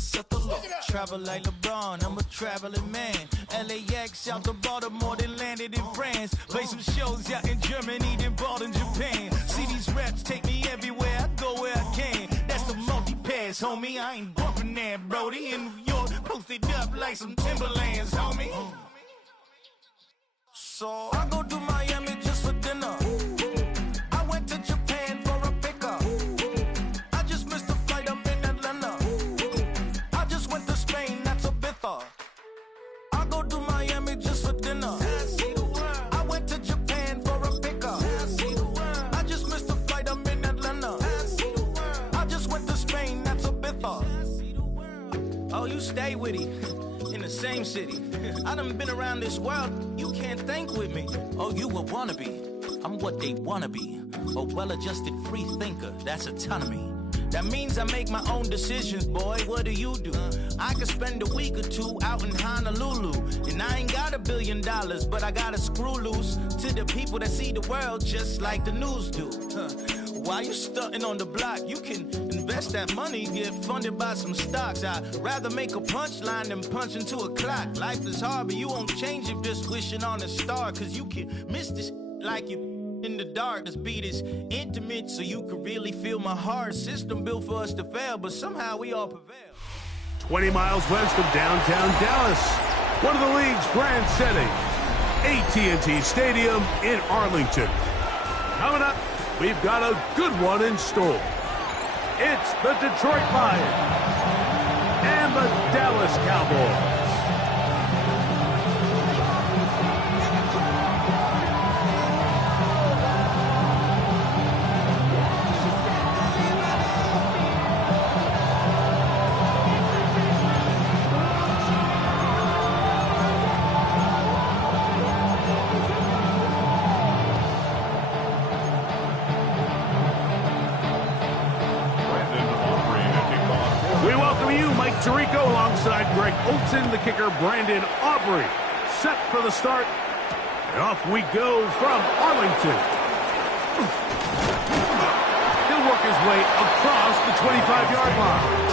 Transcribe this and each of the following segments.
nigga set the law. Travel like LeBron, I'm a traveling man. LAX out to Baltimore, then landed in France. Play some shows out in Germany, then bought in Japan. See these raps take me everywhere, I go where I can. That's the multi-pass, homie, I ain't bumping that, Brody. In New York, posted up like some Timberlands, homie. So I go to Miami just for dinner. I went to Japan for a pickup. I just missed the flight, I'm in Atlanta. I just went to Spain, that's a bither. I go to Miami just for dinner. I went to Japan for a pickup. I just missed the flight, I'm in Atlanta. I just went to Spain, that's a bither. Oh, you stay with it. In the same city. I done been around this world, you can't think with me. Oh, you a wannabe, I'm what they wanna be. A well-adjusted free thinker, that's autonomy. That means I make my own decisions, boy, what do you do? I could spend a week or two out in Honolulu. And I ain't got $1 billion, but I got a screw loose to the people that see the world just like the news do. While you stunting on the block, you can invest that money, get funded by some stocks. I'd rather make a punchline than punch into a clock. Life is hard, but you won't change it just wishing on a star. Cause you can miss this like you in the dark. This beat is intimate, so you can really feel my heart. System built for us to fail, but somehow we all prevail. 20 miles west of downtown Dallas, one of the league's grand settings, AT&T Stadium in Arlington. Coming up, we've got a good one in store. It's the Detroit Lions and the Dallas Cowboys. Tirico alongside Greg Olson, the kicker Brandon Aubrey, set for the start, and off we go from Arlington. He'll work his way across the 25-yard line.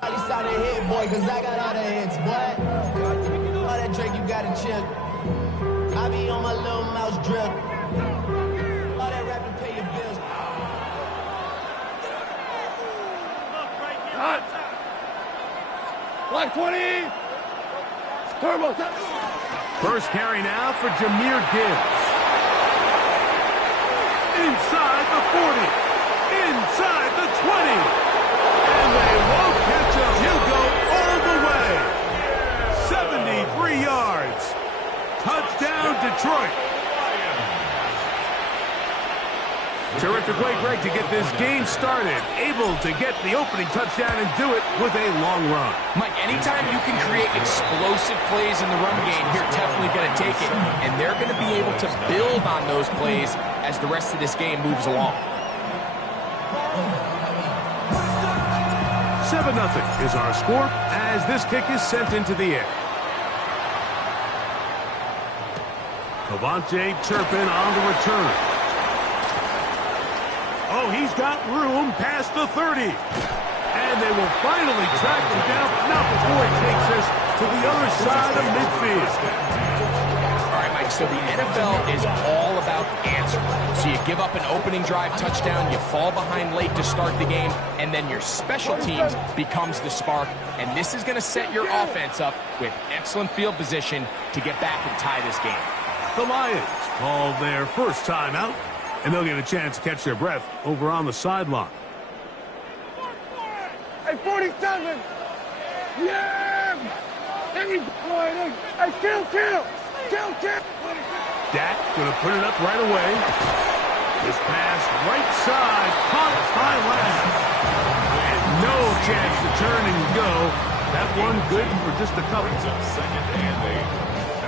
At least I done hit, boy, cause I got all the hits, boy. All that Drake, you got a chip. I be on my little mouse drip. All that rap to pay your bills. Cut. Black 20. Turbo. First carry now for Jahmyr Gibbs. Inside the 40. Inside the 20. And they won't catch him. He'll go all the way. 73 yards. Touchdown, Detroit. Terrific way, Greg, to get this game started. Able to get the opening touchdown and do it with a long run. Mike, anytime you can create explosive plays in the run game, you're definitely going to take it. And they're going to be able to build on those plays as the rest of this game moves along. 7-0 is our score as this kick is sent into the air. Cavante Turpin on the return. Oh, he's got room past the 30. And they will finally track him down, but not before he takes us to the other side of midfield. All right, Mike, so the NFL is all about answering. So you give up an opening drive touchdown, you fall behind late to start the game, and then your special teams becomes the spark. And this is going to set your offense up with excellent field position to get back and tie this game. The Lions called their first timeout, and they'll get a chance to catch their breath over on the sideline. Hey, 47! Yeah! Hey, kill! Dak gonna put it up right away. This pass right side, caught by Lamb. And no chance to turn and go. That one good for just a couple.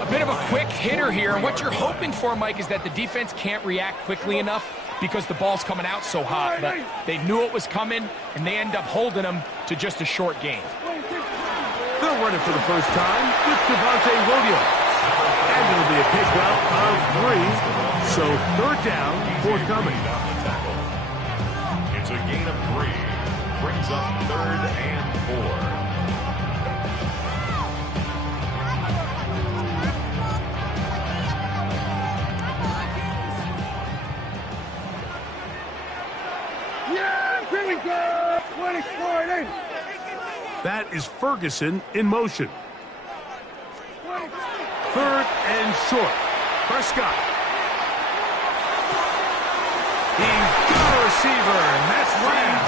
A bit of a quick hitter here, and what you're hoping for, Mike, is that the defense can't react quickly enough because the ball's coming out so hot. But they knew it was coming, and they end up holding them to just a short gain. They'll run it for the first time with Cavante Williams. And it'll be a pickup of 3, so third down forthcoming. It's a gain of 3. Brings up 3rd and 4. That is Ferguson in motion. 3rd and short. Prescott. He's got a receiver, and that's Lamb.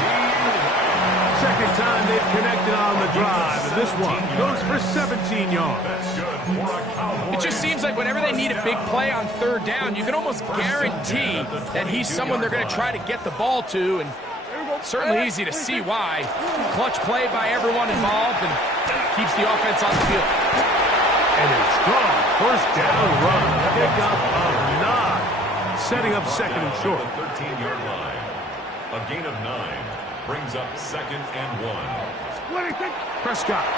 Second time they've connected on the drive, and this one goes for 17 yards. It just seems like whenever they need a big play on 3rd down, you can almost guarantee that he's someone they're going to try to get the ball to, and certainly easy to see why. Clutch play by everyone involved and keeps the offense on the field. And a strong first down run. Pickup of 9. Setting up 2nd and short. 13-yard line. A gain of 9 brings up 2nd and 1. Prescott.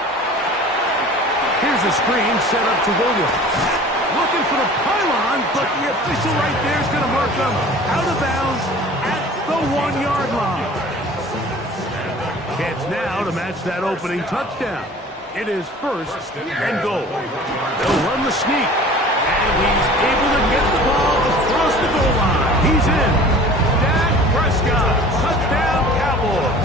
Here's a screen set up to Williams. Looking for the pylon, but the official right there is going to mark them out of bounds at the 1-yard line. Chance now to match that opening touchdown. It is 1st and goal. They'll run the sneak, and he's able to get the ball across the goal line. He's in. Dak Prescott, touchdown Cowboys.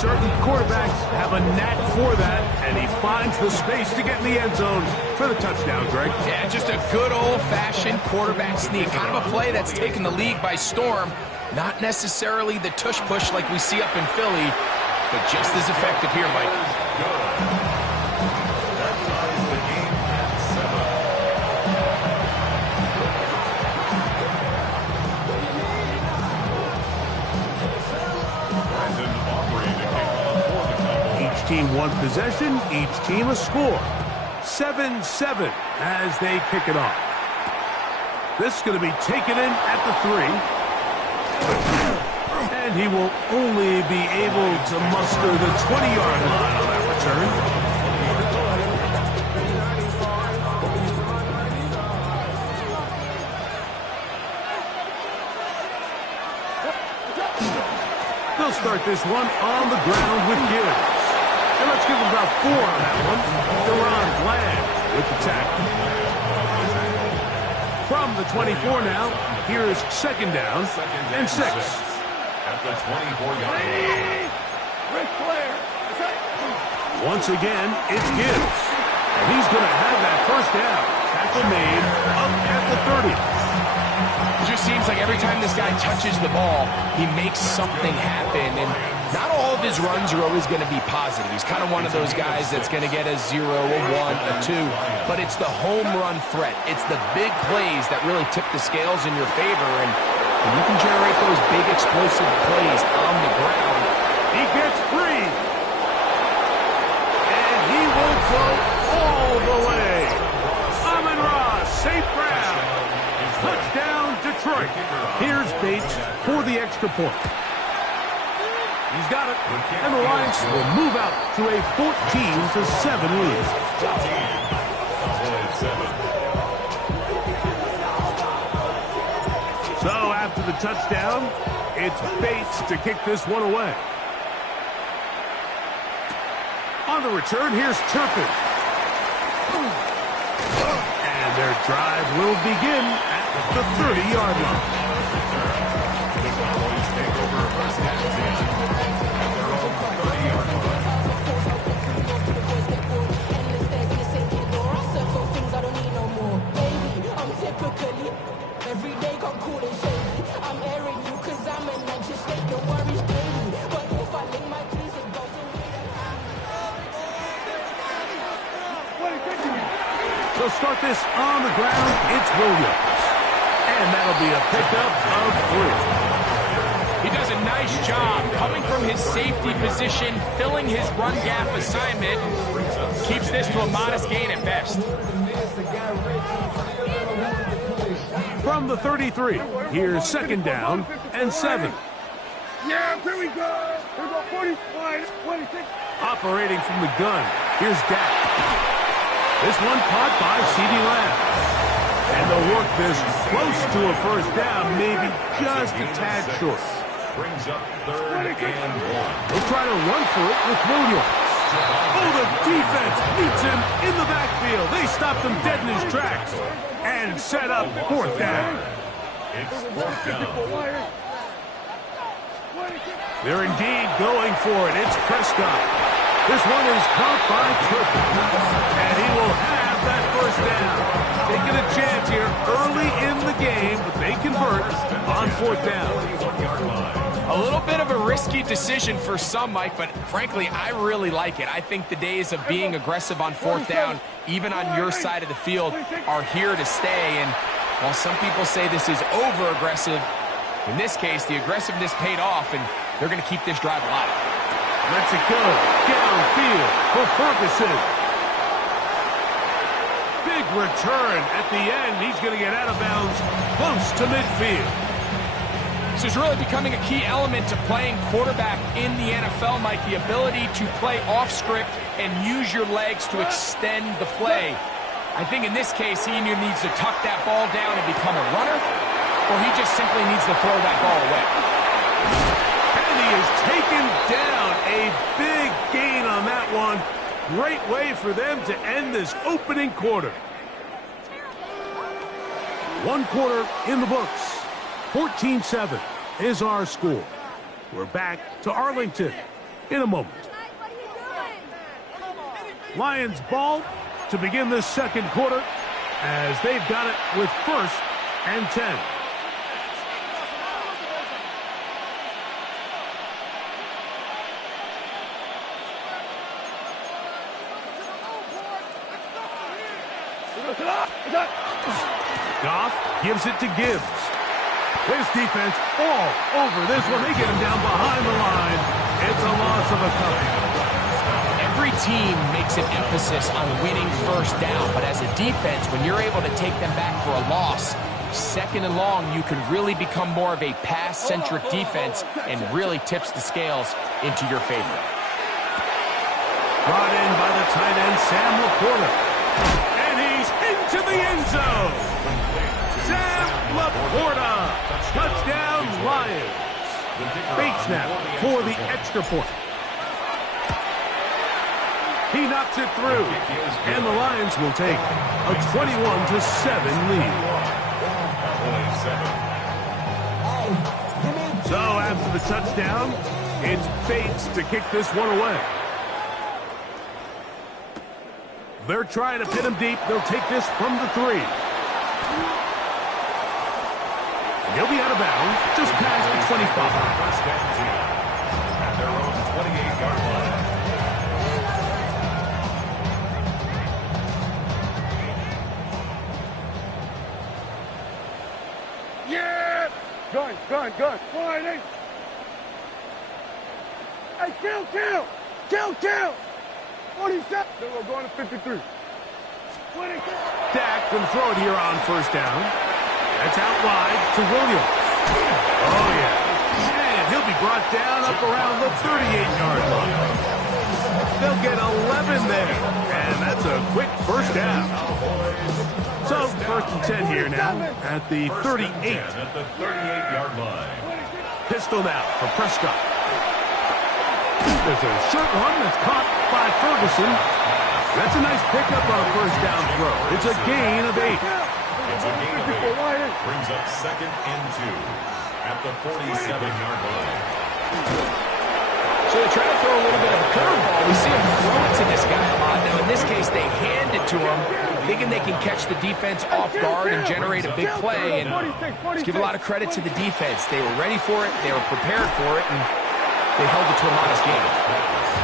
Certain quarterbacks have a knack for that, and he finds the space to get in the end zone for the touchdown, Greg. Yeah, just a good old-fashioned quarterback sneak. Kind of a play that's taken the league by storm. Not necessarily the tush-push like we see up in Philly, but just as effective here, Mike. That ties the game at 7. Each team one possession, each team a score. 7-7 as they kick it off. This is going to be taken in at the 3. And he will only be able to muster the 20-yard line on that return. They'll start this one on the ground with Gibbs. And let's give him about 4 on that one. Deron Bland with the tackle. From the 24 now, here's second down and 6. At the 24-yard line. Once again, it's Gibbs. And he's going to have that first down. Tackle made up at the 30. It just seems like every time this guy touches the ball, he makes something happen. And not all of his runs are always going to be positive. He's kind of one of those guys that's going to get a 0, a 1, a 2. But it's the home run threat. It's the big plays that really tip the scales in your favor. And when you can generate those big explosive plays on the ground, he gets free. And he will go all the way. Amon-Ra, St. Brown. Touchdown, Detroit. Here's Bates for the extra point. He's got it. And the Lions will move out to a 14-7 lead. So after the touchdown, it's Bates to kick this one away. On the return, here's Turpin. And their drive will begin at the 30-yard line. Every day come cool and shady. I'm airing you cause I'm in legislate. Don't worry, steady. But if I lick my keys, it goes away. They'll start this on the ground. It's Williams. And that'll be a pickup of 3. he does a nice job coming from his safety position, filling his run gap assignment. Keeps this to a modest gain at best. From the 33, here's second down and 7. Yeah, here we go. Here we go, 45, 26. Operating from the gun, here's Dak. This one caught by CeeDee Lamb. And they'll work this close to a first down, maybe just a tad short. Brings up 3rd and 1. They'll try to run for it with Williams. Oh, the defense meets him in the backfield. They stopped him dead in his tracks and set up 4th down. It's 4th down. They're indeed going for it. It's Prescott. This one is caught by Turpin. And he will have that first down. Taking a chance here early in the game, but they convert on 4th down. A little bit of a risky decision for some, Mike, but frankly, I really like it. I think the days of being aggressive on 4th down, even on your side of the field, are here to stay. And while some people say this is over-aggressive, in this case, the aggressiveness paid off, and they're going to keep this drive alive. Let's it go. Downfield for Ferguson. Big return at the end. He's going to get out of bounds close to midfield. This is really becoming a key element to playing quarterback in the NFL, Mike, the ability to play off script and use your legs to extend the play. I think in this case, he either needs to tuck that ball down and become a runner, or he just simply needs to throw that ball away. And he is taken down. A big gain on that one. Great way for them to end this opening quarter. 1 quarter in the books. 14-7 is our score. We're back to Arlington in a moment. Lions ball to begin this second quarter as they've got it with 1st and 10. Goff gives it to Gibbs. His defense all over this one. They get him down behind the line. It's a loss of a couple. Every team makes an emphasis on winning 1st down, but as a defense, when you're able to take them back for a loss, 2nd and long, you can really become more of a pass-centric defense and really tips the scales into your favor. Brought in by the tight end, Sam Laporta. And he's into the end zone. Sam Laporta. Touchdown, Lions. Bait snap for the extra point. He knocks it through, and the Lions will take a 21-7 lead. So after the touchdown, it's Bates to kick this one away. They're trying to pin him deep. They'll take this from the 3. And he'll be out of bounds just past the 25. First and 10 at their own 28-yard line. Yeah! Gun. Flying in. Hey, kill! 47. Then we're going to 53. 26. Dak can throw it here on first down. That's out wide to Williams. Oh, yeah. And he'll be brought down up around the 38-yard line. They'll get 11 there. And that's a quick first down. So, first and 10 here now at the 38. At the 38-yard line. Pistol now for Prescott. There's a short one that's caught by Ferguson. That's a nice pickup on a first down throw. It's a gain of 8. It's a gain of 8. Brings up second and 2 at the 47-yard line. So they try to throw a little bit of a curveball. We see him throw it to this guy a lot. Now, in this case, they hand it to him, thinking they can catch the defense off guard and generate a big play. And let's give a lot of credit to the defense. They were ready for it. They were prepared for it. And they held it to a modest gain.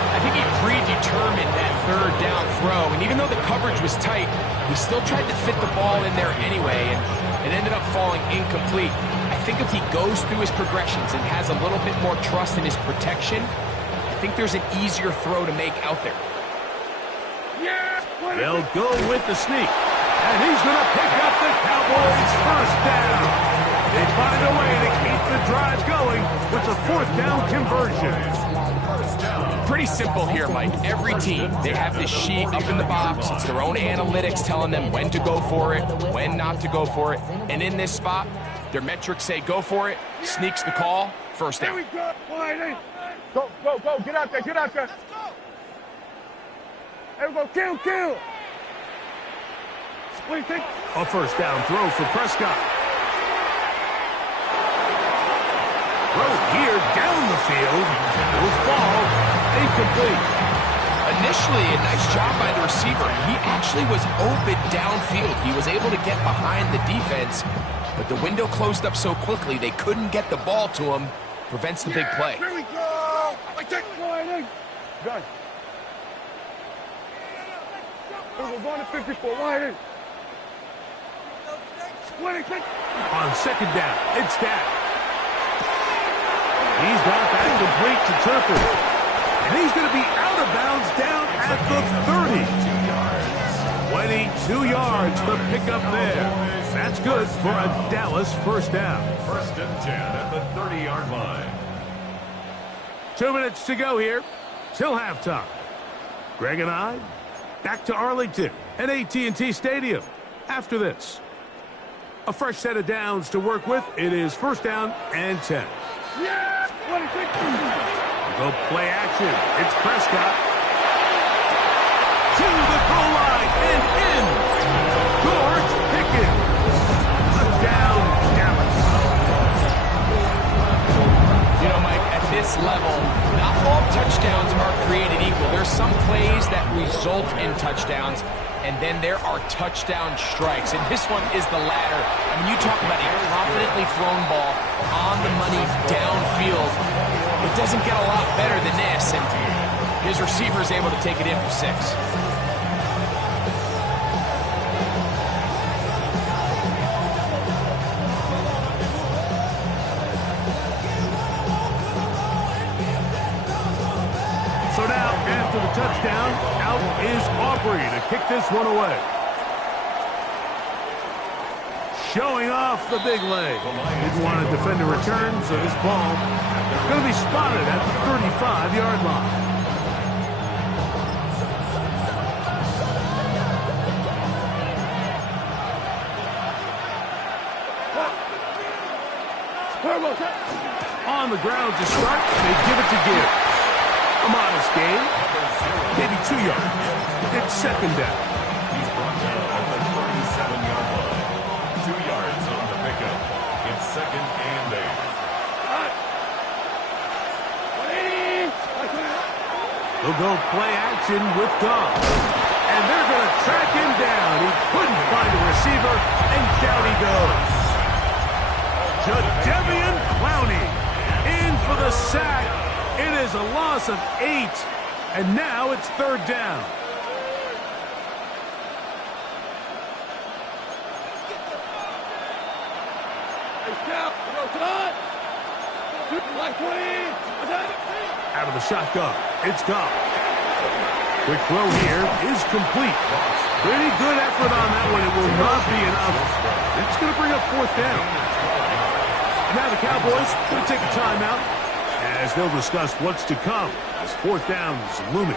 I think he predetermined that third down throw. And even though the coverage was tight, he still tried to fit the ball in there anyway. And it ended up falling incomplete. I think if he goes through his progressions and has a little bit more trust in his protection, I think there's an easier throw to make out there. They'll go with the sneak. And he's going to pick up the Cowboys' first down. They find a way to keep the drive going with the fourth down conversion. Pretty simple here, Mike. Every team, they have this sheet up in the box. It's their own analytics telling them when to go for it, when not to go for it. And in this spot, their metrics say go for it, sneaks the call, first down. Go. Get out there. There we go. Kill. What do you think? A first down throw for Prescott. Throw here down the field. Will fall incomplete. Initially, a nice job by the receiver. He actually was open downfield. He was able to get behind the defense, but the window closed up so quickly they couldn't get the ball to him. Prevents the big play. Here we go. Gun. We're going to 54. Wide in. On second down, it's Dak. He's got that complete to Turpin. And he's going to be out of bounds down at the 30. 22 yards, the pickup there. That's good for a Dallas first down. First and 10 at the 30-yard line. 2 minutes to go here. Till halftime. Greg and I back to Arlington at AT&T Stadium. After this, a fresh set of downs to work with. It is first down and 10. Go play action. It's Prescott. To the goal line and in. George Pickens. Touchdown, Dallas. You know, Mike, at this level, not all touchdowns are created equal. There's some plays that result in touchdowns, and then there are touchdown strikes. And this one is the latter. I mean, you talk about a confidently thrown ball on the money downfield. It doesn't get a lot better than this, and his receiver is able to take it in for 6. So now, after the touchdown, out is Aubrey to kick this one away. Showing off the big leg. Didn't want to defend a return, so this ball is going to be spotted at the 35-yard line. On the ground to start, they give it to Gibbs. A modest gain, maybe 2 yards. It's second down. He's brought down at the 37-yard line. 2 yards on the pickup. It's second and 8. They'll go play action with Goff. And they're going to track him down. He couldn't find a receiver, and down he goes. Jadeveon Clowney in for the sack. It is a loss of 8, and now it's third down. Out of the shotgun, it's Goff. Quick throw here is complete. Pretty good effort on that one. It will not be enough. It's going to bring up fourth down. Now the Cowboys going to take a timeout as they'll discuss what's to come as fourth down is looming.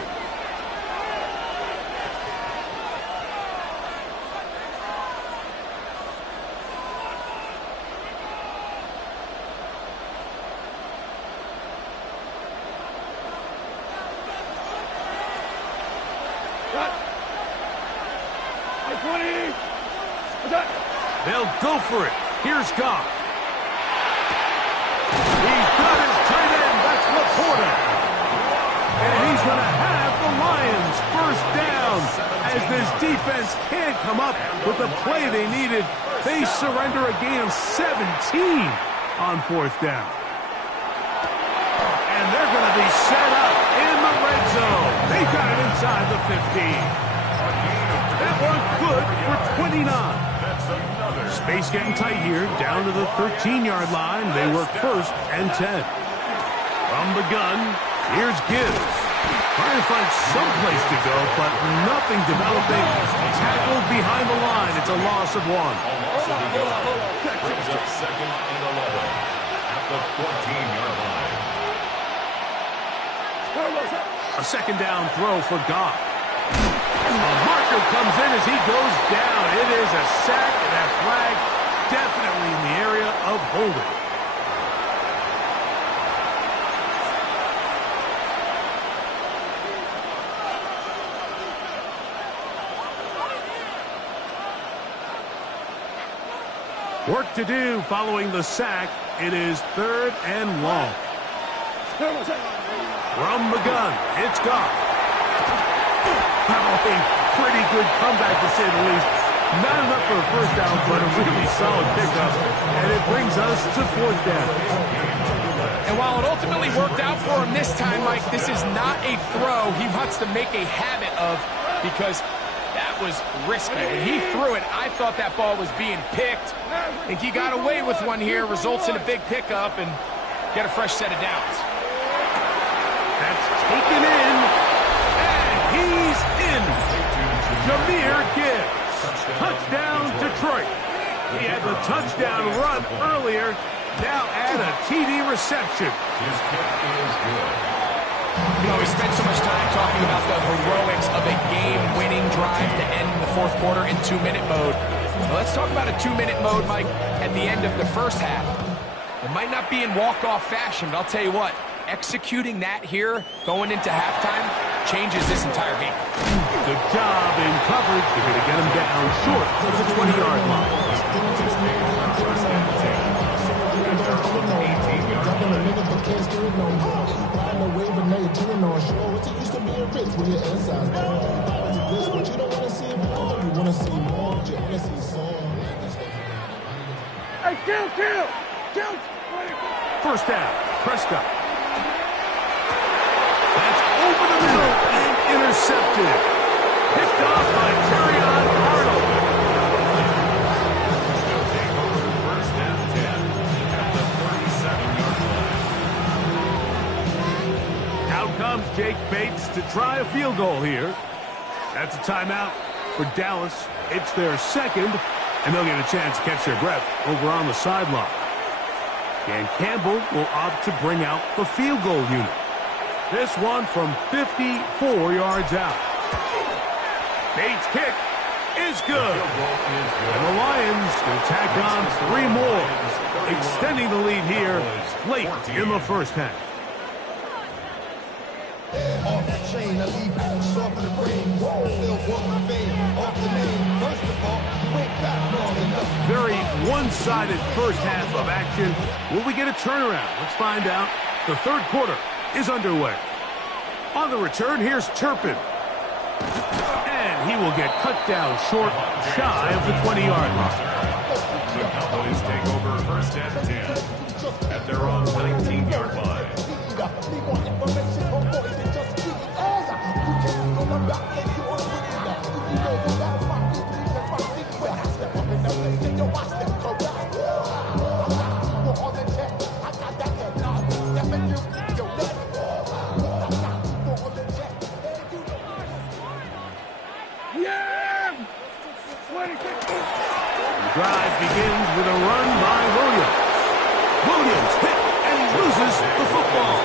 They'll go for it. Here's Goff. He's got his tight end. That's Laporta. And he's going to have the Lions first down as this defense can't come up with the play they needed. They surrender a gain of 17 on fourth down. And they're going to be set up in the red zone. They got it inside the 15. That one good for 29. Space getting tight here, down to the 13-yard line. They work first and 10. From the gun, here's Gibbs. Trying to find some place to go, but nothing developing. Tackled behind the line. It's a loss of 1. Brings up second and 11 at the 14-yard line. A second down throw for Goff. A marker comes in as he goes down. It is a sack, and that flag definitely in the area of holding. Work to do following the sack. It is third and long. From the gun, it's Goff. A pretty good comeback, to say the least. Not enough for a first down, but a really solid pickup. And it brings us to fourth down. And while it ultimately worked out for him this time, Mike, this is not a throw he wants to make a habit of because that was risky. When he threw it, I thought that ball was being picked. I think he got away with one here, results in a big pickup, and get a fresh set of downs. That's taken in. He's in. Jahmyr Gibbs. Touchdown, Detroit. He had the touchdown run earlier. Now add a TD reception. His kick is good. You know, we spent so much time talking about the heroics of a game-winning drive to end the fourth quarter in 2-minute mode. Well, let's talk about a 2-minute mode, Mike, at the end of the first half. It might not be in walk-off fashion, but I'll tell you what, executing that here, going into halftime, changes this entire game. Good job in coverage. They're going to get him down short of the 20-yard line. Hey, kill! First down, Prescott. That's over the middle and intercepted. Picked off by Terrion Arnold. They'll take over first and 10 at the 37-yard line. Out comes Jake Bates to try a field goal here. That's a timeout for Dallas. It's their second, and they'll get a chance to catch their breath over on the sideline. Dan Campbell will opt to bring out the field goal unit. This one from 54 yards out. Bates kick is good. And the Lions can tack on 3 more, extending the lead here late in the first half. Off the chain, I leave soft in the brain. Still walking fame off the name. First of all, went back long enough. Very one-sided first half of action. Will we get a turnaround? Let's find out. The third quarter is underway. On the return, here's Turpin. And he will get cut down short, shy of the 20-yard line. The Cowboys take over first and 10 at their own 19-yard line. The drive begins with a run by Williams. Williams hit and he loses the football.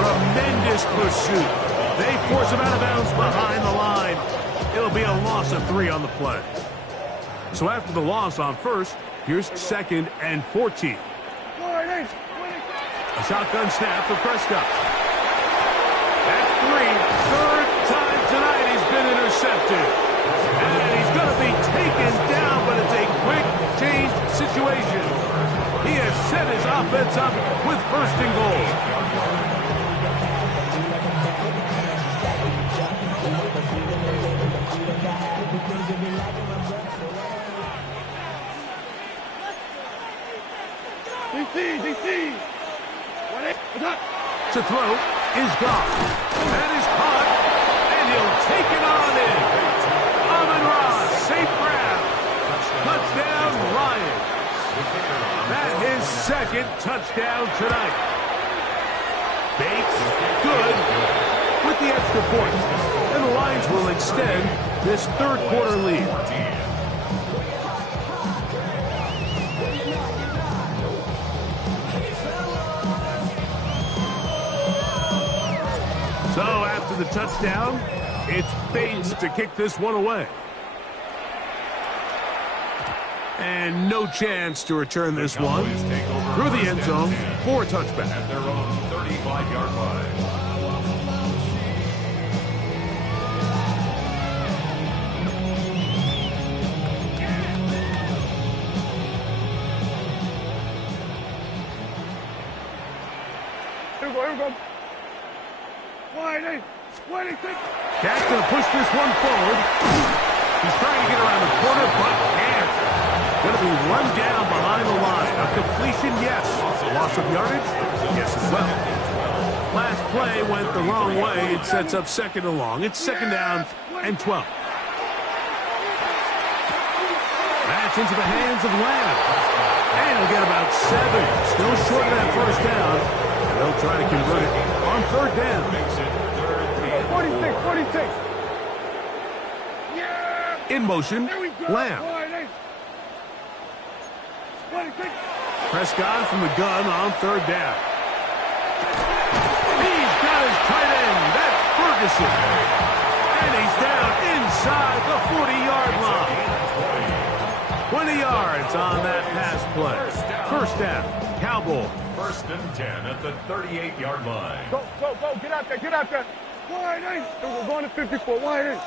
Tremendous pursuit. They force him out of bounds behind the line. It'll be a loss of 3 on the play. So after the loss on first, here's 2nd and 14. A shotgun snap for Prescott. That's 3. Third time tonight he's been intercepted. And he's going to be taken down, but it's a quick change situation. He has set his offense up with 1st and goal. To throw is gone. That is caught, and he'll take it on in. Amon-Ra, safe grab. Touchdown, Lions. That is 2nd touchdown tonight. Bates, good, with the extra point. And the Lions will extend this third quarter lead. So after the touchdown, it's Bates to kick this one away. And no chance to return this one through the end zone for a touchback. At their own 35-yard line. Here we go. Dak's going to push this one forward. He's trying to get around the corner, but can't. Going to be run down behind the line. A completion, yes. A loss of yardage, yes as well. Last play went the wrong way. It sets up 2nd and long. It's 2nd down and 12. That's into the hands of Lamb. And he'll get about 7. Still short of that first down. And they'll try to convert it on 3rd down. 46. In motion, Lamb. Prescott from the gun on 3rd down. He's got his tight end. That's Ferguson. And he's down inside the 40-yard line. 20 yards on that pass play. First down, Cowboys. 1st and 10 at the 38-yard line. Go. Get out there. Wide in. We're going to 54. Wide in.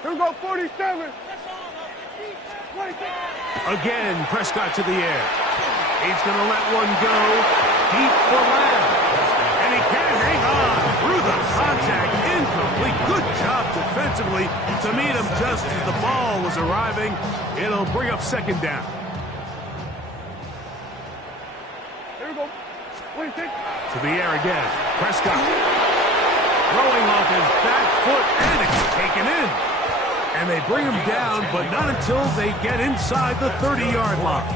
Here we go, 47. Again, Prescott to the air. He's going to let one go deep for Lamb. And he can hang on through the contact. Incomplete. Good job defensively to meet him just as the ball was arriving. It'll bring up 2nd down. Here we go. 26. To the air again. Prescott throwing off his back foot, and it's taken in. And they bring him down, but not until they get inside the 30-yard line.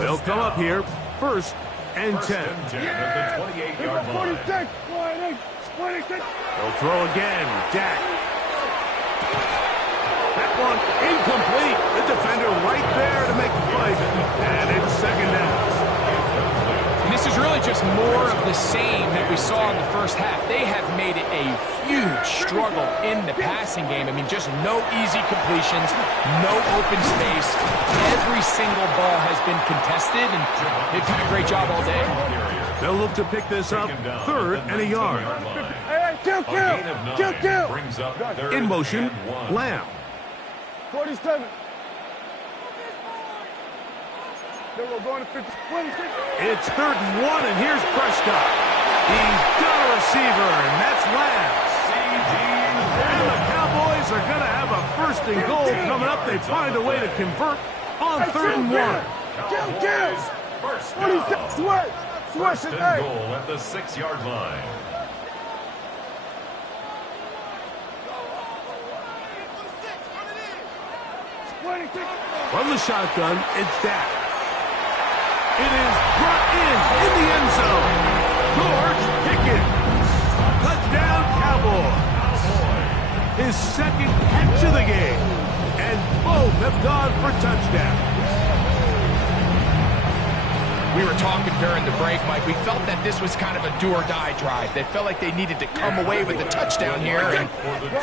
They'll come up here, 1st and 10. At the 28-yard line. 46. They'll throw again. Dak. That one incomplete. The defender right there to make the play. And it's 2nd down. And this is really just just more of the same that we saw in the first half. They have made it a huge struggle in the passing game. I mean, just no easy completions, no open space. Every single ball has been contested, and they've done a great job all day. They'll look to pick this up, 3rd and a yard. Hey, kill. In motion, Lamb. 47. Then we're going to 50. 26. It's 3rd and 1, and here's Prescott. He's got a receiver, and that's Lamb. And the Cowboys are going to have a 1st and goal coming up. They find a way to convert on 3rd and 1. Kill. 46. Sweat. 1st and goal at the 6-yard line. From the shotgun, it's Dak. It is brought in the end zone. George Pickens. Touchdown, Cowboys. His 2nd catch of the game. And both have gone for touchdowns. We were talking during the break, Mike. We felt that this was kind of a do-or-die drive. They felt like they needed to come away with a touchdown here, and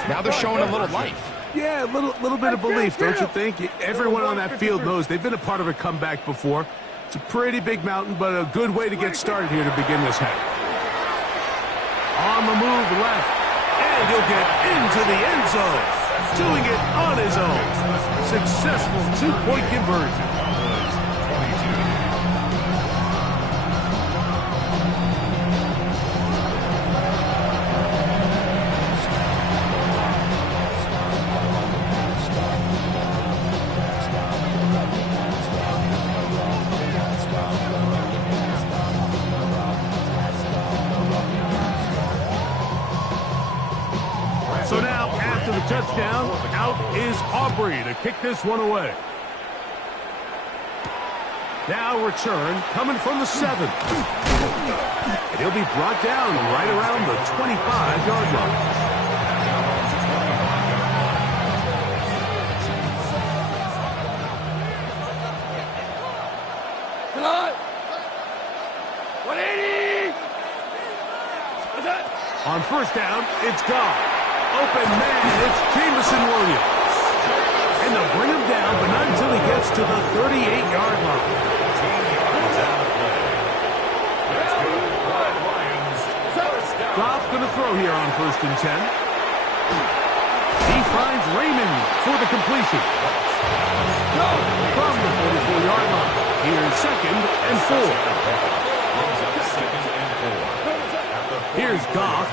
now they're showing a little life. Yeah, a little bit of belief, don't you think? Everyone on that field knows they've been a part of a comeback before. It's a pretty big mountain, but a good way to get started here to begin this half. On the move left, and he'll get into the end zone. Doing it on his own. Successful 2-point conversion. So now, after the touchdown, out is Aubrey to kick this one away. Now return coming from the 7. And he'll be brought down right around the 25-yard line. On 1st down, it's Goff. Open man, it's Jameson Williams. And they'll bring him down, but not until he gets to the 38-yard line. Goff going to throw here on 1st and 10. He finds Raymond for the completion. From the 44-yard line. Here's 2nd and 4. Here's Goff.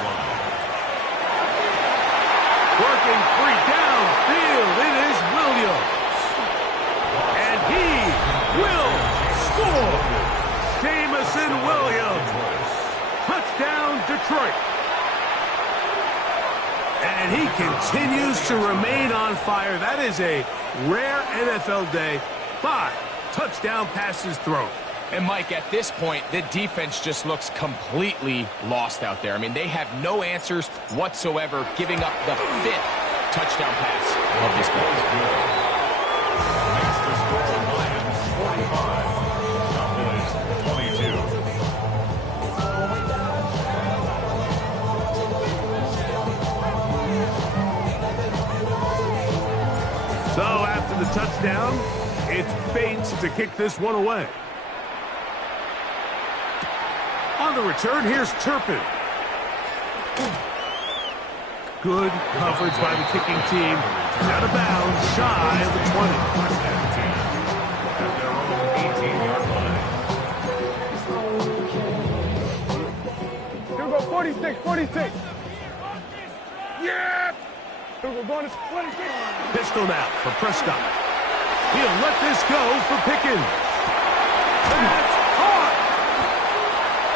Working free downfield. It is Williams. And he will score. Jameson Williams. Touchdown, Detroit. And he continues to remain on fire. That is a rare NFL day. 5 touchdown passes thrown. And, Mike, at this point, the defense just looks completely lost out there. I mean, they have no answers whatsoever, giving up the 5th touchdown pass of this play. Next to score, Lions 45, Cowboys 22. So after the touchdown, it's Bates to kick this one away. On the return, here's Turpin. Good coverage by the kicking team. Out of bounds, shy of the 20. At their own 18-yard line. Here we go, 46. Yeah! Here we go, going to 26. Pistol now for Prescott. He'll let this go for Pickens. That's hard.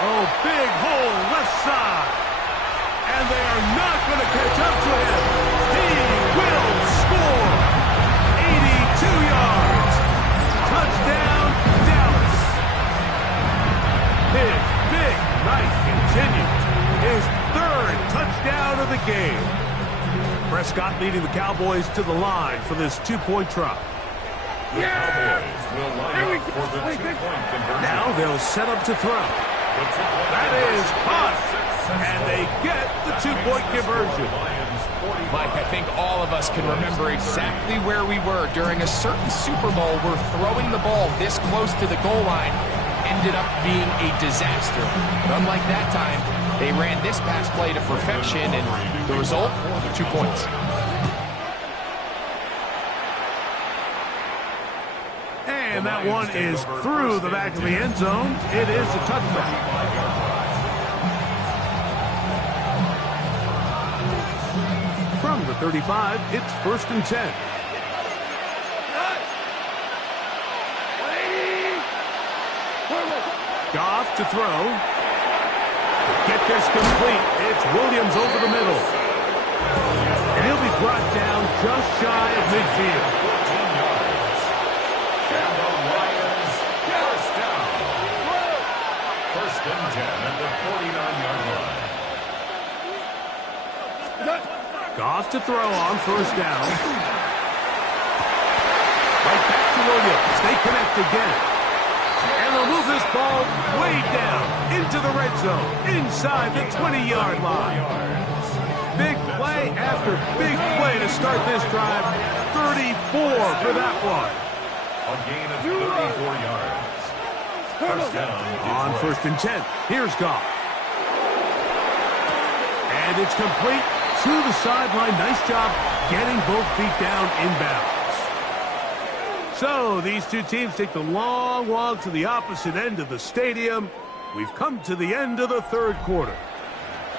Oh, big hole left side. And they are not going to catch up to him. He will score. 82 yards. Touchdown, Dallas. His big night continues. His 3rd touchdown of the game. Prescott leading the Cowboys to the line for this 2-point try. The Cowboys will line up for the 2-point conversion. Now they'll set up to throw. That is caught. And they get the two-point conversion. Mike, I think all of us can remember exactly where we were during a certain Super Bowl where throwing the ball this close to the goal line ended up being a disaster. But unlike that time, they ran this pass play to perfection, and the result, 2 points. And that one is through the back of the end zone. It is a touchback. From the 35, it's 1st and 10. Goff to throw. Get this complete. It's Williams over the middle. And he'll be brought down just shy of midfield. 14 yards. And the Lions first down. 1st and 10 at the 49-yard line. Goff to throw on 1st down. Right back to Williams. They connect again. And they'll move this ball way down into the red zone, inside the 20-yard line. Big play after big play to start this drive. 34 for that one. A gain of 34 yards. 1st down. On 1st and 10, here's Goff. And it's complete to the sideline. Nice job getting both feet down inbounds. So these two teams take the long walk to the opposite end of the stadium. We've come to the end of the 3rd quarter.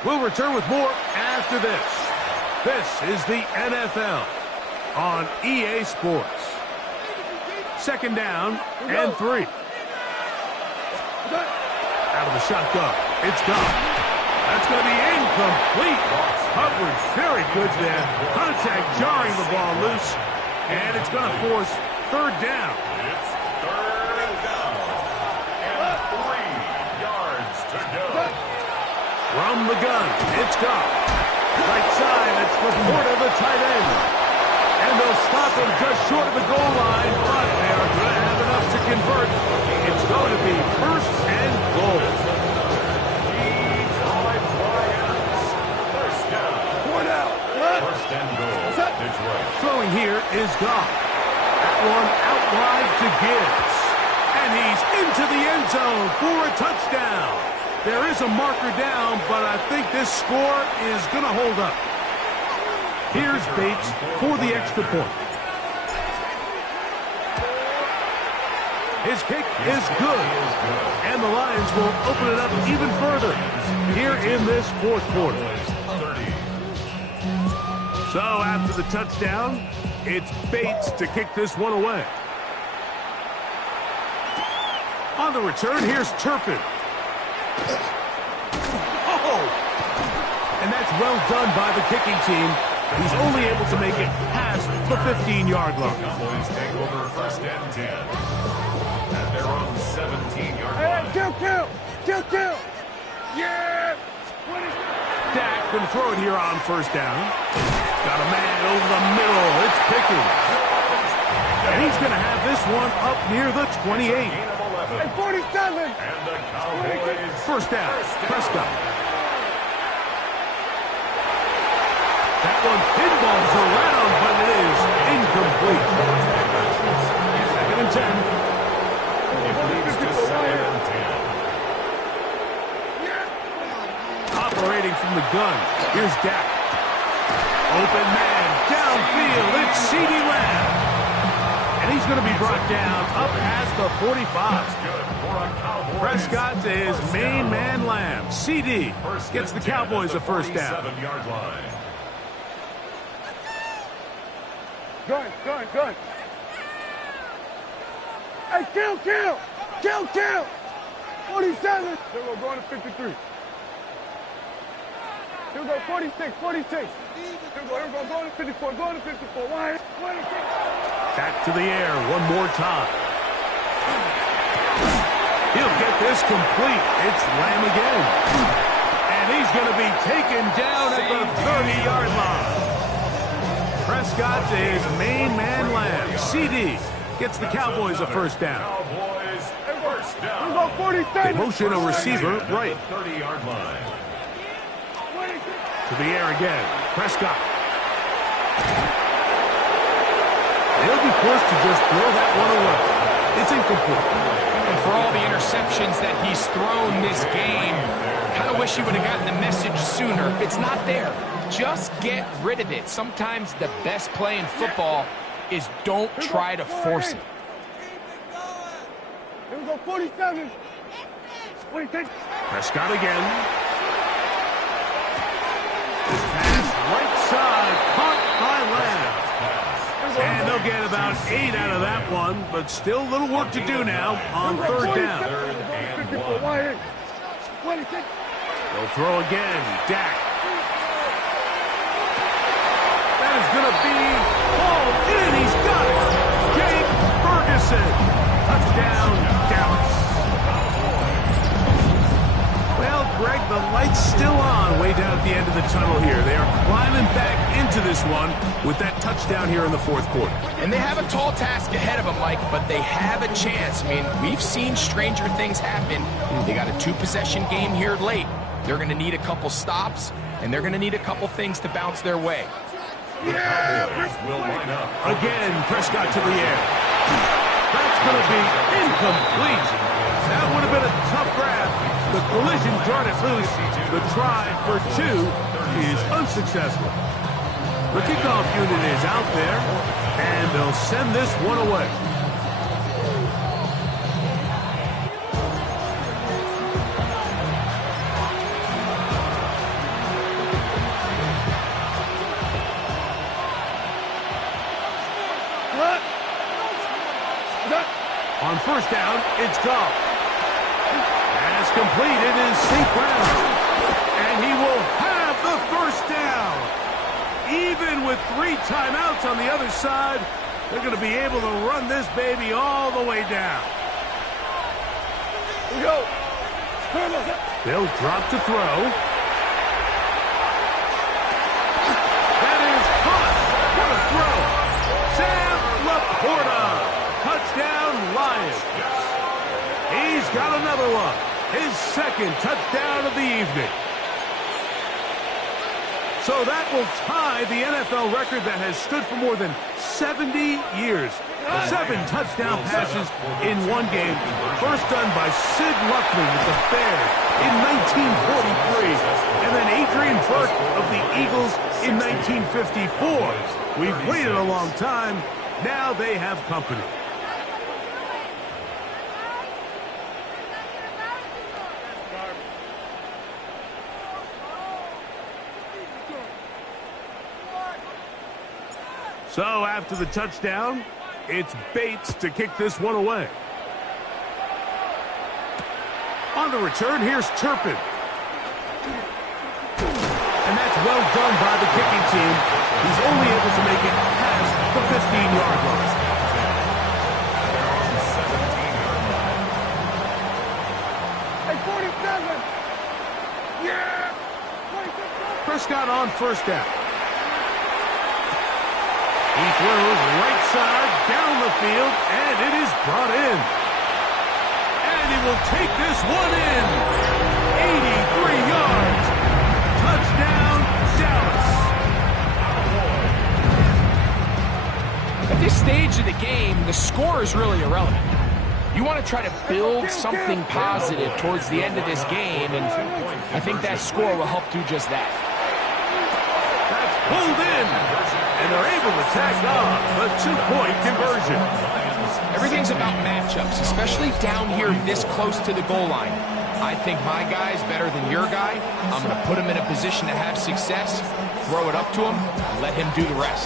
We'll return with more after this. This is the NFL on EA Sports. 2nd down and 3. Out of the shotgun. It's gone. That's going to be incomplete. Coverage very good there. Contact jarring the ball loose. And it's going to force 3rd down. It's 3rd down. And 3 yards to go. From the gun, it's Goff. Right side, it's Laporta, the tight end. And they'll stop him just short of the goal line, but they are going to have enough to convert. It's going to be 1st and goal. First down. 1st and goal. Detroit. Throwing here is Goff. That one out wide to Gibbs. And he's into the end zone for a touchdown. There is a marker down, but I think this score is going to hold up. Here's Bates for the extra point. His kick is good. And the Lions will open it up even further here in this 4th quarter. So after the touchdown, it's Bates to kick this one away. On the return, here's Turpin. Oh! And that's well done by the kicking team. He's only able to make it past the 15-yard line. Cowboys take over 1st and 10 at their own 17-yard line. Hey, kill! Yeah! Dak going to throw it here on 1st down. Got a man over the middle. It's Pickens. And he's going to have this one up near the 28. Hey, 47! And the Cowboys 1st down. Prescott. That one pinballs around, but it is incomplete. 2nd and 10. It leads to 2nd and 10. Operating from the gun. Here's Dak. Open man. Downfield. It's CeeDee Lamb. And he's going to be brought down up past the 45. Prescott to his main man Lamb. CeeDee gets the Cowboys a 1st down. 47-yard line. Gun. Hey, kill! 47! Here we go, going to 53. Here we go, 46. Here we go, going to 54, Why? 26. Back to the air one more time. He'll get this complete. It's Lamb again. And he's going to be taken down at the 30-yard line. Prescott to his main man Lamb. CeeDee gets the Cowboys a 1st down. Cowboys first Here we down. go, They motion a receiver right. 30-yard line. To the air again. Prescott. They'll be forced to just throw that one away. It's incomplete. And for all the interceptions that he's thrown this game, kind of wish he would have gotten the message sooner. If it's not there, just get rid of it. Sometimes the best play in football is don't try to force it. Here we go, 47. 46. Prescott again. This pass right side, caught by Lamb. And they'll get about 8 out of that one, but still a little work to do now on third down. They'll throw again. Dak. That is going to be hauled in. He's got it. Jake Ferguson. Touchdown, Dallas. Well, Greg, the light's still on way down at the end of the tunnel here. They are climbing back into this one with that touchdown here in the fourth quarter. And they have a tall task ahead of them, Mike, but they have a chance. I mean, we've seen stranger things happen. They got a 2-possession game here late. They're going to need a couple stops, and they're going to need a couple things to bounce their way. The Cowboys will line up. Again, Prescott to the air. That's going to be incomplete. That would have been a tough grab. The collision brought it loose. The try for 2 is unsuccessful. The kickoff unit is out there, and they'll send this one away. On first down, it's Goff. Pass completed is St. Brown. And he will have the first down. Even with 3 timeouts on the other side, they're going to be able to run this baby all the way down. They'll drop to throw. That is caught. What a throw. Sam Laporta. Touchdown, Lions. He's got another one. His second touchdown of the evening. So that will tie the NFL record that has stood for more than 70 years. 7 touchdown passes in one game. First done by Sid Luckman with the Bears in 1943. And then Adrian Burke of the Eagles in 1954. We've waited a long time. Now they have company. So after the touchdown, it's Bates to kick this one away. On the return, here's Turpin. And that's well done by the kicking team. He's only able to make it past the 15-yard line. Hey, 47! Yeah! Prescott on first down. He throws right side down the field, and it is brought in. And he will take this one in. 83 yards. Touchdown, Dallas. At this stage of the game, the score is really irrelevant. You want to try to build something positive towards the end of this game, and I think that score will help do just that. That's pulled in. And they're able to tack on the 2-point conversion. Everything's about matchups, especially down here this close to the goal line. I think my guy's better than your guy. I'm going to put him in a position to have success, throw it up to him, and let him do the rest.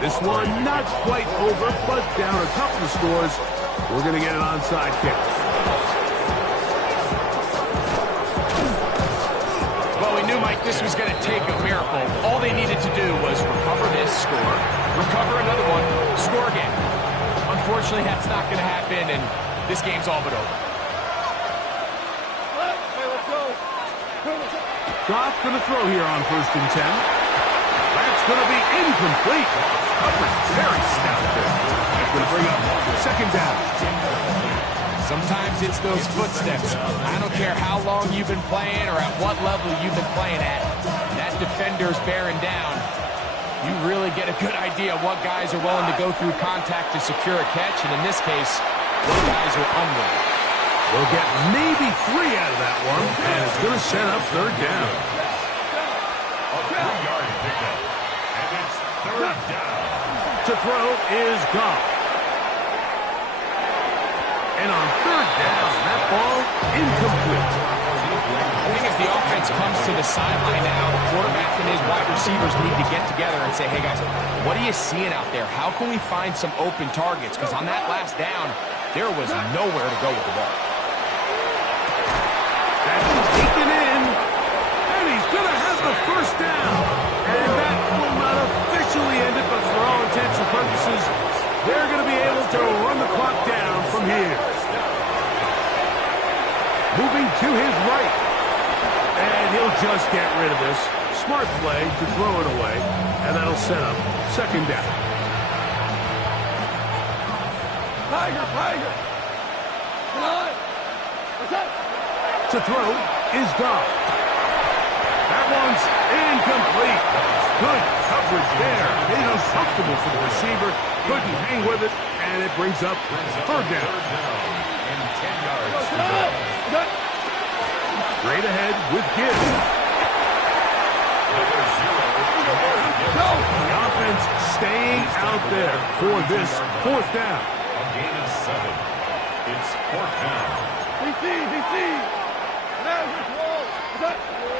This one not quite over, but down a couple of scores. We're going to get an onside kick. Well, we knew, Mike, this was going to take a miracle. All they needed to do was recover this score, recover another one, score again. Unfortunately, that's not going to happen, and this game's all but over. Goff going to throw here on 1st and 10. That's going to be incomplete. Coverage very stout there. That's going to bring up 2nd down. Sometimes it's those footsteps. I don't care how long you've been playing or at what level you've been playing at. That defender's bearing down. You really get a good idea of what guys are willing to go through contact to secure a catch, and in this case, what guys are unwilling. We'll get maybe 3 out of that one, and it's going to set up third down. A 3-yard pickup. And it's third down. To throw is Goff. And on third down, that ball incomplete. I think as the offense comes to the sideline now, the quarterback and his wide receivers need to get together and say, hey guys, what are you seeing out there? How can we find some open targets? Because on that last down, there was nowhere to go with the ball. That's taken in, and he's going to have the first down. And that will not officially end it, but for all intents and purposes, they're going to be able to run the clock down from here. Moving to his right. And he'll just get rid of this. Smart play to throw it away, and that'll set up second down. Tiger! Come on! What's up? To throw is Goff. That one's incomplete. Good coverage there. Made it uncomfortable for the receiver. Couldn't hang with it, and it brings up third down. And 10 yards to go. Straight ahead with Gibbs. The offense staying out there for this fourth down. A gain of 7. It's fourth down. DC!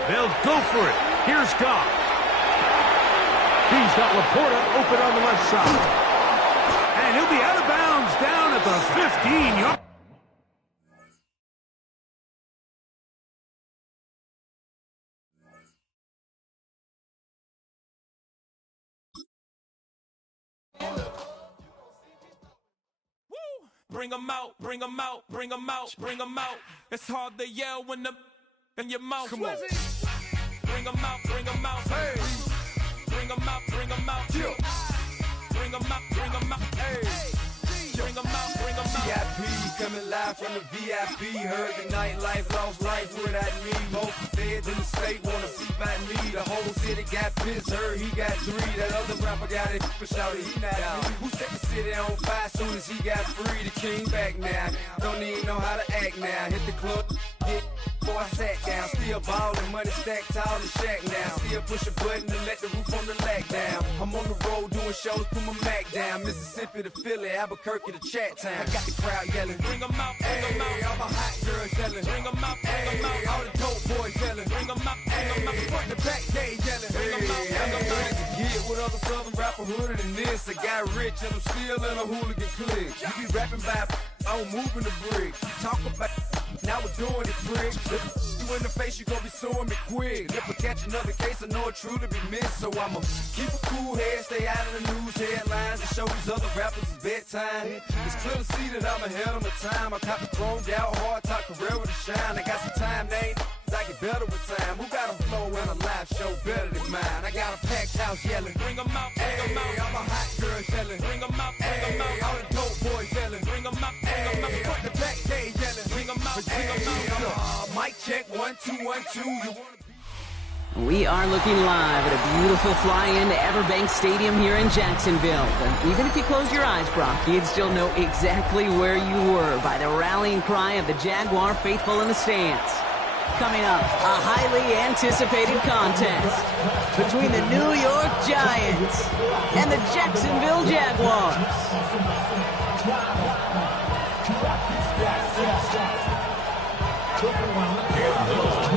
They'll go for it. Here's Goff. He's got Laporta open on the left side. And he'll be out of bounds down at the 15-yard. Bring 'em out, bring 'em out, bring 'em out, bring 'em out. It's hard to yell when the in your mouth. Come on. Bring 'em out, bring 'em out. Hey. Bring 'em out, bring 'em out. Yeah. Bring 'em out, bring 'em out. Hey. Bring 'em out, bring 'em out. VIP coming live from the VIP. Heard the nightlife, lost life without me. Both feds in the state wanna see by me. The whole city got pissed, heard he got 3. That other rapper got it, but shouted he not me. Who set the city on fire soon as he got free? The king back now, don't even know how to act now. Hit the club, get before I sat down. Still ballin', money stacked tall and shack now. Still push a button to let the roof on the lag down. I'm on the road doing shows, put my Mac down. Mississippi to Philly, Albuquerque to Chat Town. I got the crowd yelling, bring 'em out, bring 'em out. All my hot girls yelling, bring 'em out, bring 'em out. All the dope boys yelling, bring 'em out, bring 'em out. Front to back, they yelling, bring 'em out, bring 'em out. To get with other southern rapper hooded than this. I got rich and I'm still in a hooligan clique. You be rapping by, I'm moving the bricks. You talk about, now we're doing it, bricks. You in the face, you gon' be suing me quick. If I catch another case, I know it truly be missed. So I'ma keep a cool head, stay out of the news headlines, and show these other rappers it's bedtime. It's clear to see that I'm ahead of my time. I caught the chromed out, hard top career with a shine. I got some time, they ain't I get better with time. Who got a flow and a live show better than mine? I got a packed house yelling, bring 'em out, bring 'em out. All my hot girls yelling, bring 'em out, bring 'em out. All the dope boys yelling, bring 'em out, bring 'em out. Front the back, they yelling, bring 'em out, bring 'em out. Mic check, 1 2 1 2. You wanna be? We are looking live at a beautiful fly-in to Everbank Stadium here in Jacksonville. But even if you close your eyes, Brock, you'd still know exactly where you were by the rallying cry of the Jaguar faithful in the stands. Coming up, a highly anticipated contest between the New York Giants and the Jacksonville Jaguars.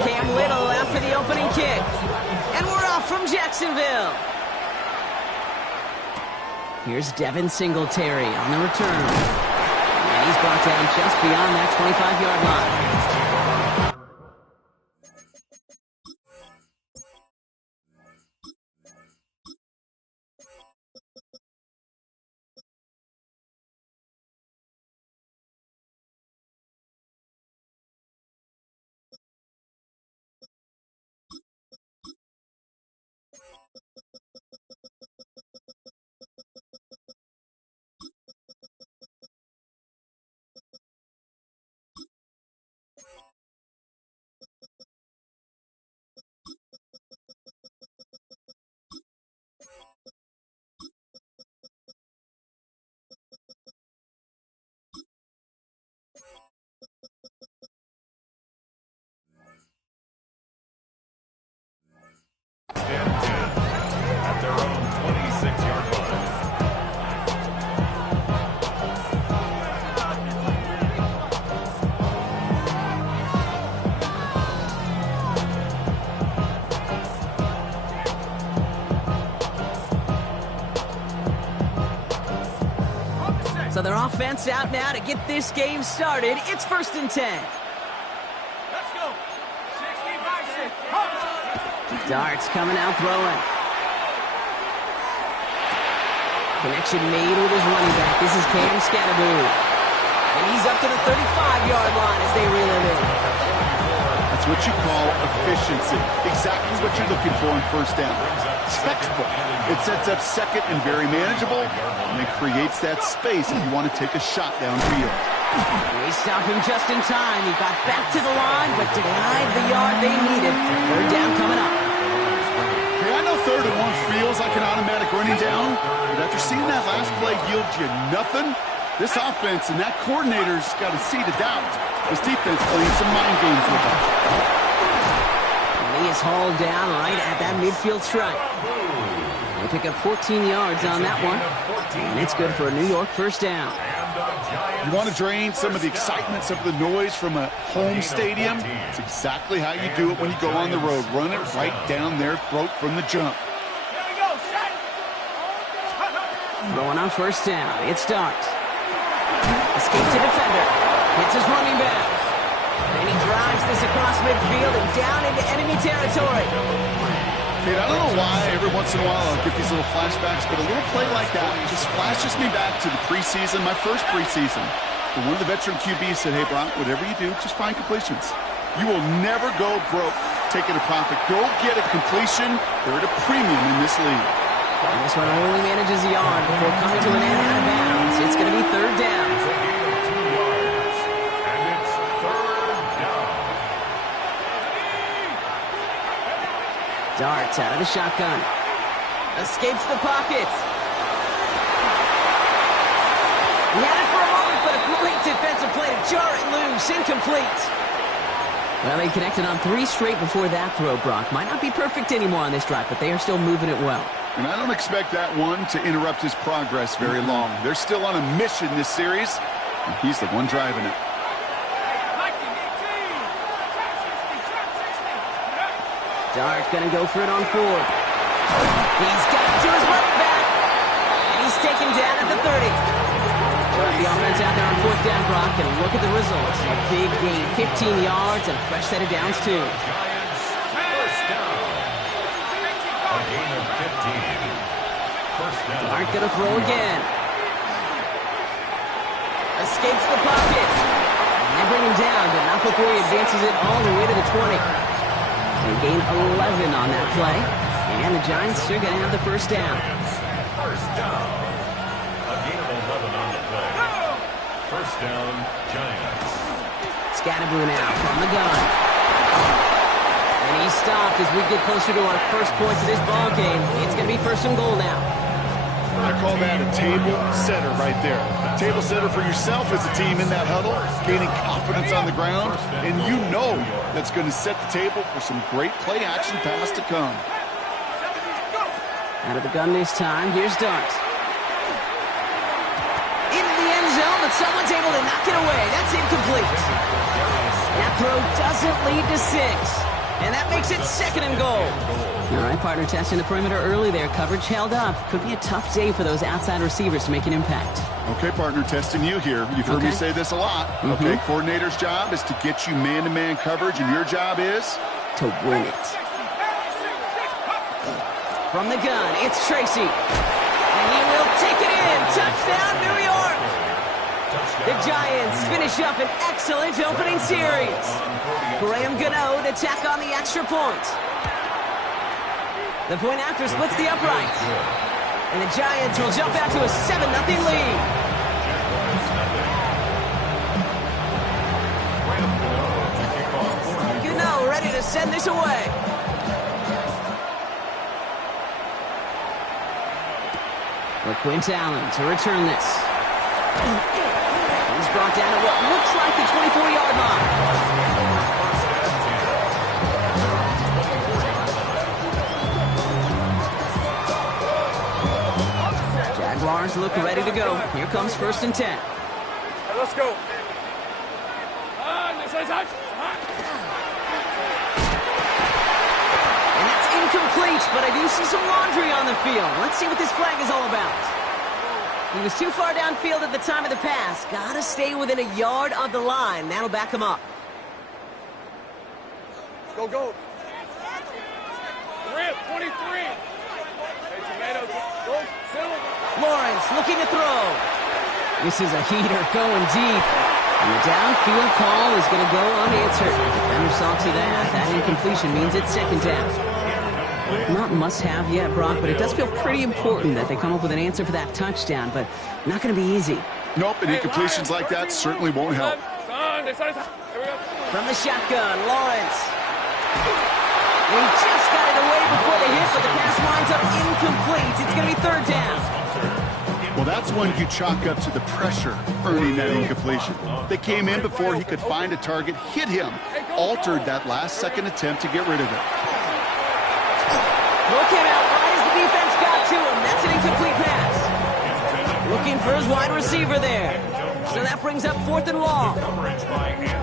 Cam Little after the opening kick. And we're off from Jacksonville. Here's Devin Singletary on the return. And he's brought down just beyond that 25-yard line. offense out now to get this game started. It's 1st and 10. Let's go. 65-6. Darts coming out throwing. Connection made with his running back. This is Cam Scatteraboo. And he's up to the 35-yard line as they reel him in. That's what you call efficiency. Exactly what you're looking for on 1st down. Textbook. It sets up 2nd and very manageable, and it creates that space if you want to take a shot downfield. They stopped him just in time. He got back to the line, but denied the yard they needed. 3rd down coming up. Hey, I know 3rd and 1 feels like an automatic running down, but after seeing that last play yield you nothing, this offense and that coordinator's got a seed of doubt. This defense playing some mind games with him. And he is hauled down right at that midfield stripe. They pick up 14 yards on that one, and it's good for a New York 1st down. You want to drain some of the excitement, some of the noise from a home stadium? It's exactly how you do it when you go on the road. Run it right down their throat from the jump. Going on 1st down, it starts. Escapes a defender, hits his running back, and he drives this across midfield and down into enemy territory. Kate, I don't know why every once in a while I'll get these little flashbacks, but a little play like that just flashes me back to the preseason, my first preseason. But one of the veteran QBs said, hey, Brock, whatever you do, just find completions. You will never go broke taking a profit. Go get a completion. They're at a premium in this league. And this one only manages a yard before coming to an end out of bounds. It's going to be 3rd down. Darts out of the shotgun. Escapes the pocket. He had it for a moment, but a great defensive play to jar it loose. Incomplete. Well, they connected on 3 straight before that throw, Brock. Might not be perfect anymore on this drive, but they are still moving it well. And I don't expect that one to interrupt his progress very long. They're still on a mission this series, and he's the one driving it. Dart gonna go for it on 4. He's got it to his running back, and he's taken down at the 30. The offense out there on 4th down, Brock, and look at the results. A big gain, 15 yards, and a fresh set of downs, too. Dart gonna throw again. Escapes the pocket. And they bring him down, but not before he advances it all the way to the 20. They gain 11 on that play, and the Giants are going to have the 1st down. 1st down. A gain of 11 on the play. 1st down, Giants. Scatteraboo now from the gun. And he's stopped as we get closer to our first points of this ball game. It's going to be 1st and goal now. I call that a table setter right there. Table setter for yourself as a team in that huddle, gaining confidence on the ground, and you know that's going to set the table for some great play action pass to come. Out of the gun this time, here's Dart. Into the end zone, but someone's able to knock it away. That's incomplete. That throw doesn't lead to 6, and that makes it 2nd and goal. All right, partner, testing the perimeter early there. Coverage held up. Could be a tough day for those outside receivers to make an impact. Okay, partner, testing you here. You've heard me say this a lot. Okay, coordinator's job is to get you man-to-man coverage, and your job is? To win it. From the gun, it's Tracy. And he will take it in. Touchdown, New York! The Giants finish up an excellent opening series. Graham Gano to tack on the extra point. The point after splits the upright. And the Giants will jump out to a 7-0 lead. Gano ready to send this away. Quint Allen to return this. He's brought down at what looks like the 24-yard line. Jaguars look ready to go. Here comes 1st and 10. Let's go. And that's incomplete, but I do see some laundry on the field. Let's see what this flag is all about. He was too far downfield at the time of the pass. Gotta stay within a yard of the line. That'll back him up. Go, go. Rip, 23. Hey, Tomato, go, Silver. Lawrence looking to throw. This is a heater going deep. And the downfield call is going to go unanswered. Defender saw to that. That incompletion means it's second down. Not must-have yet, Brock, but it does feel pretty important that they come up with an answer for that touchdown, but not going to be easy. Nope, and incompletions like that certainly won't help. From the shotgun, Lawrence. He just got it away before the hit, but the pass winds up incomplete. It's going to be third down. Well, that's one you chalk up to the pressure earning that incompletion. They came in before he could find a target, hit him, altered that last-second attempt to get rid of it. Look him out right as the defense got to him. That's an incomplete pass. Looking for his wide receiver there. So that brings up 4th and long.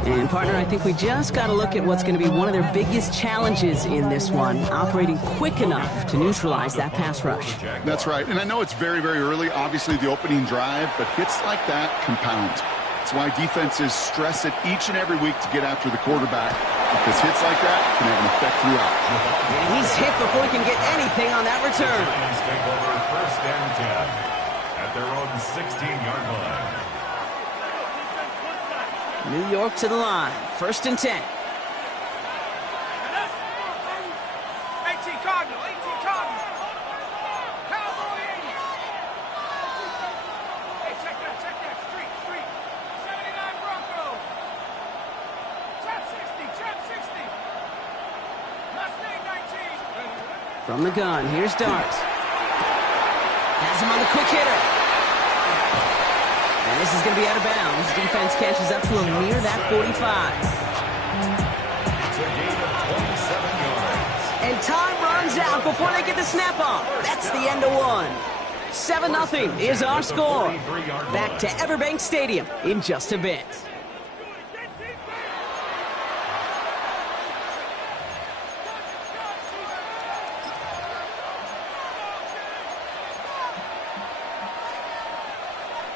And, partner, I think we just got to look at what's going to be one of their biggest challenges in this one, operating quick enough to neutralize that pass rush. That's right. And I know it's very, very early, obviously the opening drive, but hits like that compound. That's why defenses stress it each and every week to get after the quarterback, because hits like that can have an effect throughout. And he's hit before he can get anything on that return. Take over 1st and 10 at their own 16-yard line. New York to the line. 1st and 10. 18 Cardinal, 18 Cardinal. Cowboy 80. Hey, check that, street. 79 Bronco. Trap 60. Mustang 19. From the gun, here's Dart. Has him on the quick hitter. And this is going to be out of bounds. Defense catches up to him near that 45. It's a gain of 27 yards. And time runs out before they get the snap off. That's the end of one. 7-0 is our score. Back to Everbank Stadium in just a bit.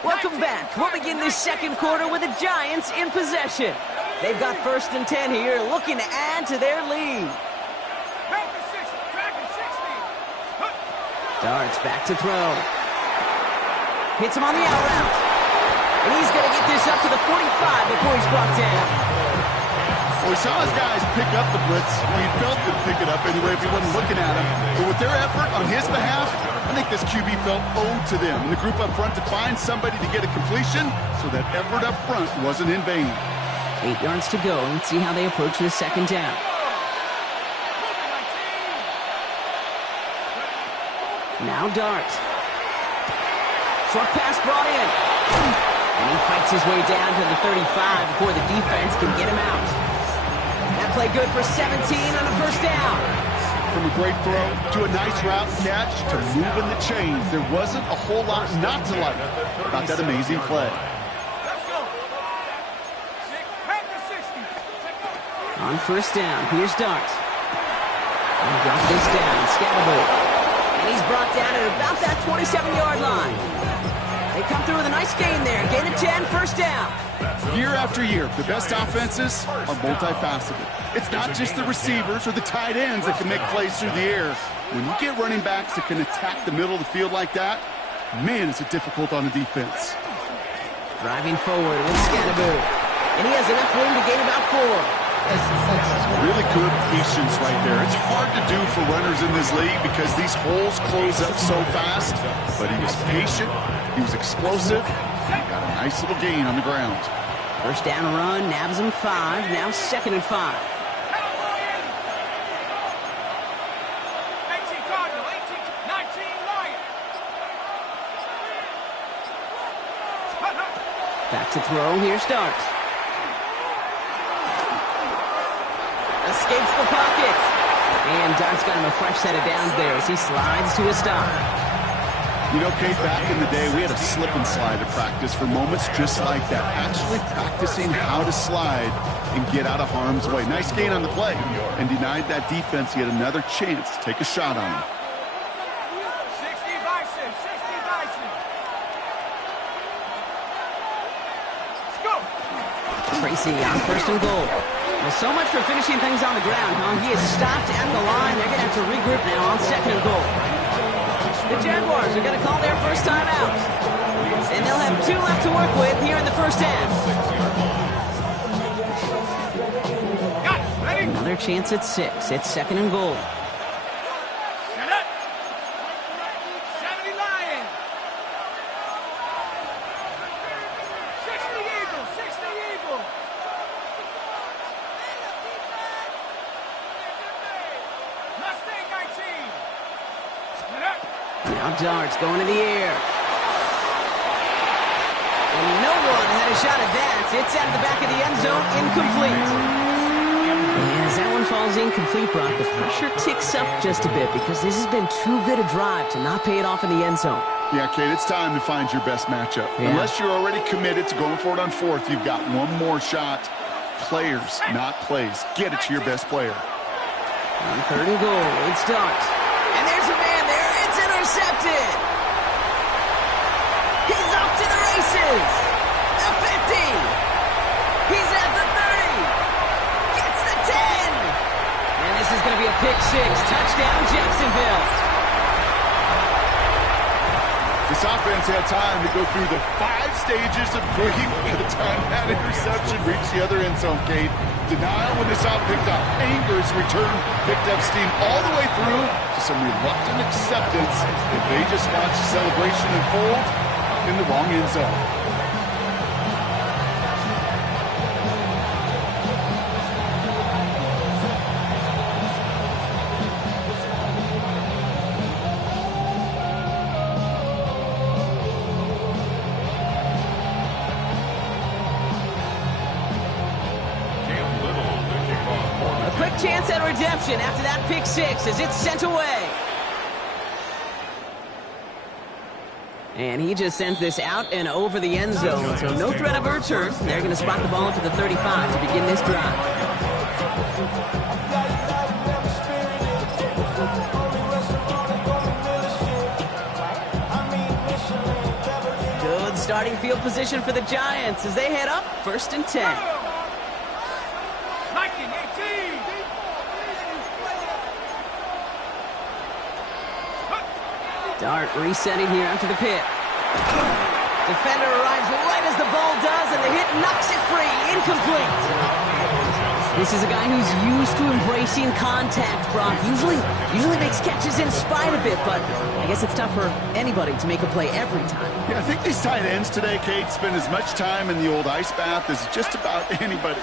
Welcome back. We'll begin this second quarter with the Giants in possession. They've got 1st and 10 here, looking to add to their lead. Darts back to throw. Hits him on the out route. And he's going to get this up to the 45 before he's brought down. Well, we saw his guys pick up the blitz. Well, he felt them pick it up anyway if he wasn't looking at him. But with their effort on his behalf, I think this QB felt owed to them. And the group up front to find somebody to get a completion, so that effort up front wasn't in vain. 8 yards to go. Let's see how they approach this second down. Now Dart. Short pass brought in. And he fights his way down to the 35 before the defense can get him out. That play good for 17 on a 1st down. From a great throw to a nice route catch to moving the chains, there wasn't a whole lot not to like about that amazing play. On 1st down, here's Dart. And drop this down, Scatterbo. And he's brought down at about that 27-yard line. They come through with a nice gain there. Gain of 10, 1st down. Year after year, the best offenses are multifaceted. It's not just the receivers or the tight ends that can make plays through the air. When you get running backs that can attack the middle of the field like that, man, is it difficult on the defense. Driving forward with Scatterbo. And he has enough room to gain about 4. Really good patience right there. It's hard to do for runners in this league because these holes close up so fast. But he was patient, he was explosive, and he got a nice little gain on the ground. 1st down run, nabs him 5, now 2nd and 5. Back to throw, here starts. Escapes the pocket. And Dart's got him a fresh set of downs there as he slides to a stop. You know, Kate, back in the day, we had a slip and slide to practice for moments just like that. Actually practicing how to slide and get out of harm's way. Nice gain on the play and denied that defense yet another chance to take a shot on him. 60 Bison. Tracy on first and goal. Well, so much for finishing things on the ground, huh? He is stopped at the line. They're going to have to regroup now on second and goal. The Jaguars are going to call their first time out. And they'll have 2 left to work with here in the first half. Another chance at 6. It's second and goal. Now Darts going in the air. And no one had a shot at that. It's out of the back of the end zone, incomplete. As that one falls incomplete, Brock, the pressure ticks up just a bit because this has been too good a drive to not pay it off in the end zone. Yeah, Kate, it's time to find your best matchup. Yeah. Unless you're already committed to going for it on 4th, you've got one more shot. Players, not plays. Get it to your best player. On third and goal, it's Darts. And there's a man there. It's intercepted. He's off to the races. The 50. He's at the 30. Gets the 10. And this is going to be a pick 6. Touchdown, Jacksonville. This offense had time to go through the 5 stages of grief by the time that interception reached the other end zone, Kate. Denial when they saw it picked up. Anger as return picked up steam all the way through to some reluctant acceptance that they just watched the celebration unfold in the wrong end zone. Chance at redemption after that pick 6 as it's sent away. And he just sends this out and over the end zone, so no threat of a return. They're going to spot the ball into the 35 to begin this drive. Good starting field position for the Giants as they head up first and 10. Dart resetting here after the pick. Defender arrives right as the ball does, and the hit knocks it free. Incomplete. This is a guy who's used to embracing contact, Brock. Usually makes catches in spite of it, but I guess it's tough for anybody to make a play every time. Yeah, I think these tight ends today, Kate, spend as much time in the old ice bath as just about anybody.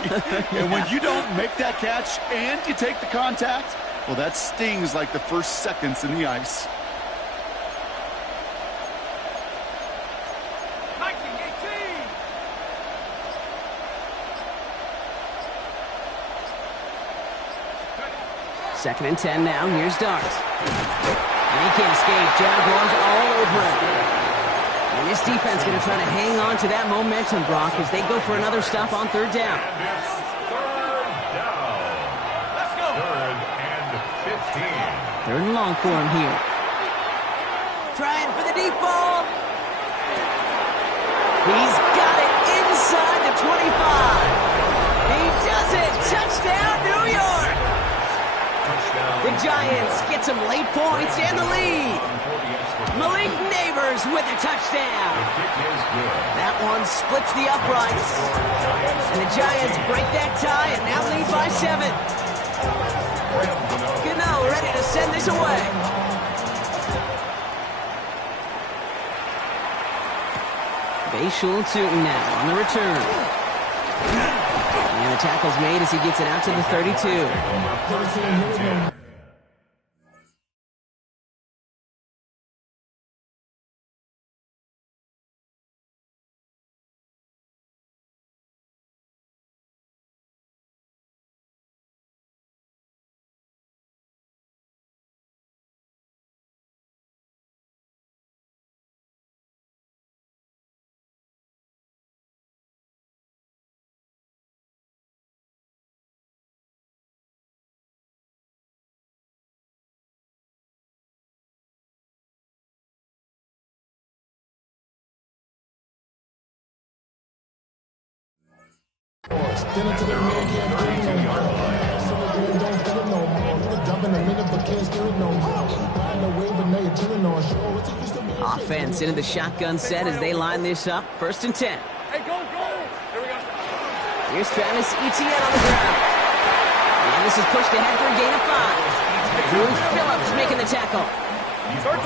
And when you don't make that catch and you take the contact, well, that stings like the first seconds in the ice. Second and 10 now. Here's Darts. And he can't escape. Jaguars all over him. And this defense going to try to hang on to that momentum, Brock, as they go for another stop on third down. And it's third down. Let's go. 3rd and 15. Third and long for him here. Trying for the deep ball. He's got it inside the 25. He does it. Touchdown, New York. The Giants get some late points and the lead. Malik Neighbors with a touchdown. That one splits the uprights. And the Giants break that tie and now lead by 7. Gano ready to send this away. Bayshul Tootin now on the return. And the tackle's made as he gets it out to the 32. Still into the man, can't feel it no more. Don't feel it no more. Jump in a minute, but can't steer it no more. Riding the wave, but now you're chilling on shore. What's it used to be? Offense into the shotgun set as they line this up. 1st and 10. Hey, go! Here we go. Here's Travis Etienne on the ground. And this is pushed ahead for a gain of 5. Drew Phillips making the tackle.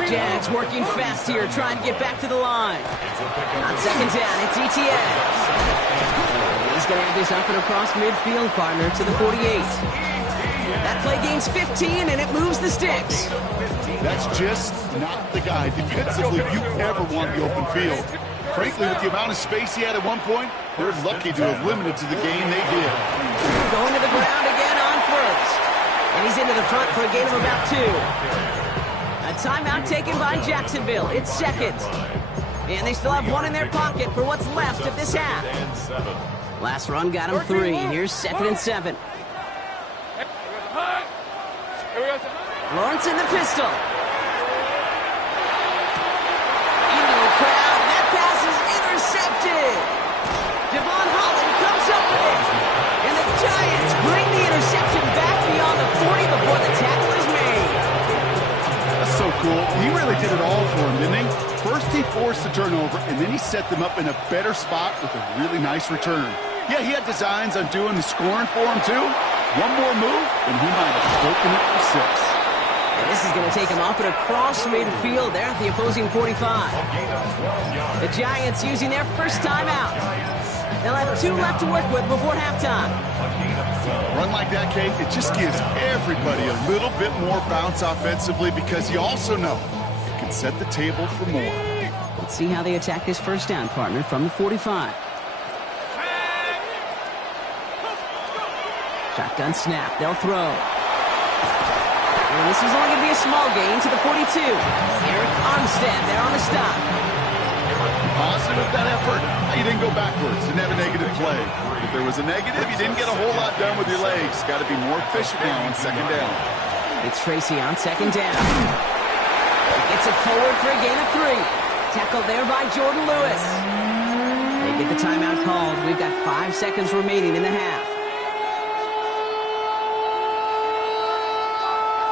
Jags working fast here, trying to get back to the line. On 2nd down, it's Etienne. He's going to have this up and across midfield, partner, to the 48. That play gains 15, and it moves the sticks. That's just not the guy defensively you ever want the open field. Frankly, with the amount of space he had at one point, they're lucky to have limited to the game they did. Going to the ground again on 1st. And he's into the front for a gain of about 2. A timeout taken by Jacksonville. It's 2nd. And they still have 1 in their pocket for what's left of this half. Last run got him 3. Here's 2nd and 7. Lawrence in the pistol. Into the crowd, and that pass is intercepted. Javon Holland comes up with it. And the Giants bring the interception back beyond the 40 before the tackle is made. That's so cool. He really did it all for him, didn't he? First he forced the turnover, and then he set them up in a better spot with a really nice return. Yeah, he had designs on doing the scoring for him, too. One more move, and he might have broken it for 6. And this is going to take him up and across midfield there at the opposing 45. The Giants using their first timeout. They'll have 2 left to work with before halftime. Run like that, Kate, it just gives everybody a little bit more bounce offensively because you also know it can set the table for more. Let's see how they attack this first down, partner, from the 45. Shotgun snap. They'll throw. And this is only going to be a small gain to the 42. Eric Armstead there on the stop. Positive of that effort. You didn't go backwards. Didn't have a negative play. If there was a negative, you didn't get a whole lot done with your legs. Got to be more efficient now on 2nd down. It's Tracy on 2nd down. He gets it forward for a gain of 3. Tackled there by Jordan Lewis. They get the timeout called. We've got 5 seconds remaining in the half.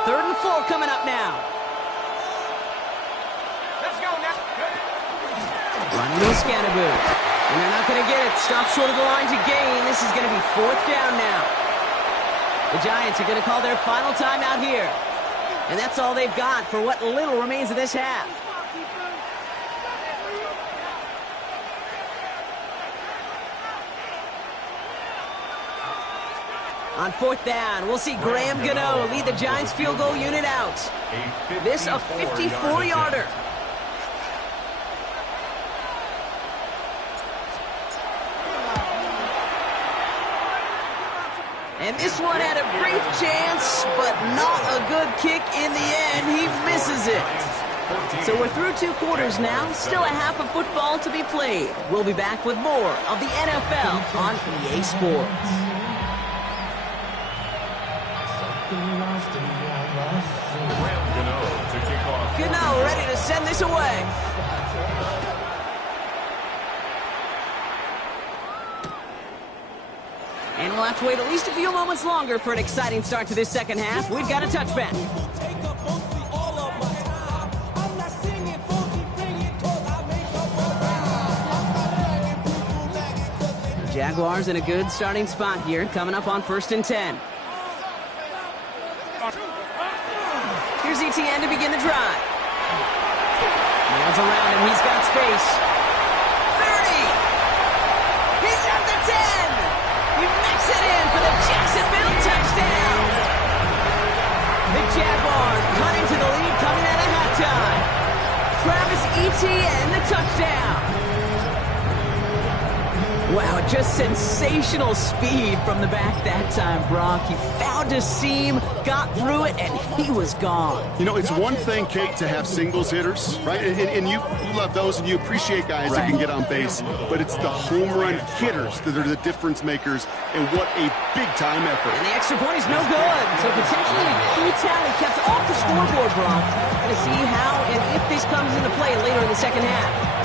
3rd and 4 coming up now. Let's go now. Running to Scannaboo. And they're not going to get it. Stop short of the line to gain. This is going to be 4th down now. The Giants are going to call their final timeout here. And that's all they've got for what little remains of this half. On 4th down, we'll see Graham Gano lead the Giants field goal unit out. This a 54-yarder. And this one had a brief chance, but not a good kick in the end. He misses it. So we're through 2 quarters now. Still a half of football to be played. We'll be back with more of the NFL on EA Sports. Gano ready to send this away. And we'll have to wait at least a few moments longer for an exciting start to this second half. We've got a touchback. The Jaguars in a good starting spot here, coming up on 1st and 10. Here's Etienne to begin the drive. Nails around him. He's got space. 30. He's at the 10. He makes it in for the Jacksonville touchdown. The Jaguars cut into the lead coming out of halftime. Travis Etienne, the touchdown. Wow, just sensational speed from the back that time, Brock. He found a seam, got through it, and he was gone. You know, it's one thing, Kate, to have singles hitters, right? And you love those, and you appreciate guys that can get on base. But it's the home run hitters that are the difference makers, and what a big-time effort. And the extra point is no good. So potentially key tally kept off the scoreboard, Brock. Going to see how and if this comes into play later in the second half.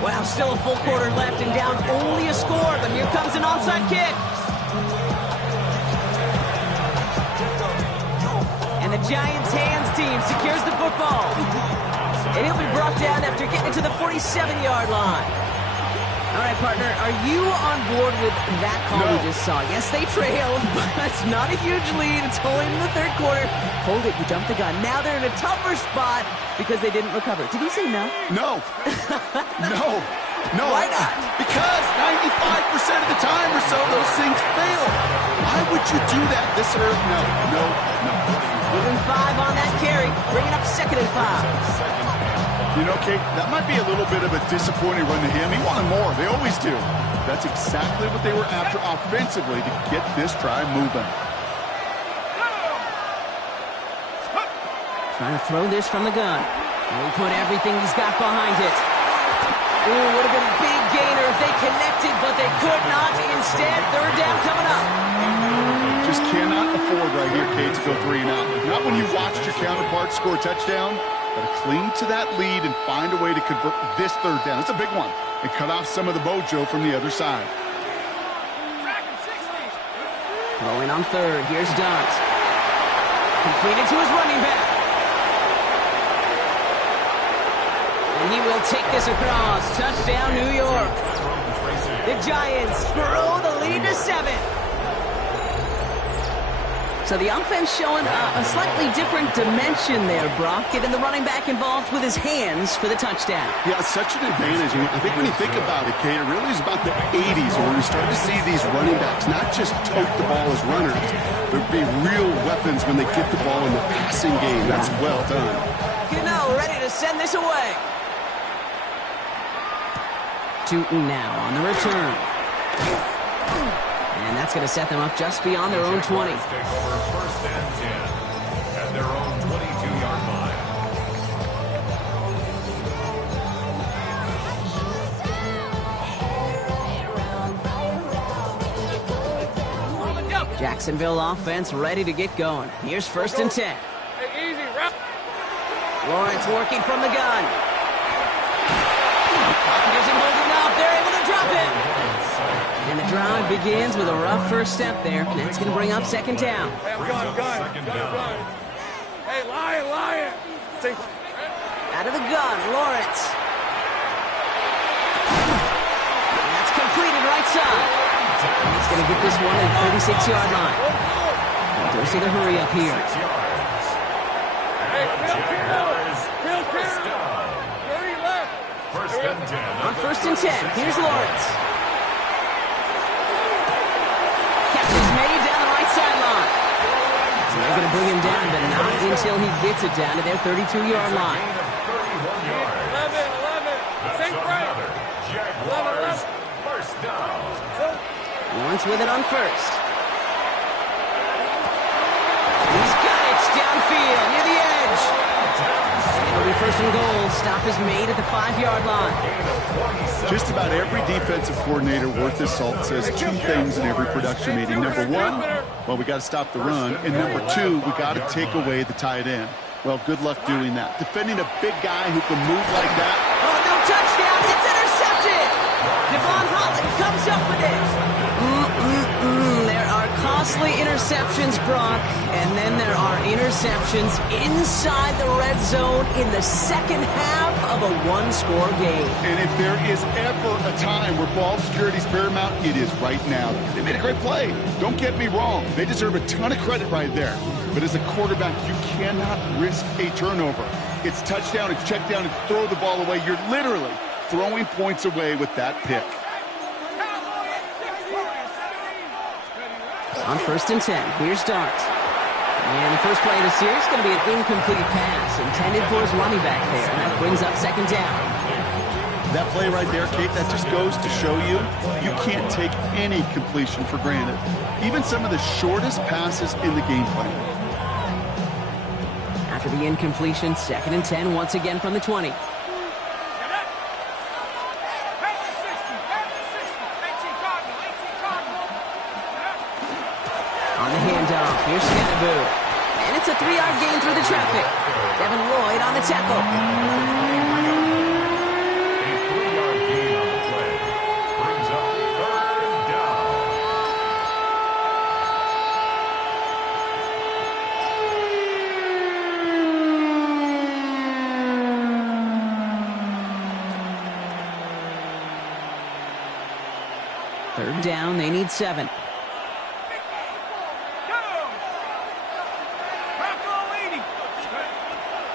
Wow, Now still a full quarter left and down only a score, but here comes an onside kick. And the Giants' hands team secures the football. And he'll be brought down after getting it to the 47-yard line. All right, partner, are you on board with that call we just saw? Yes, they trailed, but it's not a huge lead. It's only in the third quarter. Hold it, you jumped the gun. Now they're in a tougher spot because they didn't recover. Did you say no? No. No. Why not? Because 95% of the time or so, those things fail. Why would you do that this early? No. Give him 5 on that carry, bringing up 2nd and 5. You know, Kate, that might be a little bit of a disappointing run to him. He wanted more. They always do. That's exactly what they were after offensively to get this drive moving. Trying to throw this from the gun. He put everything he's got behind it. Ooh, would have been a big gainer if they connected, but they could not. Instead, third down coming up. Just cannot afford right here, Kate, to go 3 and out. Not when you watched your counterpart score a touchdown. Got to cling to that lead and find a way to convert this third down. It's a big one. And cut off some of the mojo from the other side. Throwing on third. Here's Dunt. Completed to his running back. And he will take this across. Touchdown, New York. The Giants grow the lead to 7. So the offense showing a slightly different dimension there, Brock, getting the running back involved with his hands for the touchdown. Yeah, it's such an advantage. And I think when you think about it, Kate, it really is about the 80s where we start to see these running backs not just tote the ball as runners, but be real weapons when they get the ball in the passing game. That's well done. Cano ready to send this away. Tootin now on the return. And that's going to set them up just beyond their own 20. Take over 1st and 10 at their own 22-yard line. Jacksonville offense ready to get going. Here's 1st and 10. Hey, easy, rep. Lawrence working from the gun. Pocket isn't holding up. They're able to drop it. And the drive begins with a rough first step there. That's going to bring up 2nd down. Hey, I'm gun. Hey, lion. Out of the gun, Lawrence. And that's completed right side. And he's going to get this one at the 36-yard line. Don't see the hurry up here. Hey, Phil. 30 left. 1st and 10. On 1st and 10, here's Lawrence. Catch is made down the right sideline. So they're going to bring him down, but not until he gets it down to their 32-yard line. 11. Take right. 11. 1st down. Lawrence with it on 1st. He's got it downfield near the edge. It'll be 1st and goal. Stop is made at the 5-yard line. Just about every defensive coordinator worth his salt says 2 things in every production meeting. Number 1, well, we got to stop the run. And number 2, we got to take away the tight end. Well, good luck doing that. Defending a big guy who can move like that. Oh, no touchdown. It's intercepted. Devon Holland comes up with it. There are costly interceptions, Brock, and then there are interceptions inside the red zone in the 2nd half of a 1-score game. And if there is ever a time where ball security is paramount, it is right now. They made a great play. Don't get me wrong. They deserve a ton of credit right there. But as a quarterback, you cannot risk a turnover. It's touchdown, it's check down, it's throw the ball away. You're literally throwing points away with that pick. On 1st and 10, here's Dart. And the first play of the series is going to be an incomplete pass intended for his running back there. And that brings up 2nd down. That play right there, Kate, that just goes to show you can't take any completion for granted. Even some of the shortest passes in the game plan. After the incompletion, 2nd and 10 once again from the 20. On the handoff, here's Scatterboo. And it's a 3-yard gain through the traffic. Devin Lloyd on the tackle. A 3-yard gain Third down, they need 7.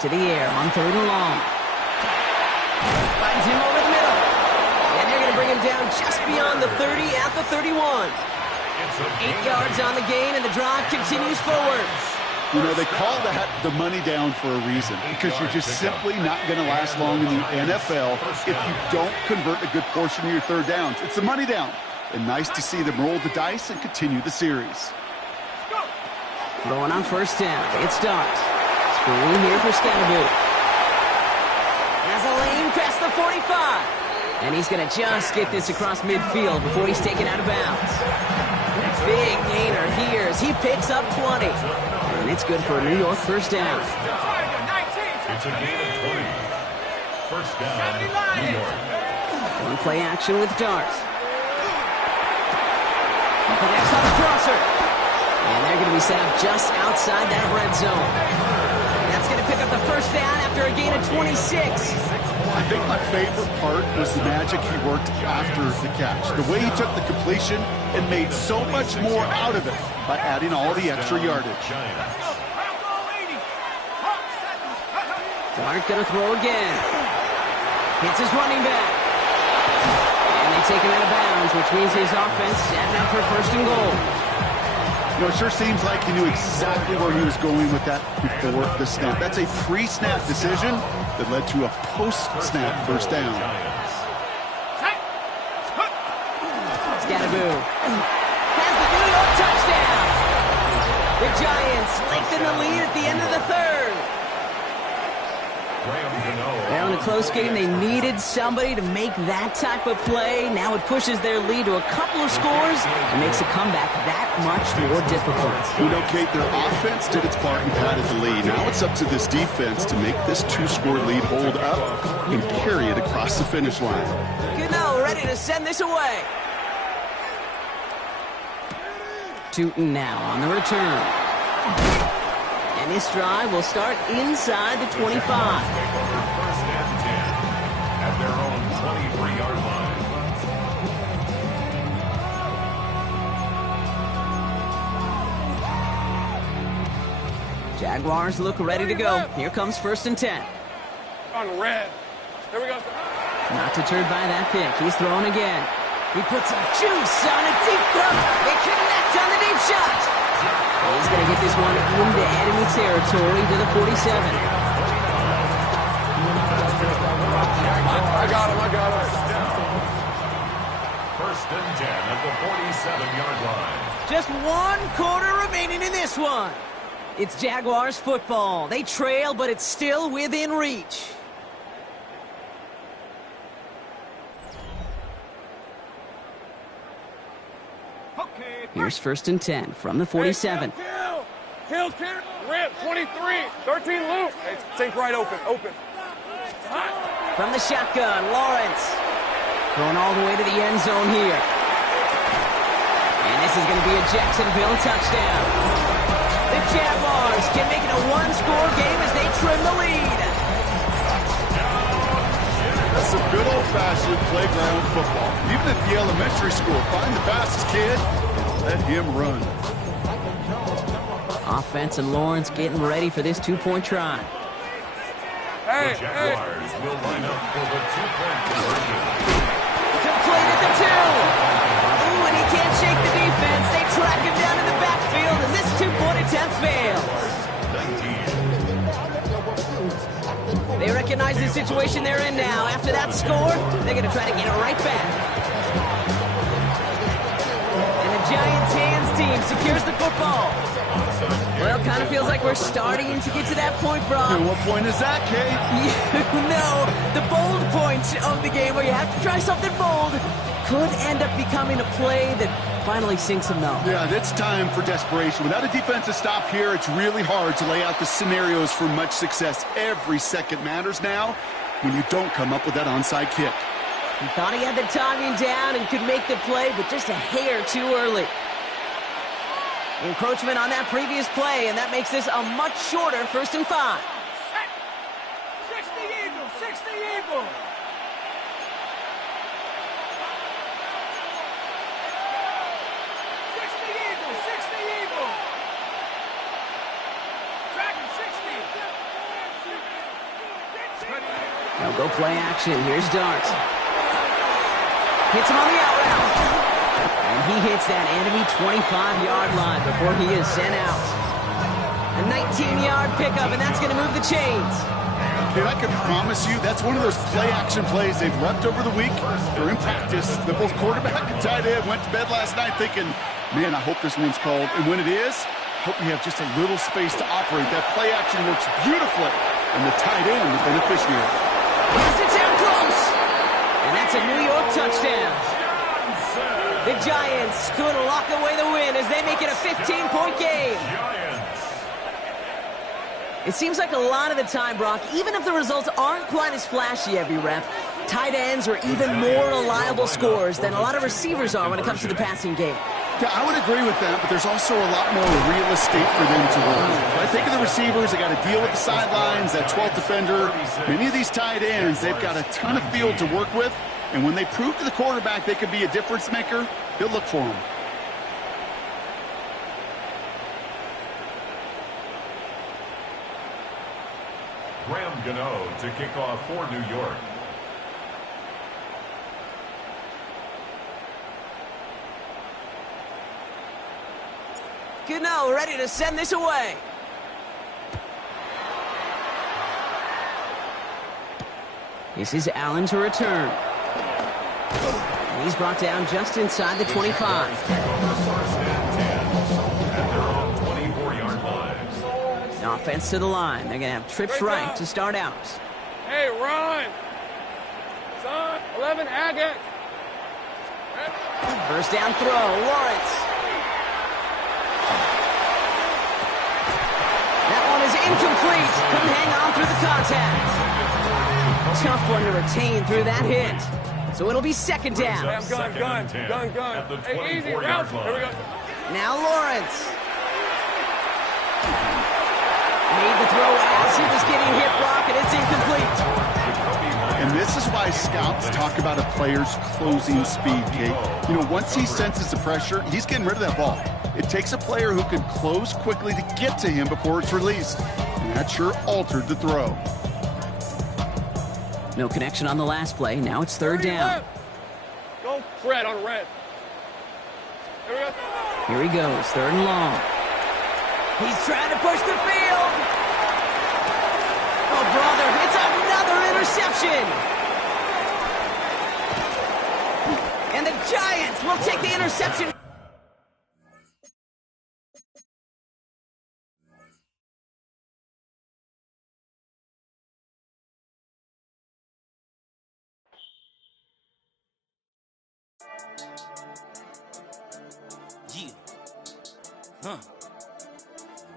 To the air on 3rd and long. Finds him over the middle. And they're going to bring him down just beyond the 30 at the 31. 8 yards on the gain, and the drive continues forward. You know, they call that the money down for a reason, because you're just simply not going to last long in the NFL if you don't convert a good portion of your third downs. It's the money down. And nice to see them roll the dice and continue the series. Throwing on 1st down. It starts. Screen here for Scatterboo. Has a lane past the 45. And he's going to just get this across midfield before he's taken out of bounds. Big gainer here as he picks up 20. And it's good for a New York 1st down. It's a gain of 20. 1st down, New York. One play action with Darts. Connects on the crosser. And they're going to be set up just outside that red zone. That's going to pick up the 1st down after a gain of 26. I think my favorite part was the magic he worked after the catch. The way he took the completion and made so much more out of it by adding all the extra yardage. Dart going to throw again. Hits his running back. And they take him out of bounds, which means his offense setting up for 1st and goal. You know, it sure seems like he knew exactly where he was going with that before the snap. That's a pre-snap decision that led to a post-snap 1st down. Scatterboo has the New York touchdown. The Giants lengthen the lead at the end of the 3rd. Well, in a close game, they needed somebody to make that type of play. Now it pushes their lead to a couple of scores and makes a comeback that much more difficult. You know, Kate, their offense did its part and padded the lead. Now it's up to this defense to make this 2-score lead hold up and carry it across the finish line. Gano ready to send this away. Tootin now on the return. And this drive will start inside the 25. 1st and 10 at their own 23-yard line. Jaguars look ready to go. Here comes 1st and 10. On red. Here we go. Not deterred by that pick. He's throwing again. He puts some juice on a deep throw. They connect on the deep shot. He's going to get this one into enemy territory to the 47. I got him. 1st and 10 at the 47-yard line. Just 1 quarter remaining in this one. It's Jaguars football. They trail, but it's still within reach. Here's 1st and 10 from the 47. Kill. Rip, 23. 13 loop. Hey, think right open. From the shotgun, Lawrence. Going all the way to the end zone here. And this is going to be a Jacksonville touchdown. The Jaguars can make it a 1-score game as they trim the lead. That's some good old-fashioned playground football. Even at the elementary school, find the fastest kid, let him run. Offense and Lawrence getting ready for this 2-point try. The Jaguars will line up for the 2-point conversion. Complete at the 2. Ooh, and he can't shake the defense. They track him down in the backfield, and this 2-point attempt fails. 19. They recognize the situation they're in now. After that score, they're going to try to get it right back. And the Giants hands team secures the football. Well, kind of feels like we're starting to get to that point, Brock. And what point is that, Kate? You know, the bold point of the game where you have to try something bold could end up becoming a play that finally sinks them though. Yeah, it's time for desperation. Without a defensive stop here, it's really hard to lay out the scenarios for much success. Every second matters now when you don't come up with that onside kick. He thought he had the timing down and could make the play, but just a hair too early. Encroachment on that previous play, and that makes this a much shorter 1st and 5. 60 Eagles. They'll go play action. Here's Dart. Hits him on the out route. And he hits that enemy 25-yard line before he is sent out. A 19-yard pickup, and that's going to move the chains. Kid, I can promise you that's one of those play-action plays they've repped over the week. They're in practice. They're both quarterback and tight end. Went to bed last night thinking, man, I hope this one's called. And when it is, I hope we have just a little space to operate. That play-action works beautifully, and the tight end, the beneficiary. Yes, it's down close. And that's a New York touchdown. The Giants could lock away the win as they make it a 15-point game. It seems like a lot of the time, Brock, even if the results aren't quite as flashy every rep, tight ends are even more reliable scorers than a lot of receivers are when it comes to the passing game. Yeah, I would agree with that, but there's also a lot more real estate for them to work with. When I think of the receivers, they got to deal with the sidelines, that 12th defender. Many of these tight ends, they've got a ton of field to work with, and when they prove to the quarterback they could be a difference maker, he'll look for them. Graham Gano to kick off for New York. Gano ready to send this away. This is Allen to return. And he's brought down just inside the 25. Offense to the line. They're going to have trips right to start out. Hey, run! Son, 11 Agate. First down throw, Lawrence. That one is incomplete. Couldn't hang on through the contact. Tough one to retain through that hit. So it'll be second down. Gun. Hey, easy, route. Here we go. Now Lawrence. Made the throw as he was getting hit, Brock, and it's incomplete. And this is why scouts talk about a player's closing speed, Kate. You know, once he senses the pressure, he's getting rid of that ball. It takes a player who can close quickly to get to him before it's released. And that sure altered the throw. No connection on the last play. Now it's third down. Go Fred on red. Here we go. Here he goes, third and long. He's trying to push the field. Oh, brother, it's another interception. And the Giants will take the interception.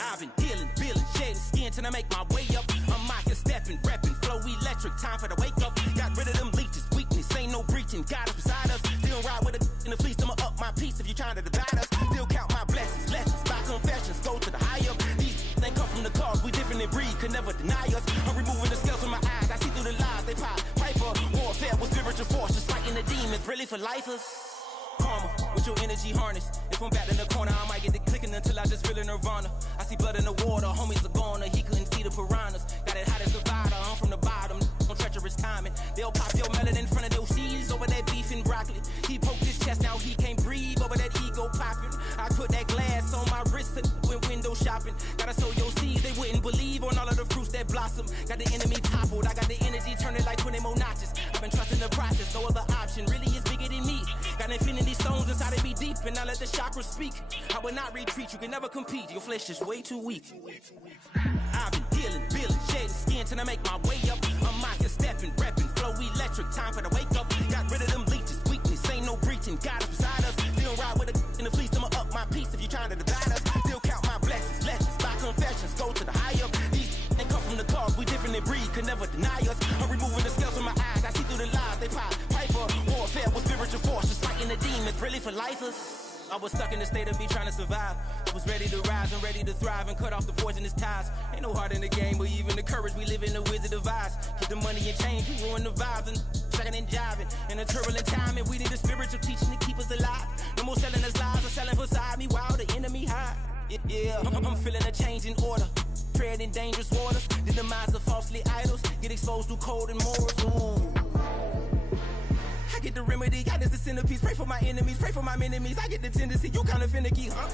I've been dealing, shedding skin till I make my way up. I'm out here stepping, repping, flow electric, time for the wake up. Got rid of them leeches, weakness, ain't no breaching. God is beside us, still ride with a in the fleece. I'ma up my piece if you're trying to divide us. Still count my blessings, lessons, by confessions, go to the high up. These they come from the cause, we different in breed, could never deny us. I'm removing the scales from my eyes, I see through the lies, they pop. Piper, warfare with spiritual force, just fighting the demons, really for lifers. Karma, with your energy harness. If I'm back in the corner, I might get the clicking until I just feel a nirvana. I see blood in the water, homies are gone, he couldn't see the piranhas. Got it hot as Nevada, I'm from the bottom, on treacherous timing. They'll pop your melon in front of those seeds over that beef and broccoli. He poked his chest, now he can't breathe over that ego popping. I put that glass on my wrist when window shopping. Gotta sow your seeds, they wouldn't believe on all of the fruits that blossom. Got the enemy toppled, I got the energy turning like 20 more notches. I've been trusting the process, no other option really is bigger than me. Got infinity stones inside of me deep, and I let the chakras speak. I will not retreat, you can never compete, your flesh is way too weak. I've been dealing, shedding skin till I make my way up. I'm out here stepping, repping, flow electric, time for the wake up. Got rid of them leeches, weakness, ain't no breaching. God is beside us, still ride with a in the fleece. I'ma up my piece if you're trying to divide us. Still count my blessings, lessons, by confessions, go to the high up. These they come from the cause, we different in breed, could never deny us. I'm removing the scales from my eyes, I see through the lies, they pop. Piper, warfare with spiritual force, just fighting the demons, really for lifers. I was stuck in the state of me trying to survive. I was ready to rise and ready to thrive and cut off the poisonous ties. Ain't no heart in the game, but even the courage we live in the wizard of eyes. Get the money and change, we ruin the vibes and checking and jiving. In a turbulent time, and we need a spiritual teaching to keep us alive. No more selling us lies or selling beside me while the enemy hide. Yeah, I'm feeling a change in order. treading dangerous waters. The demise of falsely idols, get exposed through code and morals. Ooh. I get the remedy, God is the centerpiece. Pray for my enemies, pray for my enemies. I get the tendency, you kinda finicky, huh?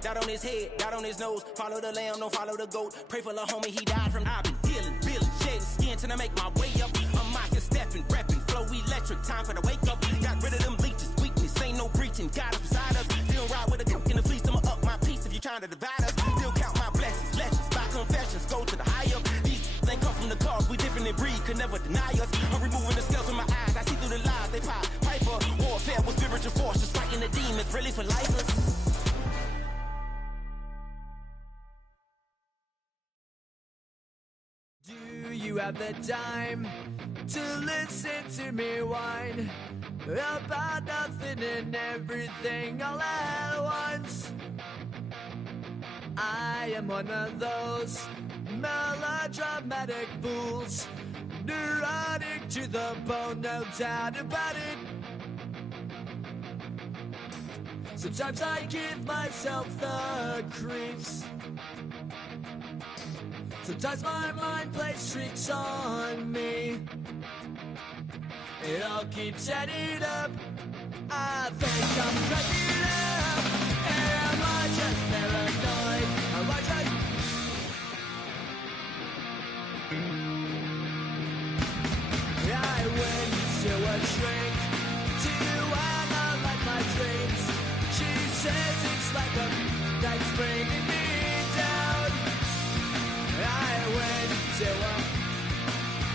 Dot on his head, dot on his nose. Follow the lamb, don't follow the goat. Pray for the homie, he died from. I've been healing, feeling, shedding skin till I make my way up. I'm mocking, stepping, repping, flow electric. Time for the wake up. Got rid of them leeches, weakness, ain't no preaching. God is beside us. Still ride with a cook in the fleece. I'ma up my piece if you trying to divide us. Still count my blessings, lessons, by confessions. Go to the high up. These ain't come from the cause. We different in breed, could never deny us. I'm removing the scales from my eyes. I see through the lies they pop. Piper, warfare with spiritual force. Just fighting the demons, really for lifers. Do you have the time to listen to me whine about nothing and everything all at once? I am one of those melodramatic fools, neurotic to the bone, no doubt about it. Sometimes I give myself the creeps. Sometimes my mind plays tricks on me. It all keeps adding up. I think I'm cracking up. Am I just paranoid? Am I just... I went to a shrink to analyze my dreams. She says it's like a that's bringing me down. I went to him.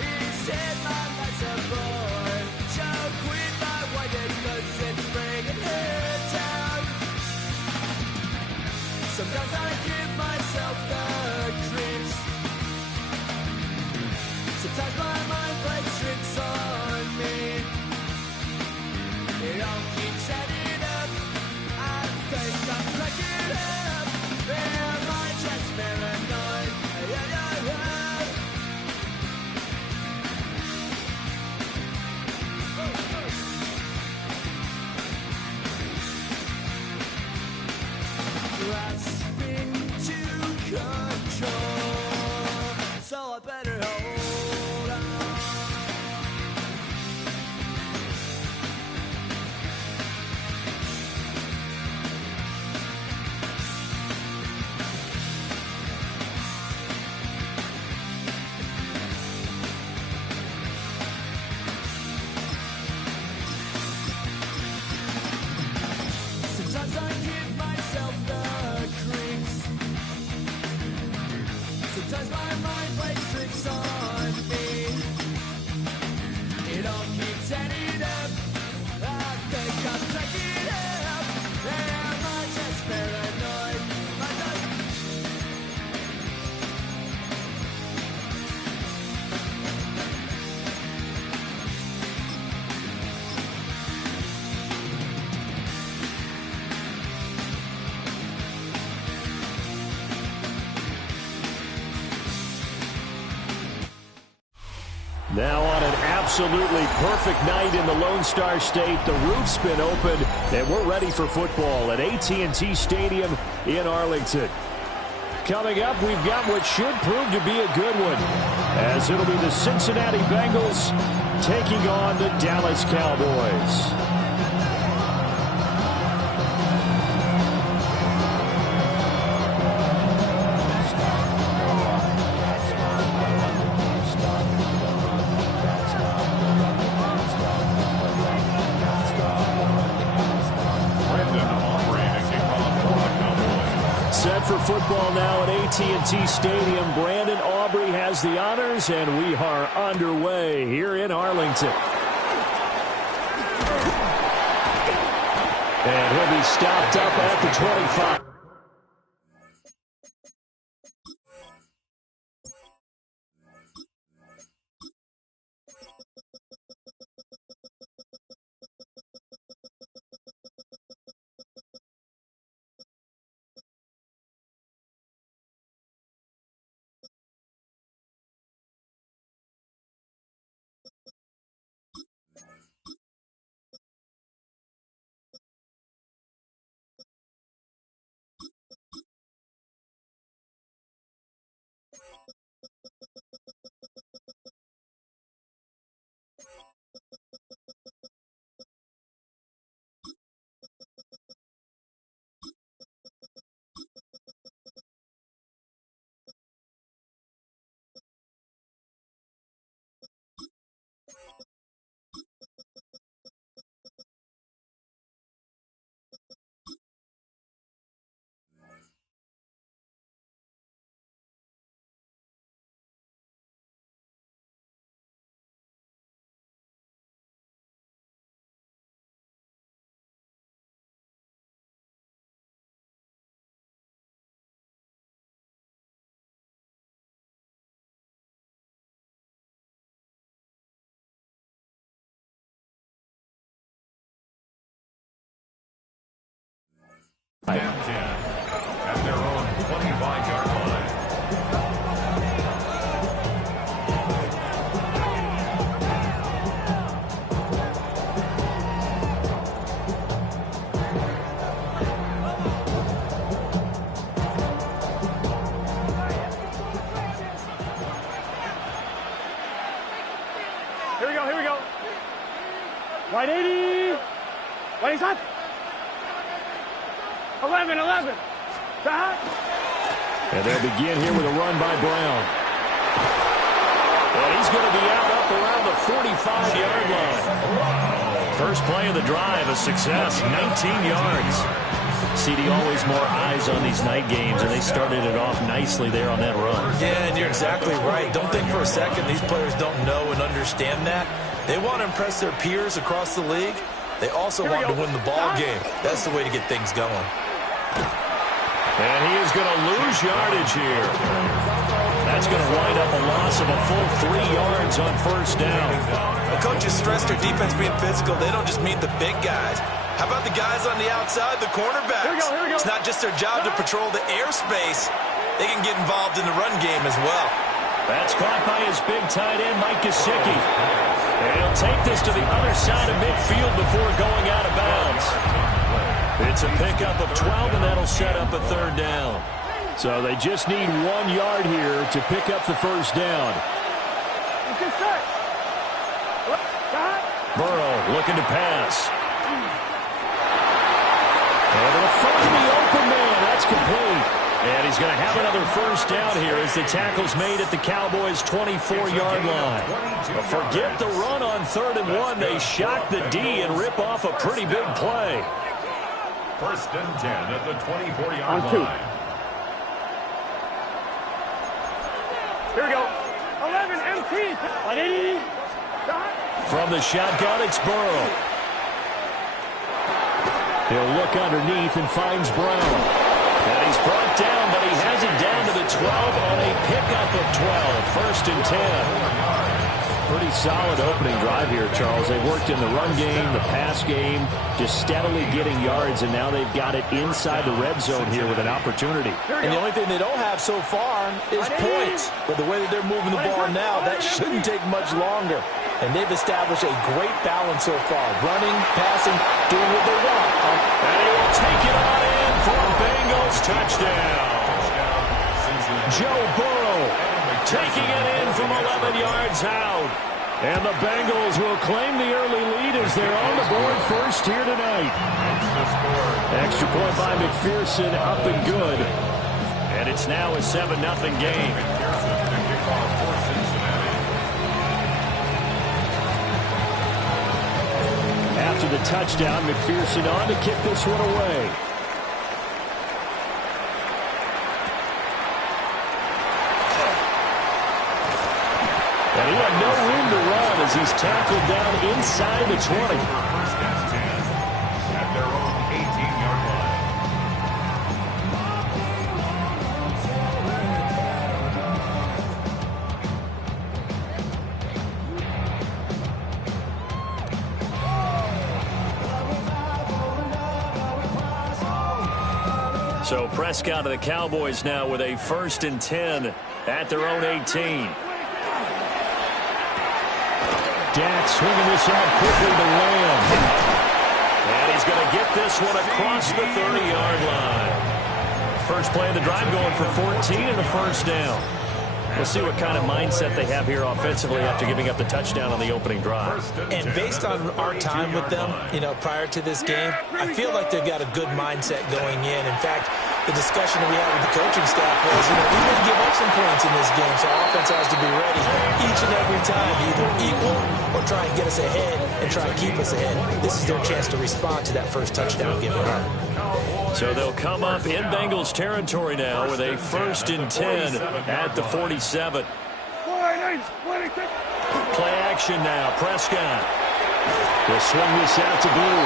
He said my life's a bore. So quit my white cause it's bringing her down. Sometimes I give myself the creeps. Sometimes my mind plays tricks on me. It all keeps adding up. I think I'm cracking up. Am I just paranoid? Grasping to control, so I better hold on. Sometimes I give myself the creeps. Sometimes my mind plays tricks on me. It all keeps adding up. I think I'm cracking up. Am I just paranoid? Am I just... Now on an absolutely perfect night in the Lone Star State, the roof's been opened, and we're ready for football at AT&T Stadium in Arlington. Coming up, we've got what should prove to be a good one, as it'll be the Cincinnati Bengals taking on the Dallas Cowboys. Set for football now at AT&T Stadium. Brandon Aubrey has the honors, and we are underway here in Arlington. And he'll be stopped up at the 25. 10-10 at their own 25-yard line. Here we go. Right 80. Right hot. 11. Stop. And they'll begin here with a run by Brown. And he's going to be out up around the 45-yard line. First play of the drive, a success, 19 yards. CD, always more eyes on these night games, and they started it off nicely there on that run. Yeah, and you're exactly right. Don't think for a second these players don't know and understand that. They want to impress their peers across the league. They also want to win the ball game. That's the way to get things going. And he is going to lose yardage here. That's going to wind up a loss of a full 3 yards on first down. The coaches stress their defense being physical. They don't just mean the big guys. How about the guys on the outside, the cornerbacks? Here we go. It's not just their job to patrol the airspace. They can get involved in the run game as well. That's caught by his big tight end, Mike Gesicki. And he'll take this to the other side of midfield before going out of bounds. It's a pickup of 12, and that'll set up a third down. So they just need 1 yard here to pick up the first down. Burrow looking to pass. And they'll find the open man. That's complete. And he's going to have another first down here as the tackle's made at the Cowboys' 24-yard line. But forget the run on 3rd and 1. They shock the D and rip off a pretty big play. First and 10 at the 24-yard line. Here we go. 11 MT. From the shotgun, it's Burrow. He'll look underneath and finds Brown. And he's brought down, but he has it down to the 12 on a pickup of 12. First and 10. Pretty solid opening drive here, Charles. They've worked in the run game, the pass game, just steadily getting yards, and now they've got it inside the red zone here with an opportunity. And the only thing they don't have so far is points. But the way that they're moving the ball now, that shouldn't take much longer. And they've established a great balance so far. Running, passing, doing what they want. And he will take it on in for a Bengals touchdown. Joe Burrow taking it in from 11 yards out. And the Bengals will claim the early lead as they're on the board first here tonight. Extra point by McPherson, up and good. And it's now a 7-0 game. After the touchdown, McPherson on to kick this one away. And he had no room to run as he's tackled down inside the 20. First and 10 at their own 18-yard line. So Prescott of the Cowboys now with a 1st and 10 at their own 18. Dak swinging this out quickly to Lamb. And he's going to get this one across the 30-yard line. First play of the drive going for 14 and a first down. We'll see what kind of mindset they have here offensively after giving up the touchdown on the opening drive. And based on our time with them, prior to this game, I feel like they've got a good mindset going in. In fact, the discussion that we had with the coaching staff was, we may give up some points in this game, so our offense has to be ready each and every time, either equal or try and get us ahead and try and keep us ahead. This is their chance to respond to that first touchdown given up. So they'll come up in Bengals territory now with a 1st and 10 at the 47. Play action now. Prescott will swing this out to Blue.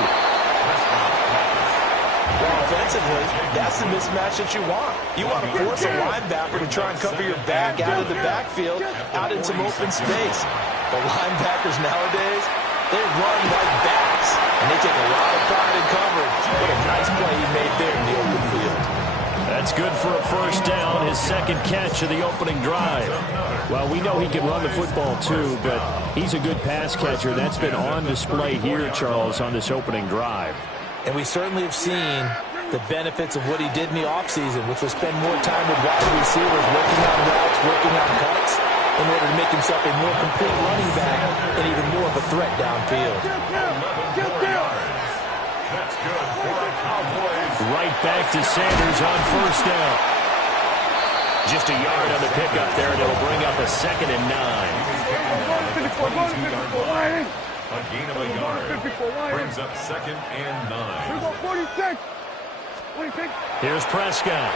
Well, offensively, that's the mismatch that you want. You want to force a linebacker to try and cover your back out of the backfield, out in some open space. The linebackers nowadays, they run like backs, and they take a lot of pride in coverage. What a nice play he made there in the open good for a first down, his second catch of the opening drive. Well, we know he can run the football too, but he's a good pass catcher. That's been on display here, Charles, on this opening drive. And we certainly have seen the benefits of what he did in the offseason, which was spend more time with wide receivers, working on routes, working on cuts, in order to make himself a more complete running back and even more of a threat downfield. That's good for the Cowboys. Right back to Sanders on first down. Just a yard on the pickup there, and it'll bring up a 2nd and 9. A gain of a yard brings up 2nd and 9. 46. Here's Prescott.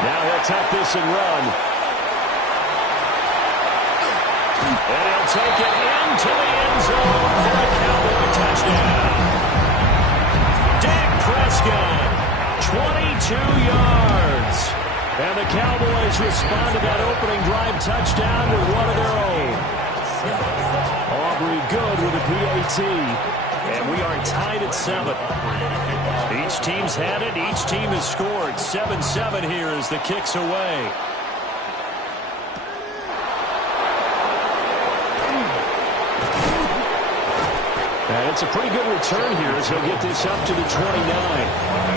Now he'll tuck this and run. And he'll take it into the end zone for a Cowboy touchdown. Dak Prescott, 22 yards. And the Cowboys respond to that opening drive touchdown with one of their own. Aubrey good with a PAT. And we are tied at 7. Each team's had it. Each team has scored. 7-7 here as the kick's away. And it's a pretty good return here as he'll get this up to the 29.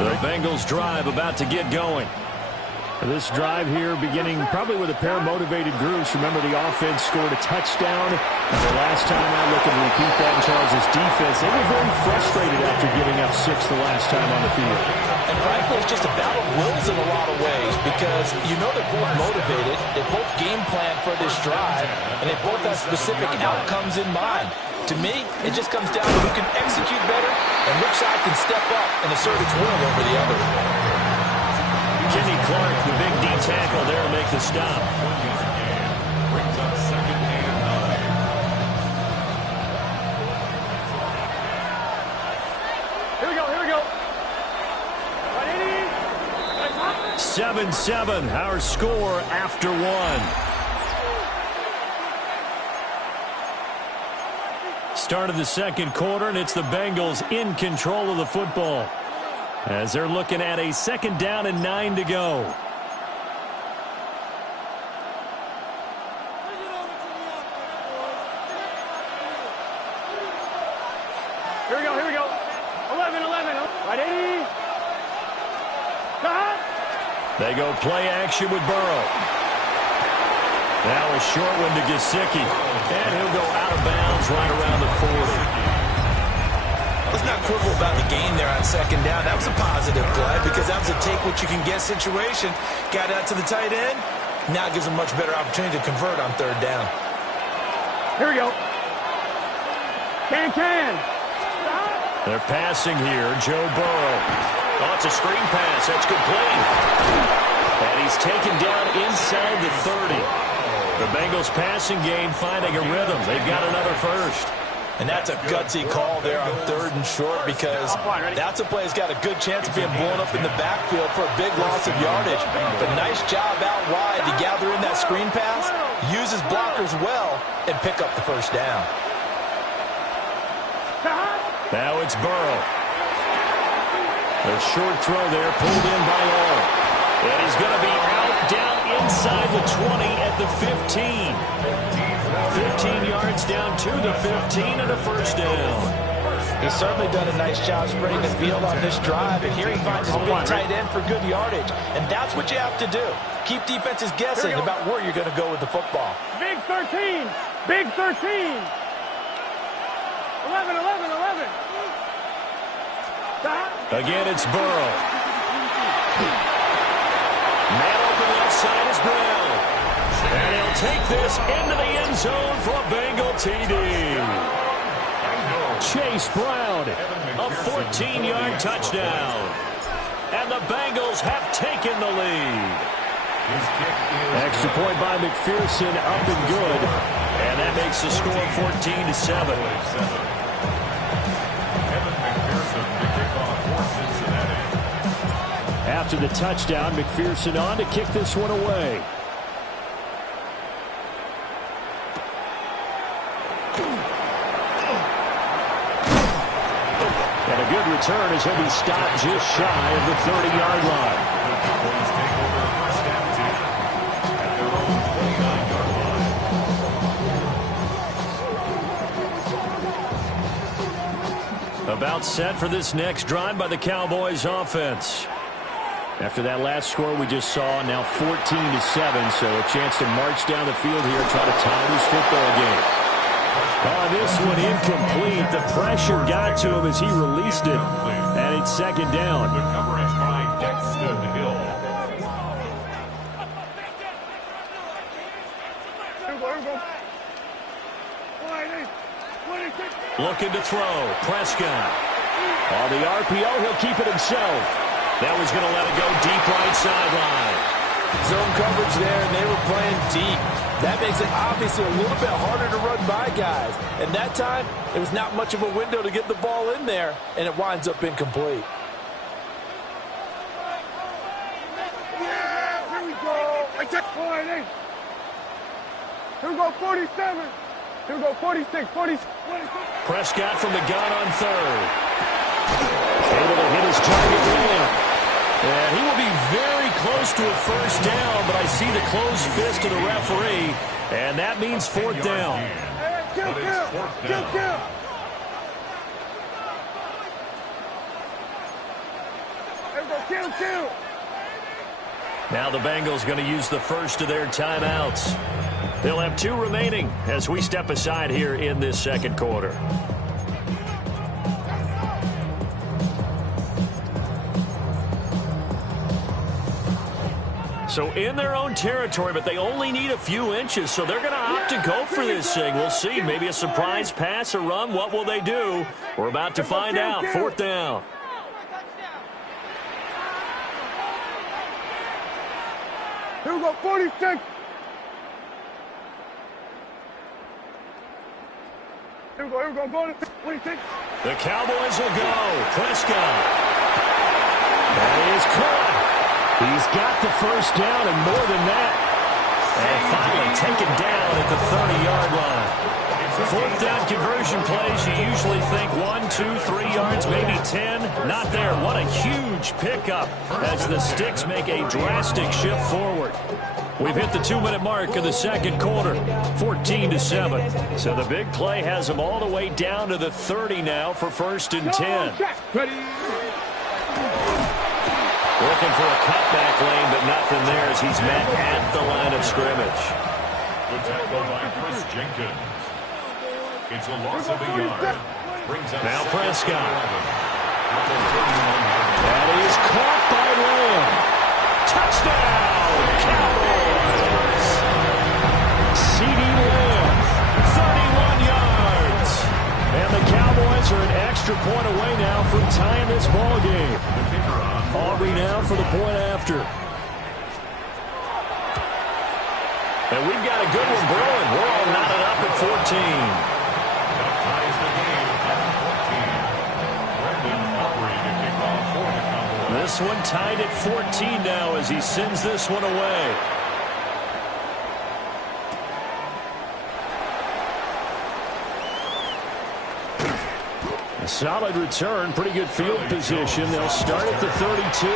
The Bengals drive about to get going. This drive here beginning probably with a pair of motivated groups. Remember, the offense scored a touchdown. And the last time I look and repeat that in Charles' defense, they were very frustrated after giving up 6 the last time on the field. And frankly, it's just a battle of wills in a lot of ways because you know they're both motivated. They both game plan for this drive, and they both have specific outcomes in mind. To me, it just comes down to who can execute better and which side can step up and assert its will over the other. Kenny Clark, the big D tackle there to make the stop. Brings up 2nd and 9. Here we go. 7-7, our score after 1. Start of the second quarter, and it's the Bengals in control of the football as they're looking at a 2nd down and 9 to go. Here we go. 11. Right, 80. They go play action with Burrow. Now a short one to Gesicki. And he'll go out of bounds right around the 40. Let's not quibble about the game there on 2nd down. That was a positive play because that was a take-what-you-can-get situation. Got out to the tight end. Now it gives them much better opportunity to convert on 3rd down. Here we go. Can. They're passing here. Joe Burrow. Oh, it's a screen pass. That's complete. And he's taken down inside the 30. The Bengals passing game finding a rhythm. They've got another first. And that's a gutsy call there on 3rd and short because that's a play that's got a good chance of being blown up in the backfield for a big loss of yardage. But nice job out wide to gather in that screen pass, use his blockers well, and pick up the first down. Now it's Burrow. A short throw there pulled in by Orr. And he's going to be out down inside the 20 at the 15. 15 yards down to the 15 and a first down. He's certainly done a nice job spreading the field on this drive, and here he finds his big tight end for good yardage. And that's what you have to do. Keep defenses guessing about where you're going to go with the football. Big 13. 11. Again, it's Burrow. Man open left side is Brown. And he'll take this into the end zone for a Bengal TD. Chase Brown, a 14-yard touchdown. And the Bengals have taken the lead. Extra point by McPherson, up and good. And that makes the score 14-7. After the touchdown, McPherson on to kick this one away. good return as he'll be stopped just shy of the 30-yard line. Cowboys take over first and 10 at their own 29-yard line. About set for this next drive by the Cowboys offense. After that last score we just saw, now 14-7, so a chance to march down the field here and try to tie this football game. Oh, this one incomplete. The pressure got to him as he released it, and it's second down. The coverage by Dexton Hill. Looking to throw. Prescott. On the RPO, he'll keep it himself. That was going to let it go deep right sideline. Zone coverage there, and they were playing deep. That makes it obviously a little bit harder to run by guys. And that time, there was not much of a window to get the ball in there, and it winds up incomplete. Here we go. Here we go, 47. Here we go, 46, 46. Prescott from the gun on third. Able to hit his target Lamb. And he will be very close to a first down, but I see the closed fist of the referee, and that means fourth down. Kill. Here we go, kill. Now the Bengals going to use the first of their timeouts. They'll have 2 remaining as we step aside here in this second quarter. So in their own territory, but they only need a few inches, so they're going to opt to go for this thing. We'll see. Maybe a surprise pass or run. What will they do? We're about to find out. Fourth down. Here we go, 46. Here we go, go to 26. The Cowboys will go. Prescott. That is caught. He's got the first down and more than that. And finally taken down at the 30-yard line. Fourth down conversion plays, you usually think 1, 2, 3 yards, maybe 10. Not there. What a huge pickup as the Sticks make a drastic shift forward. We've hit the 2-minute mark of the second quarter, 14-7. So the big play has them all the way down to the 30 now for first and 10. Looking for a cutback lane, but nothing there as he's met at the line of scrimmage. Good tackle by Chris Jenkins. It's a loss of a yard. Brings up now Prescott. That is caught by Lamb. Touchdown, Cowboys. CeeDee Lamb, 31 yards. And the Cowboys are an extra point away now from tying this ball game. Aubrey now for the point after. And we've got a good one brewing. We're all knotted up at 14. That ties the game at 14. Brendan Aubrey to kick off for the Cowboys. This one tied at 14 now as he sends this one away. A solid return, pretty good field position. They'll start at the 32.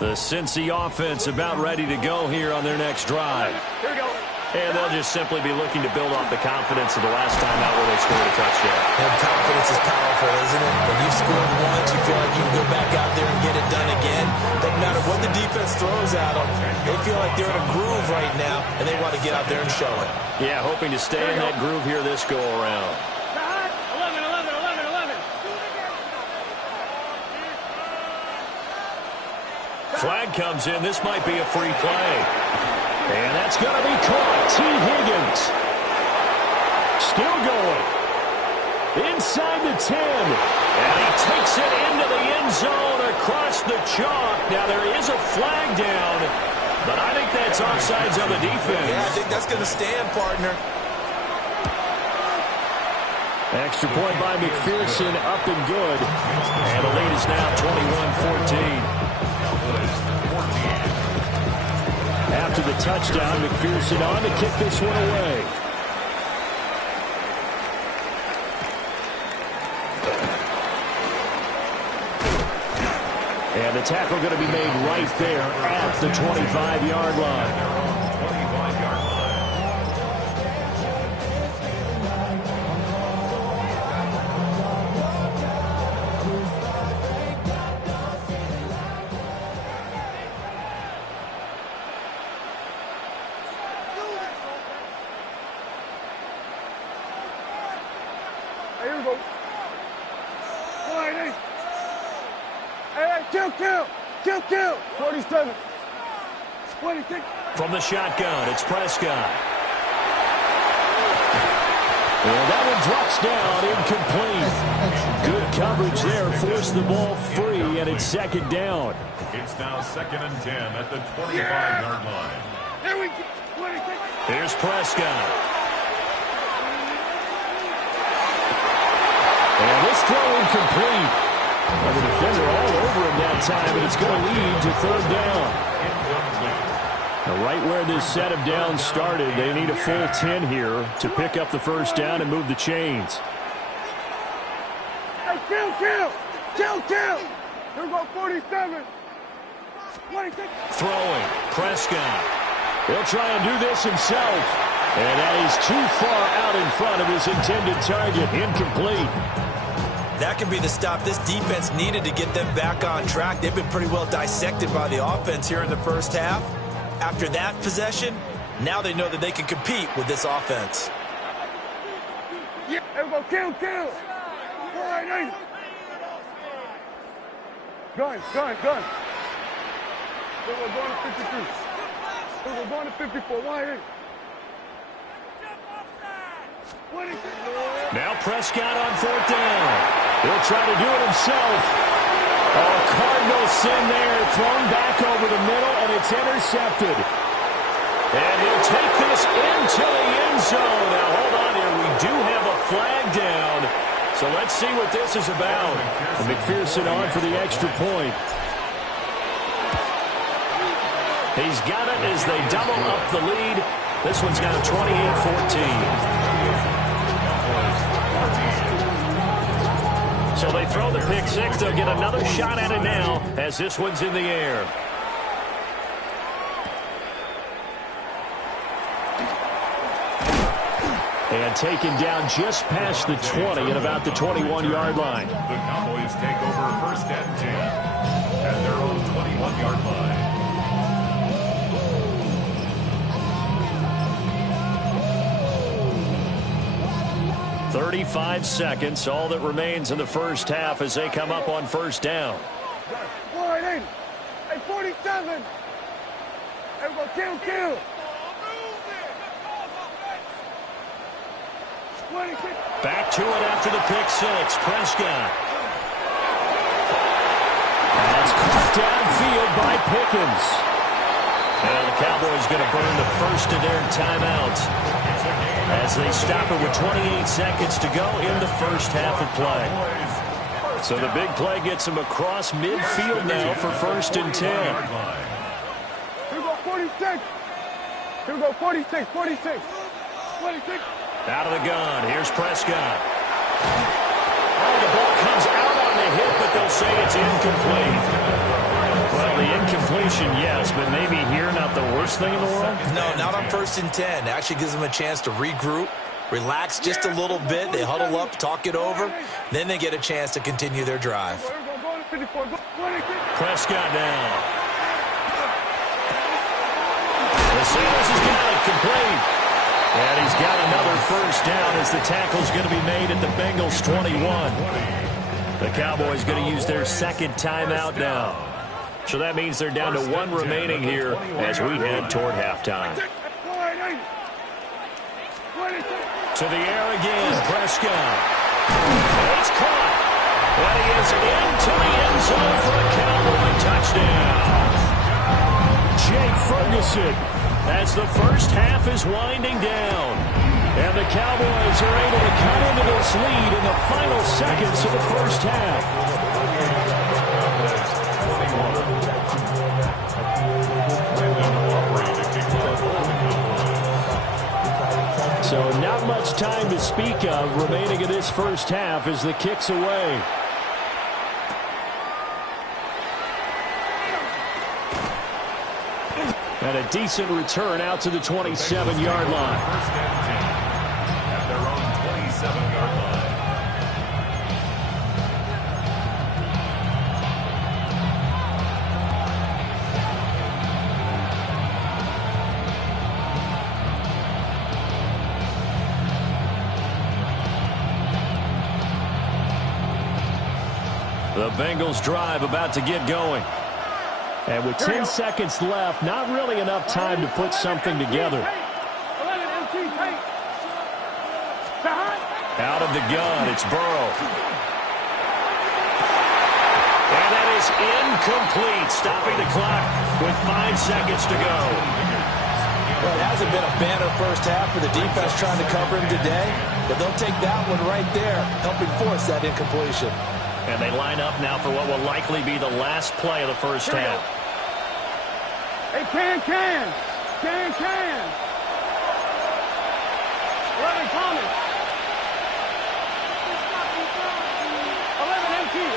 The Cincy offense about ready to go here on their next drive. Here we go. And they'll just simply be looking to build off the confidence of the last time out where they scored a touchdown. And confidence is powerful, isn't it? When you've scored once, you feel like you can go back out there and get it done again. Doesn't matter what the defense throws at them. They feel like they're in a groove right now, and they want to get out there and show it. Yeah, hoping to stay in that groove here this go around. 11. Flag comes in. This might be a free play. And that's going to be caught. T. Higgins. Still going. Inside the 10. And he takes it into the end zone across the chalk. Now there is a flag down, but I think that's offsides on the defense. Yeah, I think that's going to stand, partner. Extra point by McPherson, up and good. And the lead is now 21-14. After the touchdown, McPherson on to kick this one away. And the tackle going to be made right there at the 25-yard line. Here we go. Kill. 47. 26. From the shotgun, it's Prescott. And that one drops down, incomplete. Good coverage there, forced the ball free, and it's second down. It's now 2nd and 10 at the 25-yard line. Here we go. 26. Here's Prescott. And this throw incomplete. Well, the defender all over him that time, and it's going to lead to 3rd down. Now, right where this set of downs started, they need a full 10 here to pick up the 1st down and move the chains. Hey, kill. Here we go, 47. 26. Throwing, Prescott. He'll try and do this himself. And that is too far out in front of his intended target. Incomplete. That could be the stop this defense needed to get them back on track. They've been pretty well dissected by the offense here in the first half. After that possession, now they know that they can compete with this offense. Yeah, here we go, kill. All right, Gun. We're going to 53. We're going to 54. Wide. Now Prescott on 4th down. He'll try to do it himself. Oh, Cardinal sin there, thrown back over the middle, and it's intercepted. And he'll take this into the end zone. Now, hold on here. We do have a flag down. So let's see what this is about. And McPherson on for the extra point. He's got it as they double up the lead. This one's now 28-14. So they throw the pick six. They'll get another shot at it now as this one's in the air. And taken down just past the 20 at about the 21-yard line. The Cowboys take over 1st and 10 at their own 21-yard line. 35 seconds, all that remains in the first half as they come up on 1st down. Hey, 47. Hey, we'll kill. 26. Back to it after the pick six. Prescott. That's caught downfield by Pickens. And the Cowboys going to burn the first of their timeouts as they stop it with 28 seconds to go in the first half of play. So the big play gets them across midfield now for 1st and 10. Here we go, 46. Here we go, 46. 26. Out of the gun. Here's Prescott. Oh, the ball comes out on the hit, but they'll say it's incomplete. Well, the incompletion, yes, but maybe here not the worst thing in the world? No, not on 1st and 10. Actually gives them a chance to regroup, relax just a little bit. They huddle up, talk it over. Then they get a chance to continue their drive. Prescott down. The Sanders has got it complete. And he's got another 1st down as the tackle's going to be made at the Bengals 21. The Cowboys going to use their 2nd timeout now. So that means they're down to 1 remaining here as we head toward halftime. To the air again, Prescott. It's caught. And he is into the end zone for a Cowboy touchdown. Jake Ferguson as the first half is winding down. And the Cowboys are able to cut into this lead in the final seconds of the first half. much time to speak of remaining in this first half as the kick's away. And a decent return out to the 27-yard line. First and 10 at their own 27-yard line. The Bengals drive about to get going. And with 10 seconds left, not really enough time to put something together. Out of the gun, it's Burrow. And that is incomplete, stopping the clock with 5 seconds to go. Well, it hasn't been a banner first half for the defense trying to cover him today, but they'll take that one right there, helping force that incompletion. And they line up now for what will likely be the last play of the first half. Hey, can. 11 Thomas. 11 MT. 11.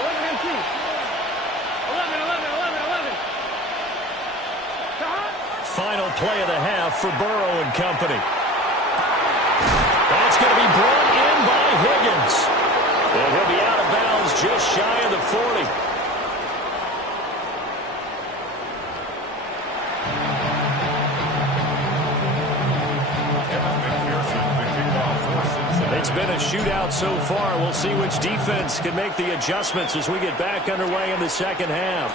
Final play of the half for Burrow and company. That's going to be brought in by Higgins. And he'll be out of bounds just shy of the 40. It's been a shootout so far. We'll see which defense can make the adjustments as we get back underway in the second half.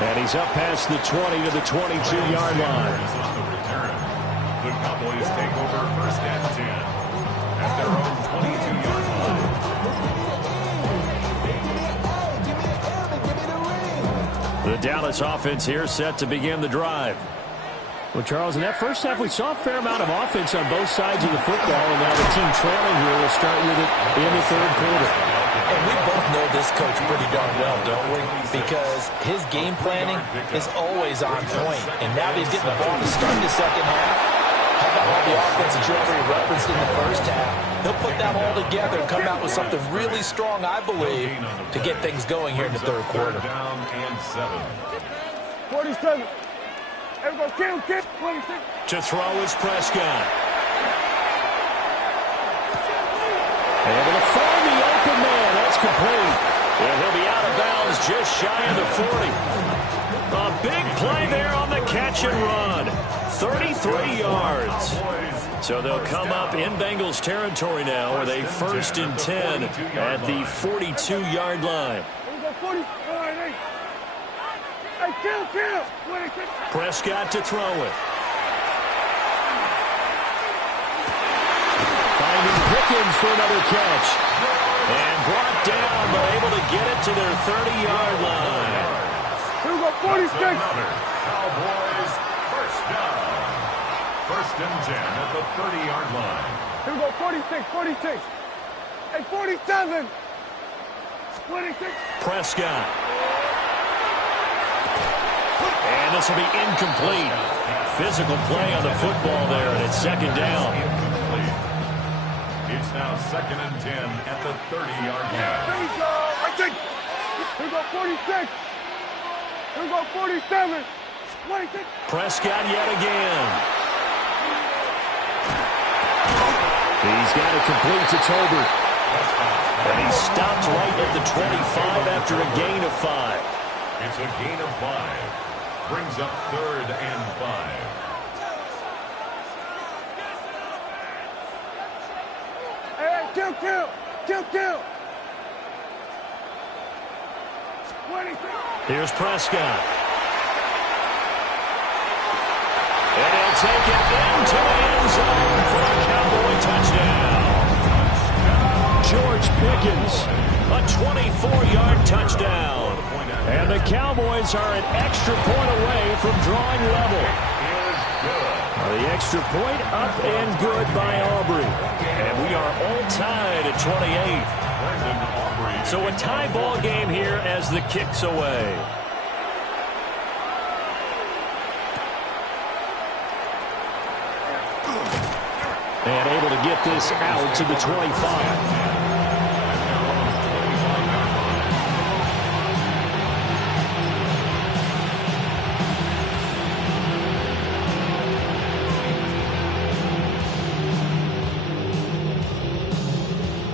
And he's up past the 20 to the 22-yard line. The Cowboys take over first and 10 at their own 22-yard line. The Dallas offense here set to begin the drive. Well, Charles, in that first half, we saw a fair amount of offense on both sides of the football, and now the team trailing here will start with it in the third quarter. And we both know this coach pretty darn well, don't we? Because his game planning is always on point. And now that he's getting the ball to start the second half, how about all the offense that you already referenced in the first half? He'll put that all together and come out with something really strong, I believe, to get things going here in the third quarter. Down and 7. 47. Everybody, kill. 26. To throw is Prescott. Able to find the open man. That's complete. And he'll be out of bounds just shy of the 40. A big play there on the catch and run. 33 yards. So they'll come up in Bengals territory now with a 1st and 10 at the 42-yard line. Prescott to throw it. Finding Pickens for another catch. And brought down, but able to get it to their 30-yard line. Here we go, 46. Cowboys first down. 1st and 10 at the 30-yard line. Here we go, 46. And 47. 26. Prescott. And this will be incomplete. Physical play on the football there, and it's second down. It's now 2nd and 10 at the 30-yard line. Here we go, 46. Here we go, 47. 26. Prescott yet again. He's got it complete to Tolbert. And he stopped right at the 25 after a gain of 5. It's a gain of 5. Brings up 3rd and 5. Hey, kill. 26. Here's Prescott. And he'll take it into the end zone for a Cowboy touchdown. George Pickens, a 24-yard touchdown. And the Cowboys are an extra point away from drawing level. The extra point up and good by Aubrey. And we are all tied at 28. So a tie ball game here as the kick's away. And able to get this out to the 25.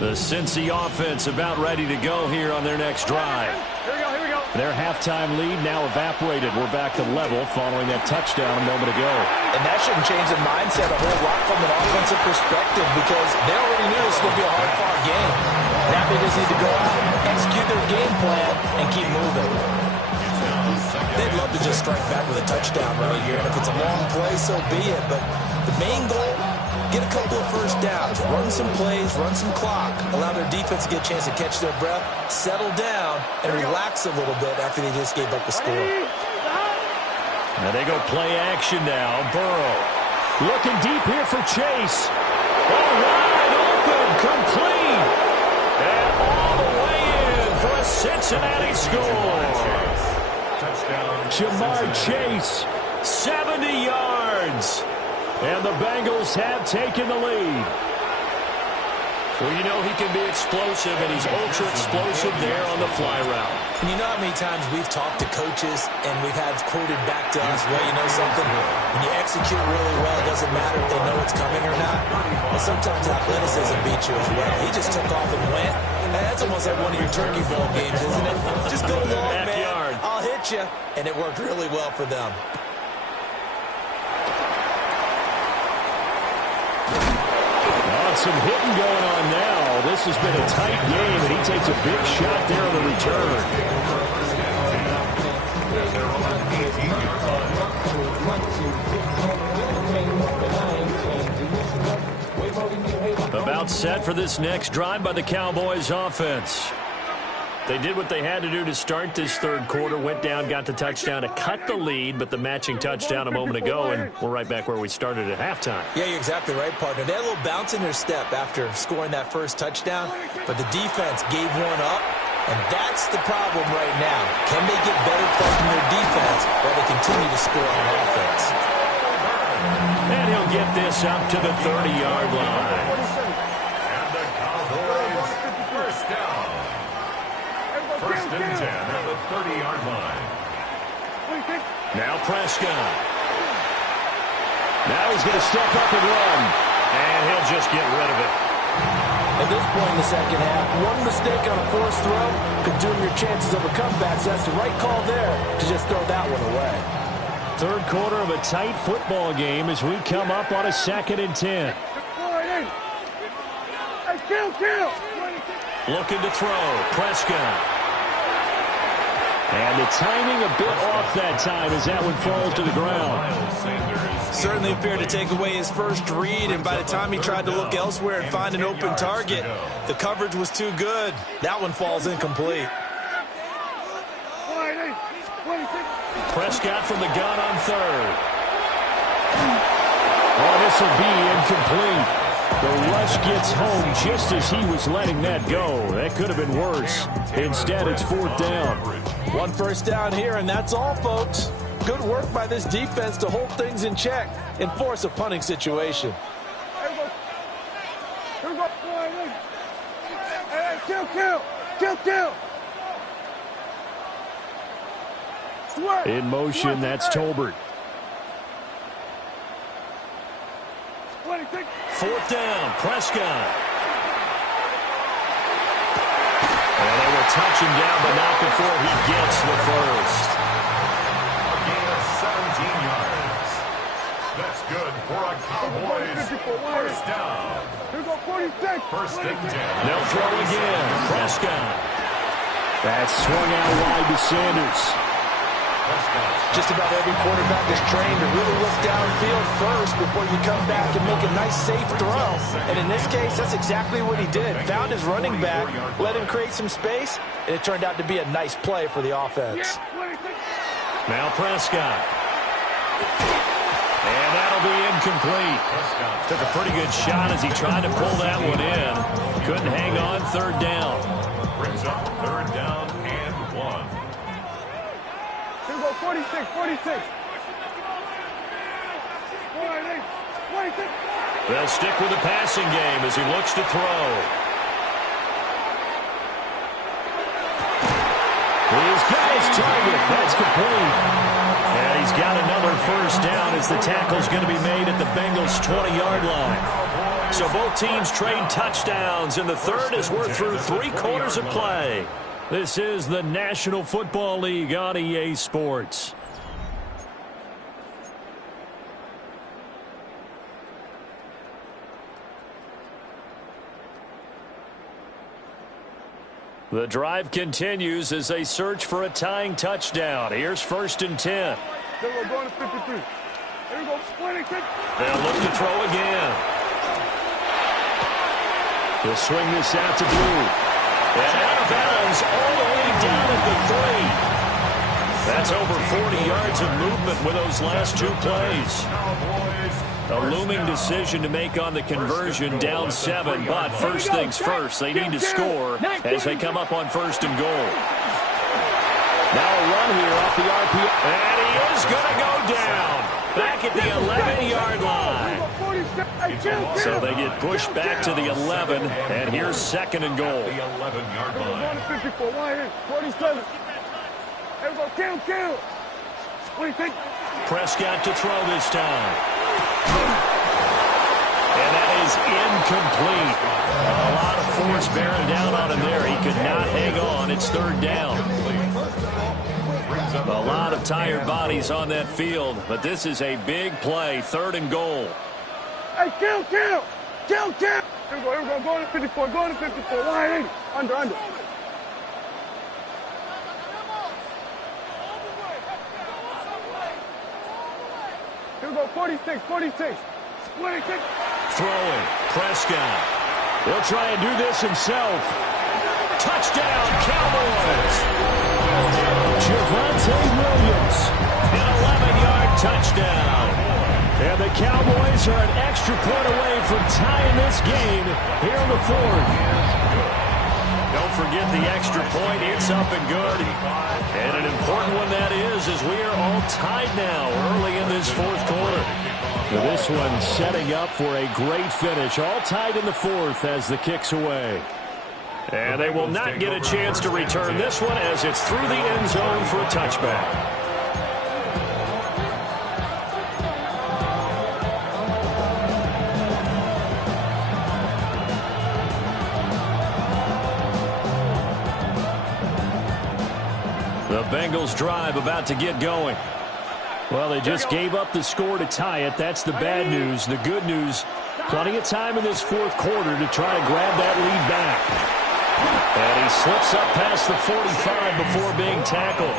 The Cincy offense about ready to go here on their next drive. Here we go. Their halftime lead now evaporated. We're back to level following that touchdown a moment ago. And that shouldn't change the mindset a whole lot from an offensive perspective because they already knew this was going to be a hard-fought game. Now they just need to go out, execute their game plan, and keep moving. They'd love to just strike back with a touchdown right here, and if it's a long play, so be it. But the main goal, get a couple of first downs, run some plays, run some clock, allow their defense to get a chance to catch their breath, settle down, and relax a little bit after they just gave up the score. Now they go play action now. Burrow looking deep here for Chase. Oh, wide open, complete. And all the way in for a Cincinnati score. Jamar Chase, 70 yards. And the Bengals have taken the lead. Well, you know he can be explosive, and he's ultra-explosive there on the fly route. And you know how many times we've talked to coaches, and we've had quoted back to us, well, you know something? When you execute really well, it doesn't matter if they know it's coming or not. Well, sometimes athleticism beats you as well. He just took off and went. And that's almost like one of your turkey bowl games, isn't it? Just go long, man. I'll hit you. And it worked really well for them. Some hitting going on now. This has been a tight game, and he takes a big shot there on the return. About set for this next drive by the Cowboys offense. They did what they had to do to start this third quarter, went down, got the touchdown to cut the lead, but the matching touchdown a moment ago, and we're right back where we started at halftime. Yeah, you're exactly right, partner. They had a little bounce in their step after scoring that first touchdown, but the defense gave one up, and that's the problem right now. Can they get better play from their defense while they continue to score on offense? And he'll get this up to the 30-yard line. And the Cowboys first down. First and 10 at the 30-yard line. Now Prescott. Now he's going to step up and run. And he'll just get rid of it. At this point in the second half, one mistake on a forced throw could doom your chances of a comeback. So that's the right call there to just throw that one away. Third quarter of a tight football game as we come up on a 2nd and 10. Looking to throw. Prescott. And the timing a bit off that time as that one falls to the ground. Certainly appeared to take away his first read, and by the time he tried to look elsewhere and find an open target, the coverage was too good. That one falls incomplete. Prescott from the gun on third. Oh, this will be incomplete. The rush gets home just as he was letting that go. That could have been worse. Instead, it's 4th down. One first down here, and that's all, folks. Good work by this defense to hold things in check and force a punting situation. Kill. In motion, that's Tolbert. 4th down, Prescott. And they will touch him down, but not before he gets the first. A gain of 17 yards. That's good for a Cowboys first down. First and 10. They'll throw again. Prescott. That's swung out wide to Sanders. Just about every quarterback is trained to really look downfield first before you come back and make a nice, safe throw. And in this case, that's exactly what he did. Found his running back, let him create some space, and it turned out to be a nice play for the offense. Now Prescott. And that'll be incomplete. Took a pretty good shot as he tried to pull that one in. Couldn't hang on. 3rd down. Brings up 3rd down and 1. 46. They'll stick with the passing game as he looks to throw. He's got his target. That's complete. And he's got another first down as the tackle's going to be made at the Bengals' 20-yard line. So both teams trade touchdowns, and the third as we're through 3 quarters of play. This is the National Football League on EA Sports. The drive continues as they search for a tying touchdown. Here's 1st and 10. We're going to 53. Here we go, splitting kick. They'll look to throw again. He'll swing this out to Blue. And out of bounds all the way down at the 3. That's over 40 yards of movement with those last 2 plays. A looming decision to make on the conversion, down 7, but first things first, they need to score as they come up on 1st and goal. Now a run here off the RPO, and he is going to go down back at the 11-yard line. So they get pushed back to the 11, and here's 2nd and goal. The 11-yard line. 54, wide in, 47. There we go, kill. What do you think? Prescott to throw this time. And that is incomplete. A lot of force bearing down on him there. He could not hang on. It's 3rd down. A lot of tired bodies on that field, but this is a big play. 3rd and goal. Hey, kill. Here we go, going to 54, wide in. Under. Here we go, 46. Splitting kick. Throwing, Prescott. He'll try and do this himself. Touchdown, Cowboys. Javonte Williams, an 11-yard touchdown. And the Cowboys are an extra point away from tying this game here in the 4th. Don't forget the extra point. It's up and good. And an important one that is, as we are all tied now early in this 4th quarter. This one setting up for a great finish. All tied in the 4th as the kick's away. And they will not get a chance to return this one as it's through the end zone for a touchback. The Bengals drive about to get going. Well, they just gave up the score to tie it. That's the bad news. The good news, plenty of time in this 4th quarter to try to grab that lead back. And he slips up past the 45 before being tackled.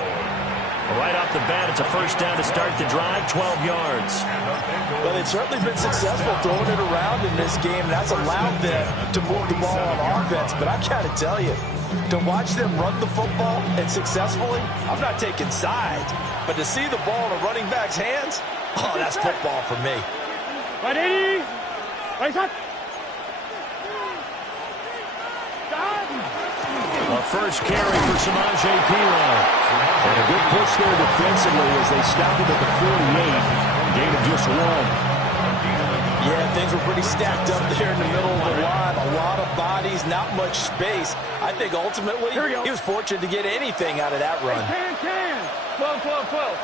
Right off the bat, it's a first down to start the drive, 12 yards. Well, they've certainly been successful throwing it around in this game. That's allowed them to move the ball on offense. But I've got to tell you, to watch them run the football and successfully, I'm not taking sides. But to see the ball in a running back's hands, oh, that's football for me. Right, 80. Right, up. A first carry for Samaje Perine. And a good push there defensively as they stop him at the 48. Gain of just 1. Yeah, things were pretty stacked up there in the middle of the line. A lot of bodies, not much space. I think ultimately he was fortunate to get anything out of that run. 12.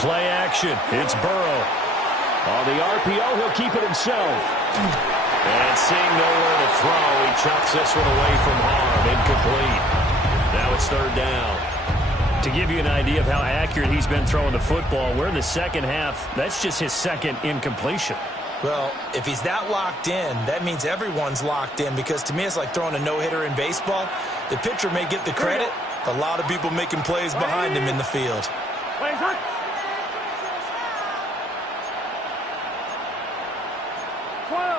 Play action. It's Burrow. On the RPO, he'll keep it himself. And seeing nowhere to throw, he chucks this one away from harm. Incomplete. Now it's 3rd down. To give you an idea of how accurate he's been throwing the football, we're in the 2nd half. That's just his 2nd incompletion. Well, if he's that locked in, that means everyone's locked in, because to me it's like throwing a no-hitter in baseball. The pitcher may get the credit, a lot of people making plays behind him in the field.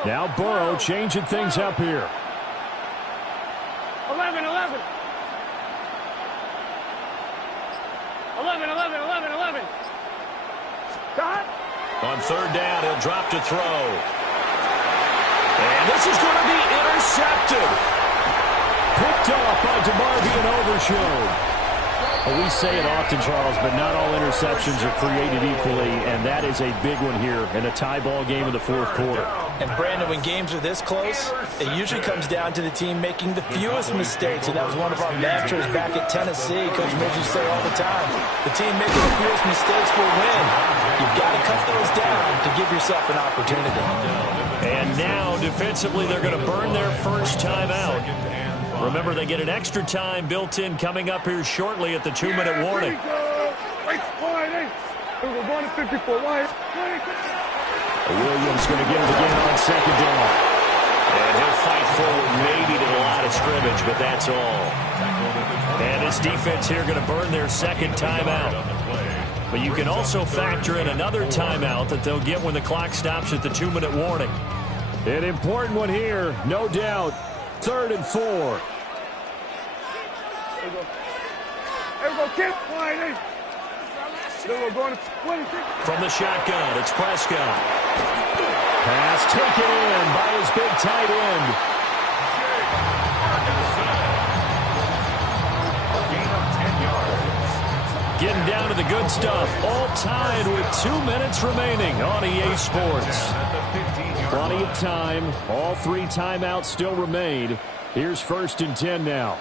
Now Burrow changing things up here. 11. 11. Got. On 3rd down, he'll drop to throw. And this is going to be intercepted. Picked off by DeMarvion Overshown. Well, we say it often, Charles, but not all interceptions are created equally, and that is a big one here in a tie ball game in the fourth quarter. And, Brandon, when games are this close, it usually comes down to the team making the fewest mistakes, and that was one of our mantras back at Tennessee. Coach Midge used to say all the time, the team making the fewest mistakes will win. You've got to cut those down to give yourself an opportunity. And now, defensively, they're going to burn their first timeout. Remember, they get an extra time built in coming up here shortly at the 2-minute warning. Williams going to get it again on second down. And he'll fight forward maybe to the line of scrimmage, but that's all. And his defense here going to burn their second timeout. But you can also factor in another timeout that they'll get when the clock stops at the 2-minute warning. An important one here, no doubt. 3rd and 4. From the shotgun, it's Prescott. Pass taken in by his big tight end. Getting down to the good stuff. All tied with 2 minutes remaining on EA Sports. Plenty of time. All 3 timeouts still remain. Here's 1st and 10 now.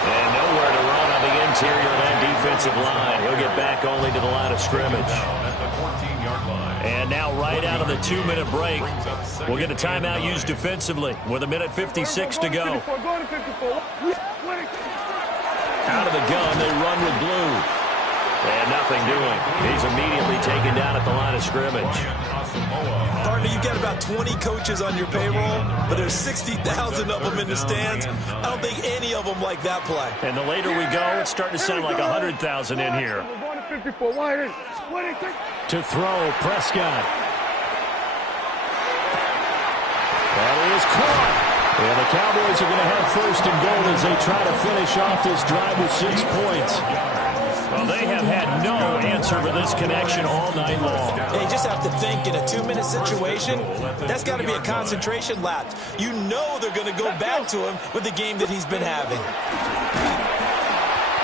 And nowhere to run on the interior of that defensive line. He'll get back only to the line of scrimmage. And now right out of the 2-minute break, we'll get a timeout used defensively with 1:56 to go. Out of the gun, they run with blue. And nothing doing. He's immediately taken down at the line of scrimmage. Partner, you've got about 20 coaches on your payroll, but there's 60,000 of them in the stands. I don't think any of them like that play. And the later we go, it's starting to sound like 100,000 in here. To throw, Prescott. That is caught. And the Cowboys are going to have 1st and goal as they try to finish off this drive with 6 points. Well, they have had no answer for this connection all night long. They just have to think in a 2-minute situation, that's got to be a concentration lapse. You know they're going to go back to him with the game that he's been having.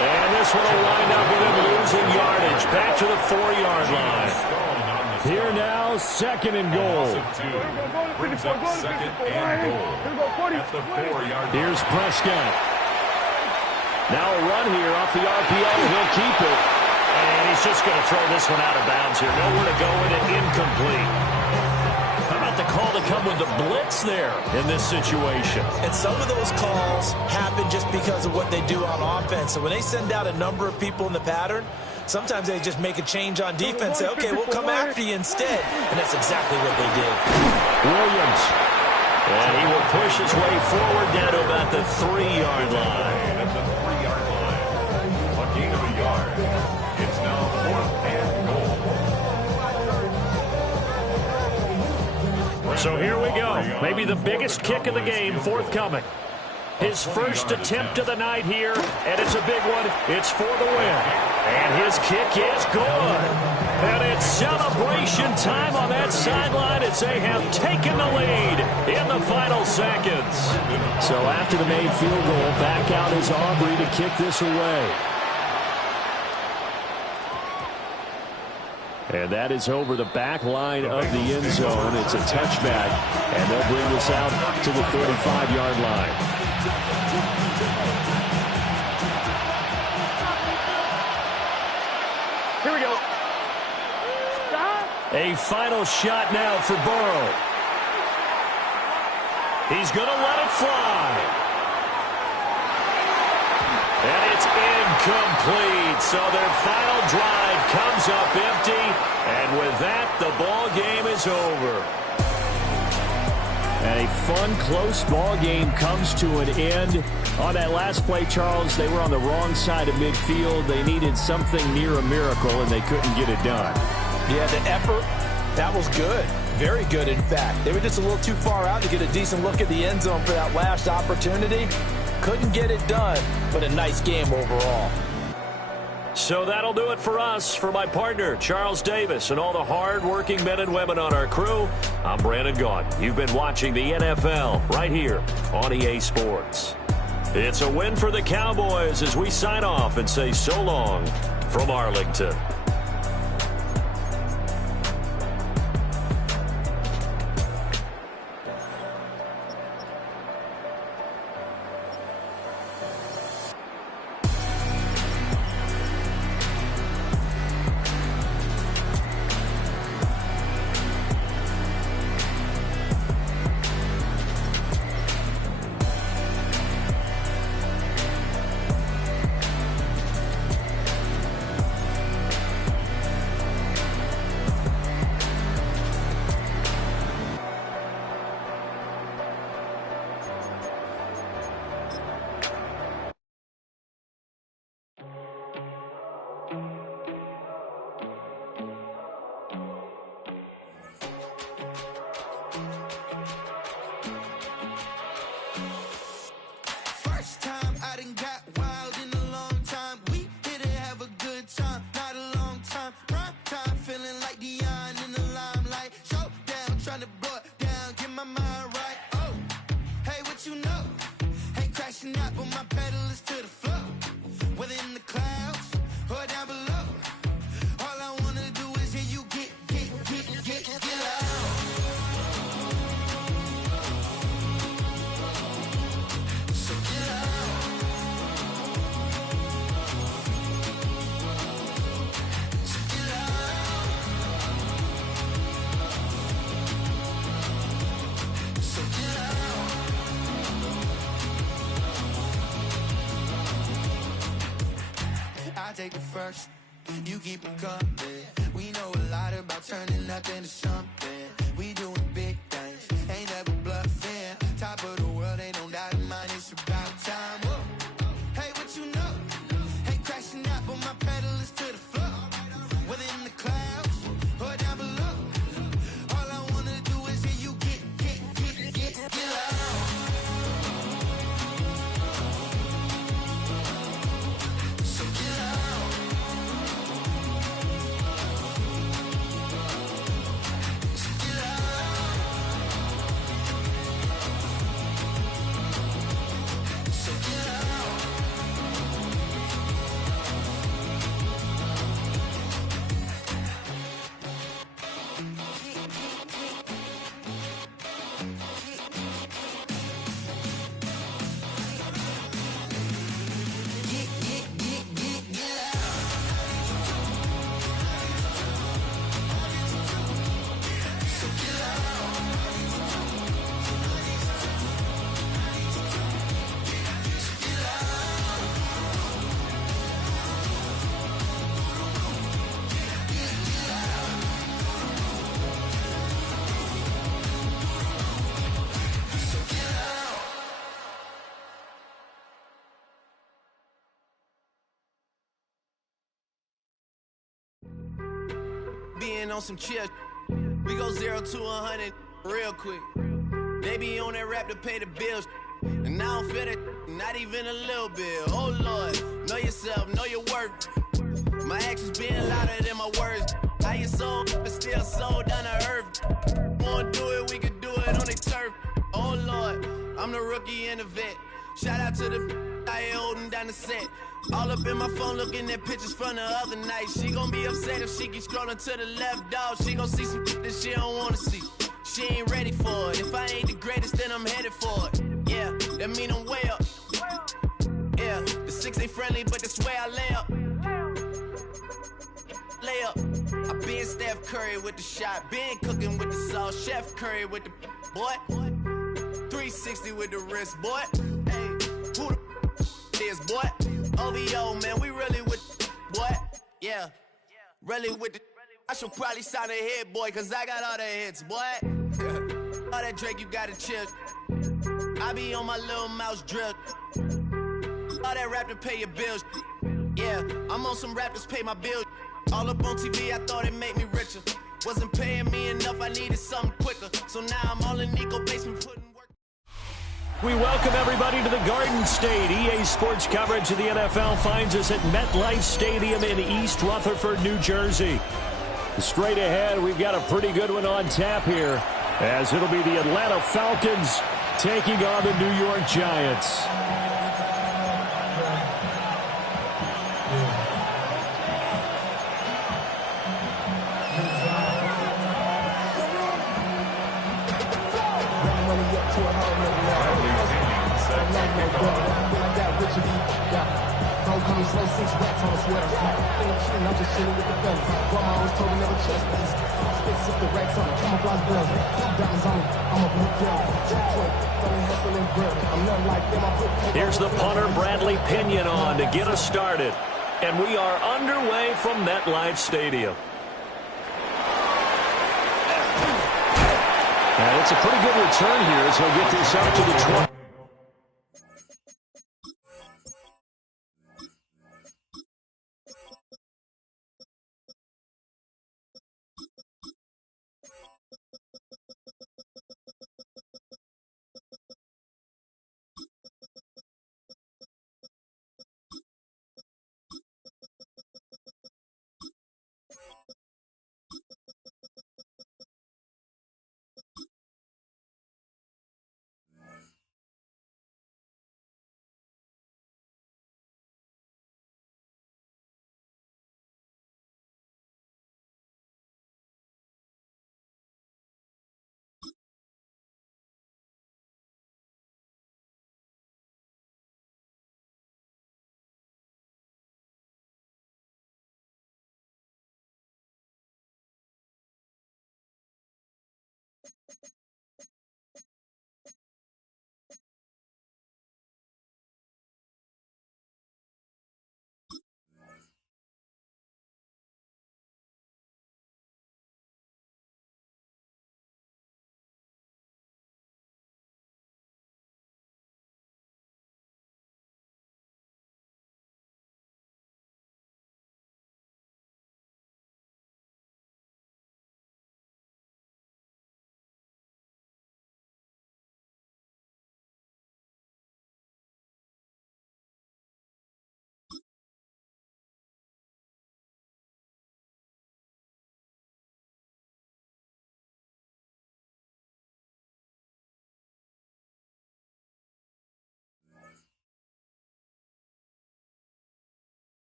And this one will wind up with him losing yardage. Back to the 4-yard line. Here now, 2nd and goal. Brings up 2nd and goal at the 4-yard line. Here's Prescott. Now a run here off the RPO. He'll keep it. And he's just going to throw this one out of bounds here. Nowhere to go with it. Incomplete. How about the call to come with the blitz there in this situation? And some of those calls happen just because of what they do on offense. So when they send out a number of people in the pattern, sometimes they just make a change on defense. Say, okay, we'll come after you instead. And that's exactly what they did. Williams. And he will push his way forward down to about the 3-yard line. At the 3-yard line. A gain of a yard. It's now 4th and goal. So here we go. Maybe the biggest kick of the game forthcoming. His first attempt of the night here, and it's a big one. It's for the win. And his kick is good. And it's celebration time on that sideline as they have taken the lead in the final seconds. So after the made field goal, back out is Aubrey to kick this away. And that is over the back line of the end zone. It's a touchback, and they'll bring this out to the 45-yard line. Here we go. A final shot now for Burrow. He's going to let it fly. And it's incomplete. So their final drive comes up empty. And with that, the ball game is over. And a fun, close ball game comes to an end. On that last play, Charles, they were on the wrong side of midfield. They needed something near a miracle, and they couldn't get it done. Yeah, the effort, that was good. Very good, in fact. They were just a little too far out to get a decent look at the end zone for that last opportunity. Couldn't get it done, but a nice game overall. So that'll do it for us. For my partner, Charles Davis, and all the hard-working men and women on our crew, I'm Brandon Gaudin. You've been watching the NFL right here on EA Sports. It's a win for the Cowboys as we sign off and say so long from Arlington. First time I done got wild in a long time. We didn't have a good time, not a long time. Prime time, feeling like Dion in the limelight. Showdown, trying to blow it down, get my mind right. Oh, hey, what you know? Ain't crashing out, but my pedal is to the floor. Whether in the clouds or down below, all I wanna do is hear you get loud. So get loud. So get loud. So get loud. I take the first, you keep them coming. We know a lot about turning nothing to something. We doing big things, ain't never bluffing. Top of the world, ain't no doubt in mine, it's about time. Whoa. Hey, what you know? Ain't crashing out, but my pedal is to the floor. Whether in the clouds or down below, all I wanna do is hear you get loud. So get loud. So get loud. So get loud. Being on some chill, we go 0 to 100 real quick. They be on that rap to pay the bills, and I don't feel it, not even a little bit. Oh Lord, know yourself, know your worth. My actions being louder than my words. How you sold, but still sold down to earth. Wanna do it, we could do it on the turf. Oh Lord, I'm the rookie and the vet. Shout out to the I ain't holding down the set. All up in my phone looking at pictures from the other night. She gon' be upset if she keeps scrolling to the left, dog. She gon' see some that she don't wanna see. She ain't ready for it. If I ain't the greatest, then I'm headed for it. Yeah, that mean I'm way up. Yeah, the 6 ain't friendly, but that's where I lay up. Lay up. I been Steph Curry with the shot. Been cooking with the sauce. Chef Curry with the boy. 360 with the wrist, boy. Hey, who the is, boy? OVO, man, we really with boy. Yeah, really with the. I should probably sign a hit, boy, cause I got all the hits, boy. All that Drake, you gotta chill. I be on my little mouse drip. All that rap to pay your bills. Yeah, I'm on some rap to pay my bills. All up on TV, I thought it made me richer. Wasn't paying me enough, I needed something quicker. So now I'm all in Nico basement putting work. We welcome everybody to the Garden State. EA Sports coverage of the NFL finds us at MetLife Stadium in East Rutherford, New Jersey. Straight ahead, we've got a pretty good one on tap here, as it'll be the Atlanta Falcons taking on the New York Giants. Here's the punter, Bradley Pinion, on to get us started. And we are underway from MetLife Stadium. And it's a pretty good return here as he'll get this out to the 20.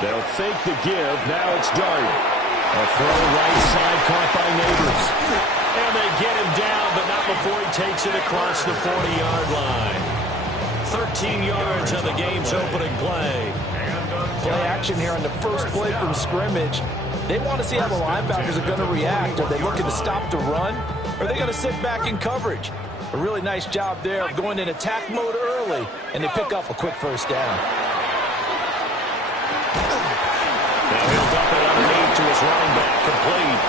They'll fake the give. Now it's Dart. A throw right side caught by Neighbors. And they get him down, but not before he takes it across the 40-yard line. 13 yards on the game's opening play. Play action here on the first play from scrimmage. They want to see how the linebackers are going to react. Are they looking to stop the run? Or are they going to sit back in coverage? A really nice job there of going in attack mode early, and they pick up a quick first down. Now he'll dump it underneath to his running back, complete.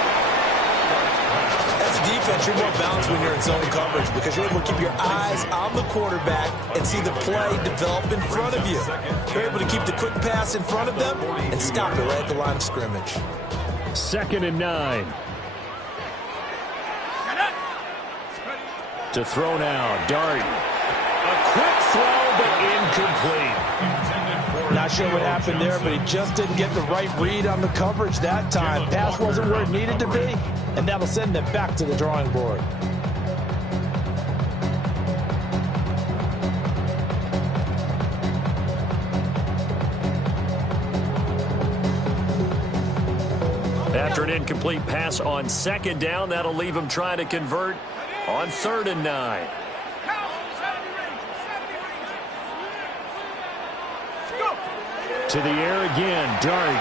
As a defense, you're more balanced when you're in zone coverage because you're able to keep your eyes on the quarterback and see the play develop in front of you. You're able to keep the quick pass in front of them and stop it right at the line of scrimmage. 2nd and 9. To throw now, Dart. A quick throw, but incomplete. Not sure what happened there, but he just didn't get the right read on the coverage that time. Pass wasn't where it needed to be, and that'll send them back to the drawing board. After an incomplete pass on 2nd down, that'll leave him trying to convert on 3rd and 9. To the air again, Dart.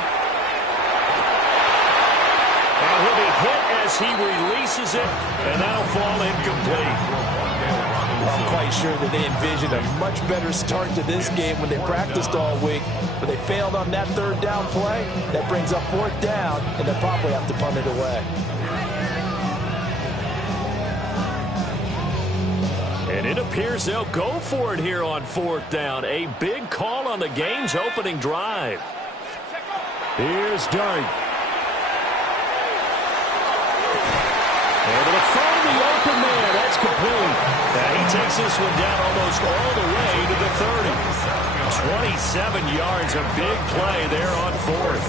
he'll be hit as he releases it, and that'll fall incomplete. I'm quite sure that they envisioned a much better start to this game when they practiced all week, but they failed on that third down play. That brings up fourth down, and they'll probably have to punt it away. And it appears they'll go for it here on fourth down. A big call on the game's opening drive. Here's Dart. Able to find the open man. That's complete. And he takes this one down almost all the way to the 30. 27 yards, a big play there on fourth.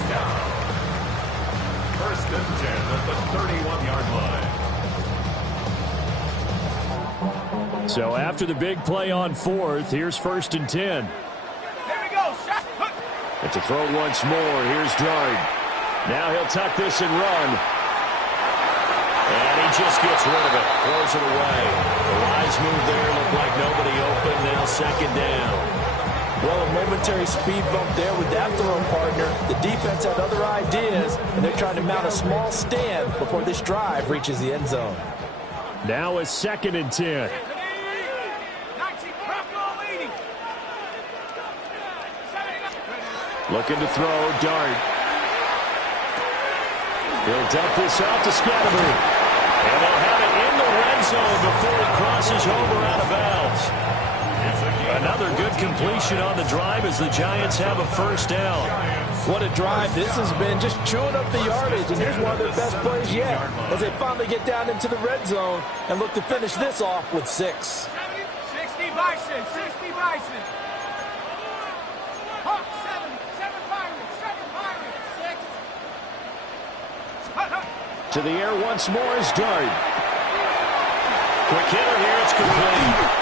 First and 10 at the 31-yard line. So after the big play on fourth, here's first and 10. Here we go. Shot. And to throw once more, here's Dart. Now he'll tuck this and run. And he just gets rid of it, throws it away. The wise move there, looked like nobody open, now second down. Well, a momentary speed bump there with that throw partner. The defense had other ideas, and they're trying to mount a small stand before this drive reaches the end zone. Now a second and 10. Looking to throw, Dart. He'll dump this off to Scatterby. And they'll have it in the red zone before it crosses over out of bounds. Another good completion on the drive as the Giants have a first down. What a drive this has been, just chewing up the yardage, and here's one of their best plays yet as they finally get down into the red zone and look to finish this off with 6. 60 Bison, 60 Bison. Hawk, 7 Pirates, 6. To the air once more is Dart. Quick hitter here, it's complete.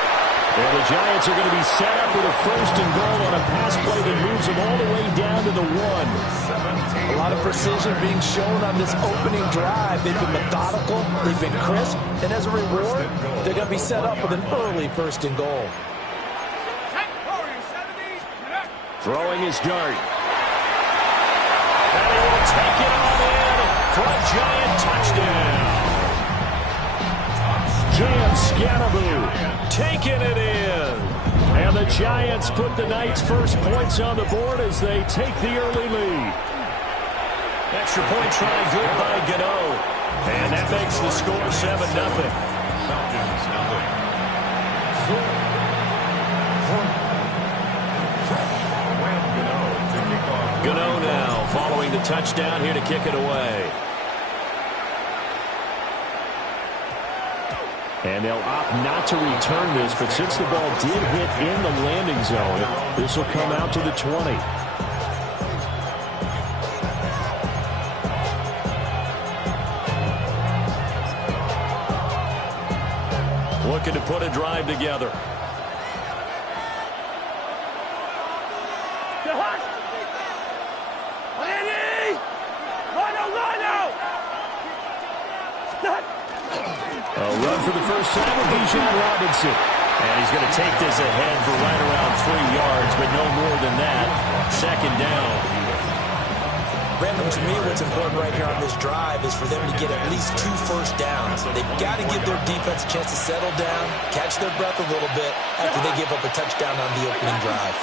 And the Giants are going to be set up with a first and goal on a pass play that moves them all the way down to the 1. A lot of precision being shown on this opening drive. They've been methodical, they've been crisp, and as a reward, they're going to be set up with an early first and goal. Throwing is Dart. And he will take it on in for a Giant touchdown. Cam Scatterby taking it in. And the Giants put the Knights' first points on the board as they take the early lead. Extra point try good by Gano. And that makes the score 7-0. Falcons nothing. Gano now following the touchdown here to kick it away. And they'll opt not to return this, but since the ball did hit in the landing zone, this will come out to the 20. Looking to put a drive together. A run for the first time with Bijan Robinson. And he's going to take this ahead for right around 3 yards, but no more than that. Second down. Brandon, to me, what's important right here on this drive is for them to get at least 2 first downs. They've got to give their defense a chance to settle down, catch their breath a little bit after they give up a touchdown on the opening drive.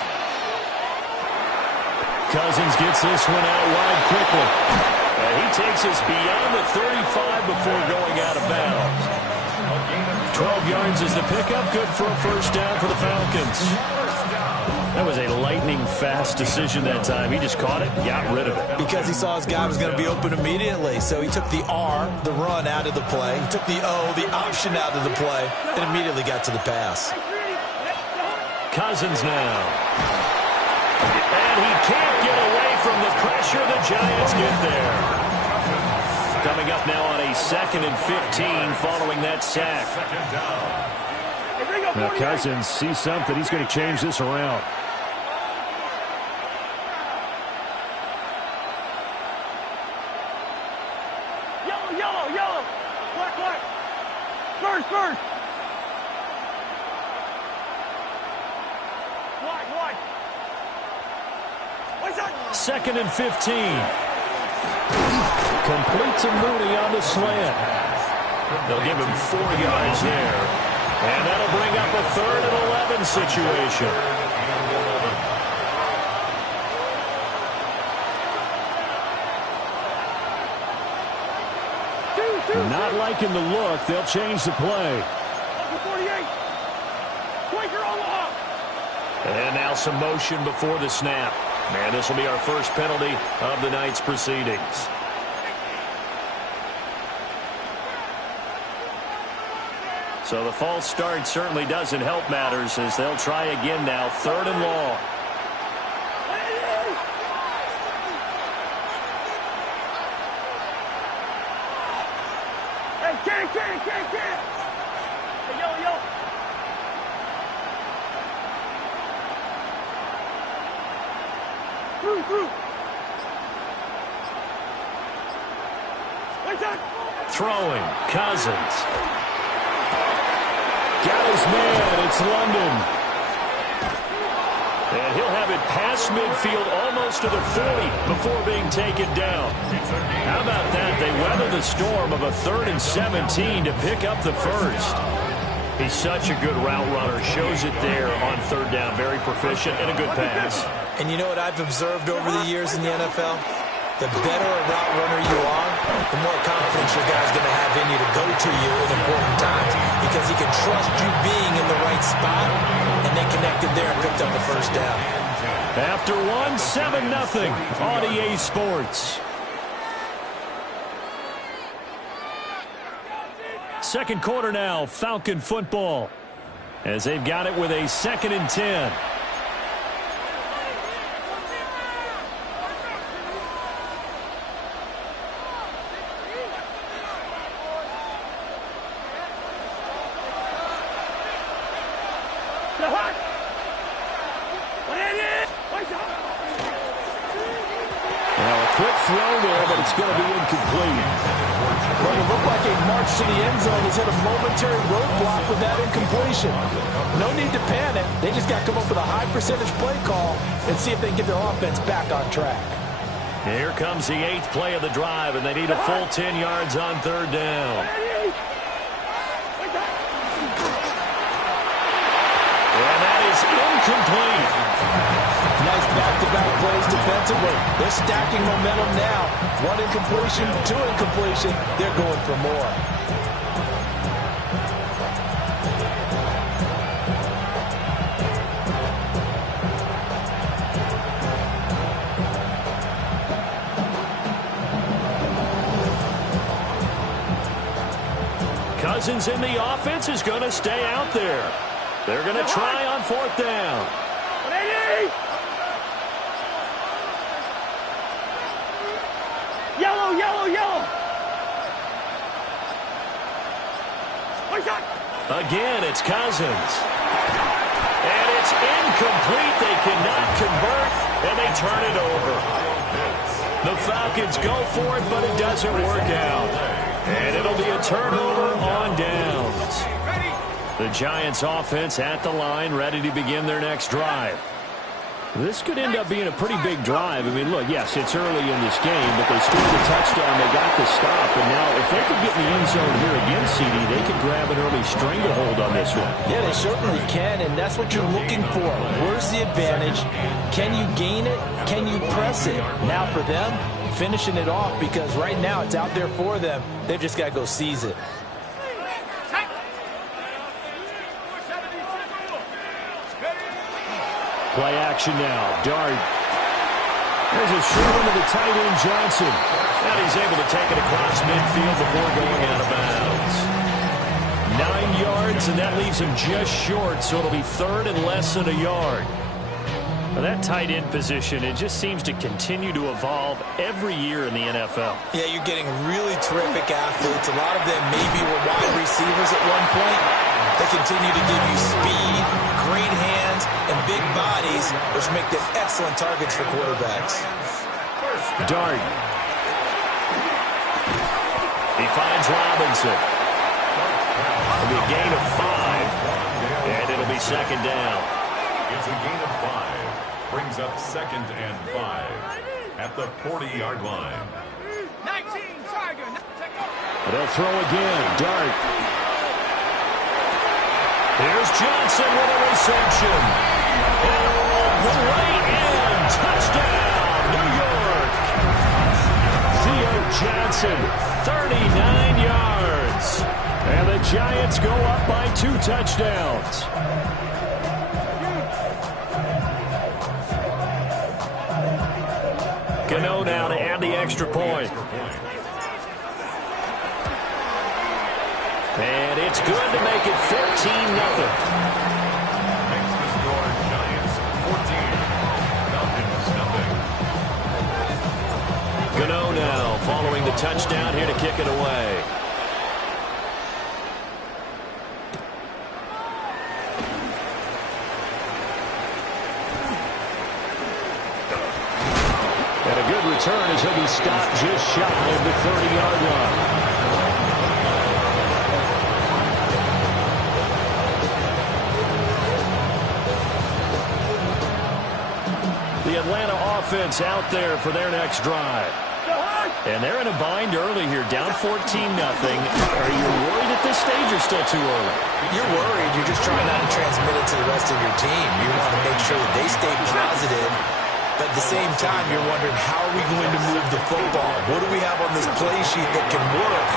Cousins gets this one out wide quickly. And he takes us beyond the 35 before going out of bounds. 12 yards is the pickup. Good for a first down for the Falcons. That was a lightning-fast decision that time. He just caught it, got rid of it. Because he saw his guy was going to be open immediately. So he took the R, the run, out of the play. He took the O, the option, out of the play, and immediately got to the pass. Cousins now. And he can't get away from the pressure. The Giants get there. Coming up now on a 2nd and 15 following that sack. Now Cousins sees something. He's going to change this around. Yellow. Black. First. White. What's that? 2nd and 15. Complete to Mooney on the slant. They'll give him 4 yards there. And that'll bring up a 3rd and 11 situation. Not liking the look. They'll change the play. And now some motion before the snap. And this will be our first penalty of the night's proceedings. So the false start certainly doesn't help matters as they'll try again now. 3rd and long. Can't. Hey, yo. Through. Throwing. Cousins. Got his man. It's London. And he'll have it past midfield almost to the 40 before being taken down. How about that? They weather the storm of a 3rd and 17 to pick up the first. He's such a good route runner. Shows it there on 3rd down. Very proficient and a good pass. And you know what I've observed over the years in the NFL? The better a route runner you are, the more confidence your guy's going to have in you to go to you in important times because he can trust you being in the right spot, and they connected there and picked up the first down. After 7-0 on EA Sports. Second quarter now, Falcon football, as they've got it with a 2nd and 10. Quick throw there, but it's going to be incomplete. Well, it looked like a march to the end zone has hit a momentary roadblock with that incompletion. No need to panic. They just got to come up with a high percentage play call and see if they can get their offense back on track. Here comes the 8th play of the drive, and they need a full 10 yards on 3rd down. And that is incomplete. Nice back-to-back plays defensively. They're stacking momentum now. 1 incompletion, 2 incompletion. They're going for more. Cousins in the offense is going to stay out there. They're going to try on 4th down. Yellow. Again, it's Cousins. And it's incomplete. They cannot convert, and they turn it over. The Falcons go for it, but it doesn't work out. And it'll be a turnover on downs. The Giants offense at the line, ready to begin their next drive. This could end up being a pretty big drive. I mean, look, yes, it's early in this game, but they scored a touchdown. They got the stop. And now if they could get in the end zone here again, CD, they could grab an early stranglehold on this one. Yeah, they certainly can, and that's what you're looking for. Where's the advantage? Can you gain it? Can you press it? Now for them, finishing it off, because right now it's out there for them. They've just got to go seize it. Play action now. Dart. There's a short one to the tight end, Johnson. And he's able to take it across midfield before going out of bounds. 9 yards, and that leaves him just short, so it'll be 3rd and less than a yard. Now that tight end position, it just seems to continue to evolve every year in the NFL. Yeah, you're getting really terrific athletes. A lot of them maybe were wide receivers at one point. They continue to give you speed, great hands, and big bodies, which make them excellent targets for quarterbacks. Dart. He finds Robinson. It'll be a gain of 5, and it'll be 2nd down. It's a gain of 5. Brings up 2nd and 5 at the 40-yard line. 19. They'll throw again. Dart. Here's Johnson with a reception. Oh, right in. Touchdown, New York. Theo Johnson, 39 yards. And the Giants go up by 2 touchdowns. Gano now to add the extra point. And it's good to make it 14-0. Makes the score Giants 14. Falcons nothing. Gano now following the touchdown here to kick it away. And a good return as he'll be stopped just shy of the 30-yard line. The Atlanta offense out there for their next drive. And they're in a bind early here, down 14-0. Are you worried at this stage or still too early? You're worried. You're just trying not to transmit it to the rest of your team. You want to make sure that they stay positive. But at the same time, you're wondering, how are we going to move the football? What do we have on this play sheet that can work?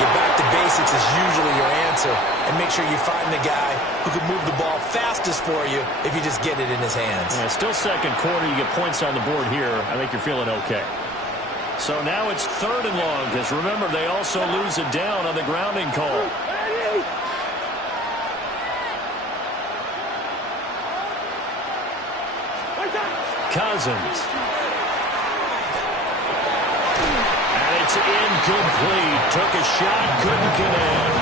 Get back to basics is usually your answer. And make sure you find the guy who can move the ball fastest for you if you just get it in his hands. Yeah, still second quarter. You get points on the board here. I think you're feeling okay. So now it's 3rd and long, because remember, they also lose it down on the grounding call. Cousins. And it's incomplete. Took a shot, couldn't connect.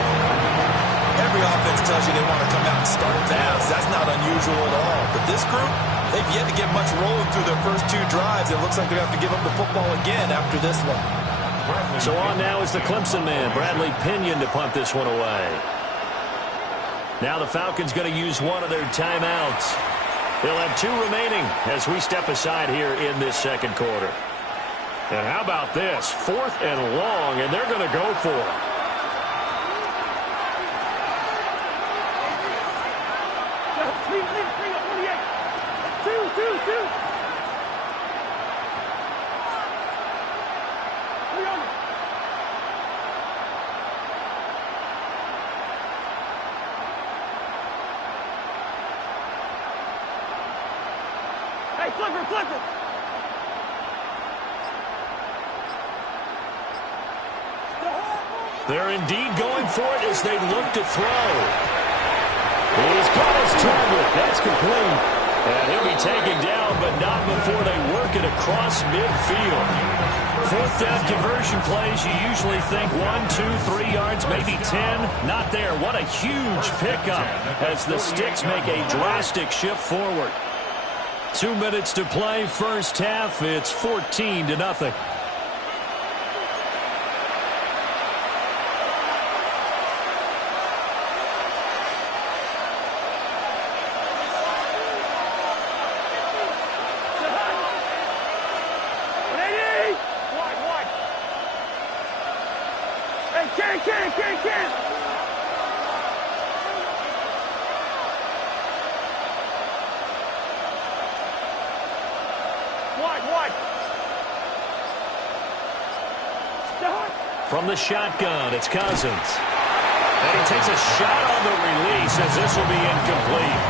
Every offense tells you they want to come out and start fast. That's not unusual at all. But this group, they've yet to get much rolling through their first 2 drives. It looks like they have to give up the football again after this one. So on now is the Clemson man, Bradley Pinion, to punt this one away. Now the Falcons going to use one of their timeouts. They'll have 2 remaining as we step aside here in this second quarter. And how about this? 4th and long, and they're going to go for it. Flipper! They're indeed going for it as they look to throw. He's got his target. That's complete. And he'll be taken down, but not before they work it across midfield. 4th down conversion plays, you usually think 1, 2, 3 yards, maybe 10. Not there. What a huge pickup as the Sticks make a drastic shift forward. 2 minutes to play, first half. It's 14-0. Can't. Wide. From the shotgun, it's Cousins. And he takes a shot on the release as this will be incomplete.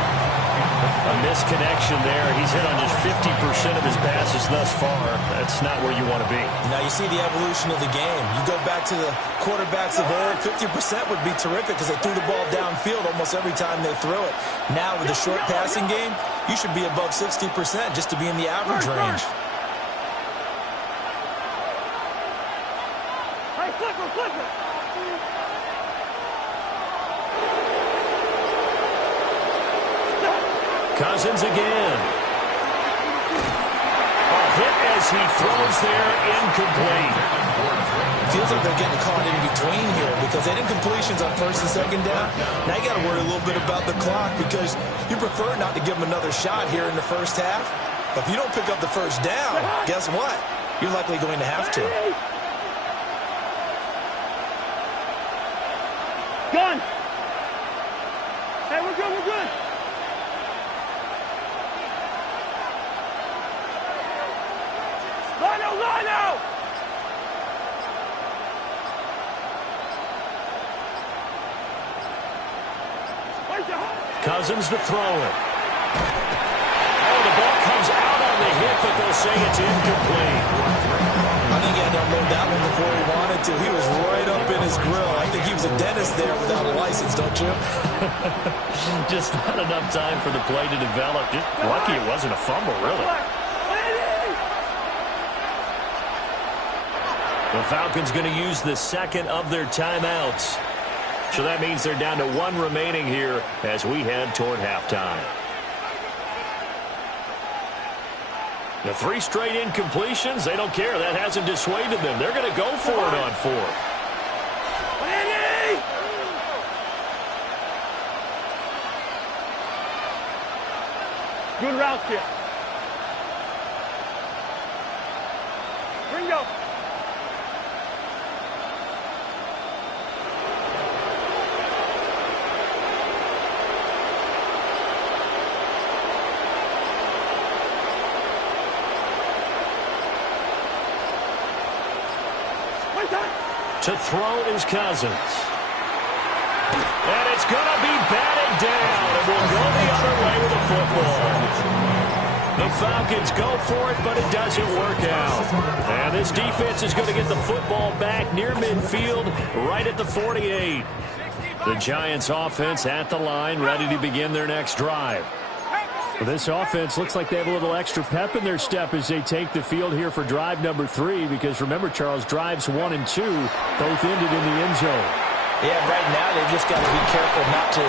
A misconnection there. He's hit on just 50% of his passes thus far. That's not where you want to be. Now you see the evolution of the game. You go back to the quarterbacks of old, 50% would be terrific because they threw the ball downfield almost every time they threw it. Now with the short passing game, you should be above 60% just to be in the average range. Hey, Flipper! Cousins again. A hit as he throws there, incomplete. Feels like they're getting caught in between here because they did completions on 1st and 2nd down. Now you got to worry a little bit about the clock because you prefer not to give them another shot here in the first half. But if you don't pick up the first down, guess what? You're likely going to have to. Gun. Hey, we're good, we're good. Line out, line out. Cousins to throw it. Oh, the ball comes out on the hit, but they'll say it's incomplete. I think he had to unload that one before he wanted to. He was right up in his grill. I think he was a dentist there without a license, don't you? Just not enough time for the play to develop. Just lucky it wasn't a fumble, really. The Falcons going to use the second of their timeouts. So that means they're down to one remaining here as we head toward halftime. The 3 straight incompletions, they don't care. That hasn't dissuaded them. They're going to go for it on 4th. Good route here. Ringo. To throw is Cousins. And it's going to be batted down. It will go the other way with the football. The Falcons go for it, but it doesn't work out. And this defense is going to get the football back near midfield, right at the 48. The Giants offense at the line, ready to begin their next drive. Well, this offense looks like they have a little extra pep in their step as they take the field here for drive number 3, because remember, Charles, drives 1 and 2 both ended in the end zone. Yeah, right now they've just got to be careful not to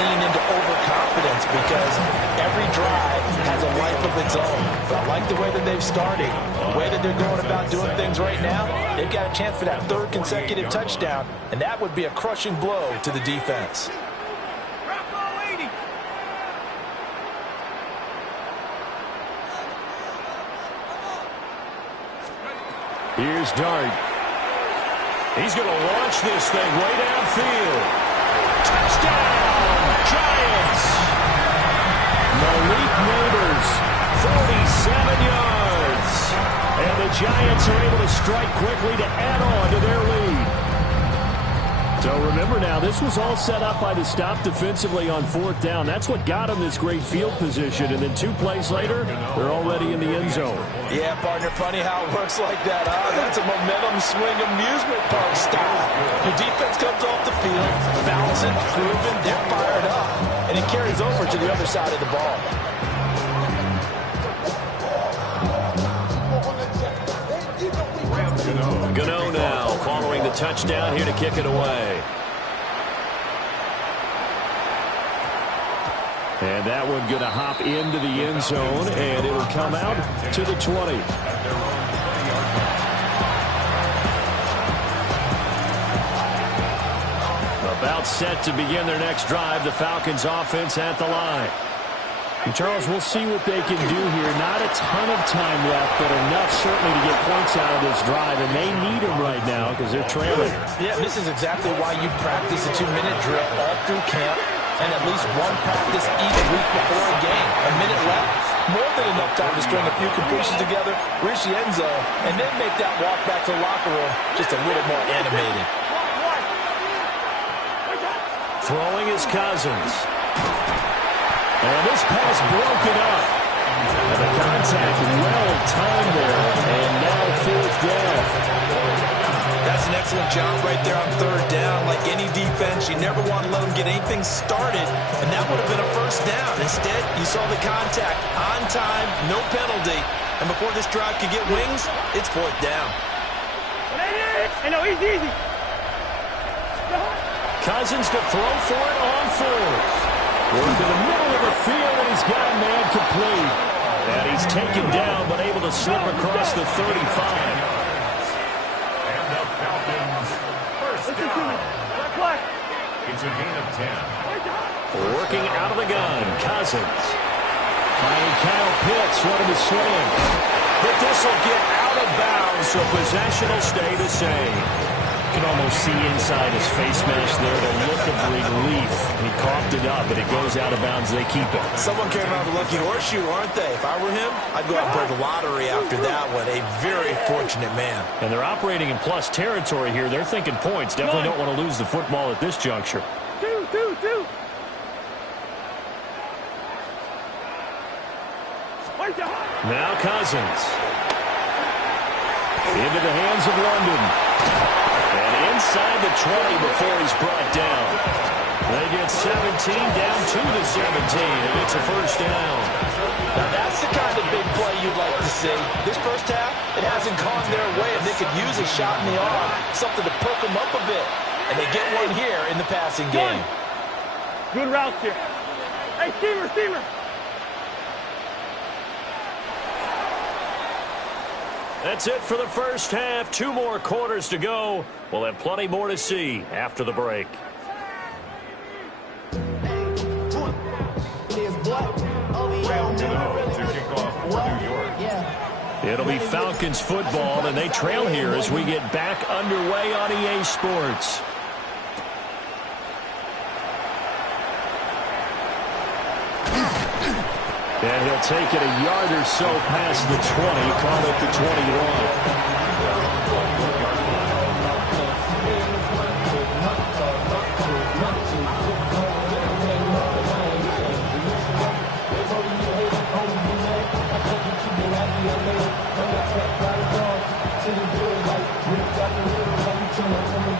lean into overconfidence, because every drive has a life of its own. But I like the way that they've started, the way that they're going about doing things right now. They've got a chance for that 3rd consecutive touchdown, and that would be a crushing blow to the defense. Here's Dart. He's going to launch this thing way downfield. Touchdown, Giants! Malik Neighbors, 47 yards. And the Giants are able to strike quickly to add on to their lead. So remember now, this was all set up by the stop defensively on 4th down. That's what got them this great field position. And then 2 plays later, they're already in the end zone. Yeah, partner, funny how it works like that, huh? That's a momentum swing amusement park style. Your defense comes off the field, bouncing, grooving, they're fired up. And it carries over to the other side of the ball. Gano now following the touchdown here to kick it away. And that one going to hop into the end zone, and it'll come out to the 20. About set to begin their next drive, the Falcons offense at the line. And Charles, we'll see what they can do here. Not a ton of time left, but enough certainly to get points out of this drive, and they need them right now because they're trailing. Yeah, this is exactly why you practice a 2-minute drill all through camp, and at least one practice each week before a game. A minute left, more than enough time to string a few completions together, reach the end zone, and then make that walk back to the locker room just a little more animated. Throwing is Cousins. And this pass broken up. And the contact well timed there, and now 4th down. That's an excellent job right there on 3rd down. Like any defense, you never want to let them get anything started, and that would have been a 1st down. Instead, you saw the contact on time, no penalty, and before this drive could get wings, it's 4th down. Hey, no, easy. Cousins to throw for it on 4th. Work in the middle of the field, and he's got a man complete. And he's taken down, but able to slip across the 35. And the Falcons, 1st down. It's a gain of 10. Working out of the gun, Cousins. Finding Kyle Pitts, ready to swing. But this will get out of bounds, so possession will stay the same. can almost see inside his face mesh there, the look of relief. He coughed it up, but it goes out of bounds. They keep it. Someone came around the lucky horseshoe, aren't they? If I were him, I'd go out and play the lottery after that one. A very fortunate man. And they're operating in plus territory here. They're thinking points. Definitely don't want to lose the football at this juncture. Two. Now Cousins. Into the hands of London. And inside the 20 before he's brought down. They get 17 down to the 17, and it's a first down. Now that's the kind of big play you'd like to see. This first half, it hasn't gone their way, and they could use a shot in the arm, something to perk them up a bit. And they get one here in the passing game. Good routes here. Hey, Steamer. That's it for the first half. 2 more quarters to go. We'll have plenty more to see after the break. Round to go to kick off for New York. It'll be Falcons football, and they trail here as we get back underway on EA Sports. And he'll take it a yard or so past the 20, call it the 21.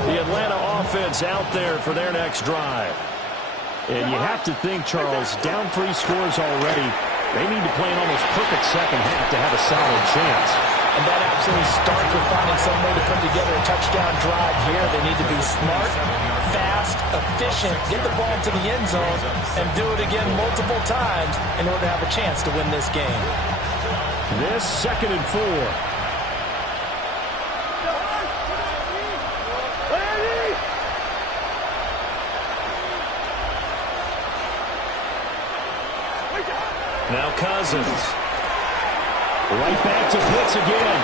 The Atlanta offense out there for their next drive. And you have to think, Charles, down 3 scores already. They need to play an almost perfect second half to have a solid chance. And that absolutely starts with finding some way to put together a touchdown drive here. They need to be smart, fast, efficient, get the ball to the end zone, and do it again multiple times in order to have a chance to win this game. This 2nd and 4. Now Cousins. Right back to Pitts again.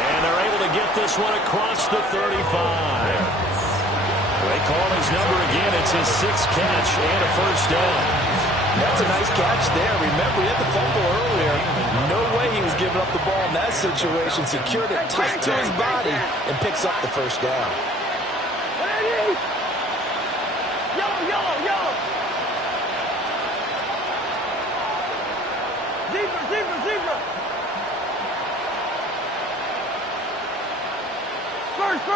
And they're able to get this one across the 35. They call his number again. It's his 6th catch and a first down. That's a nice catch there. Remember, he had the fumble earlier. No way he was giving up the ball in that situation. Secured it tight to his body and picks up the first down. Yellow. Zebra. First.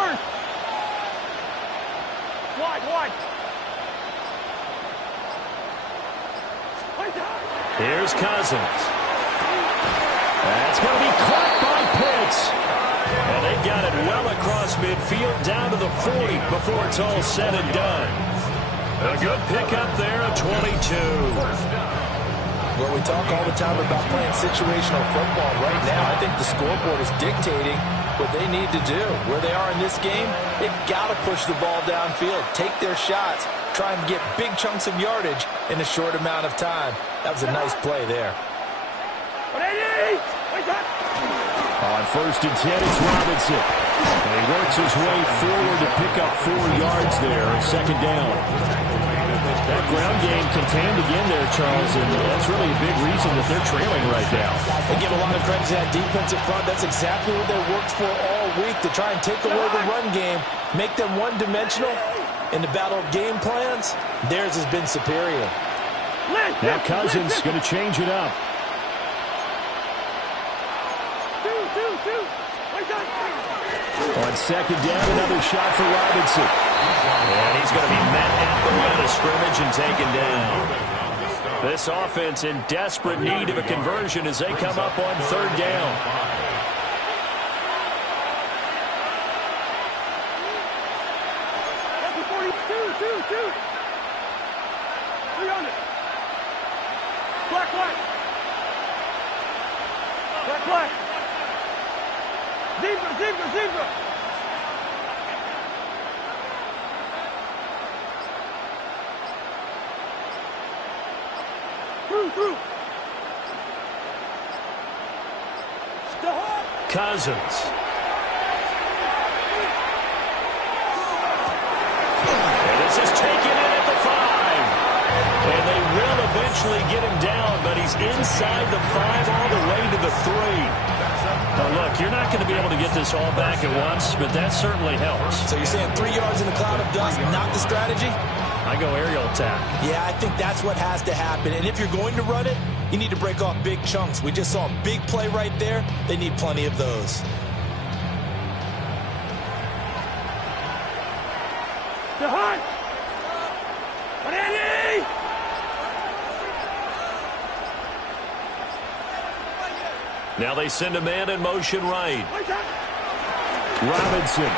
Wide. Here's Cousins. That's going to be caught by Pitts. And they got it well across midfield down to the 40 before it's all said and done. A good pickup there, a 22. Well, we talk all the time about playing situational football. Right now, I think the scoreboard is dictating what they need to do. Where they are in this game, they've got to push the ball downfield, take their shots, try and get big chunks of yardage in a short amount of time. That was a nice play there. On 1st and 10, it's Robinson. And he works his way forward to pick up 4 yards there on 2nd down. That ground game contained again there, Charles, and that's really a big reason that they're trailing right now. They give a lot of credit to that defensive front. That's exactly what they worked for all week, to try and take away the run game, make them one-dimensional. In the battle of game plans, theirs has been superior. Now Cousins going to change it up. On 2nd down, another shot for Robinson. And he's going to be met at the line of scrimmage and taken down. This offense in desperate need of a conversion as they come up on 3rd down. Black. Zebra. Through. Cousins. eventually get him down, but he's inside the 5 all the way to the 3. Well, look, you're not going to be able to get this all back at once, but that certainly helps. So you're saying 3 yards in a cloud of dust, not the strategy? I go aerial attack. Yeah, I think that's what has to happen. And if you're going to run it, you need to break off big chunks. We just saw a big play right there. They need plenty of those. To Hunt! Ready! Now they send a man in motion right. Robinson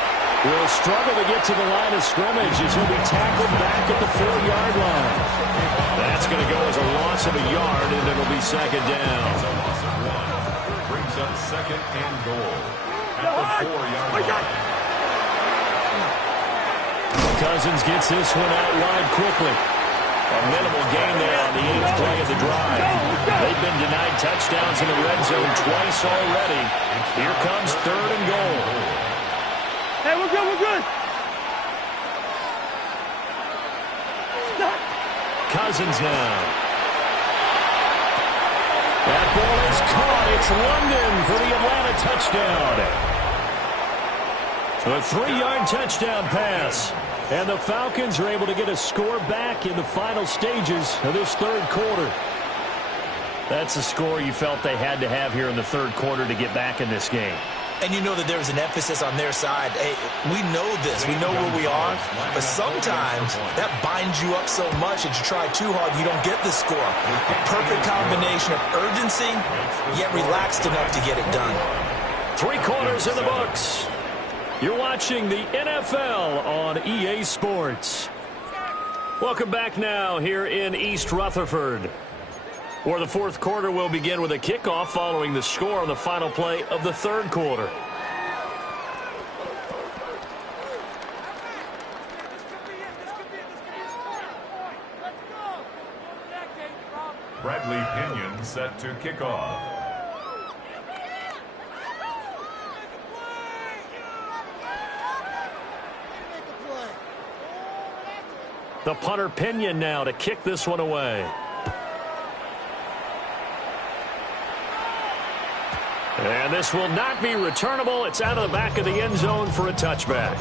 will struggle to get to the line of scrimmage as he'll be tackled back at the 4-yard line. That's going to go as a loss of a yard, and it'll be second down. It's a loss of 1. Brings up second and goal at the 4-yard line. Cousins gets this one out wide quickly. A minimal gain there on the 8th play of the drive. They've been denied touchdowns in the red zone twice already. Here comes 3rd and goal. Hey, we're good, we're good. Cousins now. That ball is caught. It's London for the Atlanta touchdown. A 3-yard touchdown pass. And the Falcons are able to get a score back in the final stages of this 3rd quarter. That's a score you felt they had to have here in the 3rd quarter to get back in this game. And you know that there was an emphasis on their side. Hey, we know this. We know where we are. But sometimes that binds you up so much that you try too hard, you don't get the score. A perfect combination of urgency, yet relaxed enough to get it done. 3 quarters in the books. You're watching the NFL on EA Sports. Welcome back now here in East Rutherford, where the 4th quarter will begin with a kickoff following the score on the final play of the 3rd quarter. Bradley Pinion set to kick off. The punter Pinion now to kick this one away. And this will not be returnable. It's out of the back of the end zone for a touchback.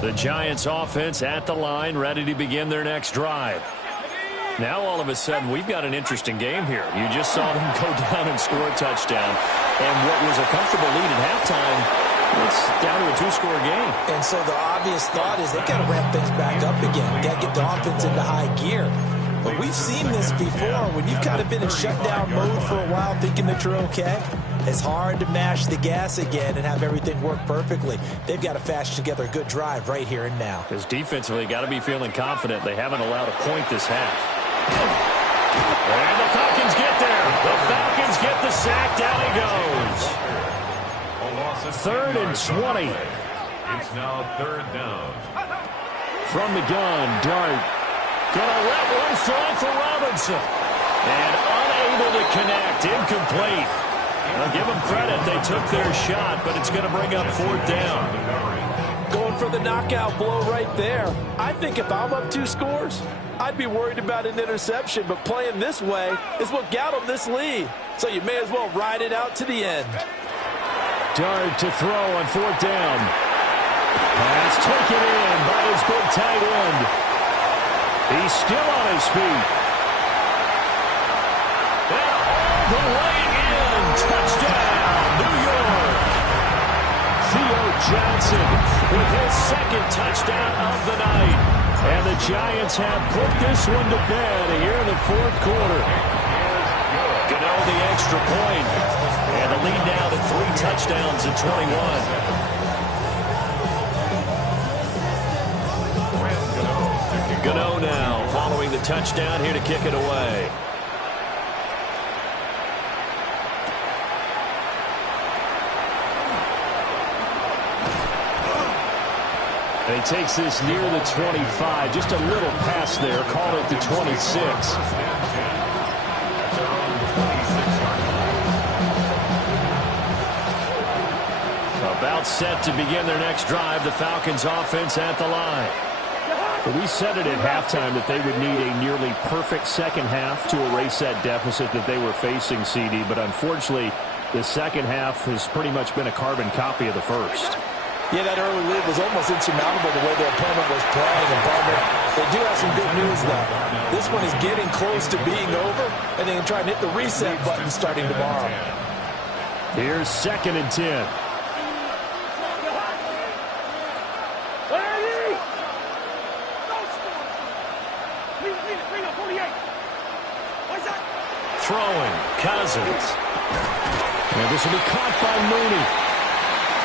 The Giants offense at the line, ready to begin their next drive. Now all of a sudden we've got an interesting game here. You just saw them go down and score a touchdown. And what was a comfortable lead at halftime, it's down to a two-score game. And so the obvious thought is they've got to ramp things back up again. Got to get the offense into high gear. But we've seen this before. When you've kind of been in shutdown mode for a while thinking that you're okay, it's hard to mash the gas again and have everything work perfectly. They've got to fashion together a good drive right here and now. Because defensively, got to be feeling confident. They haven't allowed a point this half. And the Falcons get there. The Falcons get the sack. Down he goes. 3rd and 20. It's now 3rd down. From the gun, Dart. Gonna let one fly for Robinson. And unable to connect. Incomplete. I'll give them credit. They took their shot, but it's going to bring up 4th down. Going for the knockout blow right there. I think if I'm up 2 scores, I'd be worried about an interception, but playing this way is what got them this lead. So you may as well ride it out to the end. Dart to throw on 4th down. Pass taken in by his big tight end. He's still on his feet. And all the way in. Touchdown, New York. Theo Johnson with his 2nd touchdown of the night. And the Giants have put this one to bed here in the 4th quarter. Gano the extra point. And the lead now to 3 touchdowns at 21. Gano now following the touchdown here to kick it away. And he takes this near the 25. Just a little pass there. Call it the 26. About set to begin their next drive. The Falcons offense at the line. But we said it at halftime that they would need a nearly perfect second half to erase that deficit that they were facing, CD. But unfortunately, the second half has pretty much been a carbon copy of the first. Yeah, that early lead was almost insurmountable the way their opponent was playing. And Barbara, they do have some good news, though. This one is getting close to being over, and they can try and hit the reset button starting tomorrow. Here's 2nd and 10. Throwing, Cousins. And this will be caught by Mooney.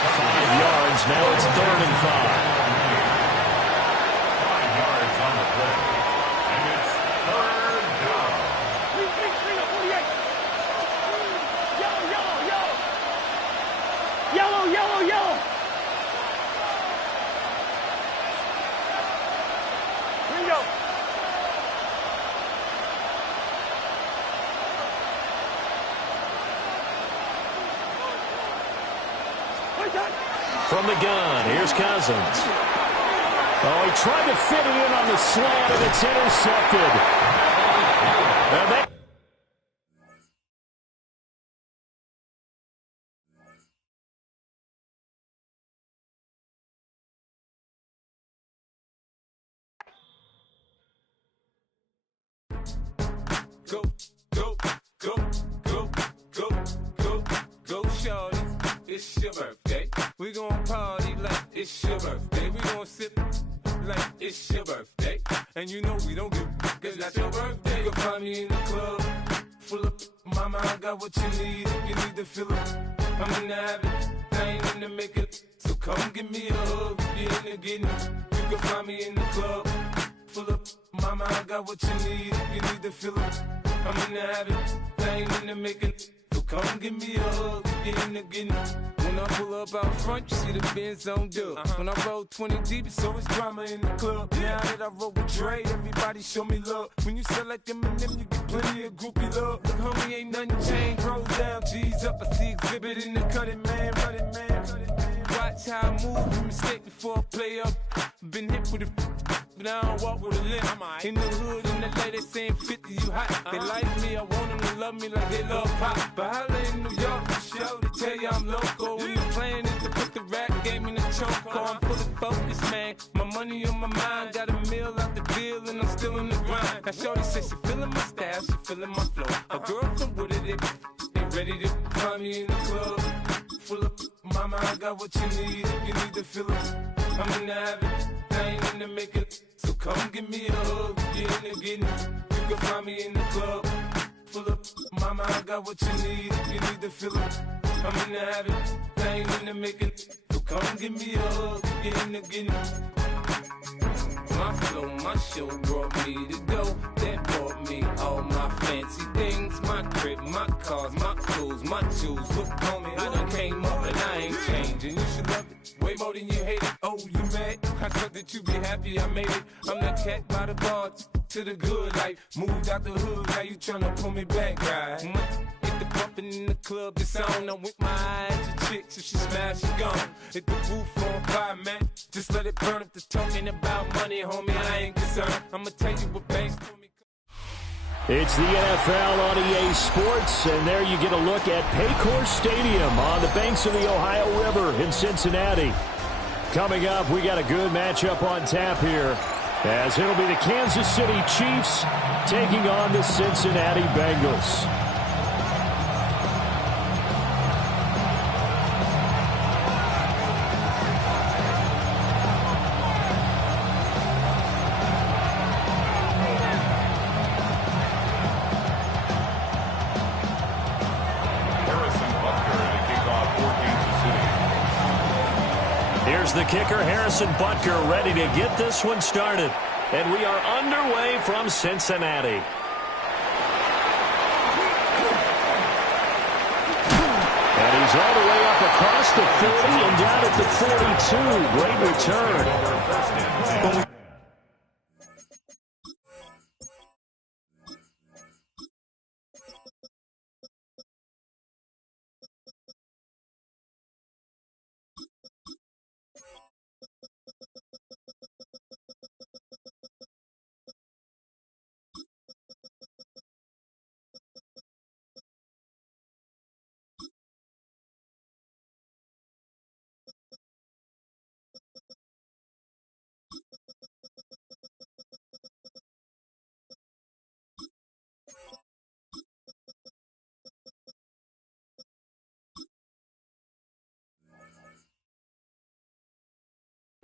5 yards, now it's 3rd and 5. 5 yards on the play. And it's 3rd down. Yellow. Ringo. From the gun, here's Cousins. Oh, he tried to fit it in on the slant, and it's intercepted. And they Go, shorty. It's your birthday. We gon' party like it's your birthday. We gon' sip like it's your birthday. And you know we don't give cause that's your birthday. You'll find me in the club, full of mama, I got what you need. If you need to fill up, I'm in the habit. I ain't in the makeup, so come give me a hug. If you're in the getting, you can find me in the club, full of mama, I got what you need. If you need to fill up, I'm in the habit. I ain't in the makeup. So come give me a hug, get in the getting. When I pull up out front, you see the Benz on dub. When I roll 20 deep, it's always drama in the club. Now that I roll with Dre, everybody show me love. When you sell like Eminem, you get plenty of groupie love. Look, homie, ain't nothing changed. Roll down, G's up. I see exhibit in the cutting, man. Running, man. Watch how I move, be mistake before I play up. Been hit with a but I don't walk with a limp. In the hood, in the lady saying 50, you hot. They like me, I want them to love me like they love pop. But holla in New York, for sure, they tell you I'm local. And the plan is to put the rap game in the choke. I'm fully focused, man. My money on my mind, got a meal out the deal, and I'm still in the grind. Now shorty says she feel feeling my flow. A girl from Wooded, they ready to find me in the club. Full of mama, I got what you need if you need to feel it. I'm in the habit, I ain't in the making. So come give me a hug, get in the getting. You can find me in the club. Full of mama, I got what you need if you need to feel it. I'm in the habit, I ain't in the making. So come give me a hug, get in the getting. My flow, my show brought me to go. That brought me all my fancy things. My crib, my cars, my clothes, my shoes. Look on me, I done came up and I ain't changing. You should love it way more than you hate it. Oh, you mad? I thought that you be happy I made it. I'm the cat by the bar to the good life. Moved out the hood, now you tryna pull me back, right? Hit the bumpin' in the club, the sound. I'm with my eyes to chicks. If she smash, she gone. Hit the roof on fire, man. Just let it burn. If they're talking about money, homie, I ain't concerned. I'ma tell you what banks told me. It's the NFL on EA Sports, and there you get a look at Paycor Stadium on the banks of the Ohio River in Cincinnati. Coming up, we got a good matchup on tap here, as it'll be the Kansas City Chiefs taking on the Cincinnati Bengals. The kicker, Harrison Butker, ready to get this one started. And we are underway from Cincinnati. And he's all the way up across the 40 and down at the 42. Great return.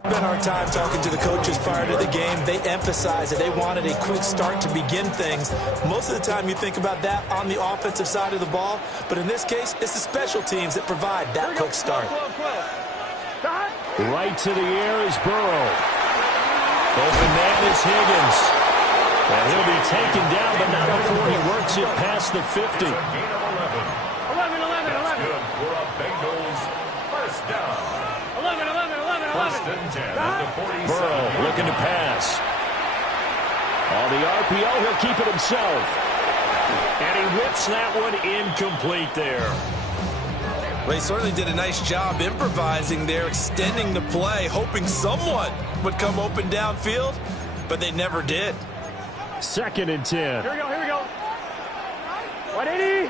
Spent our time talking to the coaches prior to the game. They emphasized that they wanted a quick start to begin things. Most of the time you think about that on the offensive side of the ball, but in this case, it's the special teams that provide that quick start. Right to the air is Burrow. Open man is Higgins. And he'll be taken down, but not before he works it past the 50. 11. That's good for a Bengals first down. 11. First and 10 at the 47. Burrow looking to pass. On the RPO, he'll keep it himself. And he whips that one incomplete there. Well, he certainly did a nice job improvising there, extending the play, hoping someone would come open downfield, but they never did. Second and 10. Here we go. 180.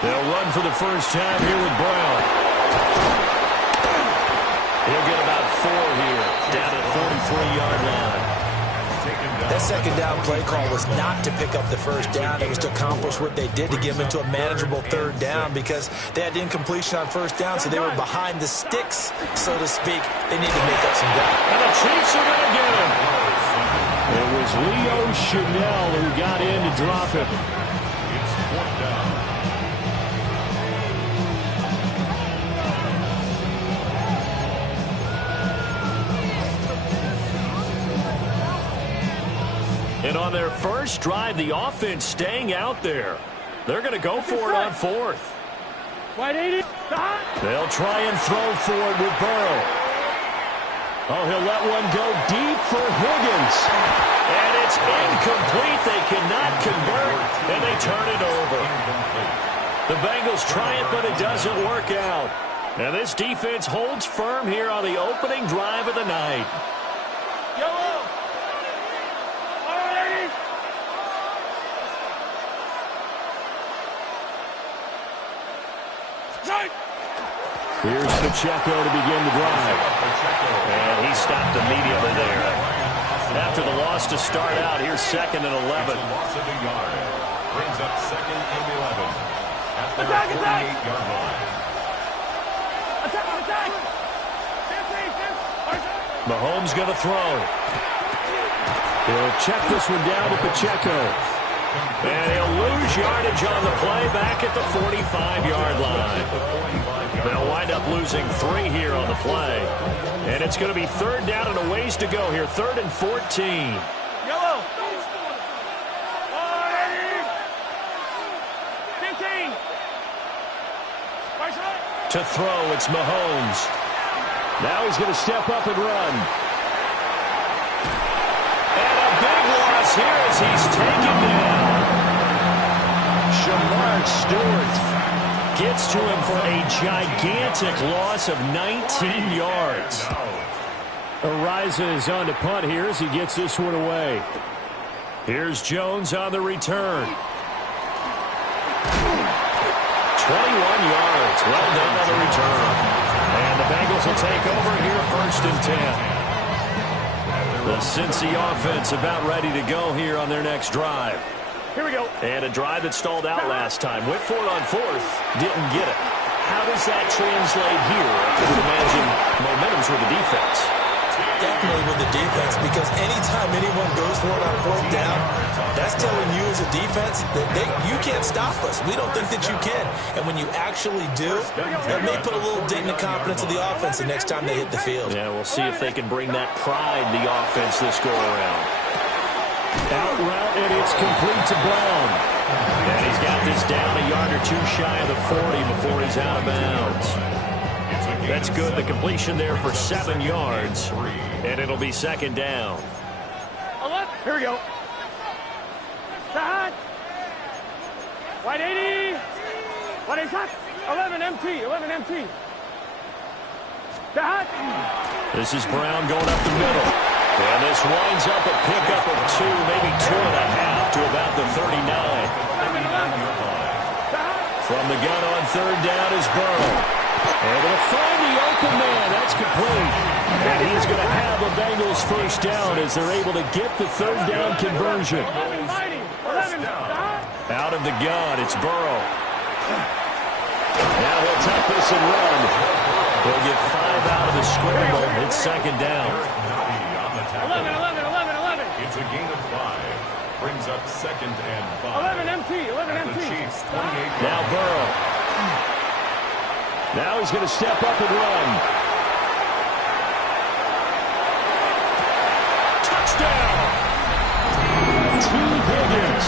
They'll run for the first time here with Brown. He'll get about 4 here, down at 43-yard line. That second down play call was not to pick up the first down. It was to accomplish what they did to get them into a manageable third down because they had incompletion on first down, so they were behind the sticks, so to speak. They need to make up some ground. And the Chiefs are going to get him. It was Leo Chanel who got in to drop it. It's fourth down. And on their first drive, the offense staying out there. They're going to go for it on fourth. Wide 80. They'll try and throw for it with Burrow. Oh, he'll let one go deep for Higgins. And it's incomplete. They cannot convert, and they turn it over. The Bengals try it, but it doesn't work out. And this defense holds firm here on the opening drive of the night. Here's Pacheco to begin the drive. And he stopped immediately there. after the loss to start out. Here's 2nd and 11. Loss of a yard. Brings up 2nd and 11 at the 48-yard line. Mahomes going to throw. He'll check this one down to Pacheco. And he'll lose yardage on the play back at the 45-yard line. They'll wind up losing 3 here on the play. And it's going to be 3rd down and a ways to go here. 3rd and 14. Yellow. 15. To throw, it's Mahomes. Now he's going to step up and run. And a big loss here as he's taken down. Shamar Stewart gets to him for a gigantic loss of 19 yards. Ariza is on to punt here as he gets this one away. Here's Jones on the return. 21 yards. Well done on the return. And the Bengals will take over here 1st and 10. The Cincy offense about ready to go here on their next drive. Here we go. And a drive that stalled out last time. Went for it on 4th. Didn't get it. How does that translate here? I would imagine momentum's with the defense. Definitely with the defense, because anytime anyone goes for it on 4th down, that's telling you as a defense that you can't stop us. We don't think that you can. And when you actually do, that may put a little dent in the confidence of the offense the next time they hit the field. Yeah, we'll see if they can bring that pride in the offense this go-around. Out route, and it's complete to Brown. And he's got this down a yard or 2 shy of the 40 before he's out of bounds. That's good. The completion there for 7 yards. And it'll be 2nd down. Here we go. Side. White 80. White 80 shot. 11 MT. 11 MT. Side. This is Brown going up the middle. And this winds up a pickup of 2, maybe 2.5 to about the 39. From the gun on 3rd down is Burrow. Able to find the open man. That's complete. And he's going to have a Bengals 1st down as they're able to get the 3rd down conversion. Out of the gun, it's Burrow. Now he'll tuck this and run. He'll get 5 out of the scramble. It's 2nd down. 11. It's a gain of 5. Brings up 2nd and 5. 11 MT. 11 At MT. the Chiefs' 28. Now Burrow. Now he's going to step up and run. Touchdown! T. Higgins,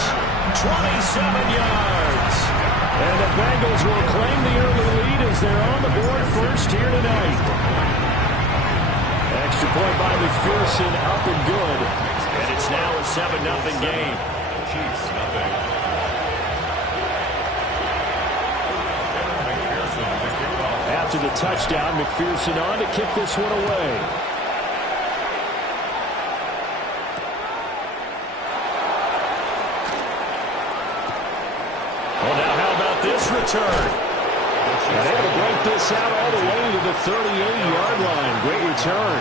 27 yards. And the Bengals will claim the early lead as they're on the board 1st here tonight. Extra point by McPherson, up and good. And it's now a 7-0 game. Chiefs, nothing. After the touchdown, McPherson on to kick this one away. Well, now how about this return? And able to break this out all the way to the 38-yard line. Great return.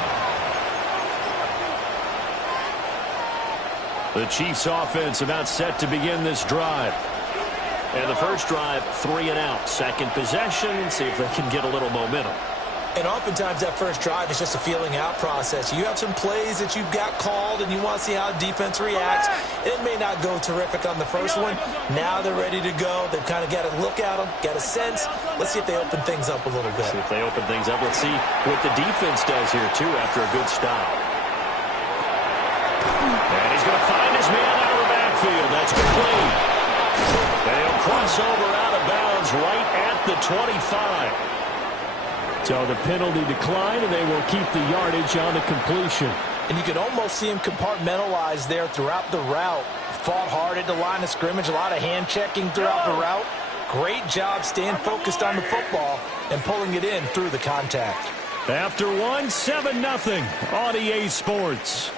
The Chiefs offense about set to begin this drive. And the first drive, 3 and out. 2nd possession, see if they can get a little momentum. And oftentimes that first drive is just a feeling out process. You have some plays that you've got called and you want to see how defense reacts. It may not go terrific on the first one. Now they're ready to go. They've kind of got a look at them, got a sense. Let's see if they open things up a little bit. See if they open things up. Let's see what the defense does here, too, after a good stop. And he's going to find his man out of the backfield. That's complete. They'll cross over out of bounds right at the 25. So the penalty decline, and they will keep the yardage on the completion. And you can almost see him compartmentalize there throughout the route. Fought hard at the line of scrimmage, a lot of hand checking throughout the route. Great job staying focused on the football and pulling it in through the contact. After 1, 7-0 on EA Sports.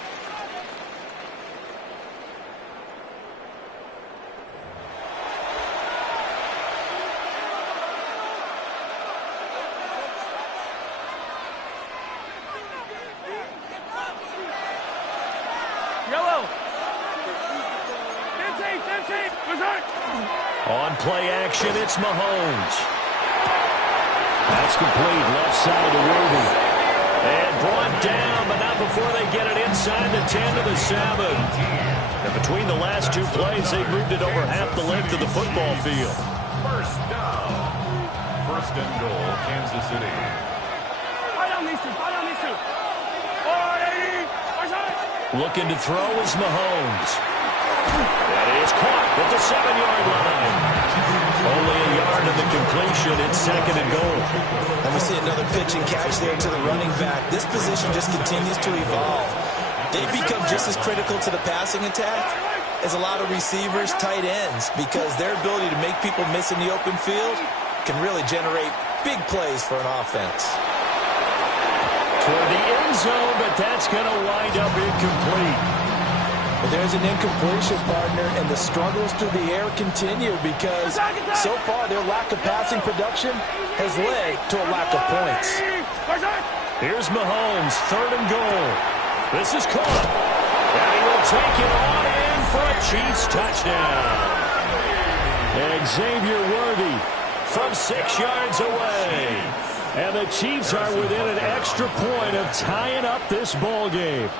On play action, it's Mahomes. That's complete, left side to Worthy. And brought down, but not before they get it inside the 10 to the 7. And between the last two plays, they moved it over half the length of the football field. First down. First and goal, Kansas City. Looking to throw is Mahomes. That is caught at the 7-yard line. Only a yard of the completion. It's second and goal. And we see another pitch and catch there to the running back. This position just continues to evolve. They've become just as critical to the passing attack as a lot of receivers, tight ends, because their ability to make people miss in the open field can really generate big plays for an offense. Toward the end zone, but that's going to wind up incomplete. Well, there's an incompletion, partner, and the struggles through the air continue because so far their lack of passing production has led to a lack of points. Here's Mahomes, third and goal. This is caught. And he will take it on in for a Chiefs touchdown. And Xavier Worthy from 6 yards away. And the Chiefs are within an extra point of tying up this ball game.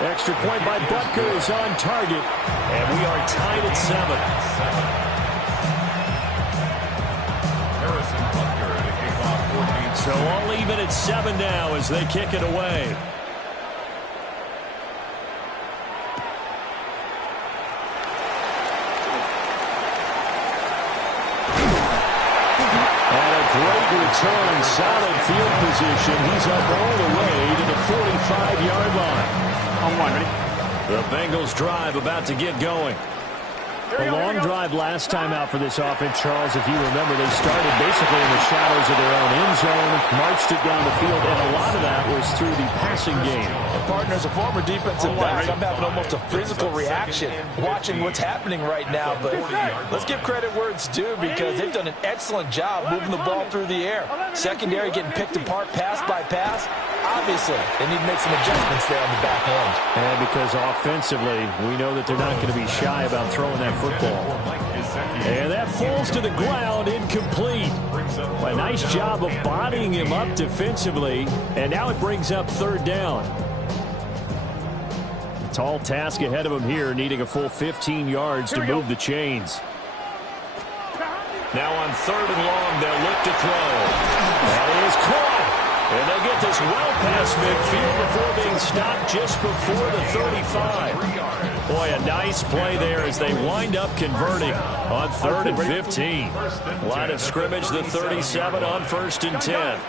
Extra point by Butker is on target. And we are tied at 7. Harrison Butker to kick off 14. So all even at 7 now as they kick it away. Return, solid field position. He's up all the way to the 45-yard line. On one, ready? The Bengals drive about to get going. A long drive last time out for this offense, Charles. If you remember, they started basically in the shadows of their own end zone, marched it down the field, and a lot of that was through the passing game. Partner, as a former defensive back, I'm having almost a physical reaction watching what's happening right now. But let's give credit where it's due because they've done an excellent job moving the ball through the air. Secondary getting picked apart pass by pass. Obviously, they need to make some adjustments there on the back end. And because offensively, we know that they're not going to be shy about throwing that football. And that falls to the ground, incomplete. A nice job of bodying him up defensively. And now it brings up third down. Tall task ahead of him here, needing a full 15 yards to move the chains. Now on third and long, they'll look to throw. That is caught. And they'll get this well past midfield before being stopped just before the 35. Boy, a nice play there as they wind up converting on third and 15. Line of scrimmage, the 37 on first and 10.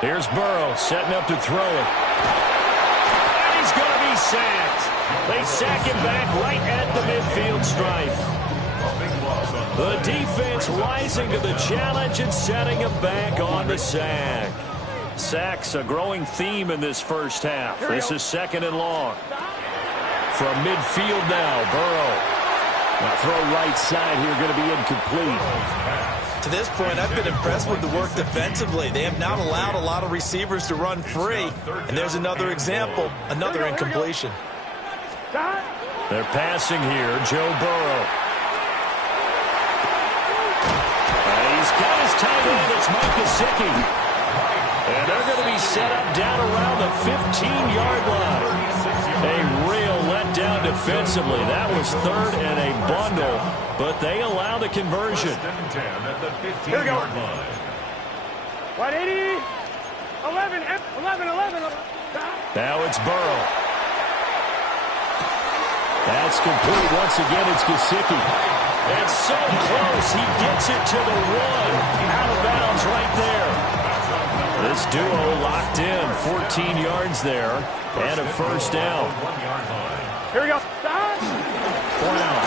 Here's Burrow setting up to throw it. And he's going to be sacked. They sack him back right at the midfield stripe. The defense rising to the challenge and setting him back on the sack. Sacks a growing theme in this first half. This is second and long. From midfield now, Burrow. Now throw right side here, going to be incomplete. To this point, I've been impressed with the work defensively. They have not allowed a lot of receivers to run free. And there's another example, another incompletion. They're passing here, Joe Burrow. He's got his tight end, it's Mike Gesicki. And they're going to be set up down around the 15-yard line. A real letdown defensively. That was third and a bundle, but they allow the conversion. Here we go. 180, 11. Now it's Burrow. That's complete. Once again, it's Gesicki. And so close, he gets it to the 1. Out of bounds right there. This duo locked in, 14 yards there, and a first down. Here we go. Brown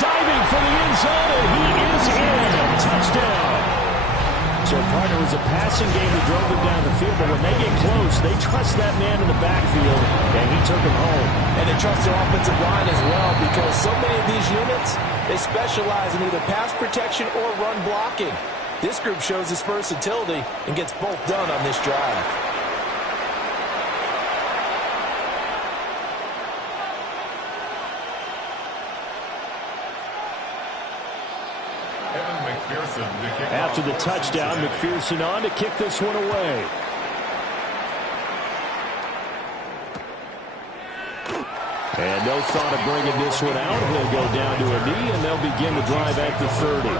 diving for the end zone, and he is in. Touchdown. So, partner, it was a passing game that drove them down the field, but when they get close, they trust that man in the backfield, and he took him home. And they trust their offensive line as well because so many of these units, they specialize in either pass protection or run blocking. This group shows its versatility and gets both done on this drive. After the touchdown, McPherson on to kick this one away. And no thought of bringing this one out. He'll go down to a knee, and they'll begin the drive at the 30.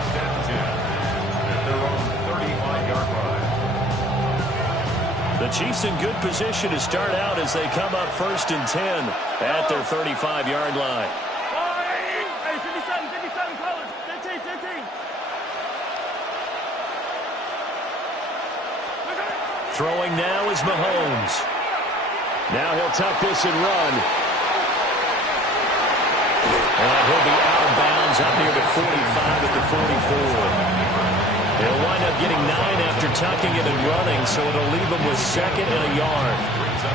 The Chiefs in good position to start out as they come up 1st and 10 at their 35-yard line. Hey, 57 colors. 15. Throwing now is Mahomes. Now he'll tuck this and run. And he'll be out of bounds up near the 45 at the 44. He'll wind up getting 9 after tucking it and running, so it'll leave him with 2nd and a yard.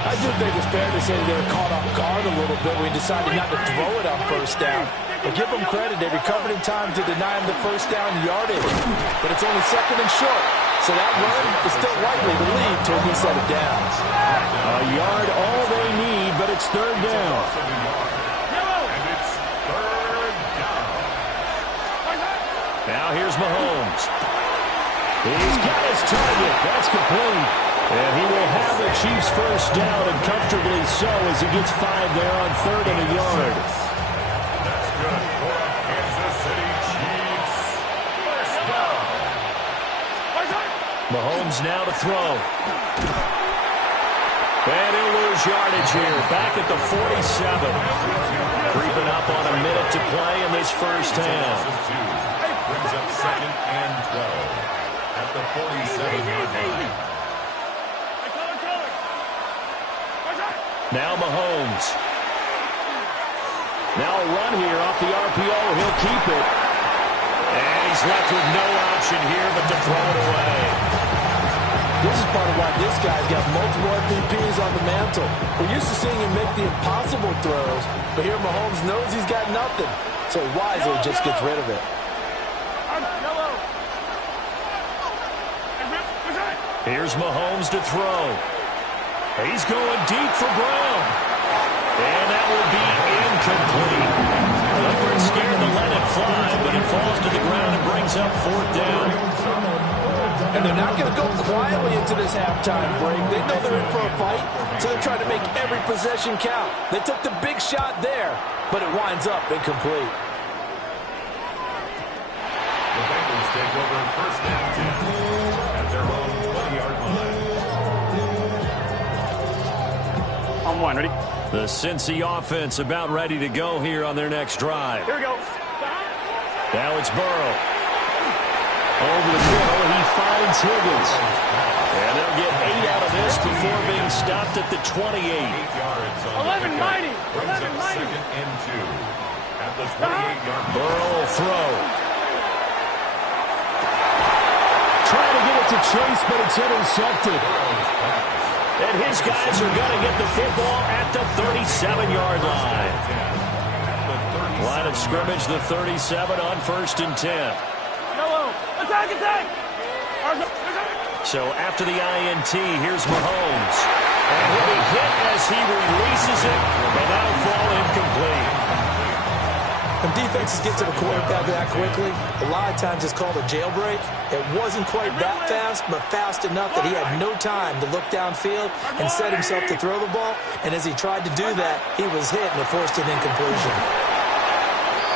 I do think it's fair to say they were caught off guard a little bit when we decided not to throw it on 1st down. But give them credit, they recovered in time to deny him the 1st down yardage. But it's only 2nd and short, so that run is still likely to lead to a new set of downs. A yard all they need, but it's 3rd down. Now here's Mahomes. He's got his target. That's complete. And he will have the Chiefs 1st down, and comfortably so, as he gets 5 there on 3rd and a yard. That's good for Kansas City Chiefs. 1st down. Mahomes now to throw. And he'll lose yardage here. Back at the 47. Creeping up on a minute to play in this 1st half. Brings up 2nd and 12 at the 47-yard line. Now Mahomes. Now a run here off the RPO. He'll keep it. And he's left with no option here but to throw it away. This is part of why this guy's got multiple MVPs on the mantle. We're used to seeing him make the impossible throws, but here Mahomes knows he's got nothing, so wisely just gets rid of it. Here's Mahomes to throw. He's going deep for Brown. And that will be incomplete. Edwards scared to let it fly, but it falls to the ground and brings up 4th down. And they're not going to go quietly into this halftime break. They know they're in for a fight, so they're trying to make every possession count. They took the big shot there, but it winds up incomplete. The Bengals take over 1st and 10 at their own 20-yard line. On 1, ready? The Cincy offense about ready to go here on their next drive. Here we go. Now it's Burrow. Over the middle, he finds Higgins. And they'll get 8 out of this before being stopped at the 28. 8 yards on 11 mighty. Brings up 2nd and 2 at the 28-yard line. Burrow will throw. Trying to get it to Chase, but it's intercepted. And his guys are going to get the football at the 37-yard line. Line of scrimmage, the 37 on 1st and 10. Attack! So after the INT, here's Mahomes. And he'll be hit as he releases it, and that'll fall incomplete. When defenses get to the quarterback that quickly, a lot of times it's called a jailbreak. It wasn't quite that fast, but fast enough that he had no time to look downfield and set himself to throw the ball. And as he tried to do that, he was hit, and it forced an incompletion.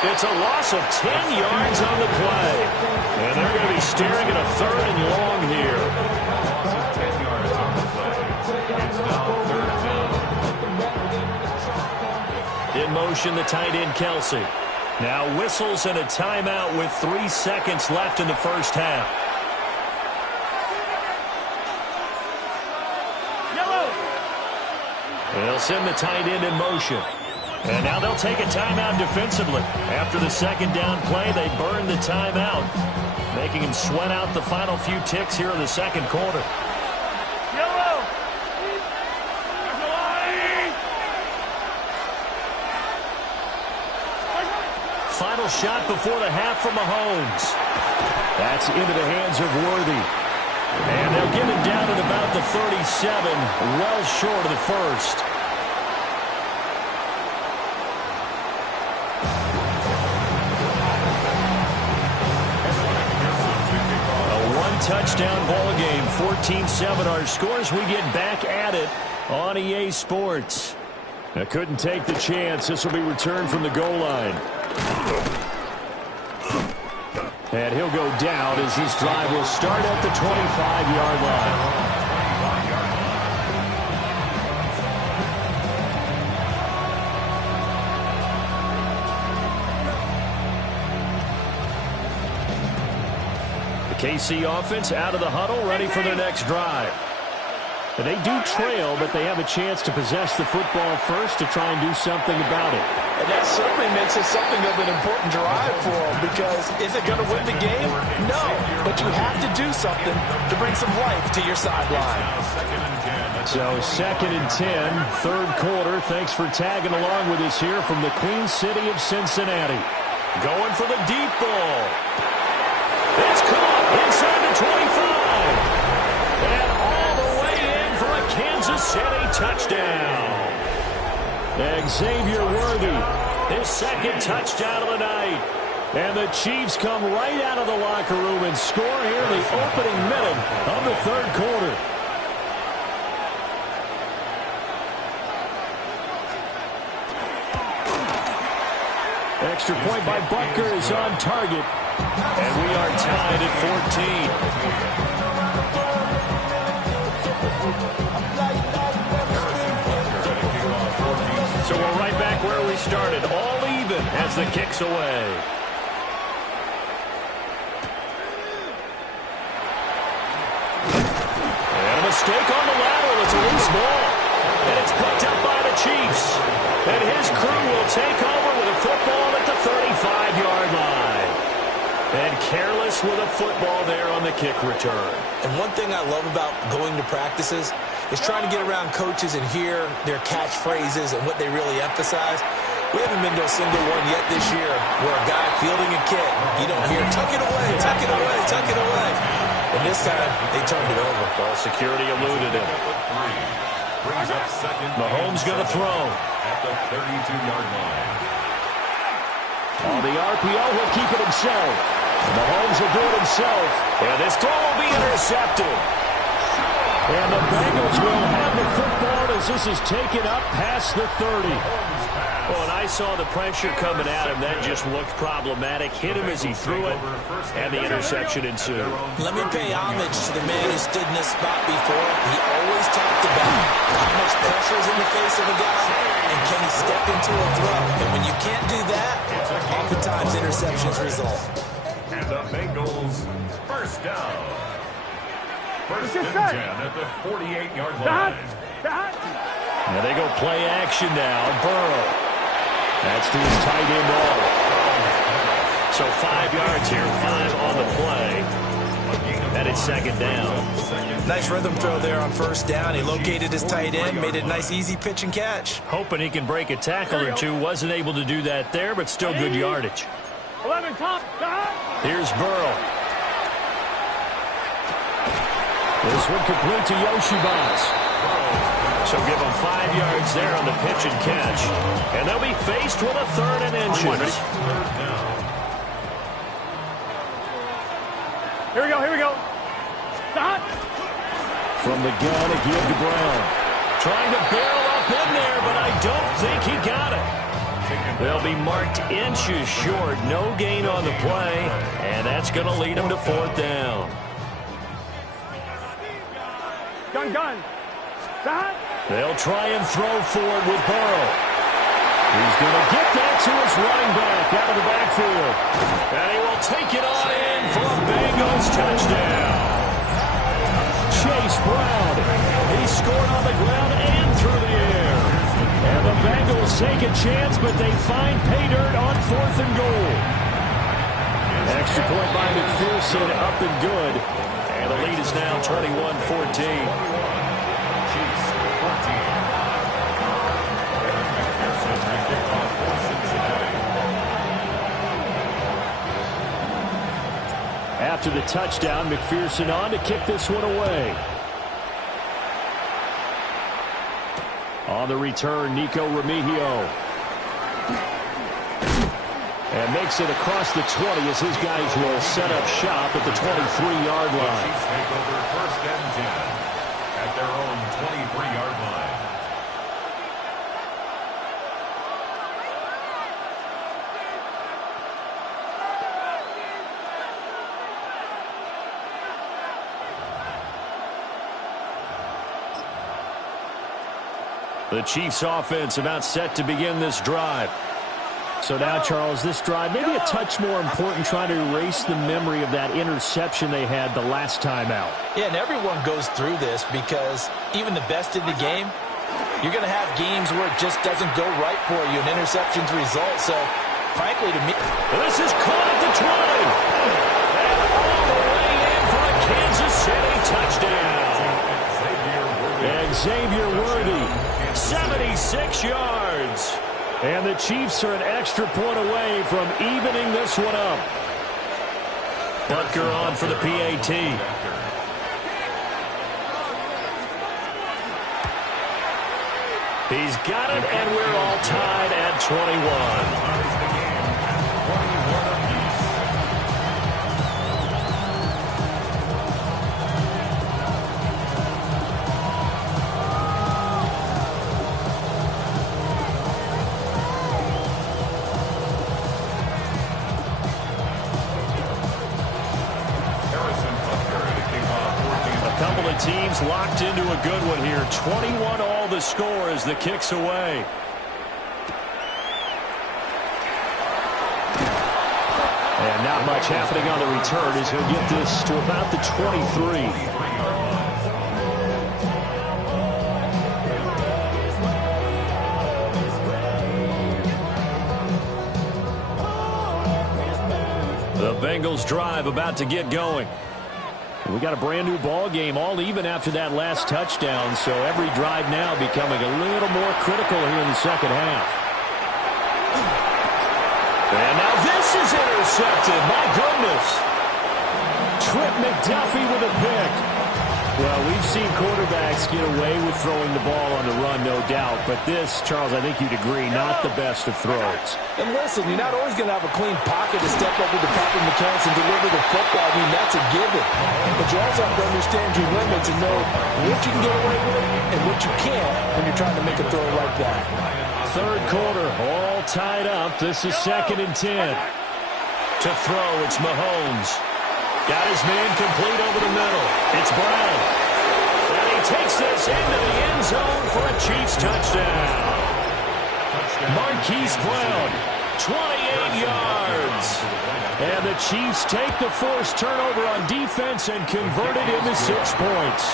It's a loss of 10 yards on the play. And they're going to be staring at a 3rd and long here. Loss of 10 yards on the play. It's now 3rd down. In motion, the tight end, Kelsey. Now whistles and a timeout with 3 seconds left in the 1st half. They'll send the tight end in motion. And now they'll take a timeout defensively. After the 2nd down play, they burn the timeout, making him sweat out the final few ticks here in the 2nd quarter. Final shot before the half from Mahomes. That's into the hands of Worthy. And they'll get him down at about the 37, well short of the 1st. Three-touchdown ball game. 14-7 our scores. We get back at it on EA Sports. I couldn't take the chance. This will be returned from the goal line. And he'll go down as this drive will start at the 25-yard line. KC offense out of the huddle, ready for their next drive. And they do trail, but they have a chance to possess the football first to try and do something about it. And that certainly makes it something of an important drive for them, because is it going to win the game? No, but you have to do something to bring some life to your sideline. So 2nd and 10, third quarter. Thanks for tagging along with us here from the Queen City of Cincinnati. Going for the deep ball. It's caught inside the 25. And all the way in for a Kansas City touchdown. Xavier Worthy, his second touchdown of the night. And the Chiefs come right out of the locker room and score here in the opening minute of the third quarter. Extra point by Butker is on target. And we are tied at 14. So we're right back where we started. All even as the kick's away. And a mistake on the lateral. It's a loose ball. And it's picked up by the Chiefs. And his crew will take over with a football at the 35-yard line. And careless with a football there on the kick return. And one thing I love about going to practices is trying to get around coaches and hear their catchphrases and what they really emphasize. We haven't been to a single one yet this year where a guy fielding a kick, you don't hear, tuck it away, tuck it away, tuck it away. And this time, they turned it over. Ball security eluded him. Mahomes going to throw. At the 32-yard line. On the RPO, he'll keep it himself. Mahomes will do it himself. And this throw will be intercepted. And the Bengals will have the football as this is taken up past the 30. Well, and I saw the pressure coming at him. That just looked problematic. Hit him as he threw it, and the interception ensued. Let me pay homage to the man who stood in this spot before. He always talked about how much pressure is in the face of a guy, and can he step into a throw. And when you can't do that, oftentimes interceptions result. And the Bengals first down. First and 10 at the 48-yard line. Now they go play action now. Burrow. That's to his tight end all. So 5 yards here, 5 on the play. And it's second down. Nice rhythm throw there on first down. He located his tight end, made it a nice easy pitch and catch. Hoping he can break a tackle or two. Wasn't able to do that there, but still good yardage. 11 top. Here's Burrow. This one complete to Yoshibas. So give them 5 yards there on the pitch and catch. And they'll be faced with a third and inches. Here we go. Stop. From the gun again to Brown. Trying to barrel up in there, but I don't think he got it. They'll be marked inches short. No gain on the play, and that's going to lead them to fourth down. Gun. Stop. They'll try and throw forward with Burrow. He's going to get that to his running back out of the backfield. And he will take it on in for a Bengals touchdown. Chase Brown. He scored on the ground and through the air. And the Bengals take a chance, but they find pay dirt on fourth and goal. Extra point by McPherson, up and good. And the lead is now 21-14. After the touchdown, McPherson on to kick this one away. On the return, Nico Remigio. And makes it across the 20 as his guys will set up shop at the 23-yard line. Chiefs take over 1st and 10 at their own 23-yard line. The Chiefs offense about set to begin this drive. So now, Charles, this drive maybe a touch more important, trying to erase the memory of that interception they had the last time out. Yeah, and everyone goes through this because even the best in the game, you're going to have games where it just doesn't go right for you, and interceptions result. So, frankly, to me, this is caught at the 20. And all the way in for a Kansas City touchdown. Xavier Worthy, 76 yards. And the Chiefs are an extra point away from evening this one up. Butker on for the PAT. He's got it, and we're all tied at 21. Teams locked into a good one here. 21 all the score as the kick's away. And not much happening on the return as he'll get this to about the 23. The Bengals drive about to get going. We got a brand new ball game, all even after that last touchdown, so every drive now becoming a little more critical here in the second half. And now this is intercepted. My goodness. Trip McDuffie with a pick. Well, we've seen quarterbacks get away with throwing the ball on the run, no doubt. But this, Charles, I think you'd agree, not the best of throws. And listen, you're not always going to have a clean pocket to step up with the proper mechanics and deliver the football. I mean, that's a given. But you also have to understand your limits and know what you can get away with and what you can't when you're trying to make a throw like that. Third quarter, all tied up. This is 2nd and 10. To throw, it's Mahomes. Got his man complete over the middle. It's Brown. And he takes this into the end zone for a Chiefs touchdown. Marquise Brown, 28 yards. And the Chiefs take the forced turnover on defense and convert it into 6 points.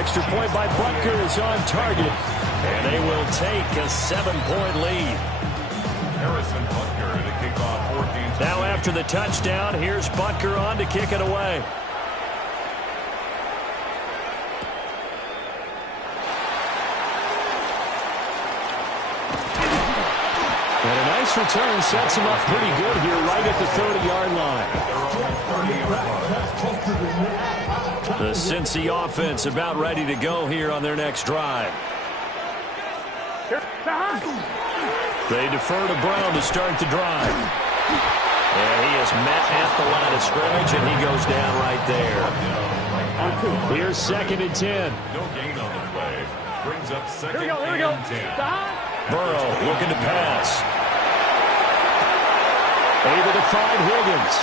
Extra point by Butker is on target. And they will take a 7-point lead. Harrison Butker to kick off 14. Now after the touchdown, here's Butker on to kick it away. And a nice return sets him up pretty good here right at the 30-yard line. The Cincy offense about ready to go here on their next drive. They defer to Brown to start the drive. And he is met at the line of scrimmage, and he goes down right there. Here's 2nd and 10. No gain on the play. Brings up 2nd and 10. Burrow looking to pass. Able to find Higgins.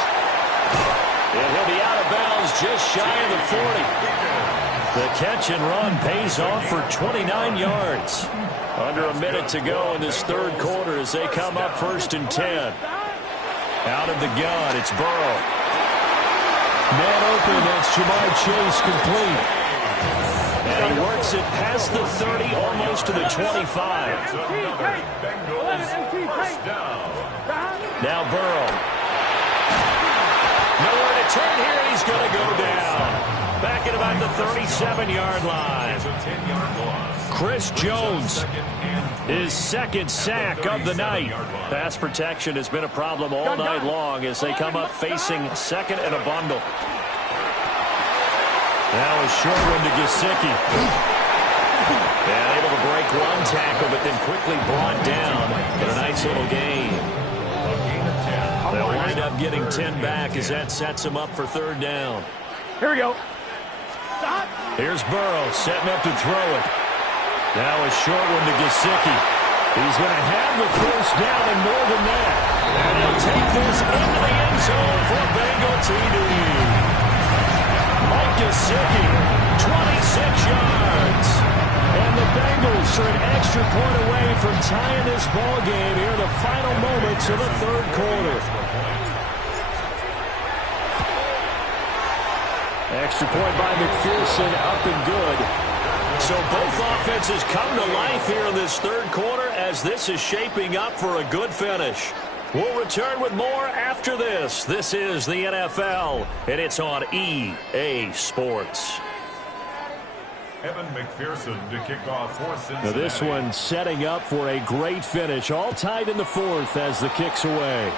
And he'll be out of bounds just shy of the 40. The catch and run pays off for 29 yards. Under a minute to go in this third quarter as they come up 1st and 10. Out of the gun, it's Burrow. Man open, that's Jamar Chase complete. And he works it past the 30, almost to the 25. Now Burrow. Nowhere to turn here, and he's going to go down. Back at about the 37-yard line. Chris Jones, his 2nd sack of the night. Pass protection has been a problem all night long as they come up facing 2nd and a bundle. Now a short one to Gesicki. And able to break one tackle, but then quickly brought down in a nice little game. They'll wind up getting 10 back as that sets them up for third down. Here we go. Stop. Here's Burrow setting up to throw it. Now a short one to Gesicki. He's going to have the first down and more than that. And he'll take this into the end zone for Bengal TD. Mike Gesicki, 26 yards. And the Bengals are an extra point away from tying this ball game here in the final moments of the third quarter. Extra point by McPherson, up and good. So both offenses come to life here in this third quarter as this is shaping up for a good finish. We'll return with more after this. This is the NFL, and it's on EA Sports. Evan McPherson to kick off for Cincinnati. Now this one setting up for a great finish. All tied in the fourth as the kick's away.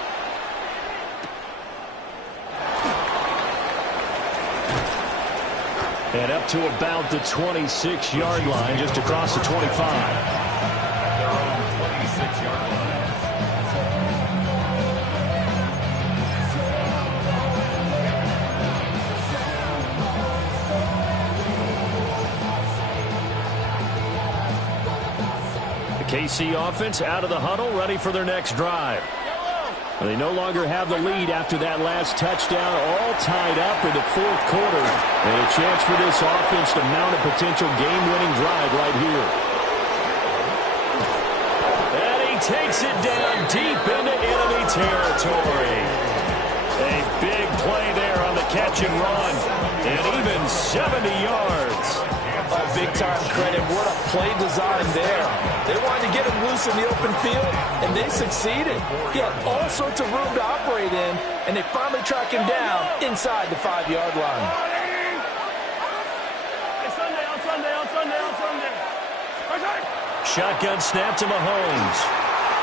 And up to about the 26-yard line, just across the 25. At their own 26-yard line. KC offense out of the huddle, ready for their next drive. They no longer have the lead after that last touchdown, all tied up in the fourth quarter. And a chance for this offense to mount a potential game-winning drive right here. And he takes it down deep into enemy territory. A big play there on the catch and run. And even 70 yards. Big-time credit. What a play design there. They wanted to get him loose in the open field, and they succeeded. He had all sorts of room to operate in, and they finally track him down inside the 5-yard line. Shotgun snap to Mahomes.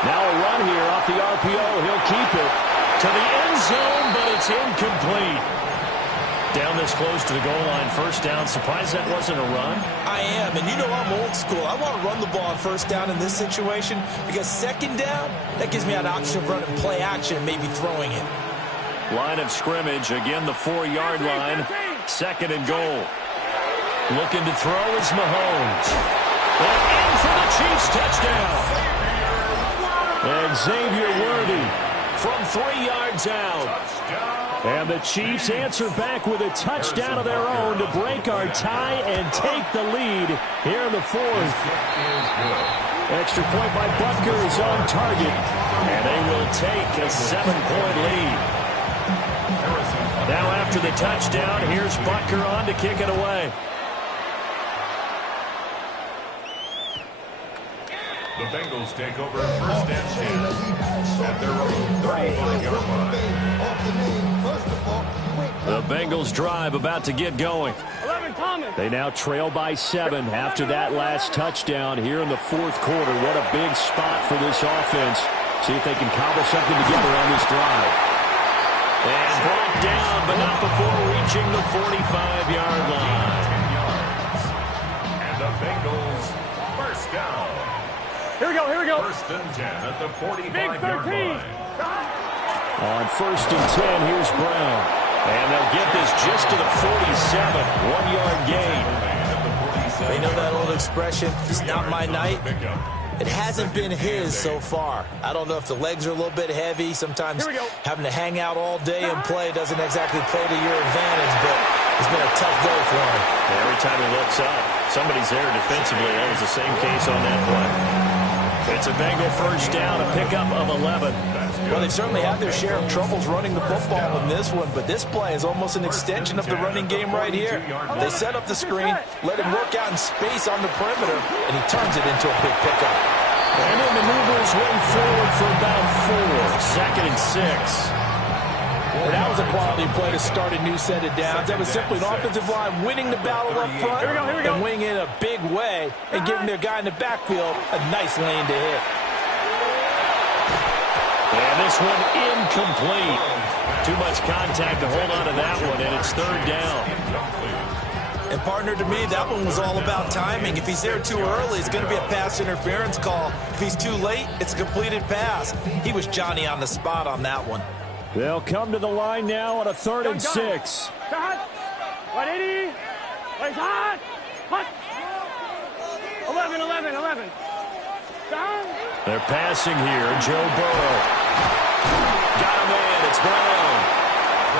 Now a run here off the RPO. He'll keep it to the end zone, but it's incomplete. Down this close to the goal line, first down. Surprised that wasn't a run? I am, and you know I'm old school. I want to run the ball on first down in this situation because second down, that gives me an option of running play action and maybe throwing it. Line of scrimmage, again the 4-yard line. Second and goal. Looking to throw is Mahomes. And in for the Chiefs touchdown. And Xavier Worthy from 3 yards out. And the Chiefs answer back with a touchdown of their own to break our tie and take the lead here in the fourth. Extra point by Butker is on target. And they will take a 7-point lead. Now after the touchdown, here's Butker on to kick it away. The Bengals take over first and 10 at their own 35-yard line. The Bengals drive about to get going. They now trail by 7 after that last touchdown here in the fourth quarter. What a big spot for this offense. See if they can cobble something together on this drive. And brought down, but not before reaching the 45-yard line. And the Bengals first down. Here we go, here we go. First and 10 at the 45-yard line. On first and 10, here's Brown. And they'll get this just to the 47, 1-yard gain. You know that old expression, it's not my night? It hasn't been his so far. I don't know if the legs are a little bit heavy. Sometimes having to hang out all day and play doesn't exactly play to your advantage, but it's been a tough go for him. Every time he looks up, somebody's there defensively. That was the same case on that play. It's a Bengal first down, a pickup of 11. Well, they certainly had their share of troubles running the football in this one, but this play is almost an extension of the running game right here. They set up the screen, let him work out in space on the perimeter, and he turns it into a big pickup. And then the movers way forward for about 4. Second and 6. Well, that was a quality play to start a new set of downs. That was simply an offensive line winning the battle up front and winning in a big way and giving their guy in the backfield a nice lane to hit. And this one incomplete. Too much contact to hold on to that one, and it's third down. And partner, to me, that one was all about timing. If he's there too early, it's going to be a pass interference call. If he's too late, it's a completed pass. He was Johnny on the spot on that one. They'll come to the line now on a 3rd and 6. Hot. 180. It's hot. Hot. 11. They're passing here. Joe Burrow. Got a man. It's Brown.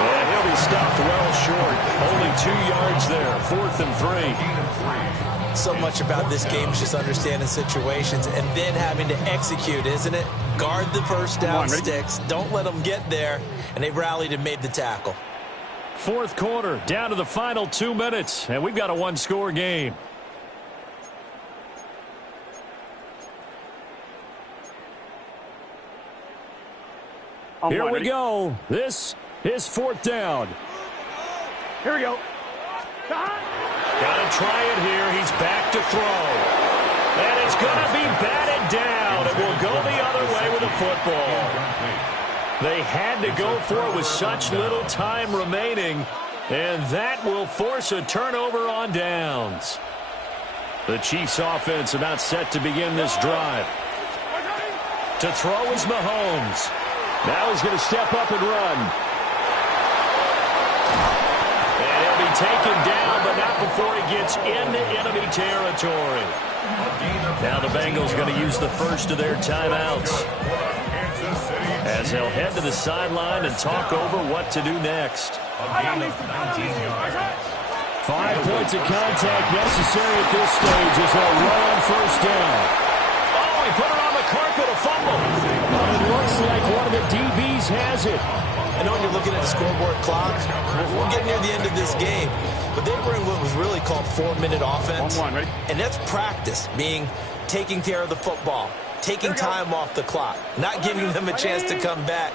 And he'll be stopped well short. Only 2 yards there. 4th and 3. So much about this game is just understanding situations and then having to execute, isn't it? Guard the first down sticks. Don't let them get there. And they rallied and made the tackle. 4th quarter, down to the final 2 minutes. And we've got a 1-score game. Here we go. This is 4th down. Here we go. Got to try it here. He's back to throw. And it's going to be batted down. It will go the other way with the football. They had to go for it with such little time remaining. And that will force a turnover on downs. The Chiefs offense about set to begin this drive. To throw is Mahomes. Now he's going to step up and run. And he'll be taken down, but not before he gets into enemy territory. Now the Bengals going to use the first of their timeouts, as they'll head to the sideline and talk over what to do next. 5 points of contact necessary at this stage as they'll run on 1st down. Oh, he put it on the carpet, a fumble. But it looks like one of the DBs has it. I know when you're looking at the scoreboard clock, we're getting near the end of this game, but they were in what was really called 4-minute offense. And that's practice, being taking care of the football, taking time off the clock, not giving them a chance to come back.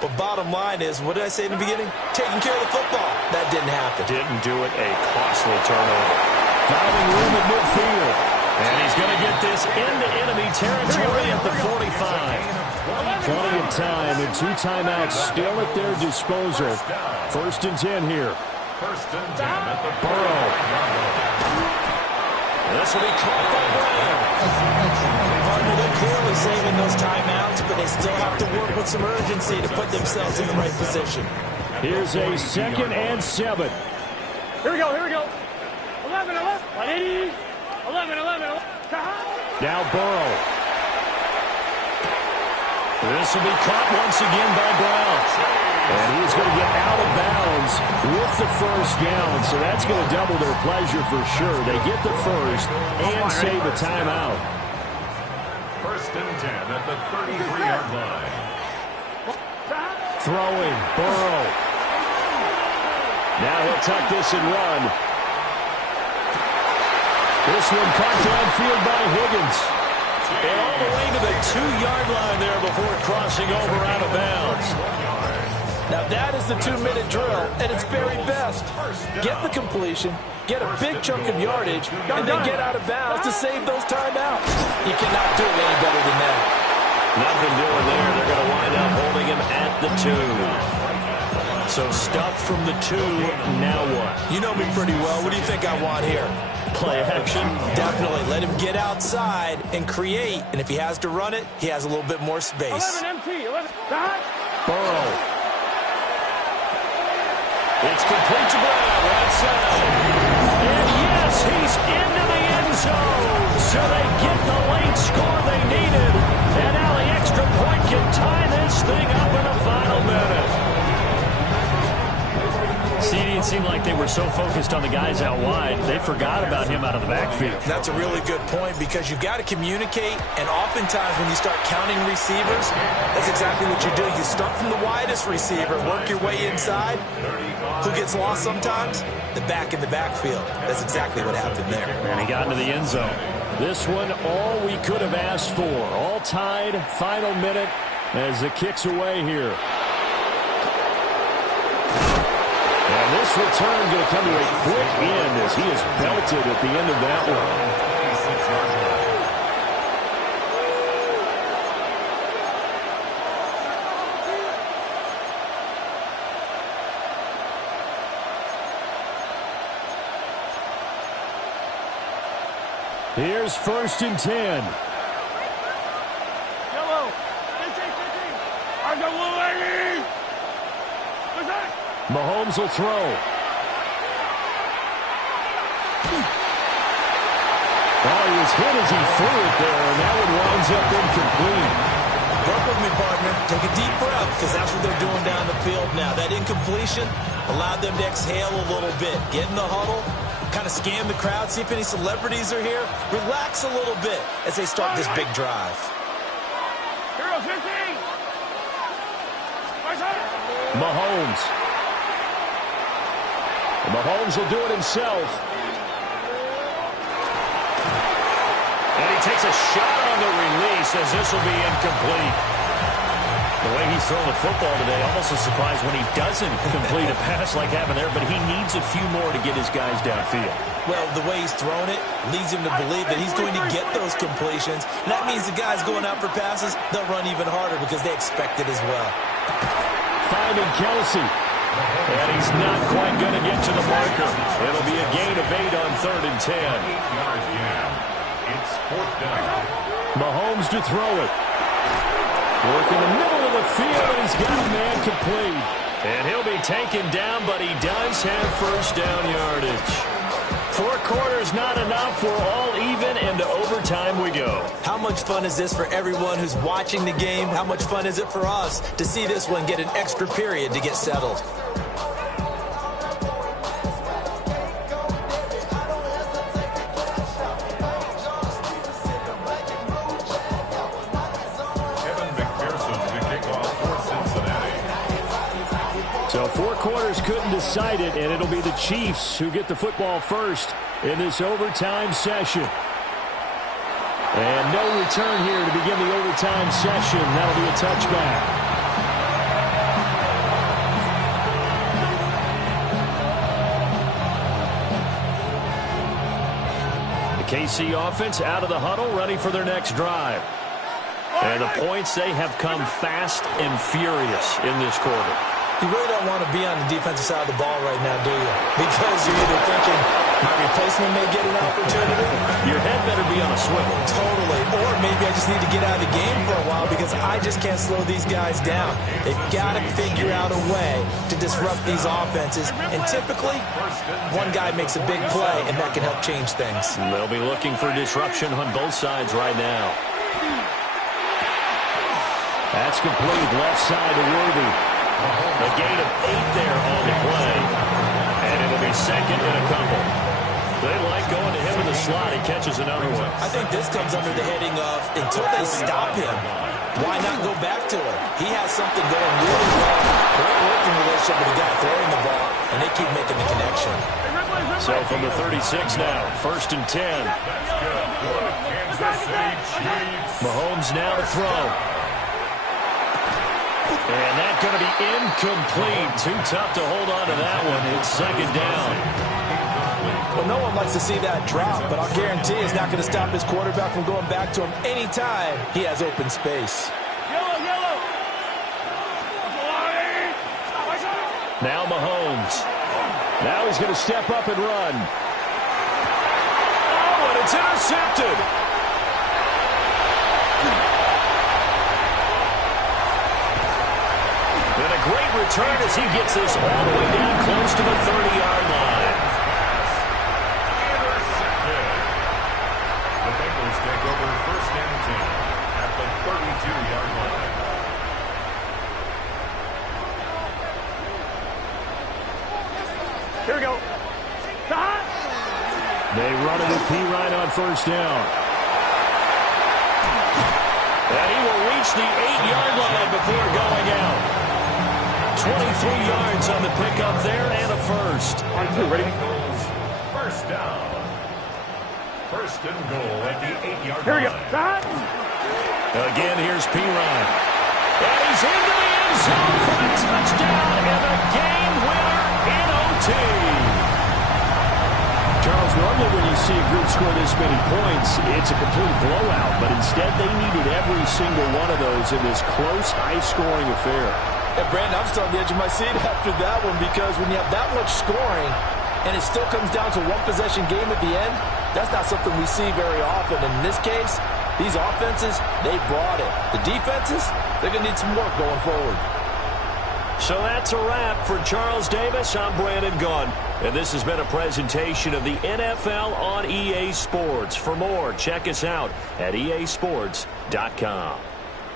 But bottom line is, what did I say in the beginning? Taking care of the football. That didn't happen. Didn't do it. A costly turnover. Finding room at midfield. And he's going to get this into enemy territory at the 45. Plenty of time and 2 timeouts still at their disposal. 1st and 10 here. 1st and 10 at the Burrow. This will be caught by Brown. Partner, they're clearly saving those timeouts, but they still have to work with some urgency to put themselves in the right position. Here's a 2nd and 7. Here we go. 11. 180. 11. Now Burrow. This will be caught once again by Brown. And he's going to get out of bounds with the 1st down. So that's going to double their pleasure for sure. They get the 1st and save a timeout. 1st and 10 at the 33-yard line. Throwing, Burrow. Now he'll tuck this and run. This one caught downfield by Higgins. And all the way to the 2-yard line there before crossing over out of bounds. Now that is the 2-minute drill at its very best. Get the completion, get a big chunk of yardage, and then get out of bounds to save those timeouts. You cannot do it any better than that. Nothing doing there. They're going to wind up holding him at the 2. So stuff from the 2. Now what? You know me pretty well. What do you think I want here? Play action. Definitely. Let him get outside and create. And if he has to run it, he has a little bit more space. 11 MT. 11. Burrow. It's complete to Brown, right side. And yes, he's into the end zone. So they get the late score they needed. And now the extra point can tie this thing up in the final minute. See, it didn't seem like they were so focused on the guys out wide, they forgot about him out of the backfield. That's a really good point because you've got to communicate, and oftentimes when you start counting receivers, that's exactly what you do. You start from the widest receiver, work your way inside. Who gets lost sometimes? The back in the backfield. That's exactly what happened there. And he got into the end zone. This one, all we could have asked for. All tied, final minute as the kick's away here. And this return going to come to a quick end as he is belted at the end of that one. Here's 1st and 10. Yellow. 15. I go blue, 80. Mahomes will throw. Oh, he was hit as he threw it there, and that one winds up incomplete. Work with me, partner. Take a deep breath, because that's what they're doing down the field now. That incompletion allowed them to exhale a little bit. Get in the huddle, kind of scan the crowd, see if any celebrities are here. Relax a little bit as they start this big drive. Here goes 15. Mahomes. And Mahomes will do it himself. And he takes a shot on the release as this will be incomplete. The way he's throwing the football today, almost a surprise when he doesn't complete a pass like having there, but he needs a few more to get his guys downfield. Well, the way he's thrown it leads him to believe that he's going to get those completions. And that means the guys going out for passes, they'll run even harder because they expect it as well. Finding Kelsey. And he's not quite going to get to the marker. It'll be a gain of 8 on 3rd and 10. 8-yard gain. It's 4th down. Mahomes to throw it. Work in the middle of the field, and he's got a man complete. And he'll be taken down, but he does have first down yardage. 4 quarters not enough. We're all even, and to overtime we go. How much fun is this for everyone who's watching the game? How much fun is it for us to see this one get an extra period to get settled? So 4 quarters couldn't decide it, and it'll be the Chiefs who get the football first in this overtime session. And no return here to begin the overtime session. That'll be a touchback. The KC offense out of the huddle, ready for their next drive. And the points, they have come fast and furious in this quarter. You really don't want to be on the defensive side of the ball right now, do you? Because you're either thinking, my replacement may get an opportunity. Your head better be on a swivel. Totally. Or maybe I just need to get out of the game for a while because I just can't slow these guys down. They've got to figure out a way to disrupt these offenses. And typically, one guy makes a big play, and that can help change things. They'll be looking for disruption on both sides right now. That's complete. Left side to Worthy. A gain of 8 there on the play. And it'll be second and a couple. They like going to him in the slot. He catches another one. I think this comes under the heading of, until they stop him, why not go back to it? He has something going really well. Great working relationship with the guy throwing the ball, and they keep making the connection. So from the 36 now, 1st and 10. Mahomes now to throw. And that's going to be incomplete. Too tough to hold on to that one. It's second down. Well, no one likes to see that drop, but I'll guarantee it's not going to stop his quarterback from going back to him anytime he has open space. Now Mahomes. Now he's going to step up and run. Oh, and it's intercepted. And a great return as he gets this all the way down close to the 30-yard line. Intercepted. The Bengals take over 1st and 10 at the 32-yard line. Here we go. They run it with P. Ryan on 1st down. And he will reach the 8-yard line before going out. 23 yards on the pickup there and a first. On 2, ready? 1st down. 1st and goal at the 8-yard line. Here we go. Again, here's P. Ryan. And he's into the end zone for a touchdown and a game winner in OT. Charles, normally when you see a group score this many points, it's a complete blowout. But instead, they needed every single one of those in this close, high-scoring affair. And Brandon, I'm still on the edge of my seat after that one because when you have that much scoring and it still comes down to one possession game at the end, that's not something we see very often. And in this case, these offenses, they brought it. The defenses, they're going to need some work going forward. So that's a wrap for Charles Davis. I'm Brandon Gunn. And this has been a presentation of the NFL on EA Sports. For more, check us out at easports.com.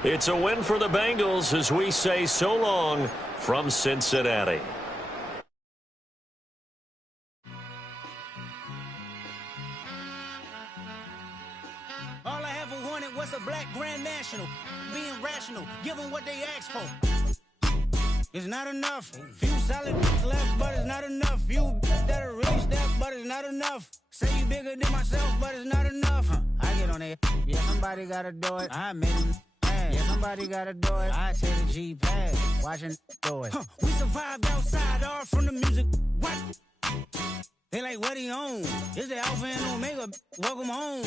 It's a win for the Bengals as we say so long from Cincinnati. All I ever wanted was a black Grand National. Being rational, give them what they asked for. It's not enough. Few solid left, but it's not enough. Few that are really step, but it's not enough. Say you bigger than myself, but it's not enough. I get on it. Yeah, somebody gotta do it. I made him mad. Yeah, somebody gotta do it. I take the G-pad. Watching do it. We survived outside, all from the music. What? They like, what he on? This the Alpha and Omega. Welcome home.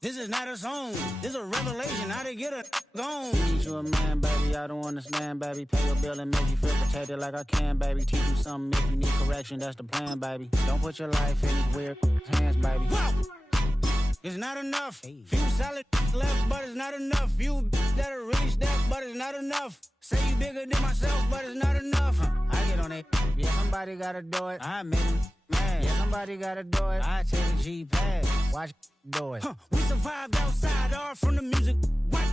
This is not a song. This is a revelation. How to get a gone. Need you a man, baby. I don't understand, baby. Pay your bill and make you feel protected like I can, baby. Teach you something if you need correction. That's the plan, baby. Don't put your life in these weird hands, baby. Whoa! It's not enough. Few solid left, but it's not enough. Few that are really step, but it's not enough. Say you bigger than myself, but it's not enough. I get on it. Yeah, somebody gotta do it. I made him mad. Yeah, somebody gotta do it. I take the G-pad. Watch do it. We survived outside, all from the music. What?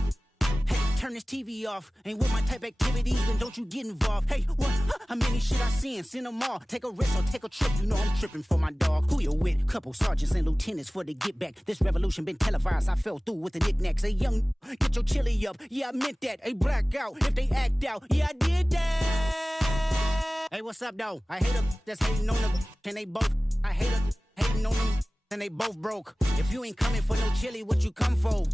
Hey, turn this TV off. Ain't with my type activities, then don't you get involved. Hey, what? How many shit I seen? Send them all. Take a risk or take a trip. You know I'm tripping for my dog. Who you with? Couple sergeants and lieutenants for the get back. This revolution been televised. I fell through with the knickknacks. Hey, young, get your chili up. Yeah, I meant that. Hey, black out if they act out. Yeah, I did that. Hey, what's up, though? I hate them that's hating on them. And they both, I hate them hating on them. And they both broke. If you ain't coming for no chili, what you come for?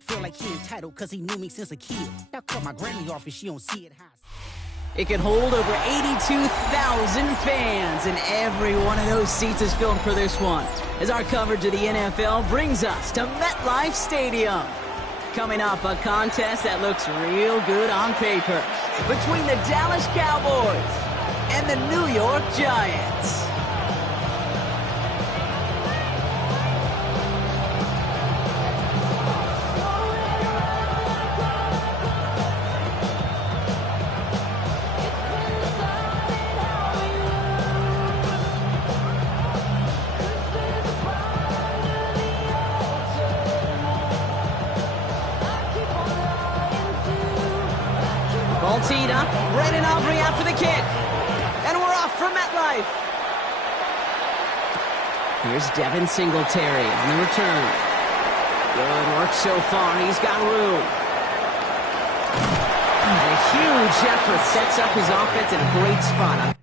Feel like he entitled cause he knew me since a kid. Now cut my granny off if she don't see it high. It can hold over 82,000 fans, and every one of those seats is filled for this one, as our coverage of the NFL brings us to MetLife Stadium. Coming up, a contest that looks real good on paper between the Dallas Cowboys and the New York Giants. Ball teed up. Brandon Aubrey out for the kick. And we're off for MetLife. Here's Devin Singletary on the return. Good work so far. He's got room. A huge effort sets up his offense in a great spot.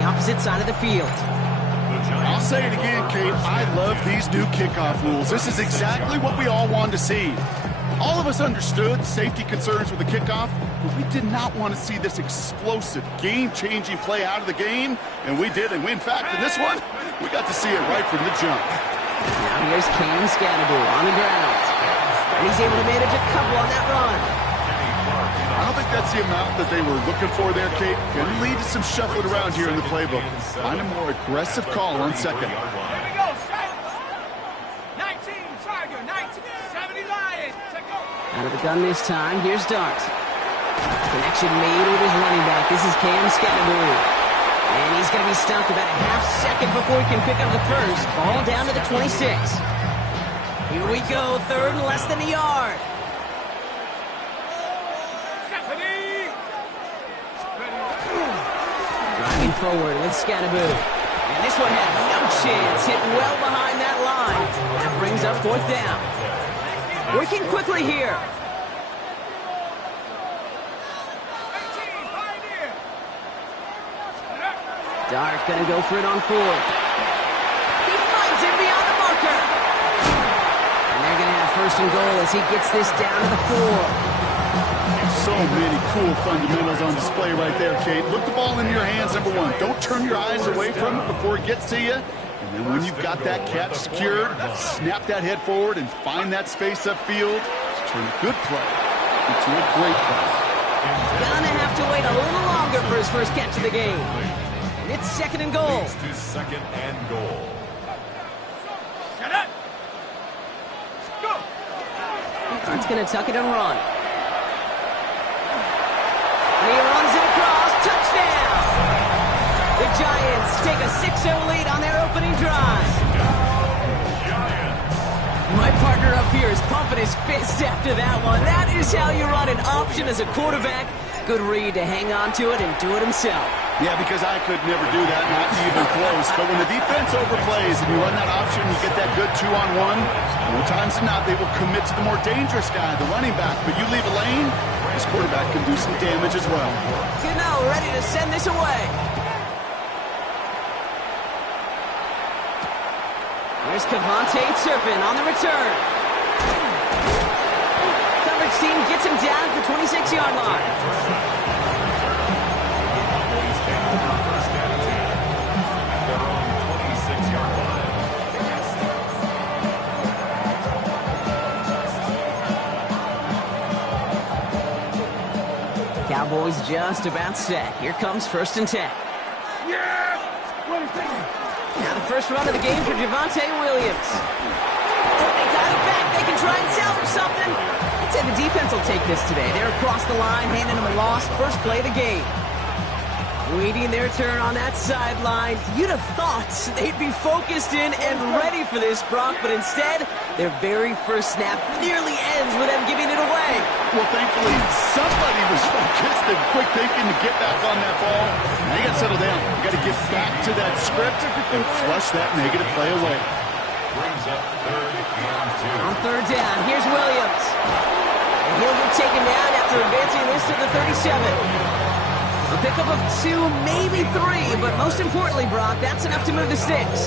Opposite side of the field. I'll say it again, Kate. I love these new kickoff rules. This is exactly what we all wanted to see. All of us understood safety concerns with the kickoff, but we did not want to see this explosive, game-changing play out of the game, and we did. And in fact, in this one, we got to see it right from the jump. Now here's Cam Scannable on the ground. And he's able to manage a couple on that run. I don't think that's the amount that they were looking for there, Kate. Can lead to some shuffling around here in the playbook. Find a more aggressive call on second. Here we go, set. 19, Tiger, 19, 70 Lion. Out of the gun this time, here's Dart. Connection made with his running back. This is Cam Scannable. And he's going to be stuck about a half second before he can pick up the first. Ball down to the 26. Here we go, third and less than a yard. Driving forward with Scannable. And this one had no chance. Hit well behind that line. That brings up fourth down. Working quickly here. Dart gonna go for it on fourth. He finds it beyond the marker. And they're gonna have first and goal as he gets this down to the 4. So many cool fundamentals on display right there, Kate. Look the ball in your hands, number one. Don't turn your eyes away from it before it gets to you. And then when you've got that catch secured, snap that head forward and find that space upfield to turn a good play into a great play. Gonna have to wait a little longer for his first catch of the game. And it's second and goal. Leads to second and goal. Shut up. Go. It's gonna tuck it and run. And he runs it across. Touchdown! The Giants take a 6-0 lead on their opening drive. My partner up here is pumping his fist after that one. That is how you run an option as a quarterback. Good read to hang on to it and do it himself. Yeah, because I could never do that, not even close. But when the defense overplays and you run that option, you get that good 2-on-1, more times than not, they will commit to the more dangerous guy, the running back. But you leave a lane, this quarterback can do some damage as well. Gano ready to send this away. There's Cavante Turpin on the return. Coverage team gets him down at the 26-yard line. Cowboys just about set. Here comes first and 10. Now the first run of the game for Javonte Williams. Oh, they got it back. They can try and salvage something. I'd say the defense will take this today. They're across the line, handing them a loss. First play of the game. Waiting their turn on that sideline. You'd have thought they'd be focused in and ready for this, Brock, but instead, their very first snap nearly ends with them giving it away. Well, thankfully, somebody was focused and quick thinking to get back on that ball. Now you got to settle down. You got to get back to that script and flush that negative play away. Brings up 3rd and 2. On 3rd down, here's Williams. And he'll get taken down after advancing this to the 37. A pickup of 2, maybe 3, but most importantly, Brock, that's enough to move the sticks.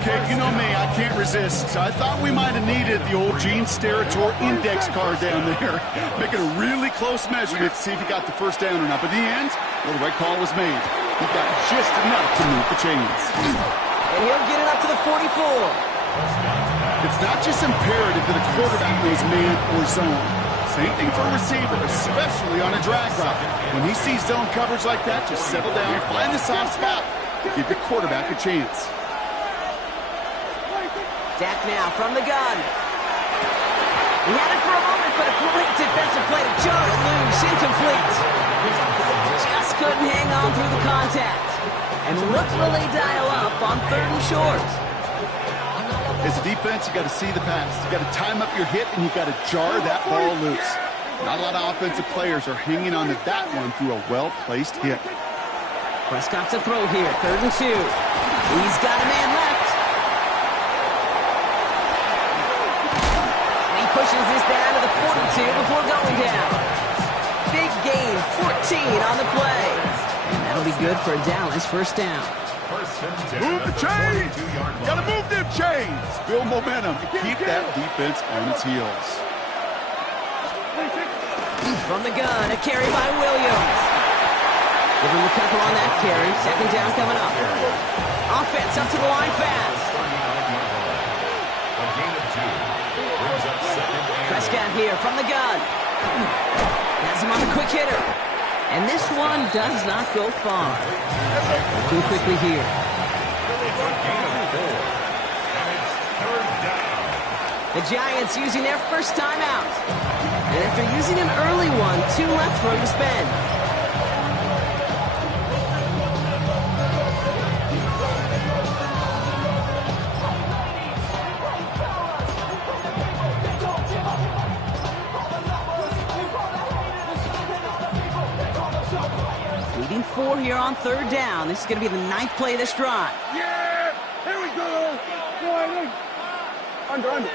Okay, you know me, I can't resist. I thought we might have needed the old Gene Steratore index card down there. Making a really close measurement to see if he got the first down or not. But in the end, well, the right call was made. He got just enough to move the chains. And he'll get it up to the 44. It's not just imperative that a quarterback knows man or zone. Same thing for a receiver, especially on a drag route. When he sees zone coverage like that, just settle down, find the soft spot, give your quarterback a chance. Dak now from the gun. He had it for a moment, but a great defensive play to jar it loose, incomplete. Just couldn't hang on through the contact. And look will they dial up on 3rd and short. As a defense, you got to see the pass. You got to time up your hit, and you got to jar that ball loose. Not a lot of offensive players are hanging on to that one through a well-placed hit. Prescott to throw here, 3rd and 2. He's got a man left. And he pushes this down to the 42 before going down. Big gain, 14 on the play. And that'll be good for a Dallas first down. Move the chains! Gotta move them chains! Build momentum. Keep that defense on its heels. From the gun, a carry by Williams. Give him a couple on that carry. 2nd down coming up. Offense up to the line fast. Prescott here from the gun. Has him on the quick hitter. And this one does not go far. Looking quickly here. The Giants using their first timeout. And after using an early one, 2 left for him to spend. Leading 4 here on 3rd down. This is going to be the 9th play of this drive. Yeah! Here we go! Under.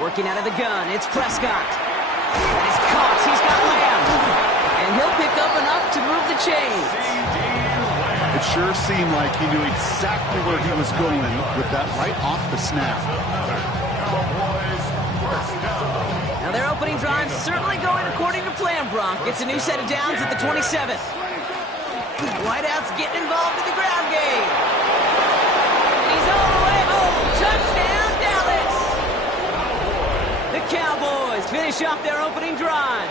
Working out of the gun, it's Prescott. And he's caught, he's got Lamb. And he'll pick up enough to move the chains. It sure seemed like he knew exactly where he was going with that right off the snap. Now their opening drive certainly going according to plan, Brock. It's a new set of downs at the 27. Whiteout's getting involved in the ground game. And he's all the way home. Touchdown, Dallas! The Cowboys finish off their opening drive.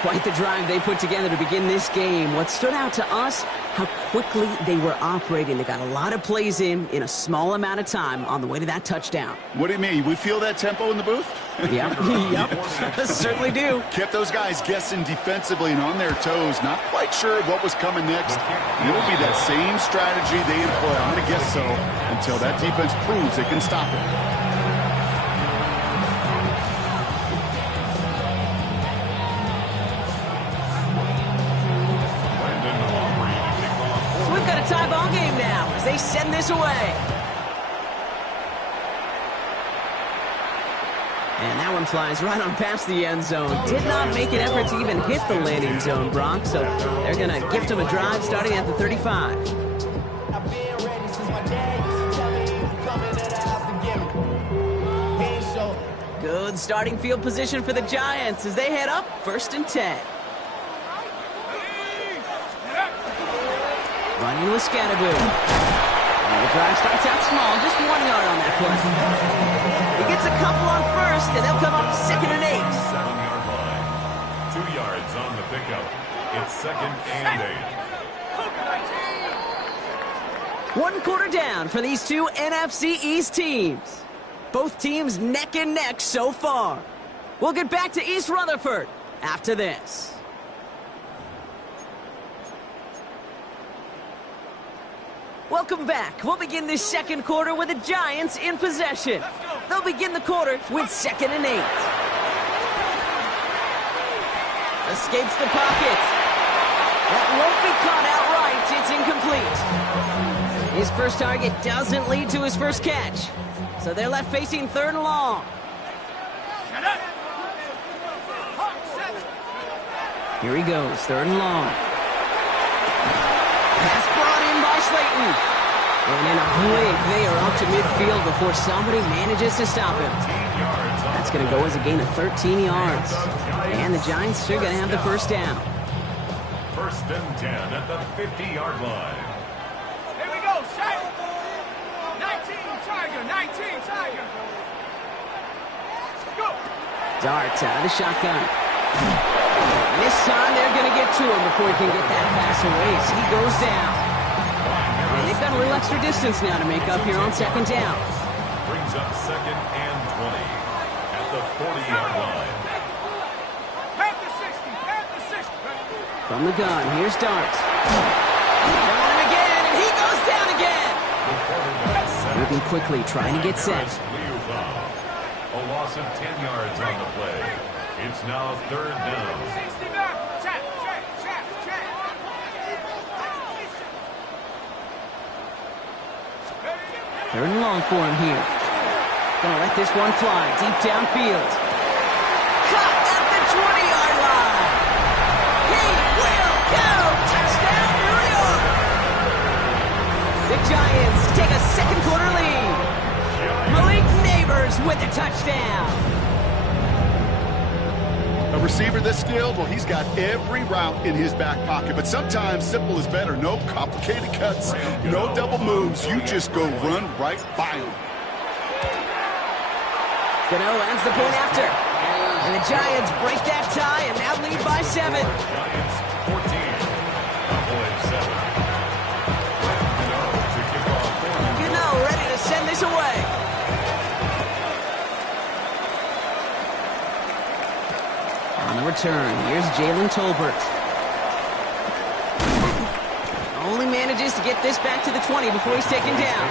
Quite the drive they put together to begin this game. What stood out to us, how quickly they were operating. They got a lot of plays in a small amount of time on the way to that touchdown. What do you mean? We feel that tempo in the booth? Yep, certainly do. Kept those guys guessing defensively and on their toes, not quite sure what was coming next. It'll be that same strategy they employ, I'm going to guess so, until that defense proves it can stop it. Tie ball game now as they send this away. And that one flies right on past the end zone. Did not make an effort to even hit the landing zone, Brock. So they're going to gift him a drive starting at the 35. Good starting field position for the Giants as they head up 1st and 10. Running with Scatterboo. The drive starts out small, just 1 yard on that play. He gets a couple on 1st, and they'll come up 2nd and 8. 7-yard line. 2 yards on the pickup. It's 2nd and 8. 1 quarter down for these two NFC East teams. Both teams neck and neck so far. We'll get back to East Rutherford after this. Welcome back. We'll begin this second quarter with the Giants in possession. They'll begin the quarter with 2nd and 8. Escapes the pocket. That won't be caught outright. It's incomplete. His first target doesn't lead to his first catch. So they're left facing 3rd and long. Here he goes, 3rd and long. Pass brought in by Slayton. And in a blink, they are off to midfield before somebody manages to stop him. That's going to go as a gain of 13 yards. And the Giants are going to have the first down. 1st and 10 at the 50-yard line. Here we go, set. 19 Tiger, 19 Tiger. Go. Dart out of the shotgun. And this time they're going to get to him before he can get that pass away. So he goes down. And they've got a little extra distance now to make up here on 2nd down. Brings up 2nd and 20 at the 40-yard line. From the gun, here's Dart. Down him again, and he goes down again. Moving quickly, trying to get set. A loss of 10 yards on the play. It's now 3rd down. 3rd and long for him here. Gonna let this one fly deep downfield. Caught at the 20-yard line. He will go. Touchdown, New York. The Giants take a 2nd quarter lead. Malik Neighbors with the touchdown. A receiver this skilled, well, he's got every route in his back pocket. But sometimes simple is better. No complicated cuts, no double moves. You just go run right by him. Gano lands the point after. And the Giants break that tie and now lead by 7. Giants 14. Cowboys 7. Gano ready to send this away. On the return, here's Jalen Tolbert. Only manages to get this back to the 20 before he's taken down.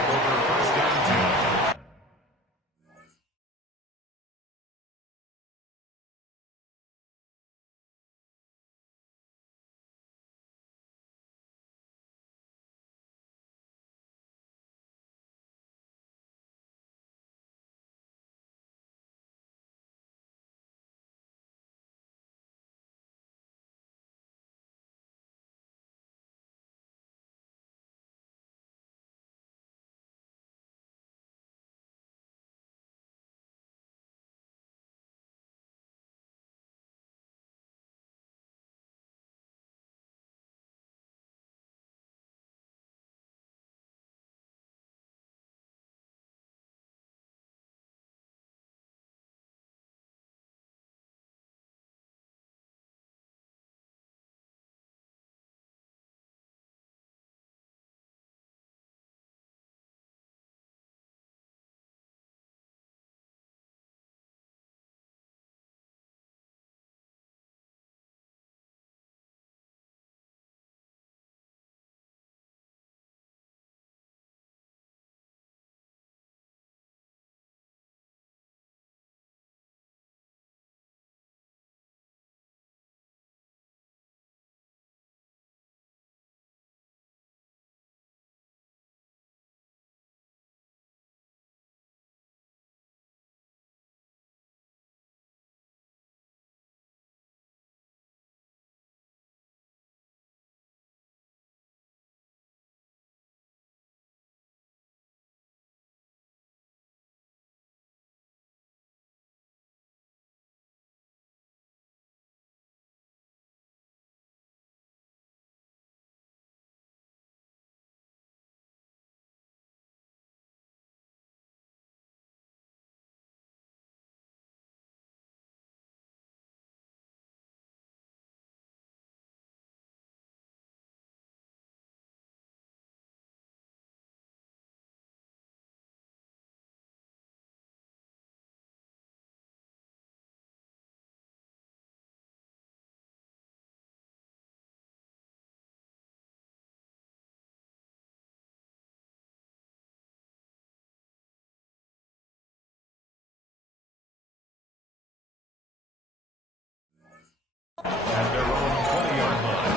At their own 20-yard line.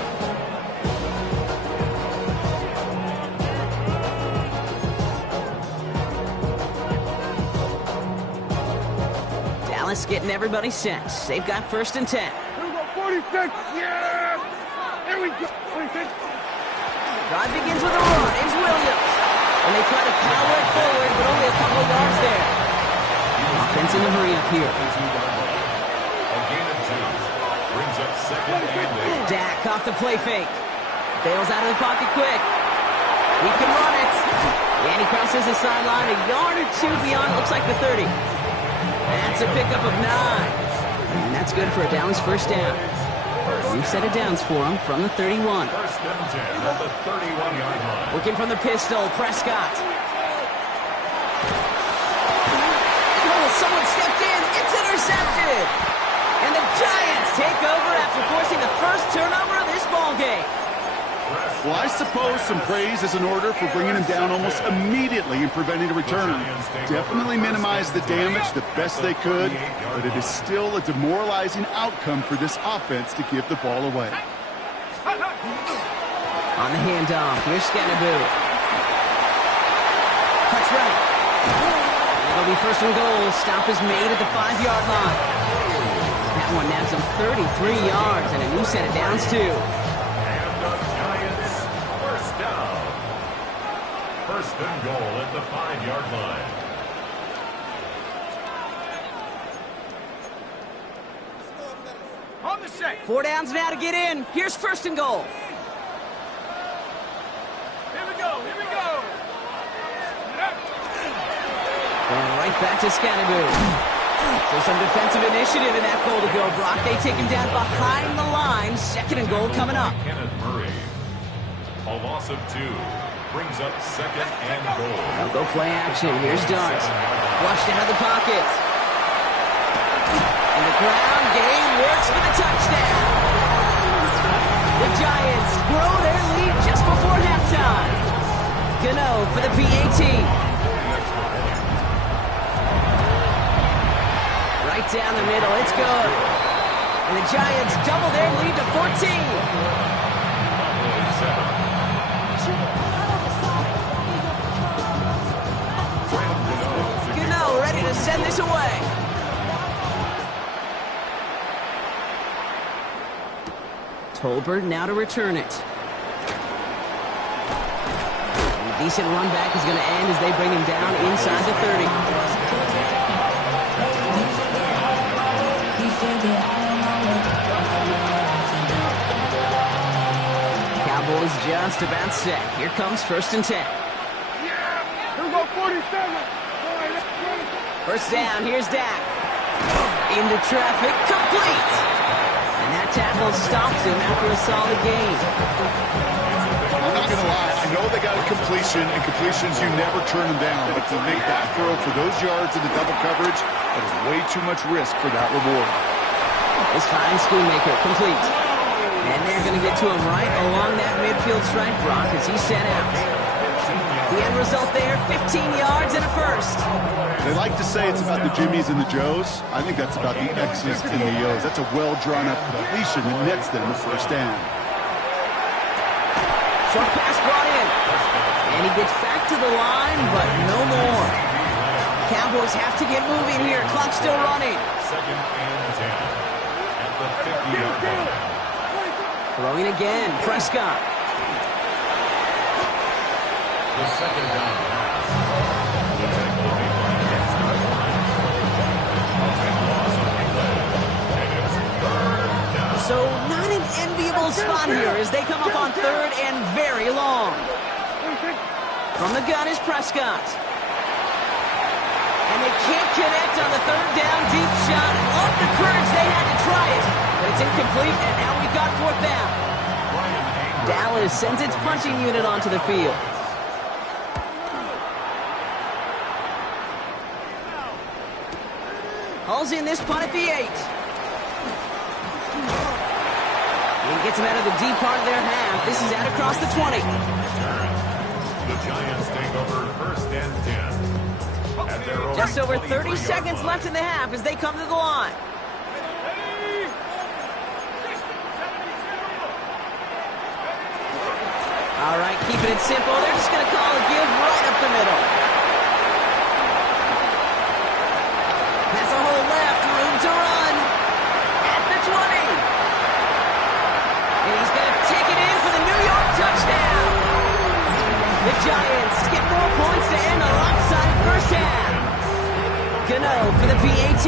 Dallas getting everybody set. They've got 1st and 10. Here we go, 46. Yeah! Here we go, 46. Drive begins with a run. It's Williams. And they try to power it forward, but only a couple of yards there. Offense in a hurry up here. A gain of 2. Brings up 2nd and 8. Dak off the play fake. Bails out of the pocket quick. He can run it. And he crosses the sideline a yard or 2 beyond, looks like the 30. That's a pickup of 9. And that's good for a Dallas 1st down. New set of downs for him from the 31. 1st and 10 at the 31-yard line. Working from the pistol, Prescott. Oh, someone stepped in. It's intercepted. And the Giants take over after forcing the 1st turnover of this ballgame. Well, I suppose some praise is in order for bringing him down almost immediately and preventing a return. Definitely minimized the damage the best they could, but it is still a demoralizing outcome for this offense to give the ball away. On the handoff, here's Scannaboo. Cuts right. It'll be 1st and goal. Stop is made at the 5-yard line. That one nabs him 33 yards and a new set of downs too. 1st and goal at the 5-yard line. On the set. 4 downs now to get in. Here's 1st and goal. Here we go. Here we go. Going right back to Scannaboo. So some defensive initiative in that goal to go, Brock. They take him down behind the line. 2nd and goal coming up. Kenneth Murray. A loss of 2. Brings up 2nd and goal. They'll go play action. Here's Darts. Flushed out of the pocket. And the ground game works for the touchdown. The Giants grow their lead just before halftime. Gano for the PAT. Right down the middle. It's good. And the Giants double their lead to 14. Ready to send this away. Tolbert now to return it. And a decent run back is going to end as they bring him down inside the 30. Cowboys just about set. Here comes 1st and 10. Here we go, 47. 1st down, here's Dak. Into traffic, complete. And that tackle stops him after a solid gain. I'm not going to lie, I know they got a completion, and completions, you never turn them down. But to make that throw for those yards in the double coverage, that is way too much risk for that reward. This fine Schoonmaker, complete. And they're going to get to him right along that midfield stripe, Brock, as he's set out. The end result there, 15 yards and a 1st. They like to say it's about the Jimmies and the Joes. I think that's about the X's and the O's. That's a well-drawn-up completion that nets them a 1st down. Short pass brought in. And he gets back to the line, but no more. Cowboys have to get moving here. Clock still running. 2nd and 10 at the 50-yard line. Throwing again, Prescott. The 2nd down pass. The tackle made by against the line. Loss of 3. And it's 3rd down. So not an enviable spot here as they come up on 3rd and very long. From the gun is Prescott. And they can't connect on the 3rd down deep shot. Off the courage, they had to try it. But it's incomplete, and now we've got 4th down. Dallas sends its punching unit onto the field. Hauls in this punt at the 8. He gets him out of the deep part of their half. This is out across the 20. The Giants take over 1st and 10. At their own Just over 30 23-yard seconds line. left in the half as they come to the line. it simple. They're just going to call a give right up the middle. Has a hole left, room to run. At the 20. And he's going to take it in for the New York touchdown. The Giants get more points to end a lopsided first half. Gano for the PAT.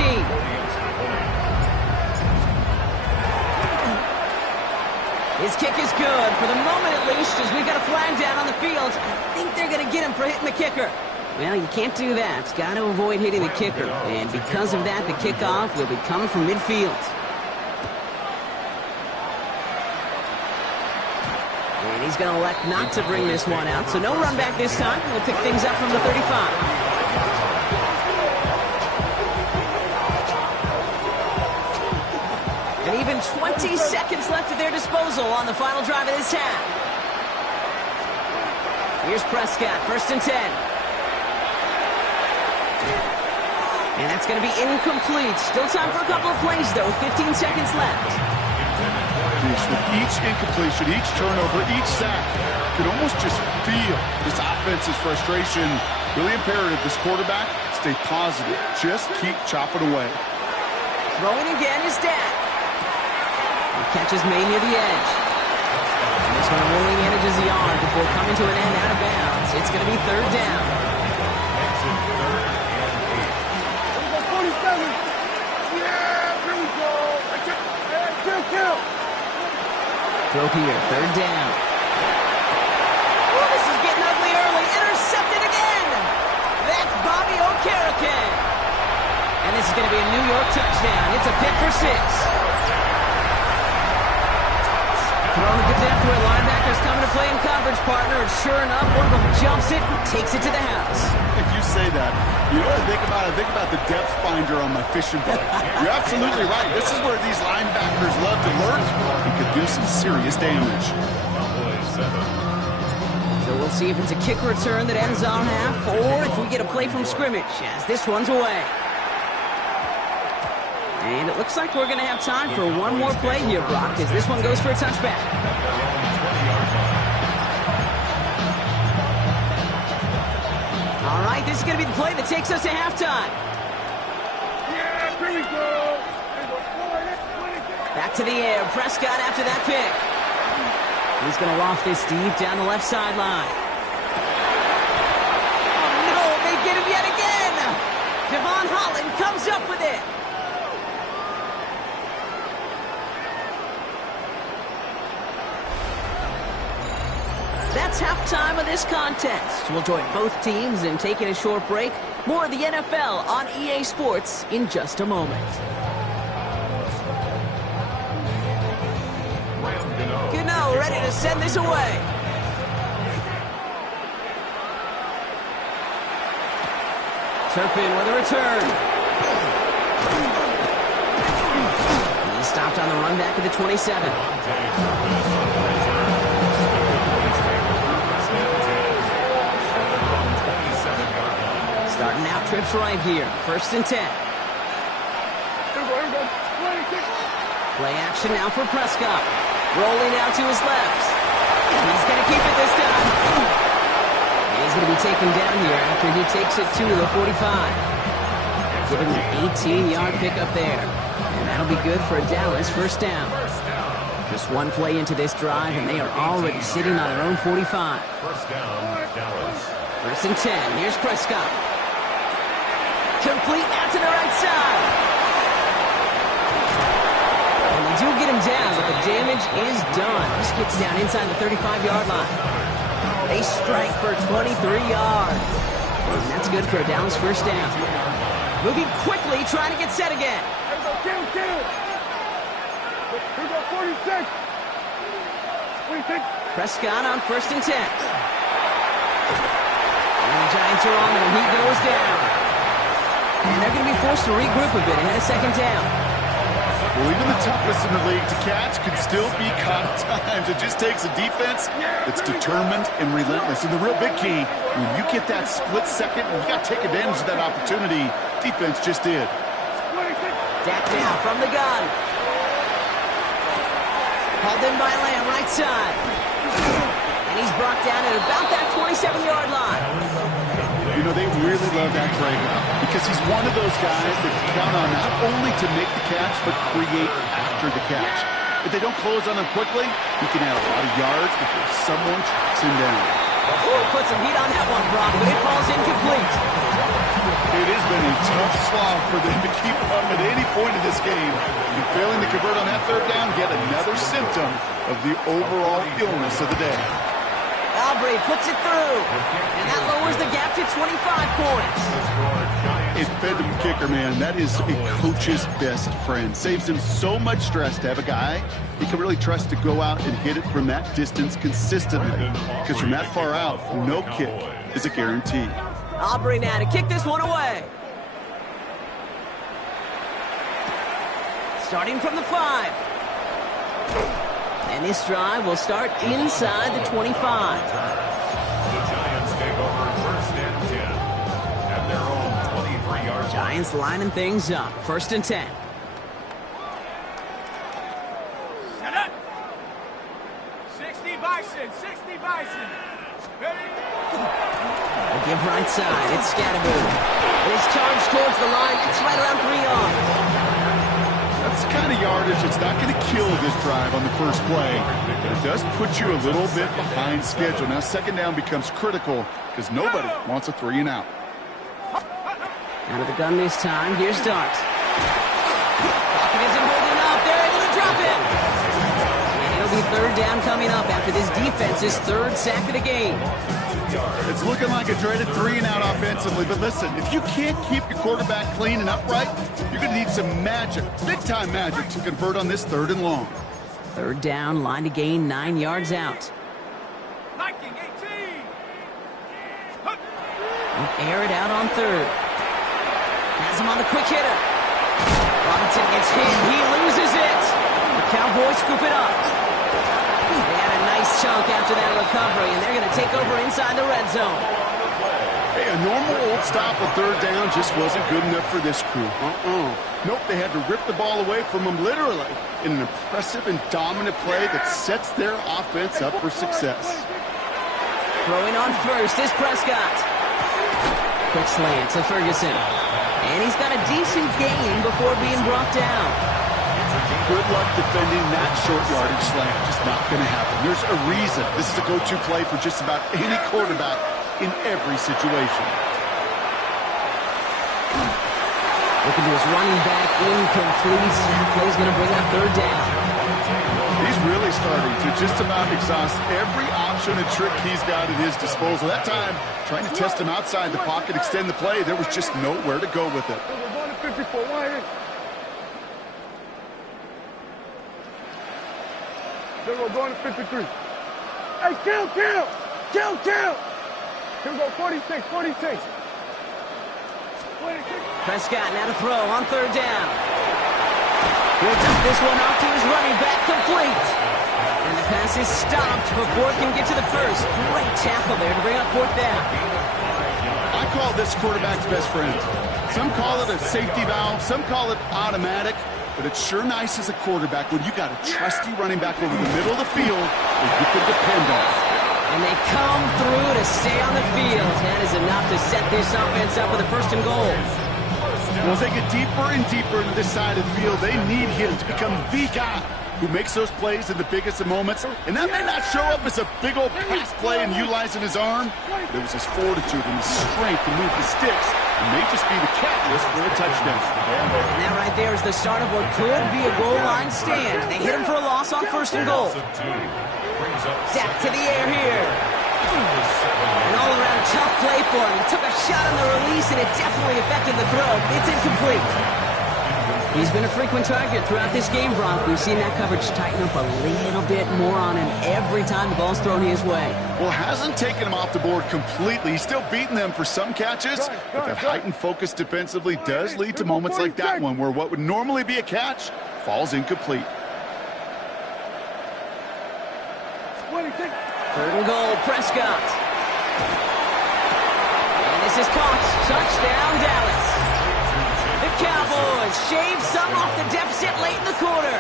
His kick is good, for the moment at least, as we've got a flag down on the field. I think they're going to get him for hitting the kicker. Well, you can't do that. Got to avoid hitting the kicker. And because of that, the kickoff will be coming from midfield. And he's going to elect not to bring this one out. So no run back this time. We'll pick things up from the 35. And even 20 seconds left at their disposal on the final drive of this half. Here's Prescott, 1st and 10. And that's going to be incomplete. Still time for a couple of plays, though. 15 seconds left. With each incompletion, each turnover, each sack, you can almost just feel this offense's frustration. Really imperative, this quarterback, stay positive. Just keep chopping away. Throwing again is Dak. He catches May near the edge. And this one rolling in edges the yard before coming to an end out of bounds. It's going to be 3rd down. Throw here, 3rd down. Oh, this is getting ugly early. Intercepted again. That's Bobby Okereke. And this is going to be a New York touchdown. It's a pick for 6. Throwing it to depth where linebackers coming to play in coverage, partner. And sure enough, one of them jumps it and takes it to the house. If you say that, you know what I think about? I think about the depth finder on my fishing boat. You're absolutely right. This is where these linebackers love to lurk and could do some serious damage. So we'll see if it's a kick return that ends our half, or if we get a play from scrimmage, as this one's away. And it looks like we're going to have time for one more play here, Brock, as this one goes for a touchback. All right, this is going to be the play that takes us to halftime. Yeah, here we go. Back to the air. Prescott after that pick. He's going to loft this deep down the left sideline. Oh, no, they get him yet again. Devon Holland comes up with it. That's halftime of this contest. We'll join both teams in taking a short break. More of the NFL on EA Sports in just a moment. Gano ready to send this away. Turpin with a return. He's stopped on the run back at the 27. Starting out trips right here. 1st and 10. Play action now for Prescott. Rolling out to his left. He's going to keep it this time. He's going to be taken down here after he takes it to the 45. Give him an 18-yard pickup there. And that'll be good for a Dallas 1st down. Just one play into this drive, and they are already sitting on their own 45. 1st down, Dallas. 1st and 10. Here's Prescott. Complete out to the right side. And they do get him down, but the damage is done. This gets down inside the 35-yard line. They strike for 23 yards. And that's good for a Dallas 1st down. Moving quickly, trying to get set again. Here we go, 46. Prescott on 1st and 10. And the Giants are on him, and he goes down. And they're going to be forced to regroup a bit ahead of 2nd down. Well, even the toughest in the league to catch could still be caught at times. It just takes a defense that's determined and relentless. And the real big key, when you get that split second, you got to take advantage of that opportunity. Defense just did. Dak down from the gun. Hauled in by Lamb, right side. And he's brought down at about that 27-yard line. You know, they really love that Greg because he's one of those guys that you count on not only to make the catch, but create after the catch. If they don't close on him quickly, he can add a lot of yards before someone tracks him down. Ooh, put some heat on that one, Brock, but it falls incomplete. It has been a tough slog for them to keep up at any point in this game. And failing to convert on that third down, yet another symptom of the overall illness of the day. Aubrey puts it through, and that lowers the gap to 25 points. It's fed the kicker, man. That is a coach's best friend. Saves him so much stress to have a guy he can really trust to go out and hit it from that distance consistently. Because from that far out, no kick is a guarantee. Aubrey now to kick this one away. Starting from the 5. And this drive will start inside the 25. The Giants take over first and 10 at their own 23-yard line. Giants lining things up. First and 10. Set up. 60 Bison, 60 Bison. Ready? We'll give right side. It's Scatterboot. His charge towards the line. It's right around 3 yards. That's the kind of yardage that's not going to kill this drive on the first play. But it does put you a little bit behind schedule. Now second down becomes critical because nobody wants a 3 and out. Out of the gun this time. Here's Starks. Pocket isn't holding up. They're able to drop him. And it'll be third down coming up after this defense's third sack of the game. It's looking like a dreaded 3 and out offensively, but listen, if you can't keep your quarterback clean and upright, you're going to need some magic, big-time magic, to convert on this 3rd and long. Third down, line to gain 9 yards out. Liking 18. We'll air it out on 3rd. Has him on the quick hitter. Robinson gets hit. He loses it. The Cowboys scoop it up. They had a nice chunk after that recovery, and they're going to take over inside the red zone. Hey, a normal old stop on 3rd down just wasn't good enough for this crew. Nope, they had to rip the ball away from them literally in an impressive and dominant play that sets their offense up for success. Throwing on first is Prescott. Quick slant to Ferguson. And he's got a decent gain before being brought down. Good luck defending that short yardage slant. Just not going to happen. There's a reason this is a go-to play for just about any quarterback in every situation. Looking to his running back, incomplete. That play's going to bring up third down. He's really starting to just about exhaust every option and trick he's got at his disposal. That time, trying to test him outside the pocket, extend the play, there was just nowhere to go with it. We're going to 54. Why? Then we're going to 53. Hey, kill! Here we go, 46. Prescott now to throw on third down. He'll dump this one off to his running back, complete. And the pass is stopped before it can get to the first. Great tackle there to bring up fourth down. I call this quarterback's best friend. Some call it a safety valve, some call it automatic, but it's sure nice as a quarterback when you got a trusty running back over the middle of the field that you can depend on. And they come through to stay on the field. That is enough to set this offense up with a first and goal. And as they get deeper and deeper into this side of the field, they need him to become the guy who makes those plays in the biggest of moments. And that may not show up as a big old pass play and utilizing his arm, but it was his fortitude and his strength to move the sticks and may just be the catalyst for a touchdown. And that right there is the start of what could be a goal line stand. They hit him for a loss on first and goal. Zach to the air here. An all-around tough play for him. He took a shot on the release, and it definitely affected the throw. It's incomplete. He's been a frequent target throughout this game, Brock. We've seen that coverage tighten up a little bit more on him every time the ball's thrown his way. Well, hasn't taken him off the board completely. He's still beating them for some catches, but that heightened focus defensively does lead to moments like that one where what would normally be a catch falls incomplete. Third and goal, Prescott. And this is caught. Touchdown, Dallas. The Cowboys shave some off the deficit late in the quarter.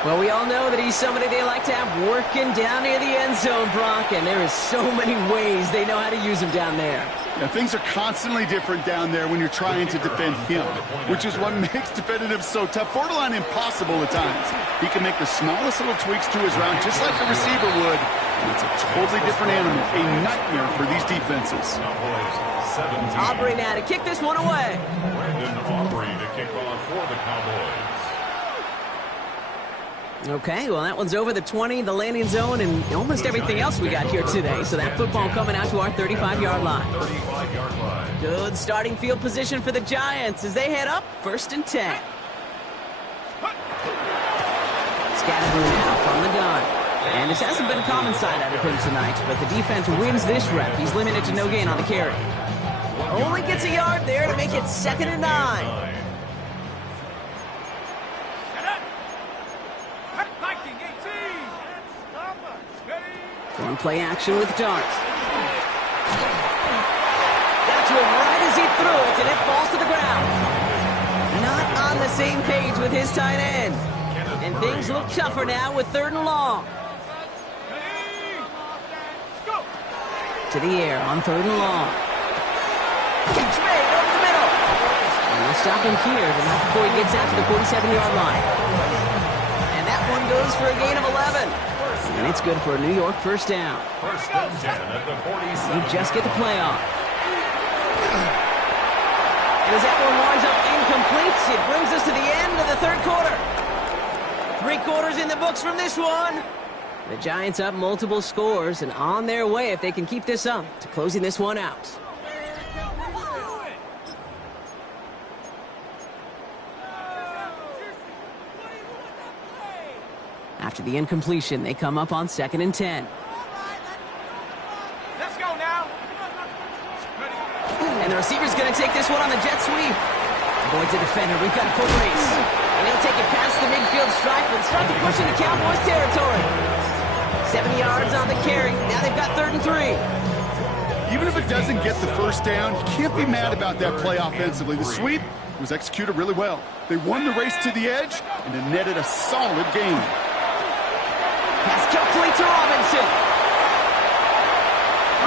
Well, we all know that he's somebody they like to have working down near the end zone, Brock, and there is so many ways they know how to use him down there. Yeah, things are constantly different down there when you're trying to defend him, which is what makes defending him so tough, borderline impossible at times. He can make the smallest little tweaks to his route, just like a receiver would. And it's a totally different animal, a nightmare for these defenses. Aubrey now to kick this one away. Brandon Aubrey to kick off for the Cowboys. Okay, well, that one's over the 20, the landing zone, and almost everything else we got here today. So that football coming out to our 35-yard line. 35-yard line. Good starting field position for the Giants as they head up 1st and 10. Scatterboo now from the gun. And this hasn't been a common sight out of him tonight, but the defense wins this rep. He's limited to no gain on the carry. Only gets a yard there to make it 2nd and 9. Going play action with Darts. Got to him right as he threw it, and it falls to the ground. Not on the same page with his tight end. And things look tougher now with 3rd and long. To the air on 3rd and long. Catch made over the middle. And they'll stop him here, but not before he gets out to the 47-yard line. And that one goes for a gain of 11. And it's good for a New York 1st down. 1st and 10 at the 47. They just get the play off. And as that one winds up incomplete, it brings us to the end of the 3rd quarter. 3 quarters in the books from this one. The Giants up multiple scores and on their way, if they can keep this up, to closing this one out. After the incompletion, they come up on 2nd and 10. Let's go now. And the receiver's going to take this one on the jet sweep. Avoids a defender. We've got a foot race. And he'll take it past the midfield stripe and start to push into Cowboys territory. 70 yards on the carry. Now they've got 3rd and 3. Even if it doesn't get the 1st down, you can't be mad about that play offensively. The sweep was executed really well. They won the race to the edge, and it netted a solid gain. Pass complete to Robinson.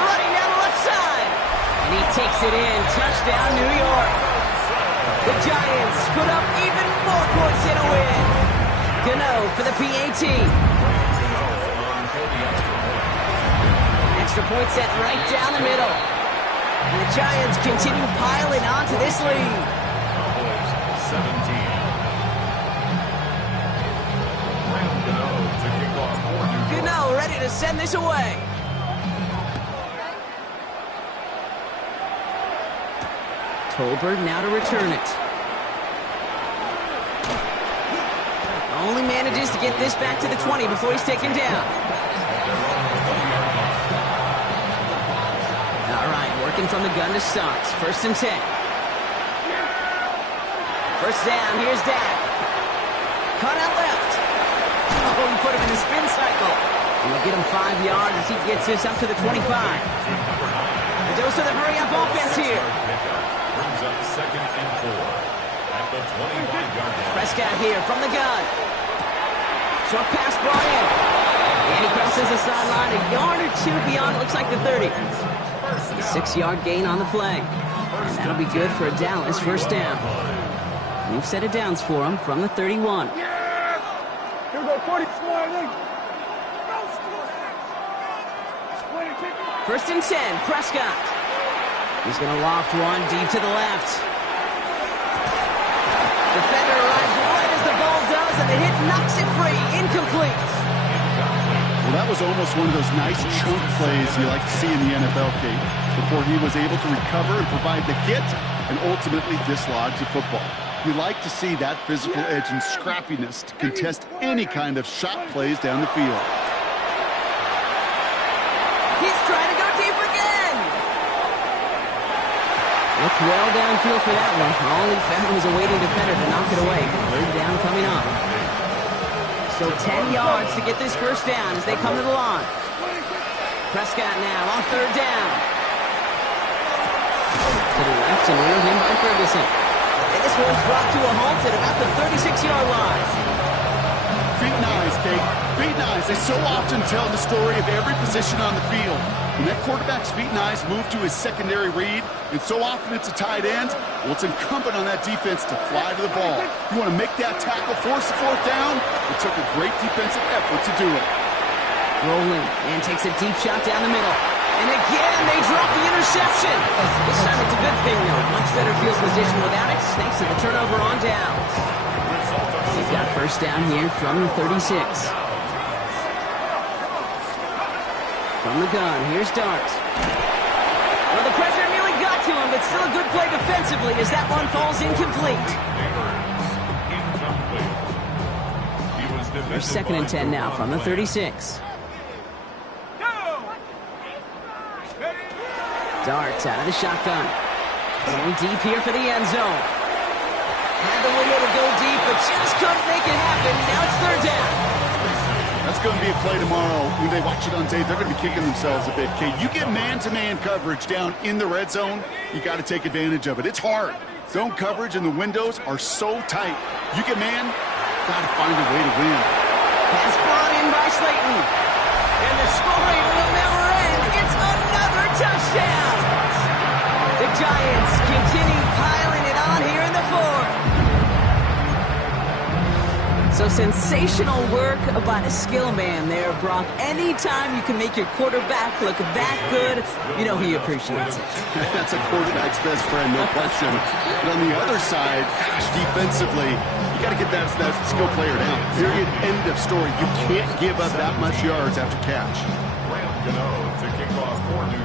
Running down the left side. And he takes it in. Touchdown, New York. The Giants put up even more points in a win. Gano for the PAT. Extra point set right down the middle. And the Giants continue piling onto this lead. 17. Gano ready to send this away. Tolbert now to return it. Only manages to get this back to the 20 before he's taken down. All right, working from the gun to start. 1st and 10. 1st down, here's Dak. Cut out left. Oh, he put him in the spin cycle. And we'll get him 5 yards as he gets this up to the 25. A dose of the hurry-up offense here. Brings up 2nd and 4 at the 25-yard line. Prescott here from the gun. Short pass brought in. And he crosses the sideline a yard or 2 beyond, it looks like the 30. A 6-yard gain on the play. And that'll be good for a Dallas 1st down. We've set it downs for him from the 31. Here we go, 40. 1st and 10, Prescott. He's going to loft one deep to the left. Defender arrives right as the ball does, and the hit knocks it free. Incomplete. Well, that was almost one of those nice chunk plays you like to see in the NFL, Kate, before he was able to recover and provide the hit and ultimately dislodge the football. You like to see that physical edge and scrappiness to contest any kind of shot plays down the field. He's trying to go deep again. Looked well downfield for that one. All he found was a waiting defender to knock it away. 3rd down coming up. So 10 yards to get this 1st down as they come to the line. Prescott now on 3rd down. To the left and reeled in by Ferguson. And this one's brought to a halt at about the 36-yard line. Feet not Kate. Feet and eyes, they so often tell the story of every position on the field. When that quarterback's feet and eyes move to his secondary read, and so often it's a tight end, well, it's incumbent on that defense to fly to the ball. You want to make that tackle, force the fourth down. It took a great defensive effort to do it. Rolling, and takes a deep shot down the middle. And again, they drop the interception. This time it's a good thing, though. Much better field position without it, thanks to the turnover on downs. He's got first down here from the 36. From the gun, here's Dart. Well, the pressure nearly got to him, but still a good play defensively as that one falls incomplete. First, 2nd and 10 now from the 36. Dart out of the shotgun. Going deep here for the end zone. Had the window to go deep, but just couldn't make it happen. Now it's 3rd down. That's going to be a play tomorrow. When they watch it on tape, they're going to be kicking themselves a bit. Kate, you get man-to-man coverage down in the red zone, you got to take advantage of it. It's hard. Zone coverage and the windows are so tight. You get man, got to find a way to win. Pass brought in by Slayton. And the scoring will never end. It's another touchdown. The Giants continue piling it on here in the 4th. So sensational work by the skill man there, Brock. Anytime you can make your quarterback look that good, you know he appreciates it. That's a quarterback's best friend, no question. But on the other side, gosh, defensively, you got to get that skill player down. Period. End of story. You can't give up that much yards after catch.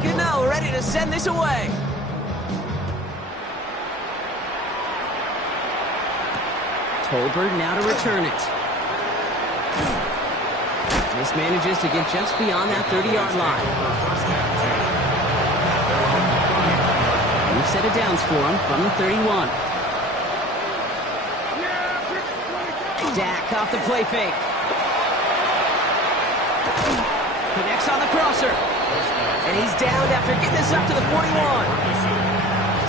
Gano ready to send this away. Tolbert now to return it. This manages to get just beyond that 30-yard line. New set of downs for him from the 31. Dak off the play fake. Connects on the crosser. And he's down after getting this up to the 41.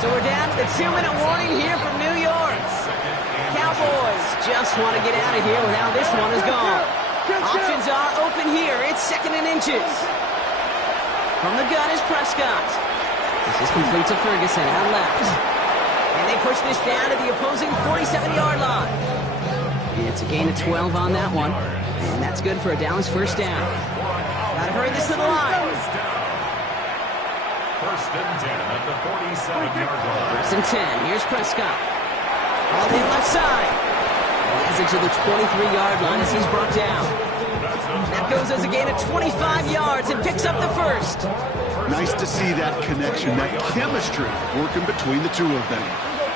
So we're down to the 2-minute warning here from New York. Cowboys just want to get out of here with how this one is gone. Options are open here. It's 2nd and inches. From the gun is Prescott. This is complete to Ferguson out left. And they push this down to the opposing 47-yard line. It's a gain of 12 on that one. And that's good for a Dallas first down. Gotta hurry this to the line. First and 10 at the 47-yard line. First and 10. Here's Prescott. On the left side. He has it to the 23-yard line as he's brought down. That goes as a gain of 25 yards and picks up the first. Nice to see that connection, that chemistry working between the two of them.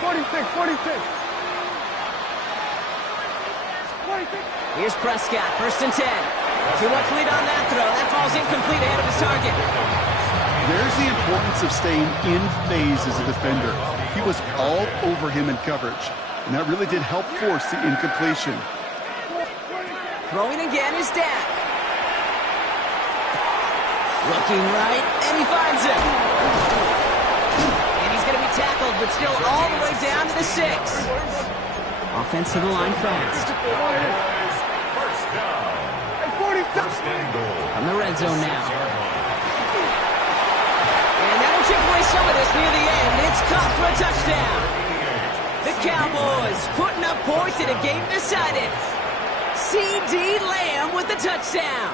46. Here's Prescott, first and 10. Too much lead on that throw. That falls incomplete ahead of his target. There's the importance of staying in phase as a defender. He was all over him in coverage, and that really did help force the incompletion. Throwing again is Dak. Looking right, and he finds it. And he's going to be tackled, but still all the way down to the 6. Offense to the line fast. From the red zone now. And that'll chip away some of this near the end. It's caught for a touchdown. The Cowboys putting up points in a game decided. C.D. Lamb with the touchdown.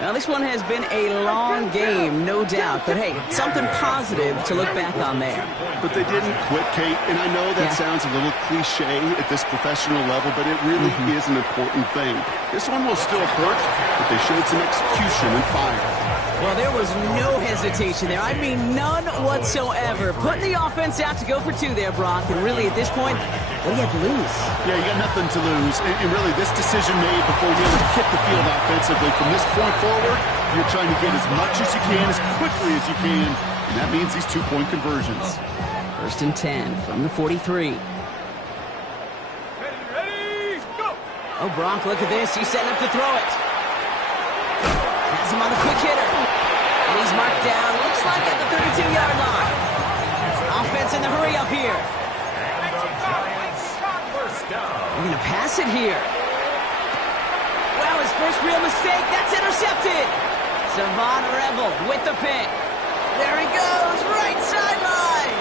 Now, this one has been a long game, no doubt. But, hey, something positive to look back on there. But they didn't quit, Kate. And I know that sounds a little cliche at this professional level, but it really is an important thing. This one will still hurt, but they showed some execution and fire. Well, there was no hesitation there. I mean, none whatsoever. Putting the offense out to go for 2 there, Brock. And really, at this point, what do you have to lose? Yeah, you got nothing to lose. And really, this decision made before you ever hit the field offensively. From this point forward, you're trying to get as much as you can, as quickly as you can. And that means these 2-point conversions. First and 10 from the 43. Ready, go! Oh, Brock, look at this. He's setting up to throw it. Has him on the quick hitter. And he's marked down, looks like at the 32-yard line. Offense in the hurry up here. We're going to pass it here. first real mistake. That's intercepted. Savon Rebel with the pick. There he goes, right sideline.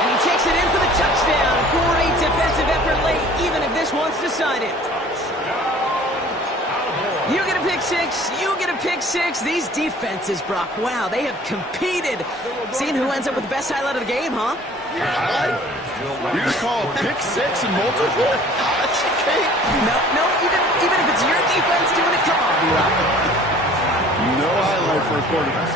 And he takes it in for the touchdown. Great defensive effort late, even if this one's decided. You get a pick six, you get a pick six. These defenses, Brock, wow, they have competed. Seeing who ends up with the best highlight of the game, huh? Highlight? You're going to call a pick six and multiple? That's okay. No, even if it's your defense doing it, come on, Brock. No highlight for a quarterback.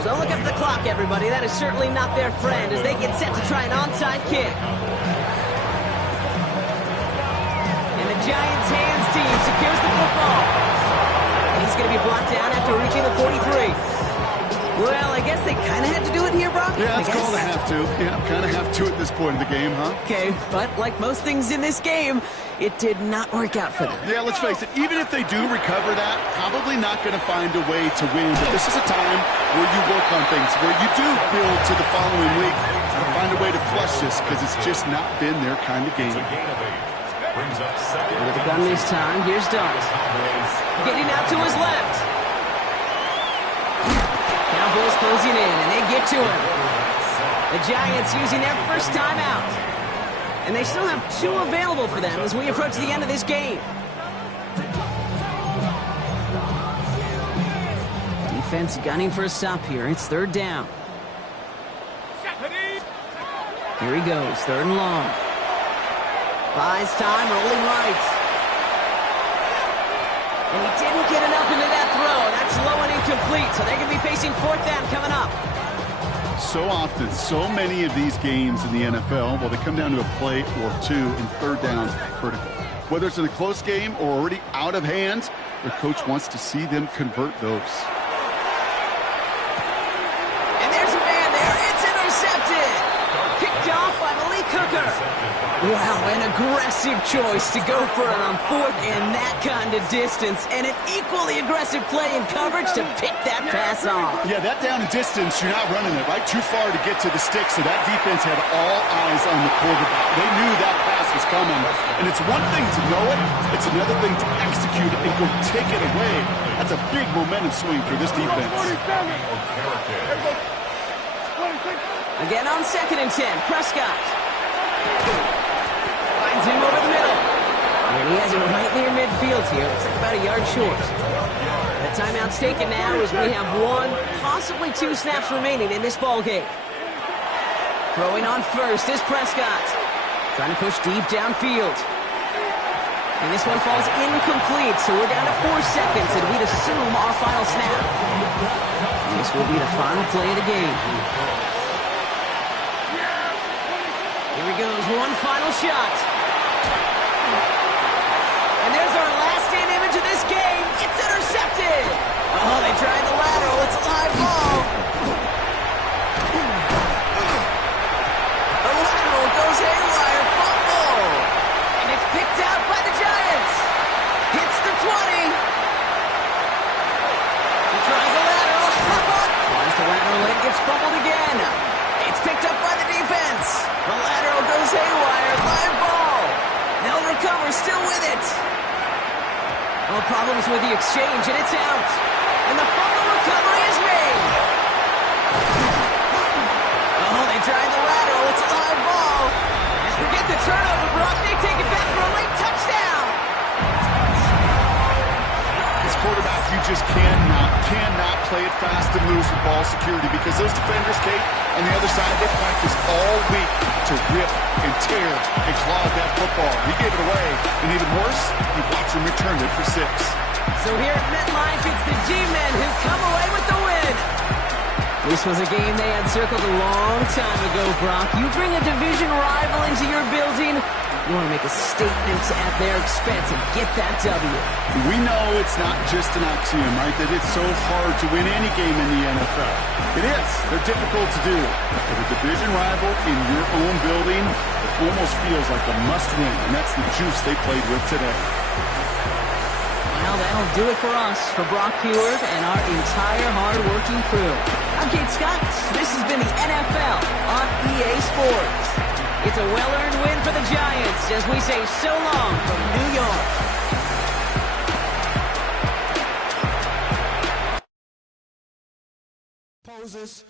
So look up the clock, everybody. That is certainly not their friend as they get set to try an onside kick. And the Giants' hands team secures the football. And he's going to be brought down after reaching the 43. Well, I guess they kind of had to do it here, Brock. Yeah, it's called a have to. Yeah, kind of have to at this point in the game, huh? Okay, but like most things in this game, it did not work out for them. Yeah, let's face it, even if they do recover that, probably not going to find a way to win. But this is a time where you work on things, where you do build to the following week, and find a way to flush this, because it's just not been their kind of game. With the gun this time, here's Dart. Getting out to his left. Cowboys closing in, and they get to him. The Giants using their first timeout. And they still have 2 available for them as we approach the end of this game. Defense gunning for a stop here. It's 3rd down. Here he goes, 3rd and long. Buys time, rolling right. And he didn't get enough into that throw. That's low and incomplete, so they're going to be facing 4th down coming up. So often, so many of these games in the NFL, well, they come down to a play or 2 and 3rd downs critical. Whether it's in a close game or already out of hand, their coach wants to see them convert those. And there's a man there. It's intercepted. Picked off by Malik Hooker. Wow, an aggressive choice to go for it on 4th and that kind of distance. And an equally aggressive play in coverage to pick that pass off. Yeah, that down and distance, you're not running it right too far to get to the stick, so that defense had all eyes on the quarterback. They knew that pass was coming. And it's one thing to know it, it's another thing to execute it and go take it away. That's a big momentum swing for this defense. Again on 2nd and 10, Prescott. Finds him over the middle. And he has him right near midfield here. Looks like about a yard short. The timeout's taken now as we have 1, possibly 2 snaps remaining in this ball game. Throwing on first is Prescott. Trying to push deep downfield. And this one falls incomplete, so we're down to 4 seconds, and we'd assume our final snap. This will be the final play of the game. Here he goes, one final shot. And there's our last-in image of this game. It's intercepted. Oh, they tried the lateral. It's a live ball. The lateral goes haywire. Fumble. And it's picked out by the Giants. Hits the 20. He tries the lateral. Tries the lateral. It gets fumbled again. It's picked up by the defense. The lateral goes haywire. Live ball. They'll recover, still with it. No problems with the exchange, and it's out. And the fumble recovery is made. Oh, they tried the lateral. It's a live ball. And forget the turnover, Brock. They take it back for a late touchdown. This quarterback, you just cannot play it fast and loose with ball security because those defenders, Kate, on the other side, they practice all week to rip and tear and claw at that football. He gave it away, and even worse, you watch him return it for 6. So here at MetLife, it's the G-Men who come away with the win. This was a game they had circled a long time ago, Brock. You bring a division rival into your building, you want to make a statement at their expense and get that W. We know it's not just an axiom, right, that it's so hard to win any game in the NFL. It is. They're difficult to do. But a division rival in your own building, it almost feels like a must-win, and that's the juice they played with today. Well, that'll do it for us, for Brock Huard and our entire hard-working crew. I'm Kate Scott. This has been the NFL on EA Sports. It's a well-earned win for the Giants as we say so long from New York. poses.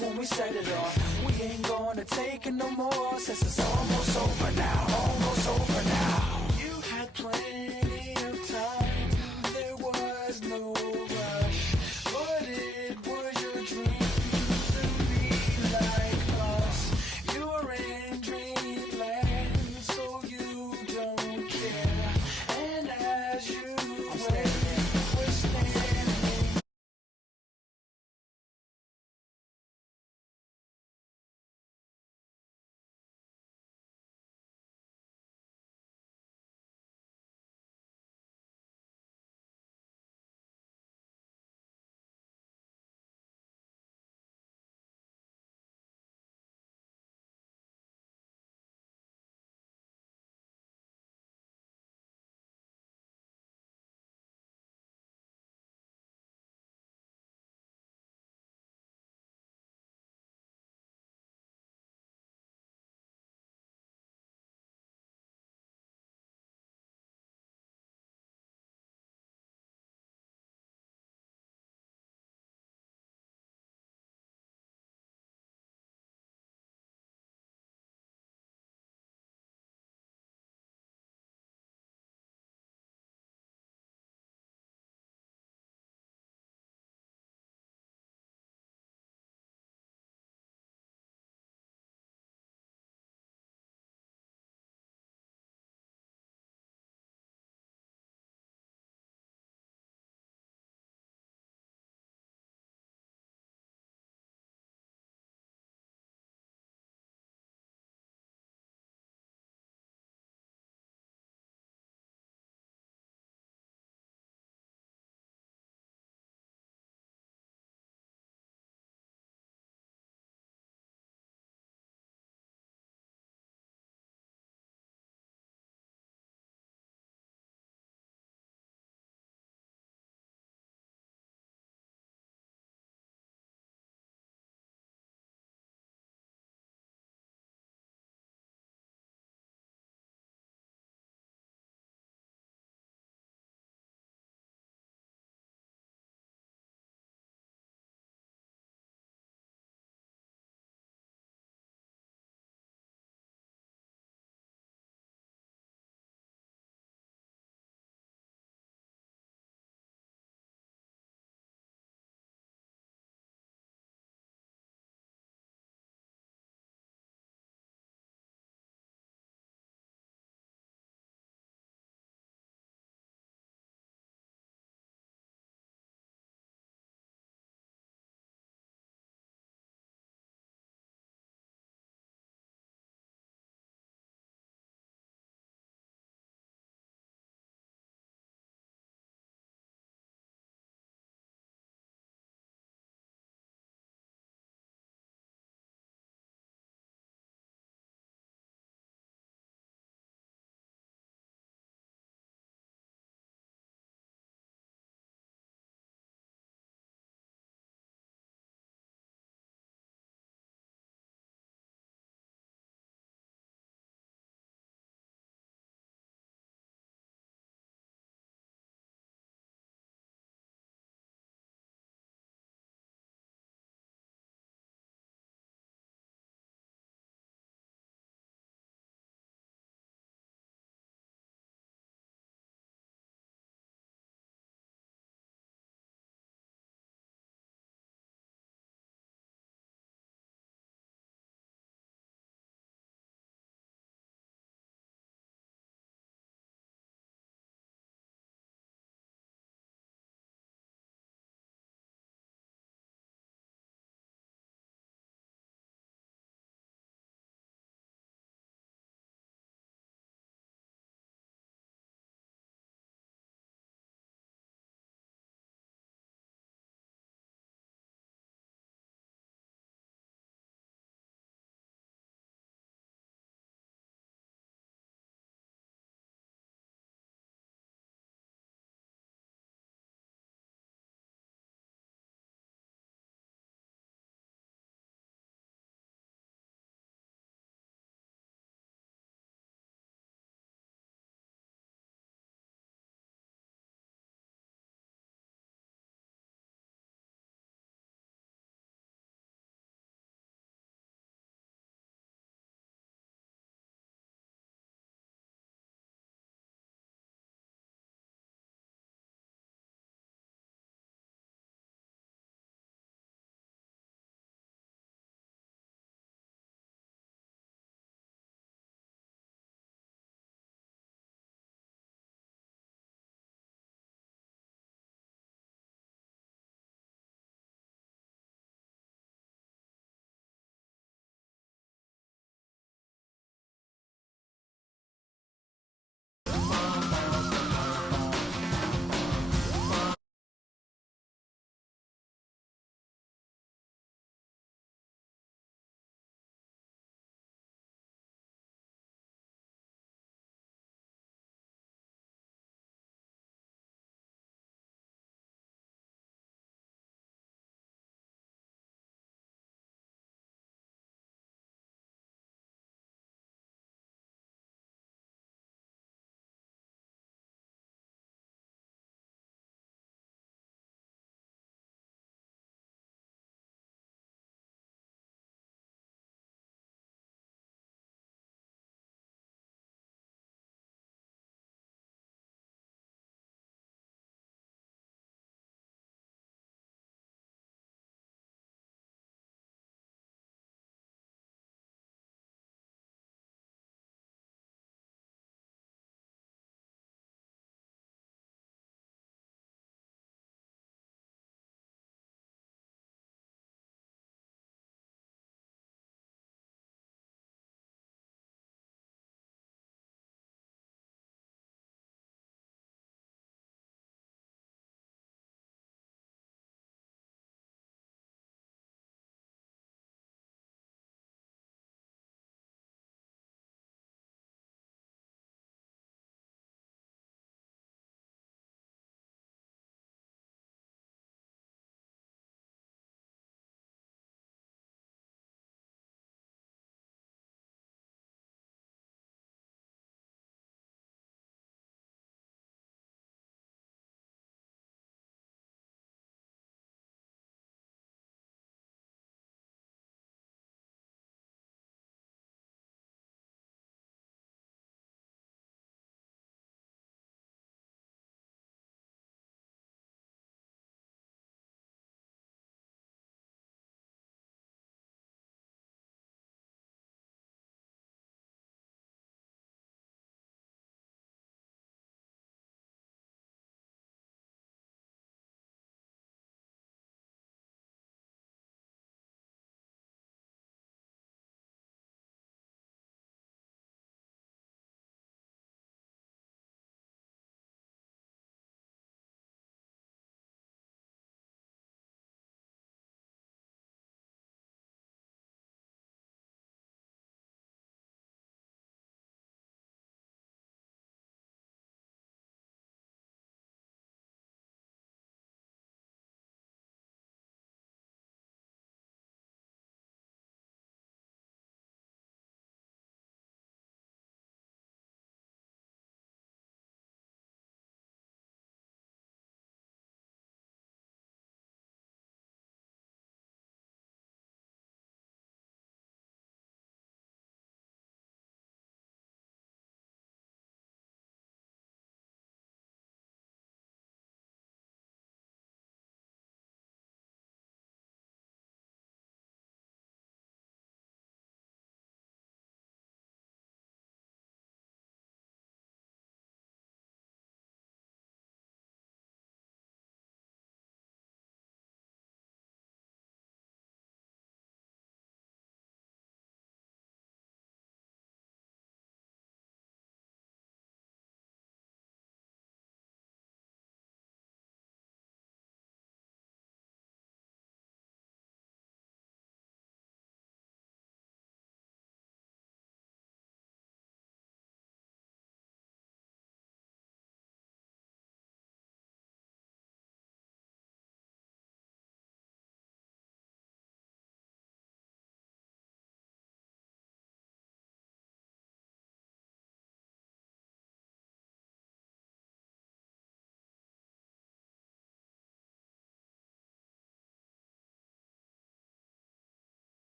When we set it off, we ain't gonna take it no more. Since it's almost over now, almost over now. You had plenty of time, there was no rush. But it was your dream to be like us. You're in dreamland, so you don't care. And as you wait, we're standing.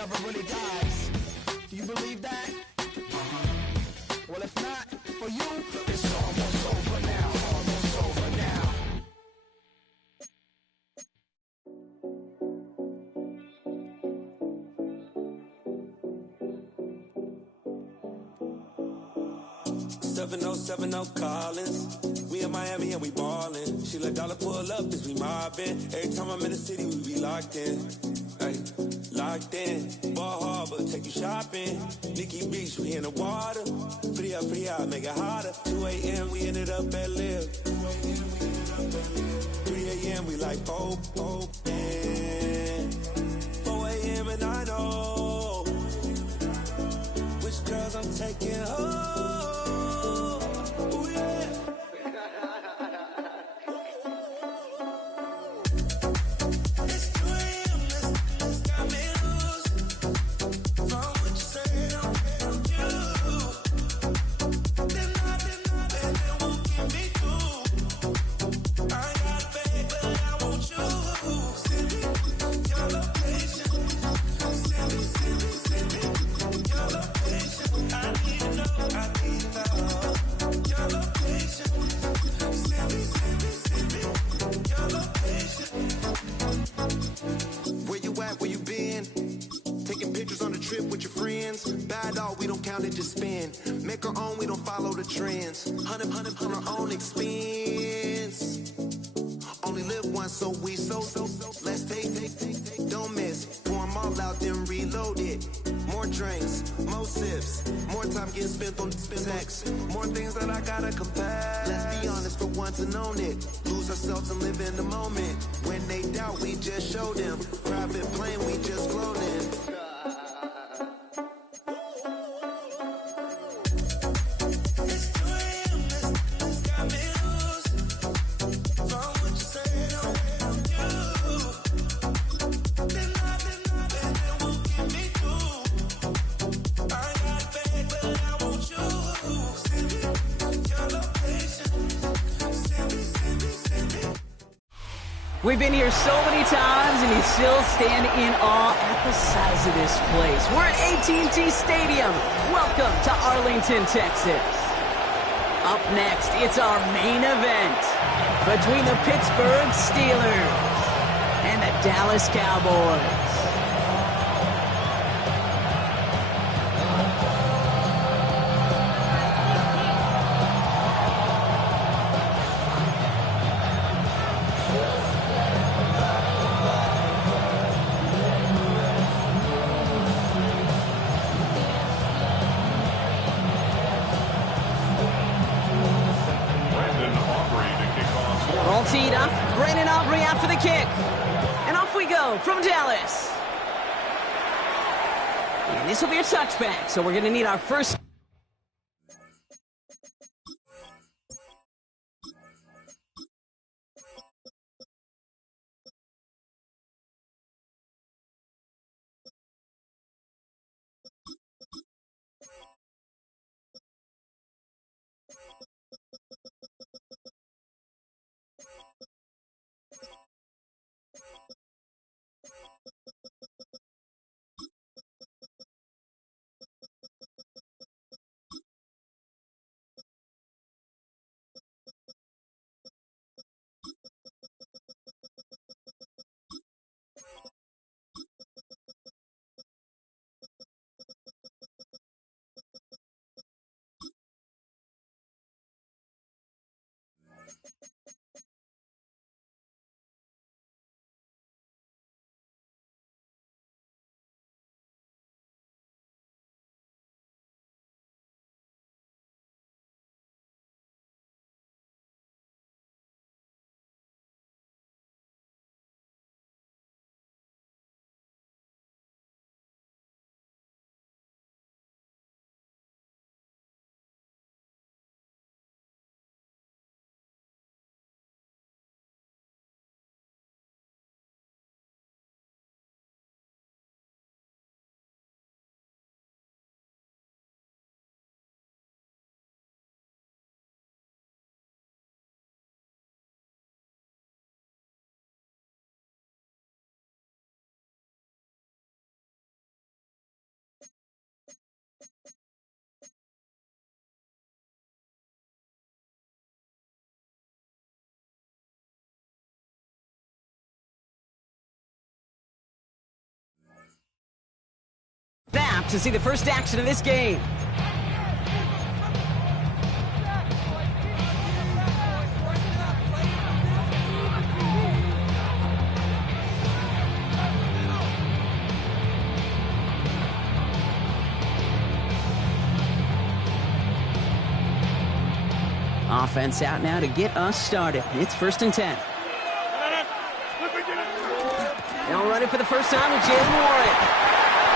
never really dies. Do you believe that? Well, if not, for you, it's almost over now. Almost over now. 7070 Collins. We in Miami and we ballin'. She let dollar pull up as we mobbin'. Every time I'm in the city, we be locked in. Ay, locked in. Ball Harbor, take you shopping. Nikki Beach, we in the water. Free up, make it hotter. 2 a.m., we ended up at Live. 3 a.m., we like Pope. 4 a.m., and I know which girls I'm taking home. Just spin. Make our own, we don't follow the trends. 100 on our own expense. Only live once, so we let's take, don't miss. Pour 'em all out, then reload it. More drinks, more sips, more time getting spent on text. More things that I gotta confess. Let's be honest for once and own it. Lose ourselves and live in the moment. When they doubt, we just show them. Private plane, we just float in. We've been here so many times, and you still stand in awe at the size of this place. We're at AT&T Stadium. Welcome to Arlington, Texas. Up next, it's our main event between the Pittsburgh Steelers and the Dallas Cowboys. All teed up. Brandon Aubrey out for the kick. And off we go from Dallas. And this will be a touchback, so we're going to need our first... Snap to see the first action of this game. Offense out now to get us started. It's 1st and 10. They'll run it for the first time with Jalen Warren.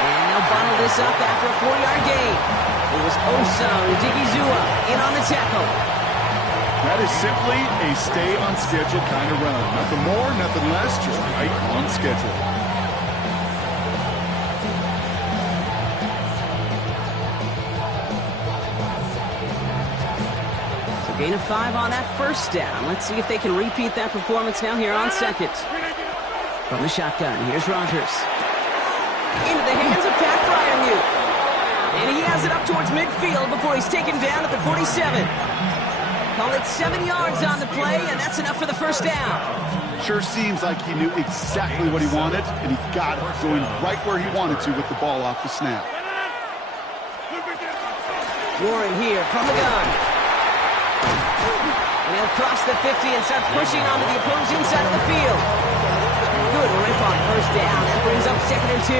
And they'll bundle this up after a 4-yard gain. It was Osa Odigizua in on the tackle. That is simply a stay on schedule kind of run. Nothing more, nothing less, just right on schedule. So gain of 5 on that first down. Let's see if they can repeat that performance now here on second. From the shotgun, here's Rogers. Into the hands of Pat Fryermuth. And he has it up towards midfield before he's taken down at the 47. Call it 7 yards on the play, and that's enough for the first down. Sure seems like he knew exactly what he wanted, and he got it going right where he wanted to with the ball off the snap. Warren here from the gun. And he'll cross the 50 and start pushing onto the opposing side of the field. Good rip on first down. That brings up 2nd and 2.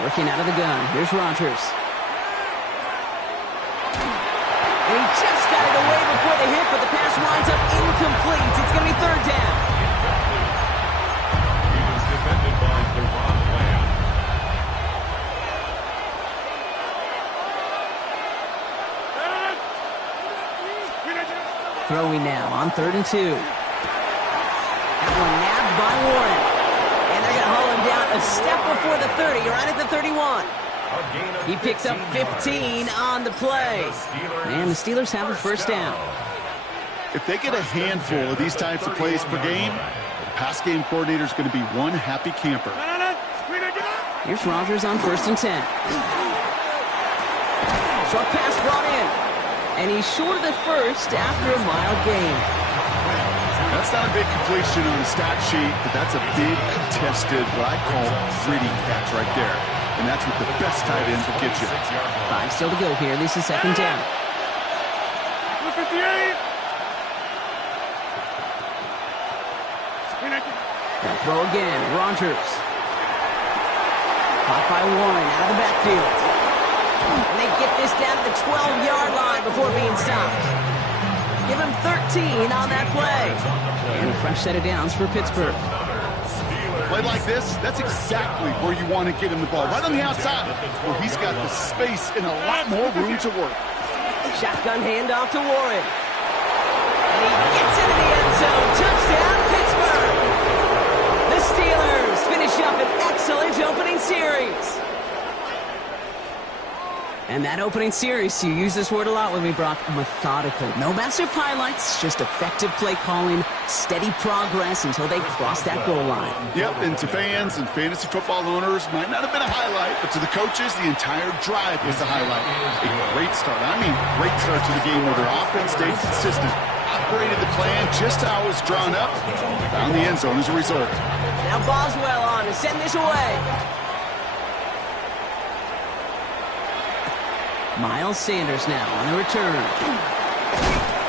Working out of the gun. Here's Rogers. And he just got it away before the hit, but the pass winds up incomplete. It's going to be 3rd down. He was defended by Deron Lamb. Throwing now on 3rd and 2. That one nabbed by Warren. And they're going to haul him down a step before the 30, right at the 31. He picks up 15 on the play. And the Steelers have a first down. If they get a handful of these types of plays per game, the pass game coordinator is going to be one happy camper. Here's Rogers on 1st and 10. Short pass brought in. And he's short of the first after a mild gain. That's not a big completion on the stat sheet, but that's a big contested, what I call gritty catch right there. And that's what the best tight ends will get you. 5 still to go here. This is 2nd down. They'll throw again. Rogers. Caught by Warren out of the backfield. And they get this down to the 12-yard line before being stopped. Give him 13 on that play. And a fresh set of downs for Pittsburgh. Play like this, that's exactly where you want to get him the ball. Right on the outside, where he's got the space and a lot more room to work. Shotgun handoff to Warren. And he gets into the end zone. Touchdown, Pittsburgh. The Steelers finish up an excellent opening series. And that opening series, you use this word a lot with me, Brock, methodical. No massive highlights, just effective play calling, steady progress until they cross that goal line. Yep, and to fans and fantasy football owners, might not have been a highlight, but to the coaches, the entire drive was a highlight. A great start. I mean, great start to the game where their offense stayed consistent, operated the plan just how it was drawn up, found the end zone as a result. Now Boswell on to send this away. Miles Sanders now on the return.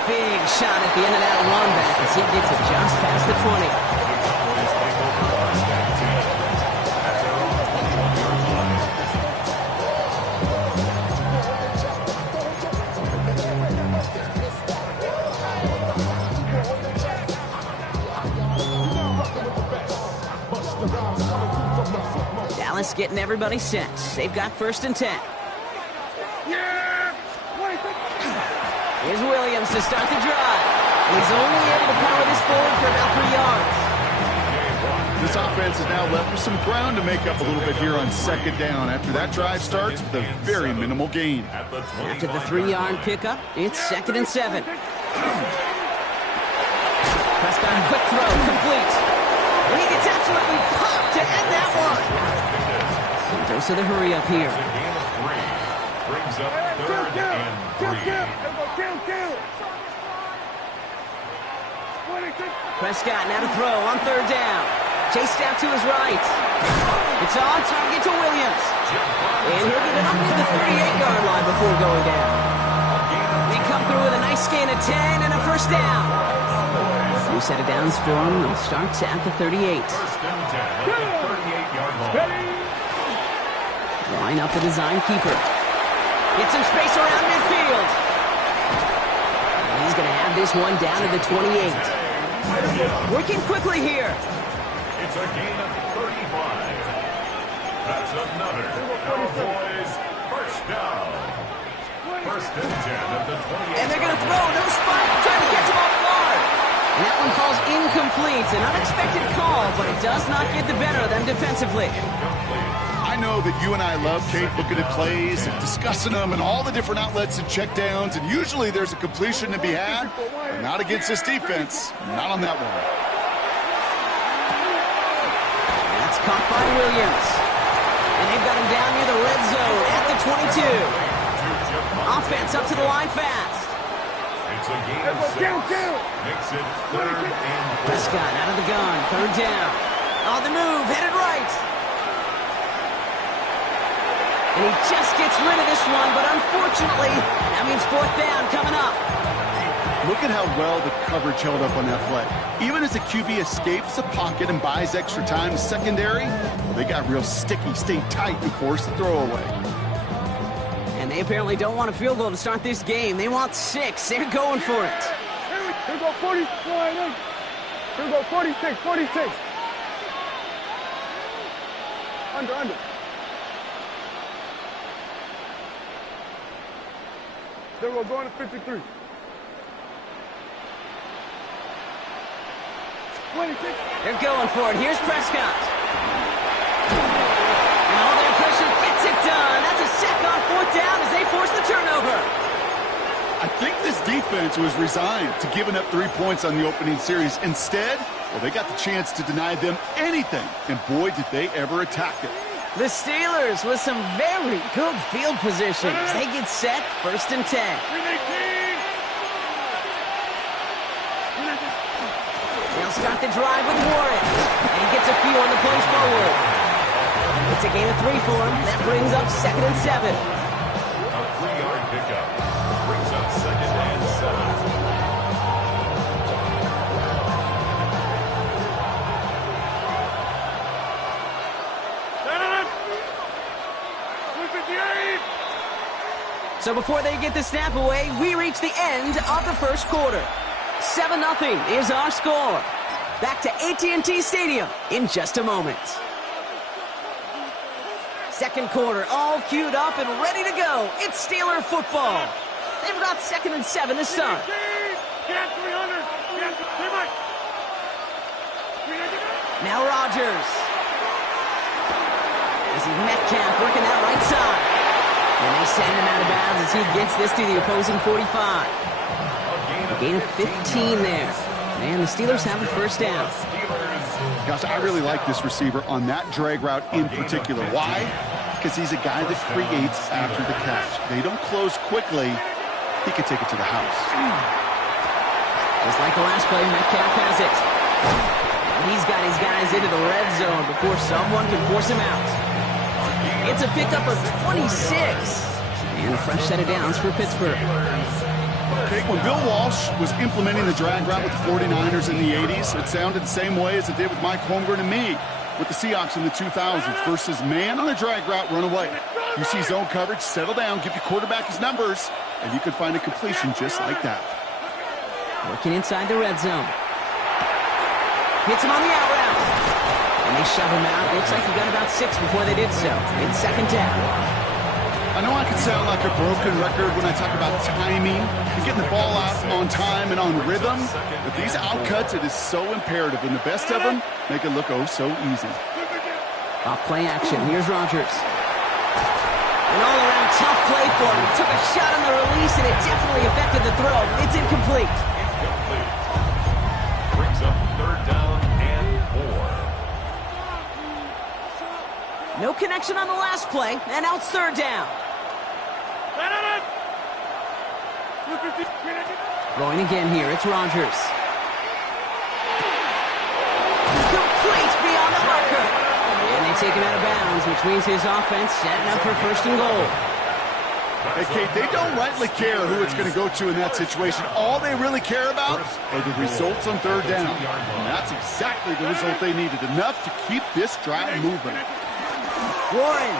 Big shot at the end of that run back as he gets it just past the 20. Dallas getting everybody set. They've got 1st and 10. Here's Williams to start the drive. He's only able to power this forward for about 3 yards. This offense is now left with some ground to make up a little bit here on 2nd down. After that drive starts with a very minimal gain. After the 3-yard pickup, it's 2nd and 7. Prescott, quick throw, complete. And he gets absolutely popped to end that one. Dose of the hurry up here. Brings up 3rd and 3. Kill. Prescott now to throw on 3rd down. Chased out to his right. It's on target to Williams. And he'll get it up to the 38-yard line before going down. They come through with a nice gain of 10 and a first down. New set of downs for him. They'll start at the 38. First and 10 at the 38-yard line. Line up the design keeper. Get some space around midfield. And he's going to have this one down to the 28. Working quickly here. It's a gain of 35. That's another Cowboys first down. First and 10 at the 28. And they're going to throw. No spike. Trying to catch him off guard. And that one falls incomplete. An unexpected call, but it does not get the better of them defensively. I know that you and I love, Kate, looking at plays and discussing them and all the different outlets and checkdowns, and usually there's a completion to be had, but not against this defense. Not on that one. That's caught by Williams. And they've got him down near the red zone at the 22. Offense up to the line fast. It's a gain of 6. Makes it 3rd and 4. Prescott out of the gun. 3rd down. On the move. Headed right. And he just gets rid of this one, but unfortunately, that means 4th down coming up. Look at how well the coverage held up on that play. Even as the QB escapes the pocket and buys extra time, secondary, well, they got real sticky, stayed tight, and forced the throwaway. And they apparently don't want a field goal to start this game. They want 6. They're going for it. Here we go 46. Here we go 46. Under. Then we're going to 53. 26. They're going for it. Here's Prescott. And all their pressure gets it done. That's a sack on 4th down as they force the turnover. I think this defense was resigned to giving up 3 points on the opening series. Instead, well, they got the chance to deny them anything. And boy, did they ever attack it. The Steelers with some very good field positions. They get set 1st and 10. They'll start the drive with Warren. And he gets a few on the punch forward. It's a gain of 3 for him. That brings up 2nd and 7. A 3-yard pickup. Brings up 2nd and 7. So before they get the snap away, we reach the end of the first quarter. 7-0 is our score. Back to AT&T Stadium in just a moment. Second quarter, all queued up and ready to go. It's Steeler football. They've got 2nd and 7 to start. Now Rodgers. This is Metcalf working that right side. And they send him out of bounds as he gets this to the opposing 45. A gain of 15 there. And the Steelers have a first down. Gosh, I really like this receiver on that drag route in particular. Why? Because he's a guy that creates after the catch. They don't close quickly. He can take it to the house. Just like the last play, Metcalf has it. And he's got his guys into the red zone before someone can force him out. It's a pickup of 26. And a fresh set of downs for Pittsburgh. Okay, when Bill Walsh was implementing the drag route with the 49ers in the 80s, it sounded the same way as it did with Mike Holmgren and me with the Seahawks in the 2000s versus man on a drag route, run away. You see zone coverage, settle down, give your quarterback his numbers, and you can find a completion just like that. Working inside the red zone. Hits him on the out route. And they shove him out. Looks like he got about 6 before they did so. It's 2nd down. I know I can sound like a broken record when I talk about timing and getting the ball out on time and on rhythm, but these outcuts, it is so imperative, and the best of them make it look oh so easy. Off play action. Here's Rodgers. An all-around tough play for him. He took a shot on the release, and it definitely affected the throw. It's incomplete. Brings up 3rd down and 4. No connection on the last play, and now it's 3rd down. Going again here, it's Rodgers. Complete beyond the marker. And they take him out of bounds, which means his offense setting up for first and goal. Hey, Kate, they don't rightly care who it's going to go to in that situation. All they really care about are the results on third down. And that's exactly the result they needed. Enough to keep this drive moving. Warren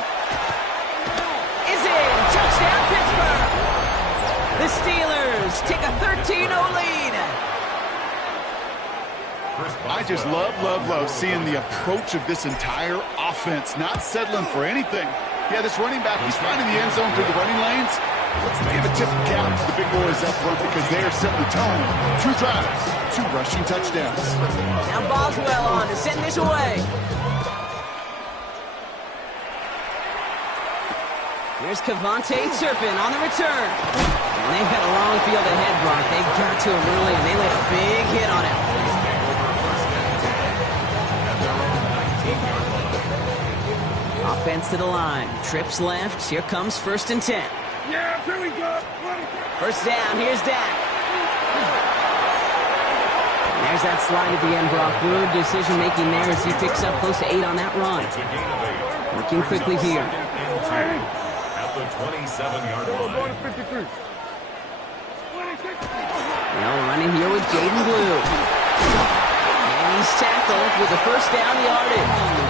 is in. Touchdown, Pittsburgh. The Steelers take a 13-0 lead. I just love seeing the approach of this entire offense. Not settling for anything. Yeah, this running back, he's finding the end zone through the running lanes. Let's give a tip of cap to the big boys up front because they are setting the tone. 2 drives, 2 rushing touchdowns. Now Boswell on to send this away. Here's Cavante Turpin on the return. And they've got a long field ahead, Brock. They got to him early, and they laid a big hit on him. Offense to the line. Trips left. Here comes 1st and 10. Yeah, here we go. First down. Here's Dak. And there's that slide at the end, Brock. Good decision-making there as he picks up close to 8 on that run. Working quickly here. At the 27-yard line. Now running here with Jaden Blue. And he's tackled with the first down yardage.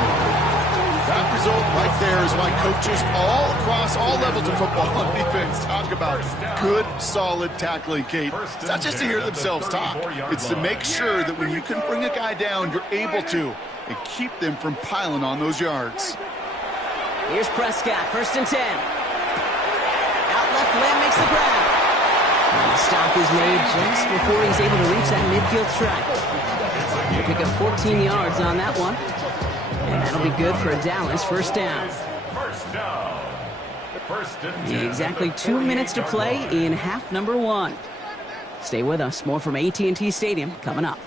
That result right there is why coaches all across all levels of football on defense talk about good, solid tackling, Kate. It's not just to hear themselves talk. It's to make sure that when you can bring a guy down, you're able to, and keep them from piling on those yards. Here's Prescott, 1st and 10. Out left, Lamb makes the grab. And the stop is made just before he's able to reach that midfield strike. He'll pick up 14 yards on that one. And that'll be good for a Dallas first down. First down. First and 10. Exactly 2 minutes to play in half number 1. Stay with us. More from AT&T Stadium coming up.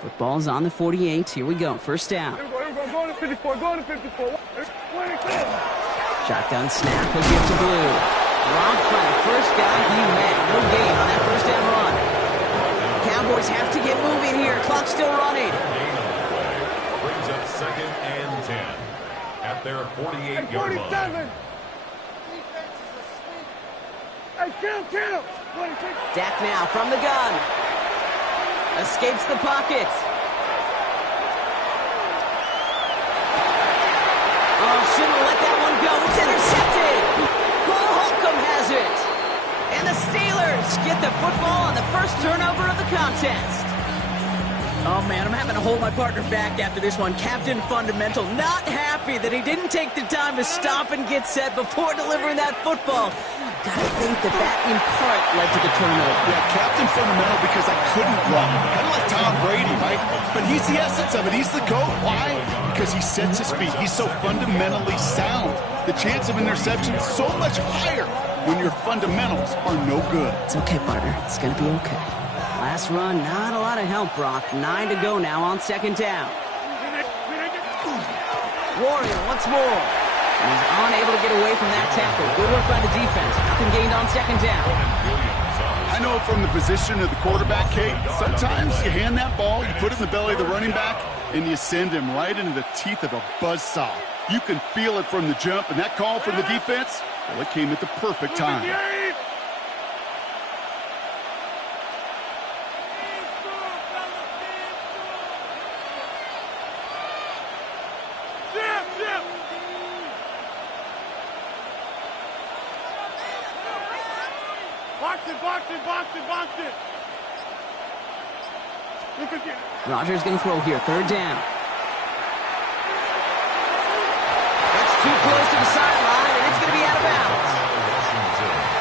Football's on the 48. Here we go. First down. Go to 54. Go to 54. Shotgun snap. He'll give to Blue. Rob for the first guy he met. No gain on that first down run. Cowboys have to get moving here. Clock still running. Brings up 2nd and 10 at their 48-yard line. Hey, count. Dak now from the gun. Escapes the pocket. Oh, shouldn't let that one go. It's intercepted. Cole Holcomb has it. And the Steelers get the football on the first turnover of the contest. Oh, man, I'm having to hold my partner back after this one. Captain Fundamental not happy that he didn't take the time to stop and get set before delivering that football. Gotta think that in part led to the turnover. Yeah, Captain Fundamental because I couldn't run. Kind of like Tom Brady, right? But he's the essence of it. He's the GOAT. Why? Because he sets his feet. He's so fundamentally sound. The chance of interception is so much higher when your fundamentals are no good. It's okay, partner. It's gonna be okay. Last run, not a lot of help, Brock. 9 to go now on 2nd down. Warrior once more. He's unable to get away from that tackle. Good work by the defense. Nothing gained on 2nd down. I know from the position of the quarterback, Kate, sometimes you hand that ball, you put it in the belly of the running back, and you send him right into the teeth of a buzzsaw. You can feel it from the jump, and that call from the defense, well, it came at the perfect time. Box it. Rodgers going to throw here. 3rd down. That's too close to the sideline, and it's going to be out of bounds.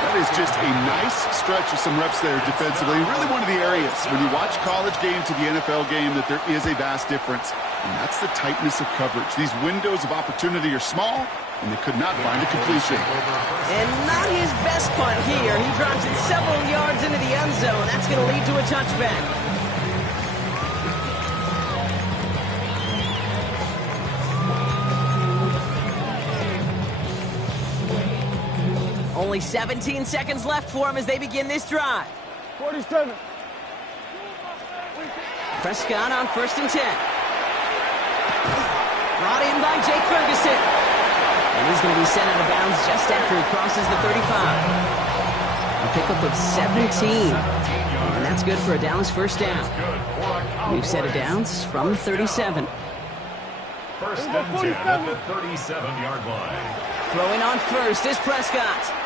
That is just a nice stretch of some reps there defensively. Really one of the areas when you watch college game to the NFL game that there is a vast difference, and that's the tightness of coverage. These windows of opportunity are small, and they could not find a completion. And not his best punt here. He drops it several yards into the end zone. That's going to lead to a touchback. Only 17 seconds left for him as they begin this drive. 47. Prescott on 1st and 10. Brought in by Jake Ferguson. And he's going to be sent out of bounds just after he crosses the 35. A pickup of 17. And that's good for a Dallas first down. New set of downs from the 37. First and 10 at the 37-yard line. Throwing on first is Prescott.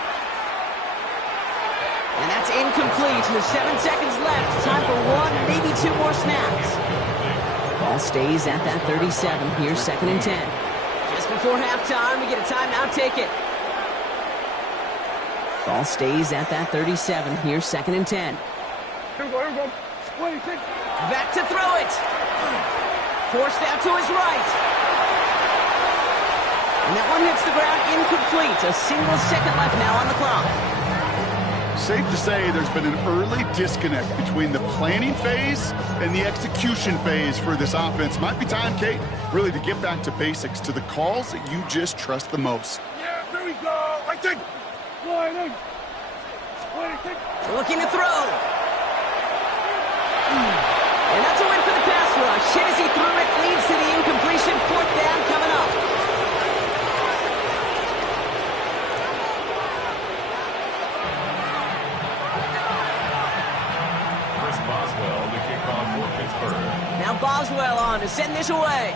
And that's incomplete with 7 seconds left. Time for one, maybe two more snaps. Ball stays at that 37. Here's 2nd and 10. Just before halftime, we get a timeout ticket. Ball stays at that 37. Here's 2nd and 10. Here we go. Back to throw it. Forced out to his right. And that one hits the ground incomplete. A single second left now on the clock. Safe to say there's been an early disconnect between the planning phase and the execution phase for this offense. Might be time, Kate, really to get back to basics, to the calls that you just trust the most. Yeah, there we go. I think. Looking to throw. And that's a win for the pass rush. Hit as he threw it, leads to the incompletion. 4th down coming up. Now Boswell on to send this away.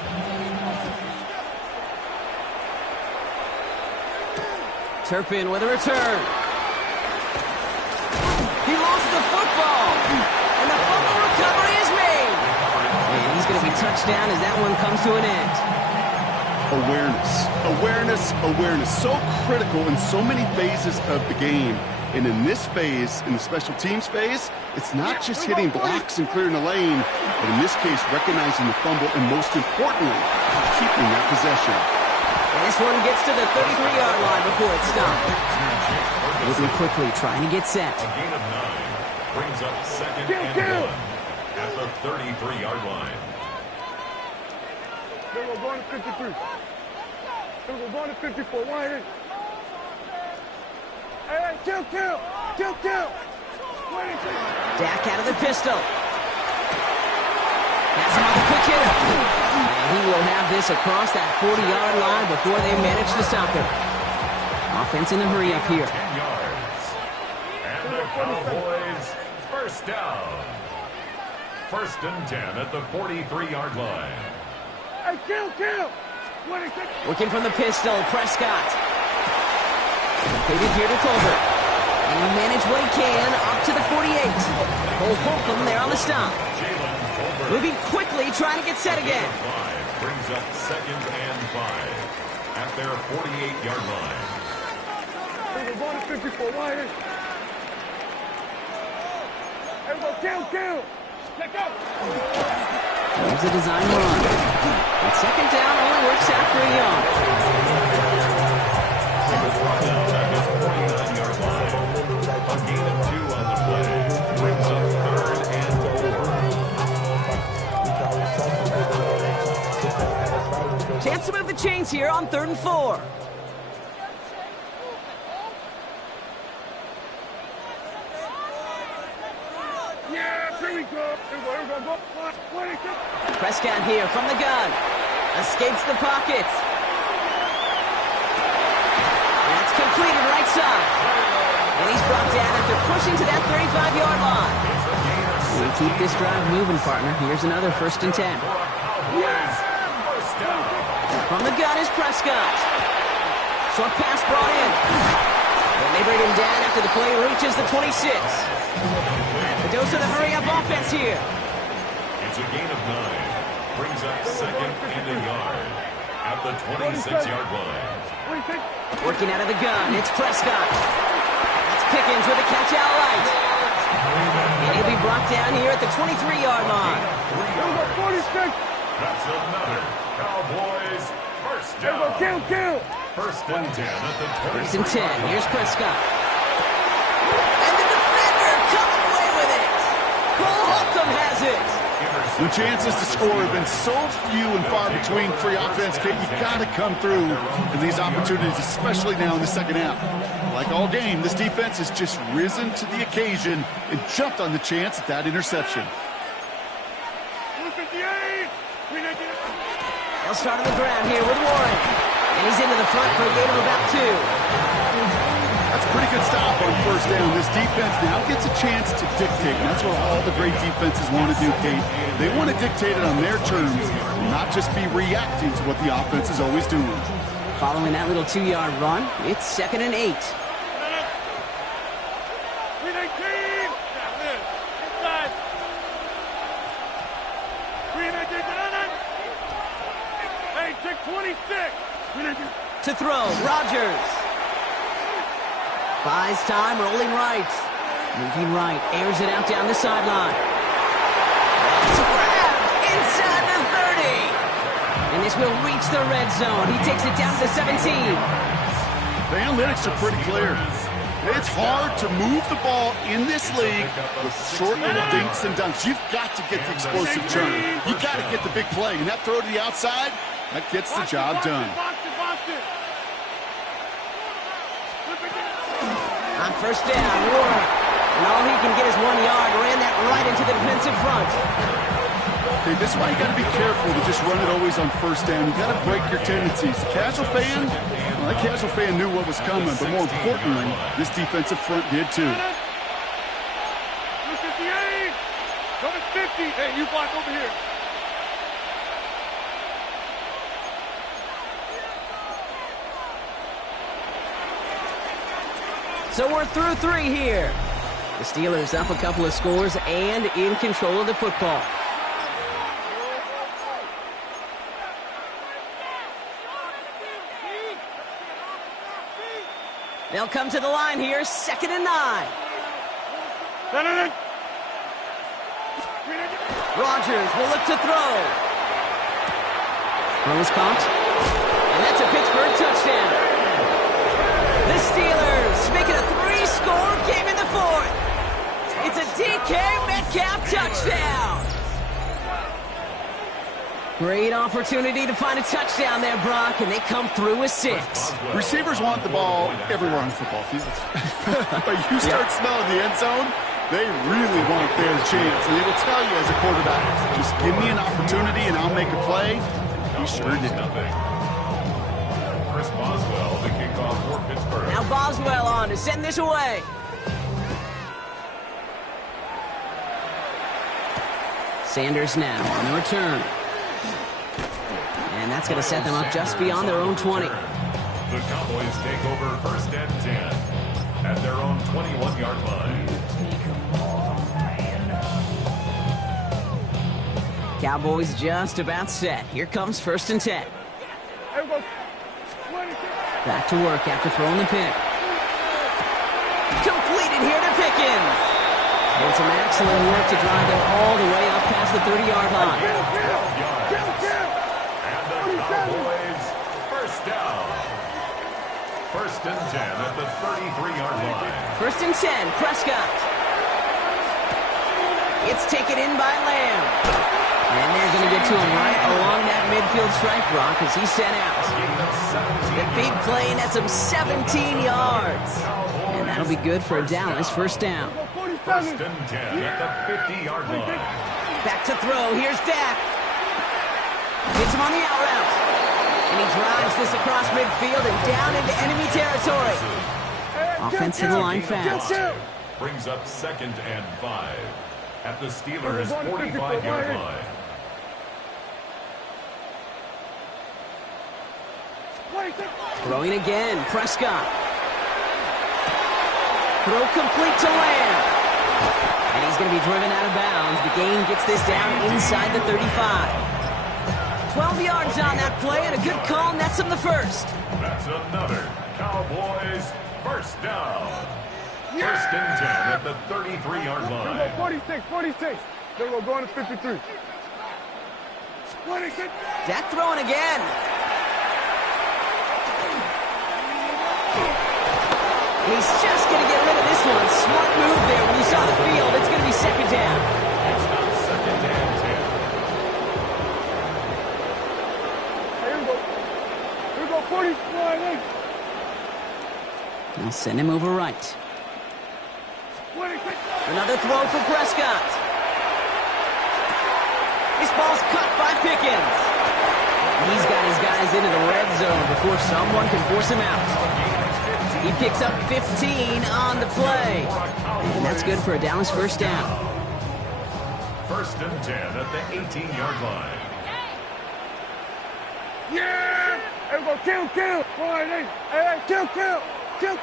Turpin with a return. He lost the football. And the fumble recovery is made. And he's going to be touched down as that one comes to an end. Awareness. So critical in so many phases of the game. And in this phase, in the special teams phase, it's not just hitting blocks and clearing the lane, but in this case, recognizing the fumble and most importantly, keeping that possession. And this one gets to the 33-yard line before it's stopped. Moving quickly, trying to get set. A gain of 9 brings up 2nd and 1 at the 33-yard line. Here we go, going to 53. Here we go, going to 54. Wide in. Hey, kill. Dak out of the pistol. That's another quick hitter. And he will have this across that 40-yard line before they manage to stop him. Offense in a hurry up here. 10 yards. And the Cowboys first down. 1st and 10 at the 43-yard line. Hey, kill. Working from the pistol, Prescott. Faded here to Tolbert. And he'll manage what he can up to the 48. Cole Holcomb there on the stop. Moving quickly, trying to get set again. Brings up 2nd and 5 at their 48-yard line. Here we go, going to 54. Wide in. Here we go, kill. Let go. There's a design run. And 2nd down only works out for a yard. A gain of 2 on the play. Brings up 3rd and 4. Chance to move the chains here on 3rd and 4. Yeah, here we go. Prescott here from the gun. Escapes the pocket. That's completed right side. And he's brought down after pushing to that 35-yard line. We keep this drive moving, partner. Here's another 1st and 10. From the gun is Prescott. Short pass brought in. And they bring him down after the play reaches the 26. The dose of the hurry-up offense here. It's a gain of 9. Brings up 2nd and a yard at the 26-yard line. Working out of the gun, it's Prescott. That's Pickens with a catch out right. And he'll be brought down here at the 23-yard line. That's another Cowboys first down. Kill. 1st and 10 at the 20. 1st and 10. Here's Prescott. And the defender coming away with it. Cole Holcomb has it. When chances to score have been so few and far between for your offense, Kate, you got to come through in these opportunities, especially now in the second half. Like all game, this defense has just risen to the occasion and jumped on the chance at that interception. They'll start on the ground here with Warren. And he's into the front for a gain of about 2. That's a pretty good stop on first down. This defense now gets a chance to dictate, and that's what all the great defenses want to do, Kate. They want to dictate it on their terms, not just be reacting to what the offense is always doing. Following that little 2-yard run, it's 2nd and 8. Hey, take 26. To throw, Rodgers. Buys time, rolling right. Moving right, airs it out down the sideline. It's grabbed inside the 30. And this will reach the red zone. He takes it down to the 17. The analytics are pretty clear. It's hard to move the ball in this league with short little dinks and dunks. You've got to get the explosive turn. You've got to get the big play. And that throw to the outside, that gets the job done. On first down, Warren. And all he can get is 1 yard. Ran that right into the defensive front. Okay, this is why you got to be careful to just run it always on first down. You got to break your tendencies. The casual fan, well, that casual fan knew what was coming, but more importantly, this defensive front did too. 58. Go to 50. Hey, you block over here. So we're through 3 here. The Steelers up a couple of scores and in control of the football. They'll come to the line here, 2nd and 9. Rodgers will look to throw. Throw is caught. And that's a Pittsburgh touchdown. The Steelers make it a 3-score game in the 4th. It's a DK Metcalf touchdown. Great opportunity to find a touchdown there, Brock, and they come through with 6. Receivers want the ball everywhere on the football field. But you start smelling the end zone, they really want their chance. And they will tell you as a quarterback, just give me an opportunity and I'll make a play. He sure did. Chris Boswell, the kickoff for Pittsburgh. Now Boswell on to send this away. Sanders now on the return. And that's going to set them up just beyond their own 20. The Cowboys take over 1st and 10 at their own 21-yard line. Cowboys just about set. Here comes 1st and 10. Back to work after throwing the pick. Completed here to Pickens. And some excellent work to drive them all the way up past the 30-yard line. And the Cowboys, 1st down. 1st and 10 at the 33-yard line. 1st and 10, Prescott. It's taken in by Lamb. And they're going to get to him right along that midfield stripe, Brock, as he's sent out. The big play, and that's him 17 yards. And that'll be good for a Dallas 1st down. 1st and 10 at the 50-yard line. Back to throw. Here's Dak. Hits him on the out route. And he drives this across midfield and down into enemy territory. Offense to the line fast. Brings up 2nd and 5 at the Steelers' 45-yard line. Throwing again, Prescott. Throw complete to Lamb. And he's going to be driven out of bounds. The gain gets this down inside the 35. 12 yards on that play, and a good call nets him the 1st. That's another Cowboys 1st down. 1st and 10 at the 33-yard line. 46. Then we're going to 53. 26. Dak throwing again. He's just going to get rid of this one. Smart move there when you saw the field. It's going to be 2nd down. It's now 2nd and 10 They'll send him over right. Another throw for Prescott. This ball's caught by Pickens. He's got his guys into the red zone before someone can force him out. He picks up 15 on the play. And that's good for a Dallas first down. 1st and 10 at the 18-yard line. Yeah! Hey, go kill! Hey,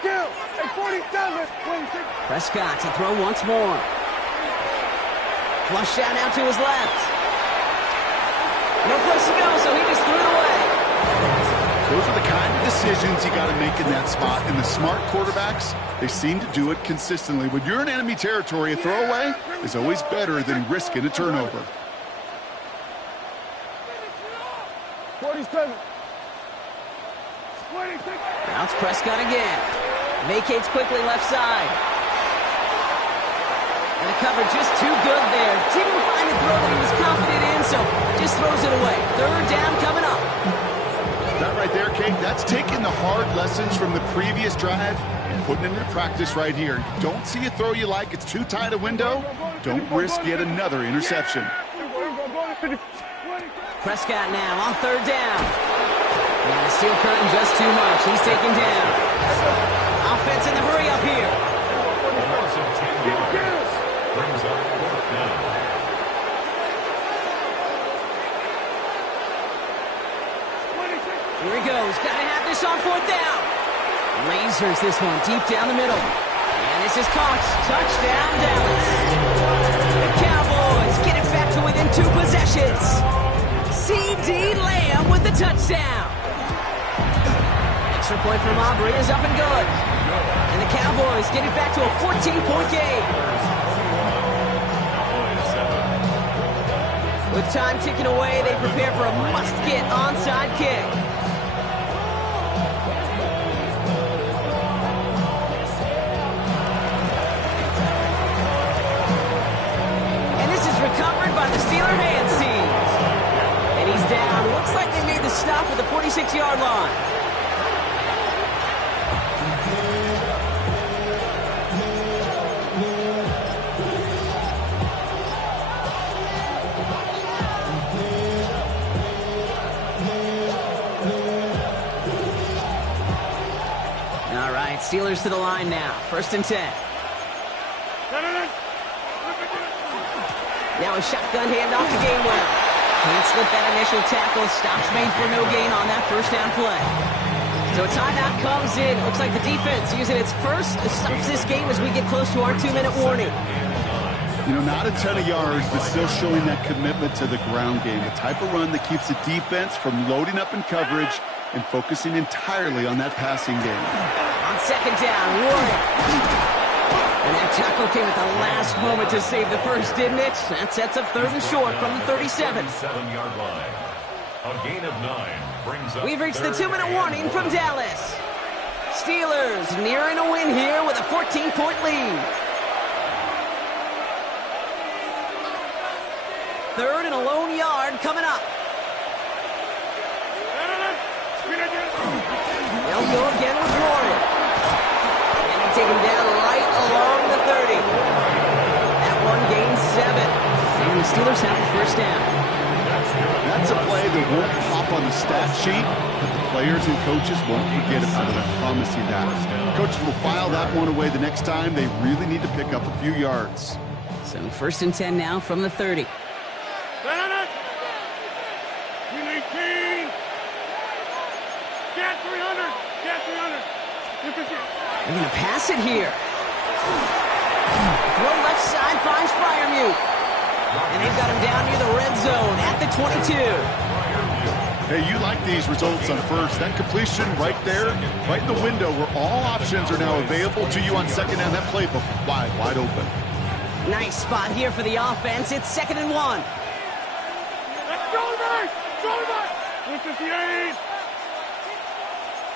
kill! Hey, 47! Prescott to throw once more. Flush out out to his left. No place to go, so he just threw it away. Those are the kind of decisions you got to make in that spot. And the smart quarterbacks, they seem to do it consistently. When you're in enemy territory, a throwaway is always better than risking a turnover. 47. Now it's Prescott again. Vacates quickly left side. And the cover just too good there. Didn't find the throw that he was confident in, so just throws it away. 3rd down coming up. That right there, Kate, that's taking the hard lessons from the previous drive and putting it into practice right here. You don't see a throw you like, it's too tight a window, don't risk yet another interception. Prescott now on 3rd down. And the steel curtain just too much. He's taken down. Offense in the hurry up here. Brings up 4th down. Here he goes. Got to have this on 4th down. Lasers this one deep down the middle. And this is caught. Touchdown, Dallas. The Cowboys get it back to within 2 possessions. C.D. Lamb with the touchdown. Extra point from Aubrey is up and good. And the Cowboys get it back to a 14-point game. With time ticking away, they prepare for a must-get onside kick. And this is recovered by the Steeler hands team. And he's down. Looks like they made the stop at the 46-yard line. All right, Steelers to the line now. 1st and 10. Now a shotgun handoff to Gainwell. Can't slip that initial tackle. Stops made for no gain on that 1st down play. So a timeout comes in. Looks like the defense using its first stops this game as we get close to our 2-minute warning. You know, not a ton of yards, but still showing that commitment to the ground game. The type of run that keeps the defense from loading up in coverage and focusing entirely on that passing game. On 2nd down, Warren. And that tackle came at the last moment to save the first, didn't it? That sets up 3rd and short from the 37. 7-yard line. A gain of 9 brings up. We've reached the 2-minute warning from Dallas. Steelers nearing a win here with a 14-point lead. 3rd and a lone yard coming up. They'll go again with Warren. And they take him down right along the 30. That one gains 7. And the Steelers have the 1st down. That's a play that won't pop on the stat sheet, but the players and coaches won't forget about it. I promise you that. Coaches will file that one away the next time. They really need to pick up a few yards. So 1st and 10 now from the 30. They're going to pass it here. Throw left side finds Freiermuth. And they've got him down near the red zone at the 22. Hey, you like these results on 1st. That completion right there, right in the window where all options are now available to you on 2nd down. That playbook wide open. Nice spot here for the offense. It's 2nd and 1. Let's go, Mike! Go, Mike! 158!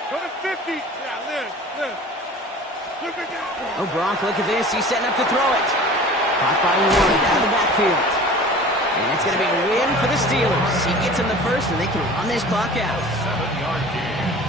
Go to 50! Yeah, live. Oh, Gronk, look at this. He's setting up to throw it. Caught by Warren out of the backfield. And it's going to be a win for the Steelers. He gets him the first, and they can run this clock out. 7-yard gain.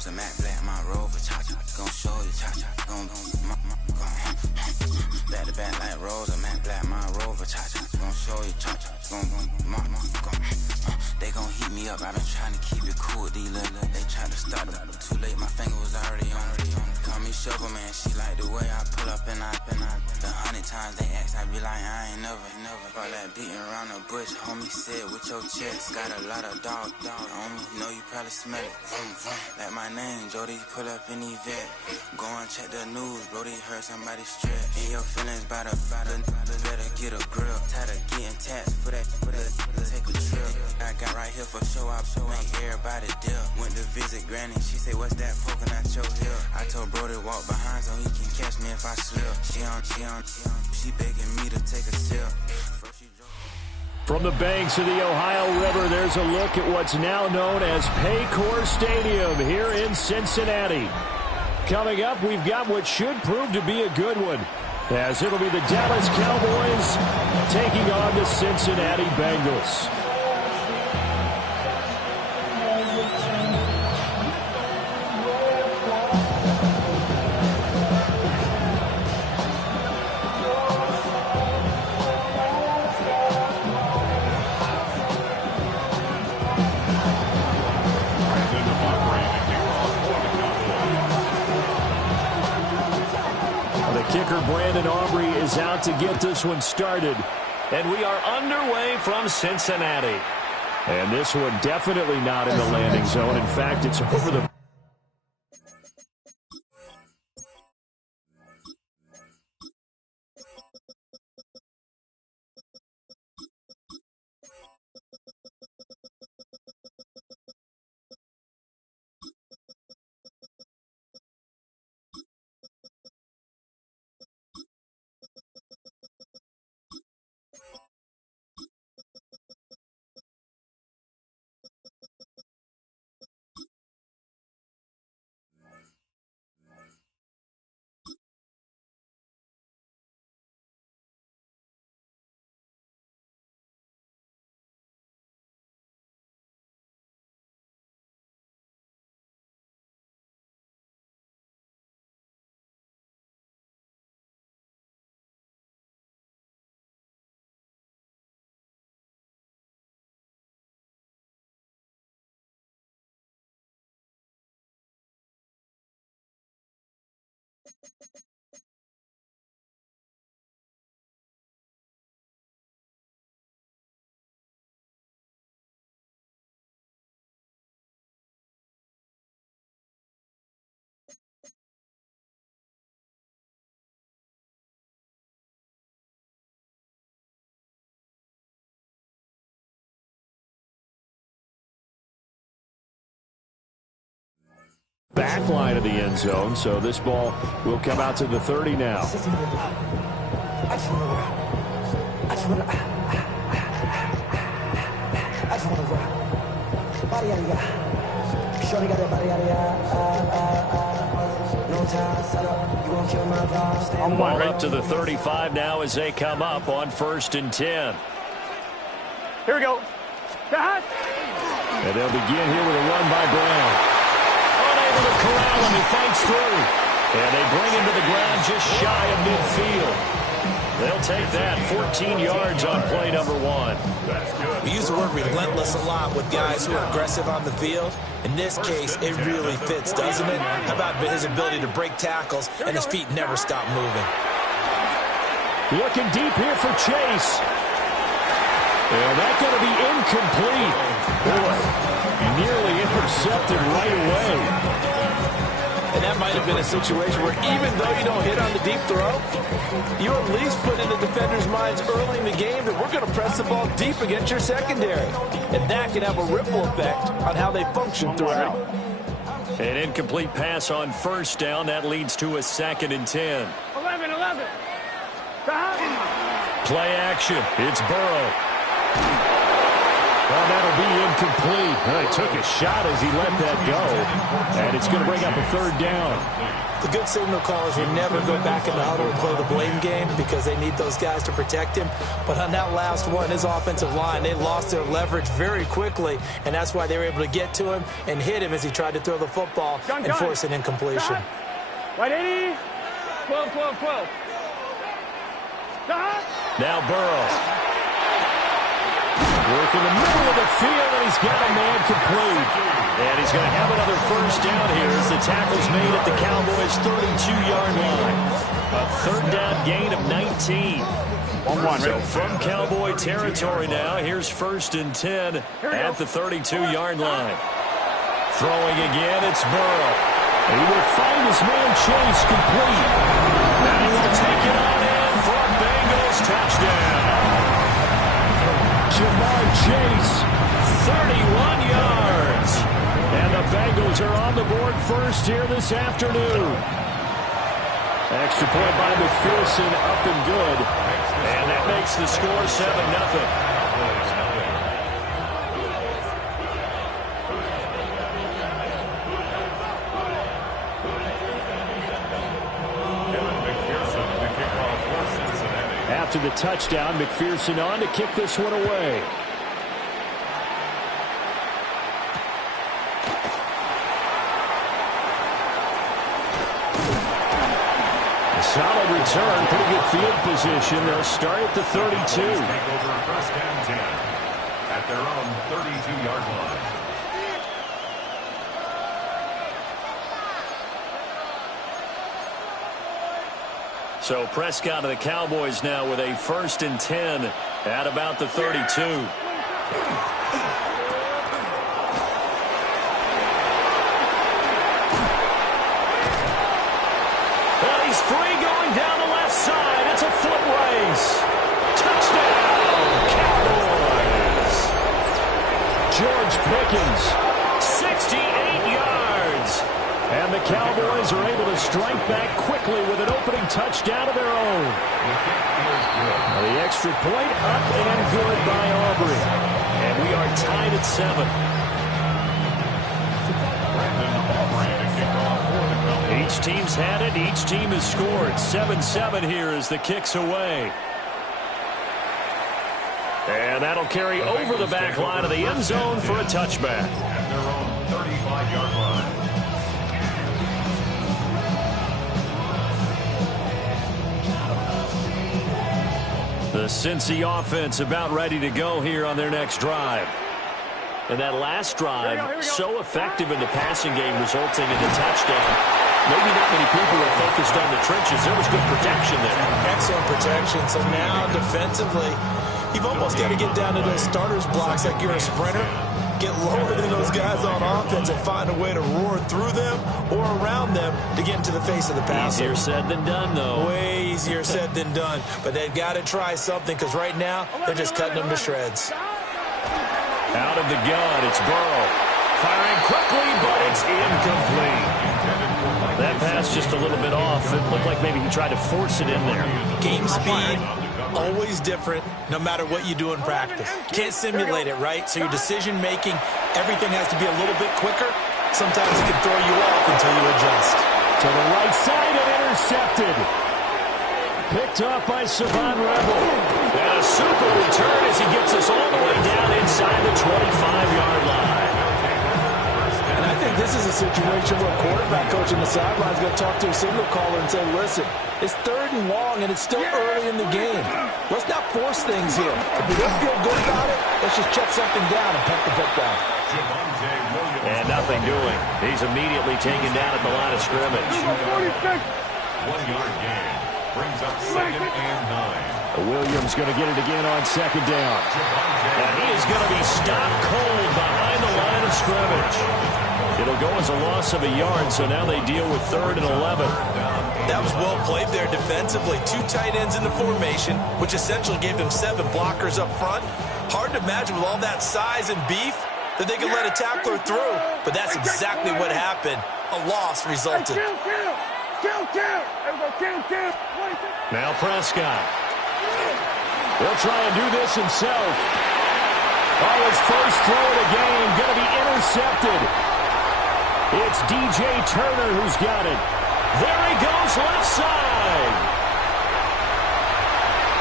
Rose, a matte black, my Rover, cha-cha. Gon' show you, cha-cha. Gon' back to back like Rose, a matte black, my Rover, cha-cha. Gon' show you, cha-cha. They gon' heat me up, I've been trying to keep it cool with these little. They tried to start it, too late, my finger was already on. Call me Shovel Man, she like the way I pull up and I. The 100 times they ask, I be like, I ain't never. All that beating around the bush, homie said with your chest. Got a lot of dog on me, know you probably smell it. Like my name, Jody, pull up in the vet. Go and check the news, bro, they heard somebody stress. In your feelings by the better get a grill. Tired of getting taxed for that, take a trip. I got right here for show up, make everybody deal. Went to visit Granny, she said, what's that poking at your heel? I told bro to walk behind so he can catch me if I slip. She begging me to take a sip. From the banks of the Ohio River, there's a look at what's now known as Paycor Stadium here in Cincinnati. Coming up, we've got what should prove to be a good one, as it'll be the Dallas Cowboys taking on the Cincinnati Bengals. Kicker Brandon Aubrey is out to get this one started. And we are underway from Cincinnati. And this one definitely not in the landing zone. In fact, it's over the... back line of the end zone, so this ball will come out to the 30 now. Ball up to the 35 now as they come up on 1st and 10. Here we go. And they'll begin here with a run by Brown. Unable to corral him, he fights through. And they bring him to the ground just shy of midfield. They'll take that 14 yards on play number 1. We use the word relentless a lot with guys who are aggressive on the field. In this case, it really fits, doesn't it? How about his ability to break tackles and his feet never stop moving? Looking deep here for Chase. And that's going to be incomplete. Boy, nearly intercepted right away. And that might have been a situation where even though you don't hit on the deep throw, you at least put in the defender's minds early in the game that we're going to press the ball deep against your secondary. And that can have a ripple effect on how they function throughout. An incomplete pass on 1st down. That leads to a 2nd and 10. 11. Play action. It's Burrow. Well, that'll be incomplete. He took a shot as he let that go. And it's going to bring up a third down. The good signal callers would never go back in the huddle and play the blame game because they need those guys to protect him. But on that last one, his offensive line, they lost their leverage very quickly, and that's why they were able to get to him and hit him as he tried to throw the football and force an incompletion. Right, 80. 12, 12, 12. Now Burrow. Work in the middle of the field, and he's got a man complete. And he's going to have another first down here as the tackle's made at the Cowboys' 32-yard line. A third down gain of 19. So from Cowboy territory now, here's 1st and 10 at the 32-yard line. Throwing again, it's Burrow. He will find his man Chase complete. And he will take it on in for a Bengals touchdown. Jamar Chase, 31 yards. And the Bengals are on the board first here this afternoon. Extra point by McPherson, up and good. And that makes the score 7-0. After the touchdown, McPherson on to kick this one away. A solid return, pretty good field position. They'll start at the 32. Take over 1st and 10 at their own 32-yard line. So Prescott of the Cowboys now with a 1st and 10 at about the 32. Well, he's free going down the left side. It's a foot race. Touchdown, Cowboys. George Pickens, 68 yards. And the Cowboys are able to strike back quickly with an opening touchdown of their own. The extra point up and good by Aubrey. And we are tied at 7. Each team's had it. Each team has scored. 7-7 here as the kick's away. And that'll carry over the back line of the end zone for a touchback. At their own 35-yard line. The Cincy offense about ready to go here on their next drive. And that last drive, so effective in the passing game, resulting in the touchdown. Maybe not many people were focused on the trenches. There was good protection there. Excellent protection. So now, defensively, you've almost got to get down to those starters blocks like you're a sprinter. Get lower than those guys on offense and find a way to roar through them or around them to get into the face of the passer. Easier said than done, though. Way easier said than done. But they've got to try something because right now they're just cutting them to shreds. Out of the gun, it's Burrow. Firing quickly, but it's incomplete. That pass just a little bit off. It looked like maybe he tried to force it in there. Game speed, always different, no matter what you do in practice. Can't simulate it, right? So your decision-making, everything has to be a little bit quicker. Sometimes it can throw you off until you adjust. To the right side and intercepted. Picked up by Savon Rebel. And a super return as he gets us all the way down inside the 25-yard line. And I think this is a situation where a quarterback coach on the sideline is going to talk to a signal caller and say, listen, it's 3rd and long, and it's still early in the game. Let's not force things here. If we don't feel good about it, let's just check something down and put the book down. And nothing doing. He's immediately taken down at the line of scrimmage. 1-yard gain. Brings up 2nd and 9. Williams going to get it again on 2nd down. And he is going to be stopped cold behind the line of scrimmage. It'll go as a loss of a yard, so now they deal with 3rd and 11. That was well played there defensively. 2 tight ends in the formation, which essentially gave them 7 blockers up front. Hard to imagine with all that size and beef that they could let a tackler through, but that's exactly what happened. A loss resulted. Now Prescott. He'll try and do this himself. Oh, his first throw of the game going to be intercepted. It's DJ Turner who's got it. There he goes left side.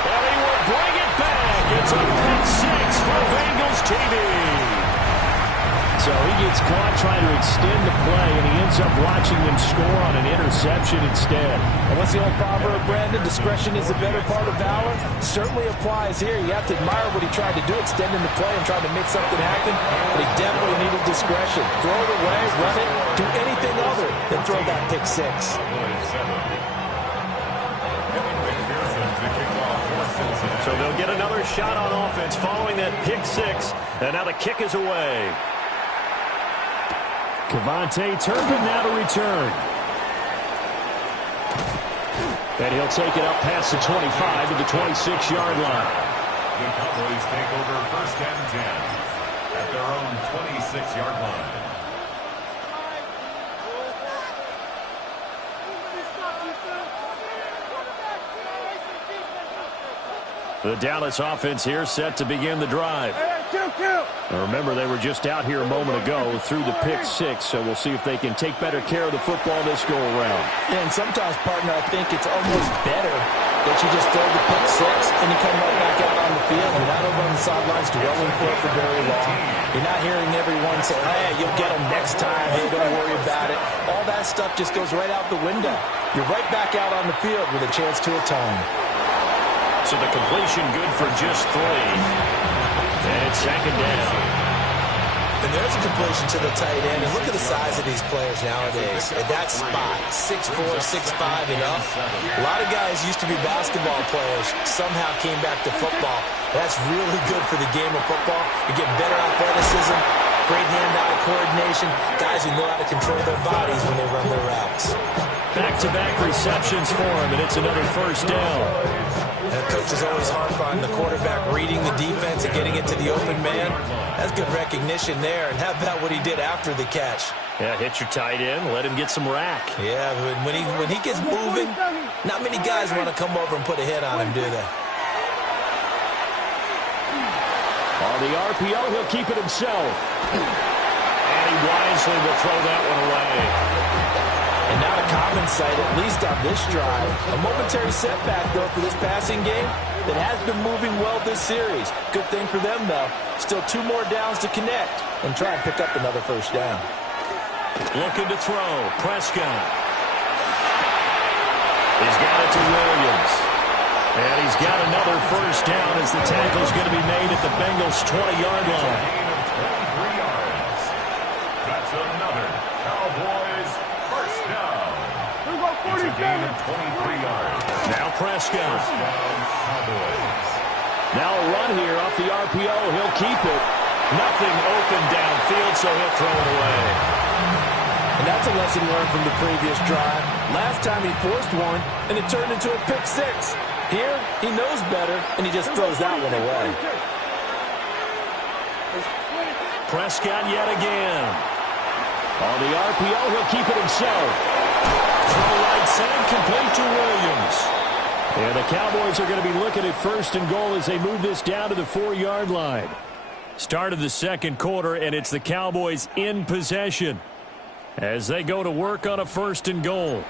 And he will bring it back. It's a pick six for Bengals TV. So he gets caught trying to extend the play, and he ends up watching them score on an interception instead. And what's the old proverb, Brandon? Discretion is the better part of valor. Certainly applies here. You have to admire what he tried to do, extending the play and trying to make something happen. But he definitely needed discretion. Throw it away, run it, do anything other than throw that pick six. So they'll get another shot on offense following that pick six. And now the kick is away. Cavante Turpin now to return. And he'll take it up past the 25 to the 26-yard line. The Cowboys take over first and 10 at their own 26-yard line. The Dallas offense here set to begin the drive. Now remember, they were just out here a moment ago through the pick six, so we'll see if they can take better care of the football this go-around. Yeah, and sometimes, partner, I think it's almost better that you just throw the pick six and you come right back out on the field. You're not over on the sidelines dwelling for very long. You're not hearing everyone say, hey, you'll get them next time. Hey, don't worry about it. All that stuff just goes right out the window. You're right back out on the field with a chance to atone. So the completion good for just 3. And it's second down. And there's a completion to the tight end. And look at the size of these players nowadays. At that spot, 6'4", 6'5", and up. A lot of guys used to be basketball players, somehow came back to football. That's really good for the game of football. You get better athleticism, great hand-eye coordination, guys who know how to control their bodies when they run their routes. Back-to-back receptions for him, and it's another first down. And coaches always harp on the quarterback reading the defense and getting it to the open man. That's good recognition there. And how about what he did after the catch? Yeah, hit your tight end, let him get some rack. Yeah, but when he gets moving, not many guys want to come over and put a hit on him, do they? On the RPO, he'll keep it himself. And he wisely will throw that one away. And not a common sight, at least on this drive. A momentary setback, though, for this passing game that has been moving well this series. Good thing for them, though. Still 2 more downs to connect and try and pick up another first down. Looking to throw. Prescott. He's got it to Williams. And he's got another first down as the tackle's going to be made at the Bengals' 20-yard line. 23 yards. That's another Cowboys first down. It's a gain of 23 yards. Now Prescott. Cowboys. Now a run here off the RPO. He'll keep it. Nothing open downfield, so he'll throw it away. And that's a lesson learned from the previous drive. Last time he forced one, and it turned into a pick six. Here, he knows better, and he just throws that one away. Prescott yet again. On the RPO, he'll keep it himself. Throw right side, complete to Williams. And the Cowboys are going to be looking at first and goal as they move this down to the 4-yard line. Start of the second quarter, and it's the Cowboys in possession as they go to work on a first and goal.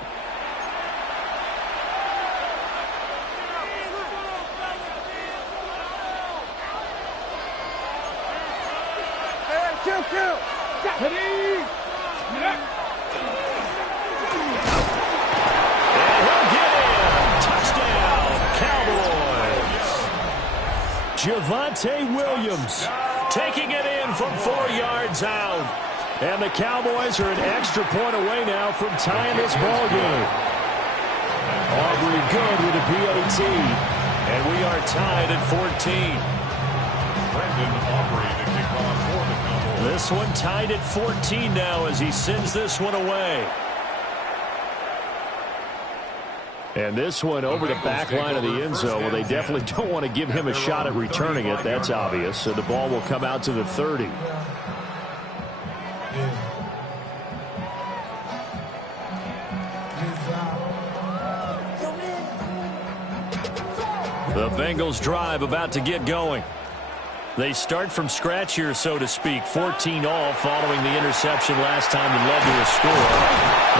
Javonte Williams taking it in from 4 yards out. And the Cowboys are an extra point away now from tying this ball game. Aubrey good with a PAT. And we are tied at 14. Brandon Aubrey to kick off for the Cowboys. This one tied at 14 now as he sends this one away. And this one over the back line of the end zone. Well, they definitely don't want to give him a shot at returning it. That's obvious. So the ball will come out to the 30. The Bengals drive about to get going. They start from scratch here, so to speak. 14 all following the interception last time that led to a score.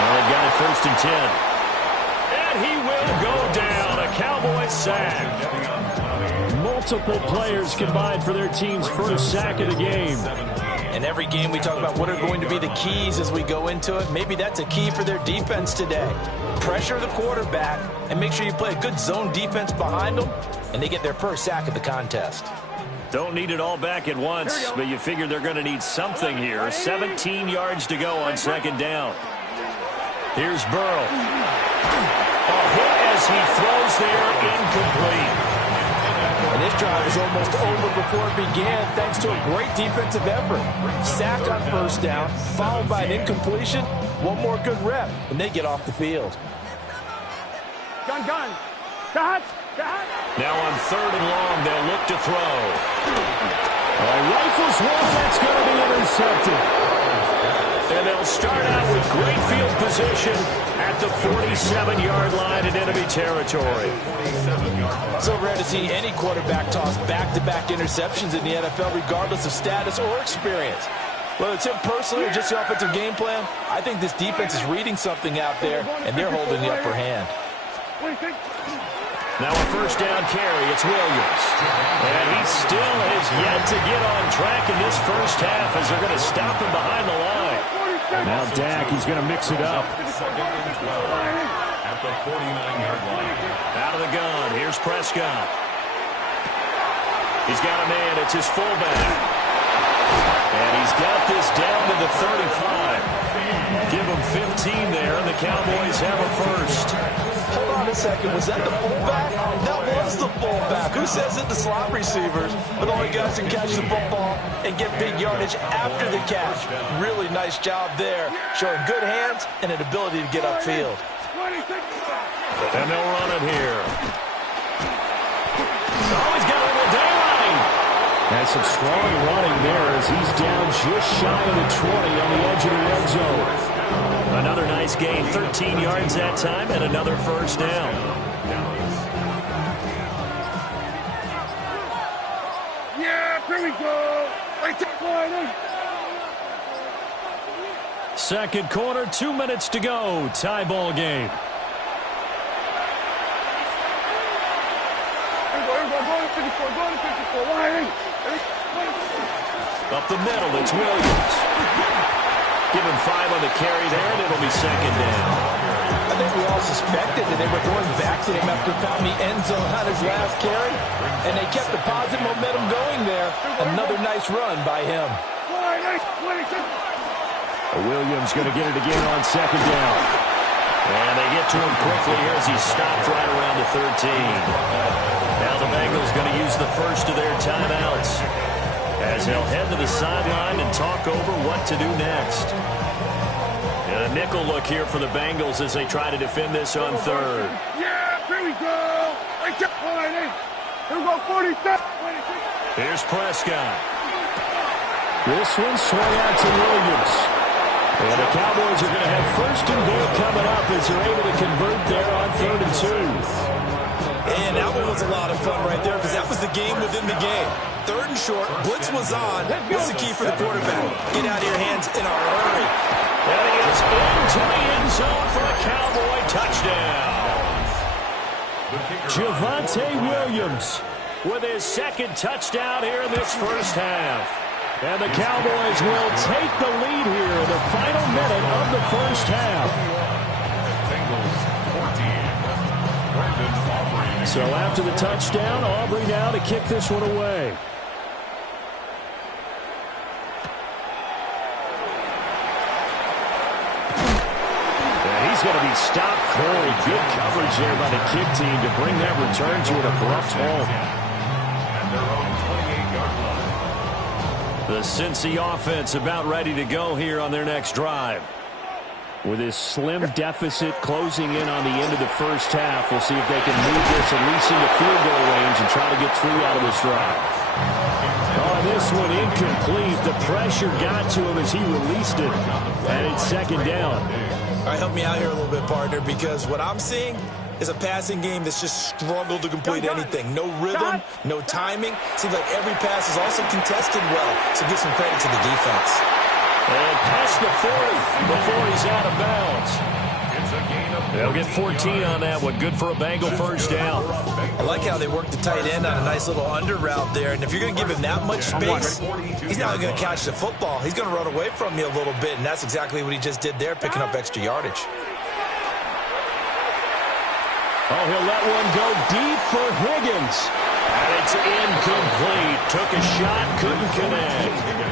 Well, they've got it 1st and 10. And he will go down. A Cowboys sack. Multiple players combined for their team's first sack of the game. In every game, we talk about what are going to be the keys as we go into it. Maybe that's a key for their defense today. Pressure the quarterback and make sure you play a good zone defense behind them, and they get their first sack of the contest. Don't need it all back at once, but you figure they're going to need something here. 17 yards to go on 2nd down. Here's Burrow. A hit as he throws there, incomplete. And this drive is almost over before it began thanks to a great defensive effort. Sack on 1st down, followed by an incompletion. One more good rep, and they get off the field. Gun. Now on 3rd and long, they'll look to throw. Rifles one, that's going to be intercepted. And they'll start out with great field position at the 47-yard line in enemy territory. So rare to see any quarterback toss back-to-back interceptions in the NFL, regardless of status or experience. Whether it's him personally or just the offensive game plan, I think this defense is reading something out there, and they're holding the upper hand. Now a 1st down carry, it's Williams. And he still has yet to get on track in this first half as they're going to stop him behind the line. Now Dak, he's going to mix it up. At the 49-yard line. Out of the gun, here's Prescott. He's got a man, it's his fullback. And he's got this down to the 35. Give him 15 there, and the Cowboys have a first. Hold on a second. Was that the fullback? That was the fullback. Who says it? The slot receivers are the only guys who can catch the football and get big yardage after the catch. Really nice job there, showing good hands and an ability to get upfield. And they'll run it here. Oh, he's got a little daylight. That's some strong running there as he's down just shy of the 20 on the edge of the red zone. Another nice gain, 13 yards that time, and another 1st down. Yeah, here we go. Right there. 2nd quarter, 2 minutes to go. Tie ball game. Up the middle, it's Williams. Give him 5 on the carry there, and it'll be 2nd down. I think we all suspected that they were going back to him after finding the end zone on his last carry, and they kept the positive momentum going there. Another nice run by him. Williams going to get it again on 2nd down. And they get to him quickly here as he stopped right around the 13. Now the Bengals going to use the first of their timeouts as they'll head to the sideline and talk over what to do next. And a nickel look here for the Bengals as they try to defend this on 3rd. Yeah, here we go. Here we go, 47. Here's Prescott. This one swung out to Williams. And the Cowboys are going to have 1st and goal coming up as they're able to convert there on 3rd and 2. And that one was a lot of fun right there because that was the game within the game. 3rd and short, blitz was on. What's the key for the quarterback? Get out of your hands in a hurry. And he is into the end zone for a Cowboy touchdown. Javonte Williams with his 2nd touchdown here in this first half. And the Cowboys will take the lead here in the final minute of the first half. So after the touchdown, Aubrey now to kick this one away. He's going to be stopped cold. Good coverage there by the kick team to bring that return to an abrupt halt. The Cincy offense about ready to go here on their next drive. With this slim deficit closing in on the end of the first half, we'll see if they can move this at least into field goal range and try to get 3 out of this drive. Oh, this one incomplete. The pressure got to him as he released it. And it's 2nd down. All right, help me out here a little bit, partner, because what I'm seeing, is a passing game that's just struggled to complete anything. No rhythm, no timing. Seems like every pass is also contested well. So give some credit to the defense. And past the 40 before he's out of bounds. They'll get 14 on that one. Good for a Bengal first down. I like how they work the tight end on a nice little under route there. And if you're going to give him that much space, he's not going to catch the football. He's going to run away from you a little bit, and that's exactly what he just did there, picking up extra yardage. Oh, he'll let one go deep for Higgins. And it's incomplete. Took a shot, couldn't connect.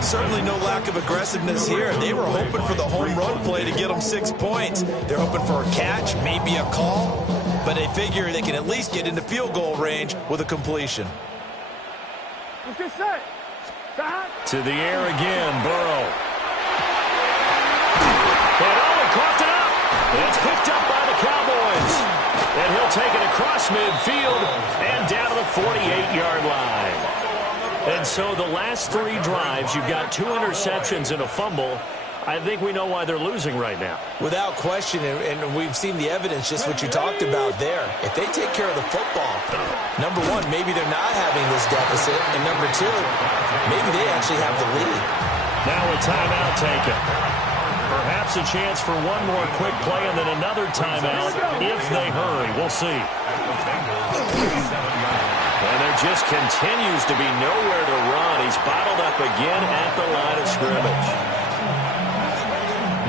Certainly no lack of aggressiveness here. They were hoping for the home run play to get them 6 points. They're hoping for a catch, maybe a call, but they figure they can at least get into field goal range with a completion. Let's get set. To the air again, Burrow. And he coughed it up. It's picked up by the Cowboys. And he'll take it across midfield and down to the 48-yard line. And so the last 3 drives, you've got 2 interceptions and a fumble. I think we know why they're losing right now. Without question, and we've seen the evidence, just what you talked about there. If they take care of the football, number one, maybe they're not having this deficit, and number two, maybe they actually have the lead. Now a timeout taken. Perhaps a chance for one more quick play and then another timeout if they hurry. We'll see. And there just continues to be nowhere to run. He's bottled up again at the line of scrimmage.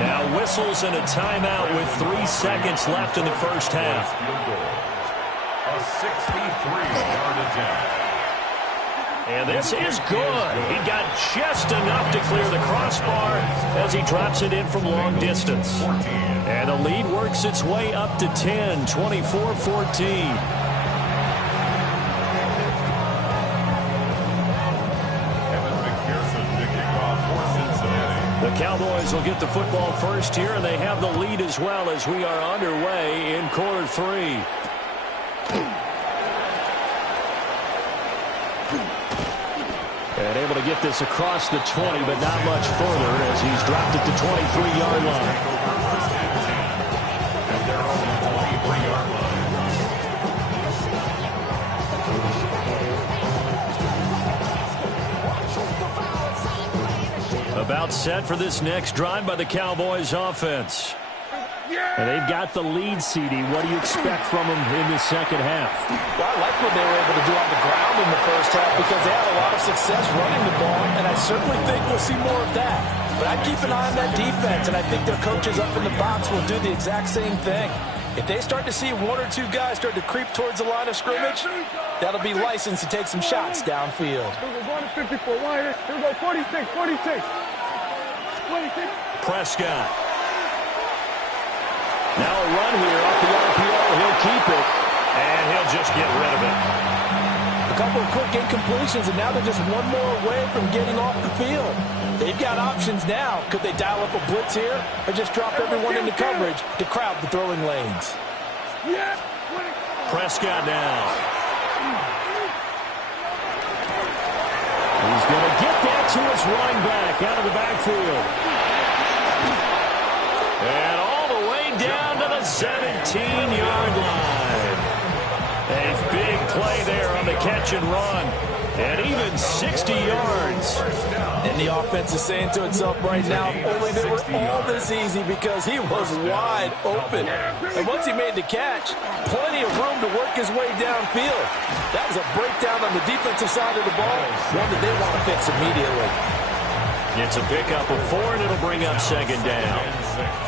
Now whistles and a timeout with 3 seconds left in the first half. A 63-yard attempt. And this is good. He got just enough to clear the crossbar as he drops it in from long distance. And the lead works its way up to 10, 24-14. The Cowboys will get the football first here, and they have the lead as well as we are underway in quarter 3. And able to get this across the 20, but not much further as he's dropped it to 23-yard line. At their own 23-yard line. About set for this next drive by the Cowboys offense. And they've got the lead, CD. What do you expect from them in the second half? Well, I like what they were able to do on the ground in the first half because they had a lot of success running the ball, and I certainly think we'll see more of that. But I'd keep an eye on that defense, and I think their coaches up in the box will do the exact same thing. If they start to see 1 or 2 guys start to creep towards the line of scrimmage, that'll be licensed to take some shots downfield. Here we go, 54, wide. Here we go, 46, 46. 26. Prescott. Now a run here off the RPO. He'll keep it, and he'll just get rid of it. A couple of quick incompletions, and now they're just one more away from getting off the field. They've got options now. Could they dial up a blitz here or just drop everyone into coverage to crowd the throwing lanes? Prescott now. He's going to get that to his running back out of the backfield. And all the way down to the 17-yard line. A big play there on the catch and run. And even 60 yards. And the offense is saying to itself right now, only they were all this easy because he was wide open. And once he made the catch, plenty of room to work his way downfield. That was a breakdown on the defensive side of the ball, one that they want to fix immediately. It's a pickup of 4, and it'll bring up second down.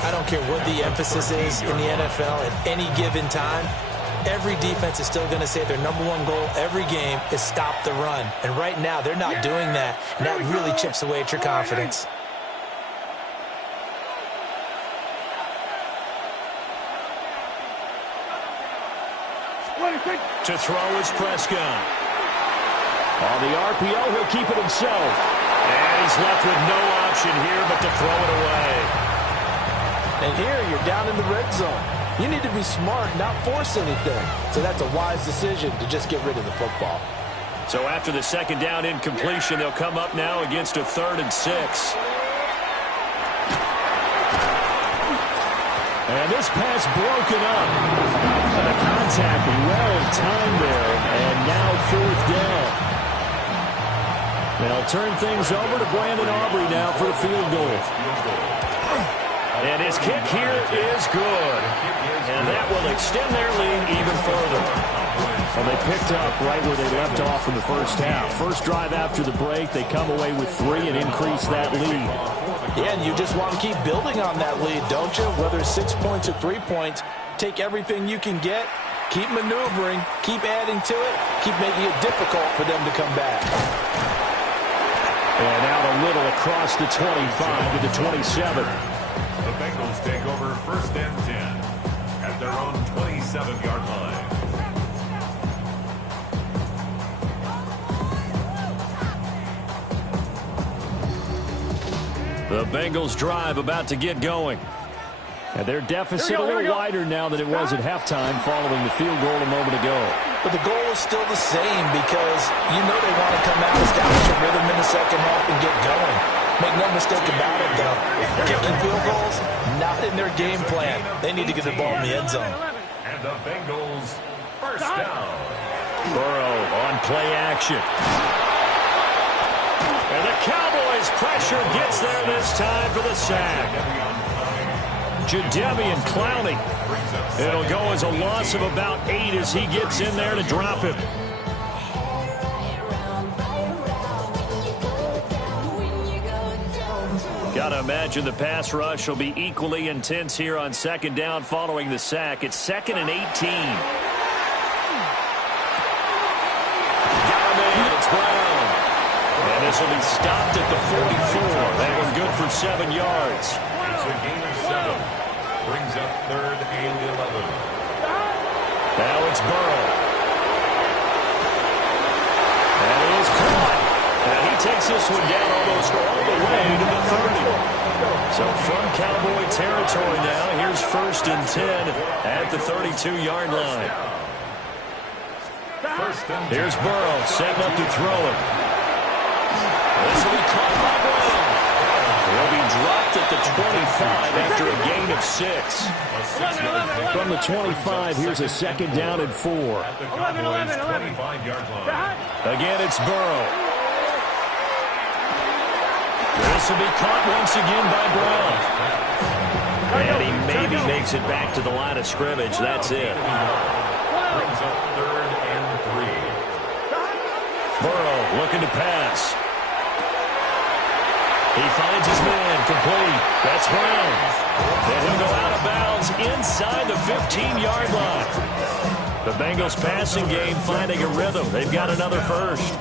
I don't care what the emphasis is in the NFL at any given time. Every defense is still going to say their number 1 goal every game is stop the run. And right now, they're not doing that, and that really chips away at your confidence. To throw is Prescott. On the RPO, he'll keep it himself. And he's left with no option here but to throw it away. And here, you're down in the red zone. You need to be smart, not force anything. So that's a wise decision to just get rid of the football. So after the second down incompletion, they'll come up now against a 3rd and 6. And this pass broken up. And the contact well timed there. And now 4th down. They'll turn things over to Brandon Aubrey now for the field goal. And his kick here is good. And that will extend their lead even further. Well, they picked up right where they left off in the first half. First drive after the break, they come away with 3 and increase that lead. Yeah, and you just want to keep building on that lead, don't you? Whether it's 6 points or 3 points, take everything you can get, keep maneuvering, keep adding to it, keep making it difficult for them to come back. And out a little across the 25 to the 27. The Bengals take over 1st and 10 at their own 27-yard line. The Bengals drive about to get going. And their deficit a little wider now than it was at halftime following the field goal a moment ago. But the goal is still the same because you know they want to come out, establish a rhythm in the second half, and get going. Make no mistake about it, though. Kicking field goals, not in their game plan. They need to get the ball in the end zone. And the Bengals 1st down. Burrow on play action. And the Cowboys pressure gets there this time for the sack. Jadeveon Clowney. It'll go as a loss of about 8 as he gets in there to drop him. Gotta imagine the pass rush will be equally intense here on 2nd down following the sack. It's 2nd and 18. Got him in. It's Brown. And this will be stopped at the 44. That one good for 7 yards. It's a gain of 7. Brings up 3rd and 11. Now it's Burrow. That is caught. And he takes this one down almost all the way to the 30. So from Cowboy territory now, here's 1st and 10 at the 32-yard line. Here's Burrow setting up to throw it. This will be caught by Brown. He'll be dropped at the 25 after a gain of 6. From the 25, here's a 2nd down and 4. At the Cowboys' 25-yard line. Again, it's Burrow. This will be caught once again by Brown. And he maybe makes it back to the line of scrimmage. That's it. Brings up 3rd and 3. Burrow looking to pass. He finds his man complete. That's Brown. And he'll go out of bounds inside the 15-yard line. The Bengals passing game finding a rhythm. They've got another first.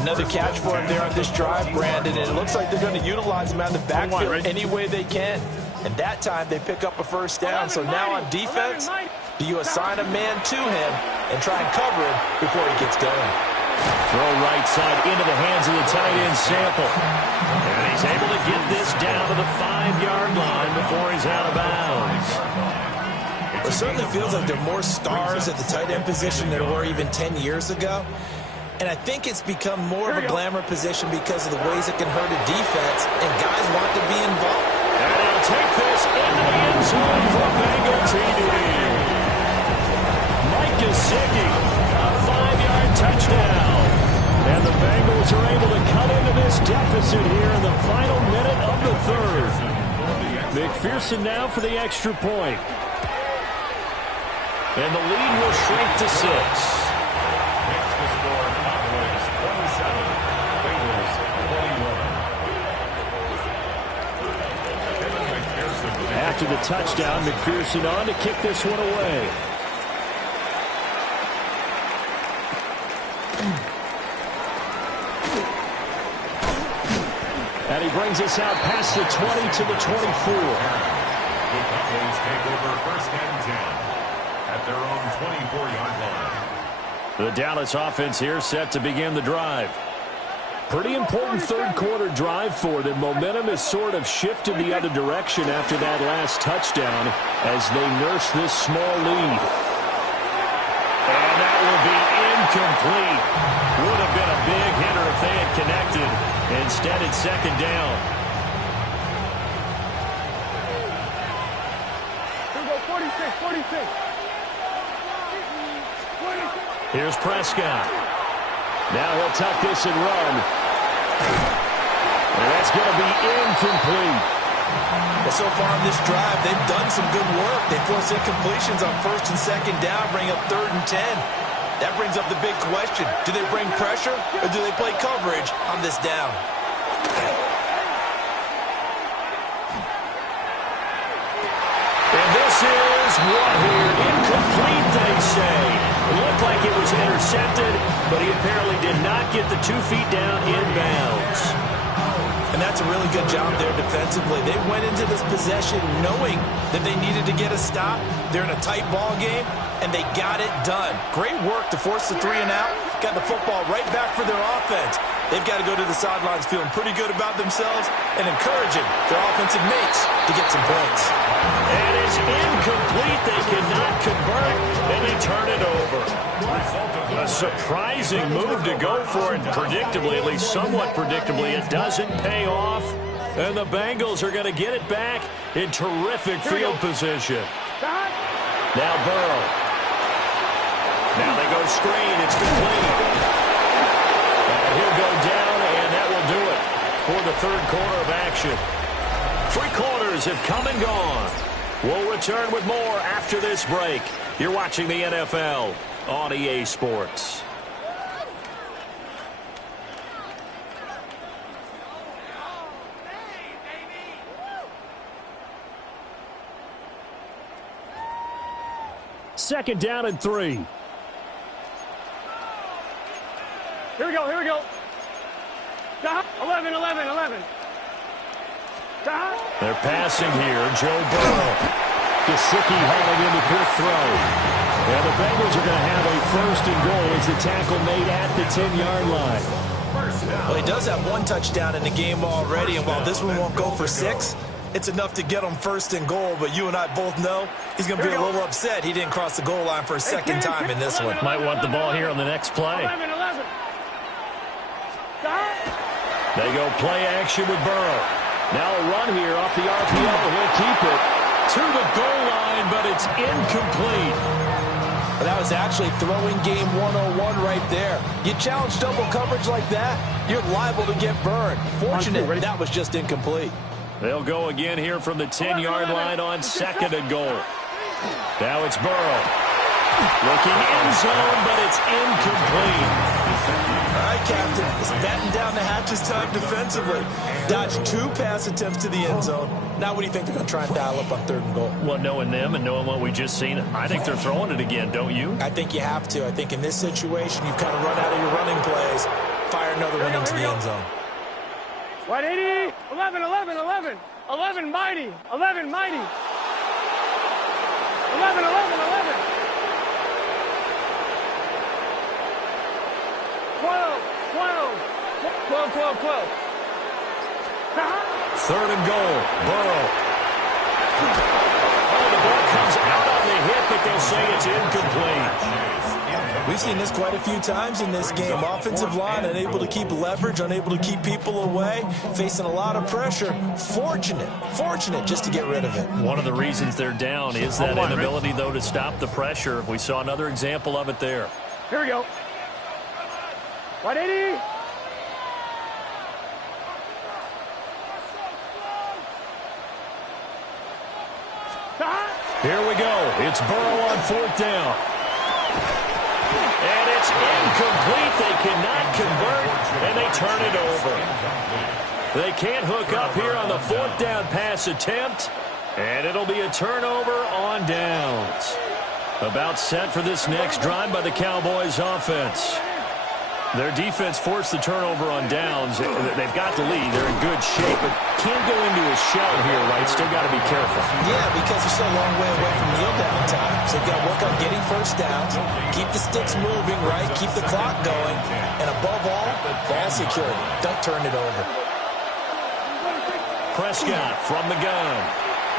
Another catch for him there on this drive, Brandon, and it looks like they're going to utilize him out of the backfield any way they can. And that time they pick up a 1st down. So now on defense, do you assign a man to him and try and cover him before he gets going? Throw right side into the hands of the tight end, Sample. And he's able to get this down to the 5-yard line before he's out of bounds. It certainly feels like there are more stars at the tight end position than there were even 10 years ago. And I think it's become more of a glamour position because of the ways it can hurt a defense, and guys want to be involved. And he'll take this into the end zone for Bengal TD. Mike Gesicki, a 5-yard touchdown. And the Bengals are able to cut into this deficit here in the final minute of the 3rd. McPherson now for the extra point. And the lead will shrink to 6. After the touchdown, McPherson on to kick this one away. And he brings us out past the 20 to the 24. The Cowboys take over 1st and 10 at their own 24-yard line. The Dallas offense here set to begin the drive. Pretty important 3rd quarter drive for them. Momentum has sort of shifted the other direction after that last touchdown as they nurse this small lead. And that will be incomplete. Would have been a big hitter if they had connected. Instead, it's 2nd down. 46. Here's Prescott. Now he'll tuck this and run. And that's going to be incomplete. Well, so far in this drive, they've done some good work. They force incompletions on 1st and 2nd down, bring up 3rd and 10. That brings up the big question. Do they bring pressure or do they play coverage on this down? And this is what here? Incomplete, they say. It looked like it was intercepted, but he apparently did not get the 2 feet down in bounds. And that's a really good job there defensively. They went into this possession knowing that they needed to get a stop. They're in a tight ball game, and they got it done. Great work to force the 3 and out. Got the football right back for their offense. They've got to go to the sidelines feeling pretty good about themselves and encouraging their offensive mates to get some points. And it's incomplete. They cannot convert, and they turn it over. A surprising move to go for it predictably, at least somewhat predictably. It doesn't pay off, and the Bengals are going to get it back in terrific field position. Now Burrow. Now they go screen. It's complete. And he'll go down, and that will do it for the 3rd quarter of action. 3 quarters have come and gone. We'll return with more after this break. You're watching the NFL on EA Sports. Second down and 3. Here we go. 11. They're passing here. Joe Burrow. Gesicki hauling in the quick throw. And the Bengals are going to have a 1st and goal as the tackle made at the 10-yard line. Well, he does have 1 touchdown in the game already, and while this one won't go for 6, it's enough to get him 1st and goal. But you and I both know he's going to be a little upset he didn't cross the goal line for a 2nd time in this one. Might want the ball here on the next play. 11. They go play action with Burrow. Now a run here off the RPO. He'll keep it to the goal line, but it's incomplete. But that was actually throwing game 101 right there. You challenge double coverage like that, you're liable to get burned. Fortunate that was just incomplete. They'll go again here from the 10-yard line on 2nd and goal. Now it's Burrow. Looking end zone, but it's incomplete. All right, Captain. It's batten down the hatches time defensively. Dodged 2 pass attempts to the end zone. Now what do you think they're going to try and dial up on 3rd and goal? Well, knowing them and knowing what we just seen, I think they're throwing it again, don't you? I think you have to. I think in this situation, you've kind of run out of your running plays. Fire another one into the end zone. 180. 11 mighty. 11 mighty. 11. 12. 3rd and goal. Burrow. Oh, the ball comes out on the hit, but they'll say it's incomplete. We've seen this quite a few times in this game. Offensive line unable to keep leverage, unable to keep people away, facing a lot of pressure. Fortunate just to get rid of it. One of the reasons they're down is that inability, though, to stop the pressure. We saw another example of it there. Here we go. 180. Here we go. It's Burrow on 4th down. And it's incomplete. They cannot convert, and they turn it over. They can't hook up here on the 4th down pass attempt, and it'll be a turnover on downs. About set for this next drive by the Cowboys offense. Their defense forced the turnover on downs. They've got the lead. They're in good shape, but can't go into a shell here, right? Still got to be careful. Yeah, because they're still a long way away from kneel down time. So they've got to work on getting 1st downs, keep the sticks moving, right? Keep the clock going. And above all, ball security. Don't turn it over. Prescott from the gun.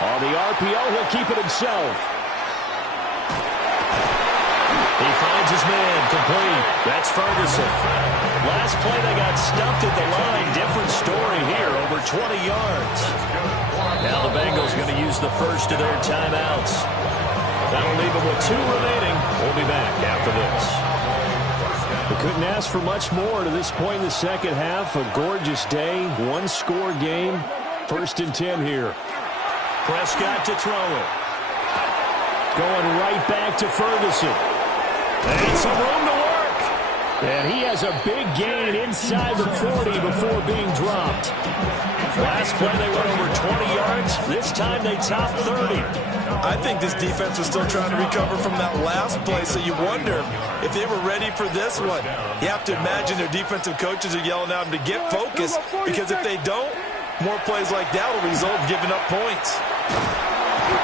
On the RPO, he'll keep it himself. He finds his man, complete. That's Ferguson. Last play, they got stuffed at the line. Different story here, over 20 yards. Now the Bengals going to use the first of their timeouts. That'll leave them with 2 remaining. We'll be back after this. We couldn't ask for much more to this point in the second half. A gorgeous day, 1-score game. 1st and 10 here. Prescott to throw it. Going right back to Ferguson. And some room to work. And he has a big gain inside the 40 before being dropped. Last play they went over 20 yards. This time they topped 30. I think this defense was still trying to recover from that last play, so you wonder if they were ready for this one. You have to imagine their defensive coaches are yelling at them to get focused, because if they don't, more plays like that will result in giving up points.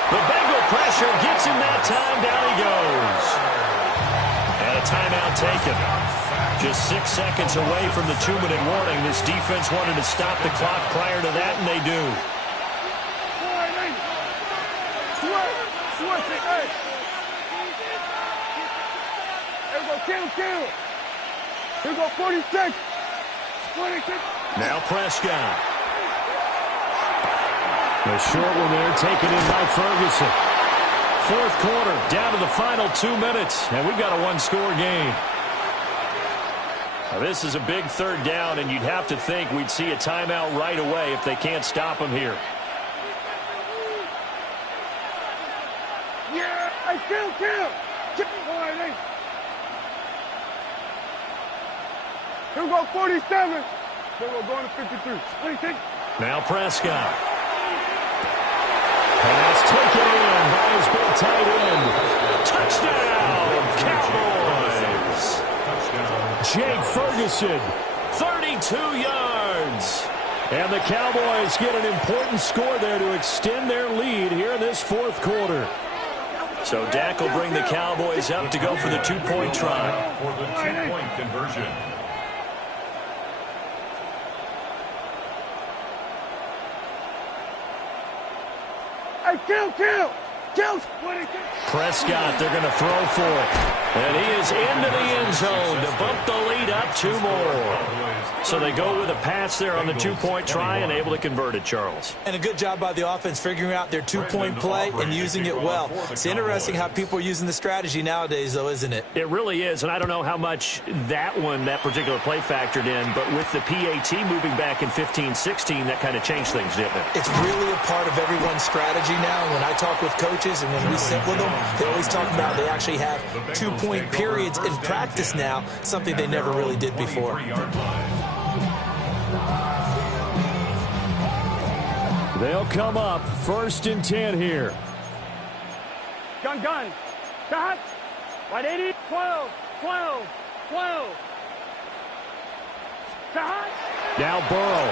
The Bengal pressure gets him that time. Down he goes. And a timeout taken. Just 6 seconds away from the 2-minute warning. This defense wanted to stop the clock prior to that, and they do. Here go 46. Now Prescott. The short one there taken in by Ferguson. 4th quarter, down to the final 2 minutes, and we've got a 1-score game. Now this is a big 3rd down, and you'd have to think we'd see a timeout right away if they can't stop him here. Yeah, hey, kill. Here we go 47. Then we're going to 53. Now Prescott. And that's taken in by his big tight end. Touchdown, Cowboys. Jake Ferguson, 32 yards. And the Cowboys get an important score there to extend their lead here in this 4th quarter. So Dak will bring the Cowboys up to go for the 2-point try. For the 2-point conversion. Hey, kill. Prescott, they're going to throw for it. And he is into the end zone to bump the lead up 2 more. So they go with a pass there on the 2-point try and able to convert it, Charles. And a good job by the offense figuring out their 2-point play and using it well. It's interesting how people are using the strategy nowadays, though, isn't it? It really is, and I don't know how much that particular play factored in, but with the PAT moving back in 15-16, that kind of changed things, didn't it? It's really a part of everyone's strategy now. When I talk with coaches and when we sit with them, they always talk about they actually have 2-point periods in practice now, something they never really did before. They'll come up 1st and 10 here. Gun. Shot. 180. 12. Shot. Now Burrow.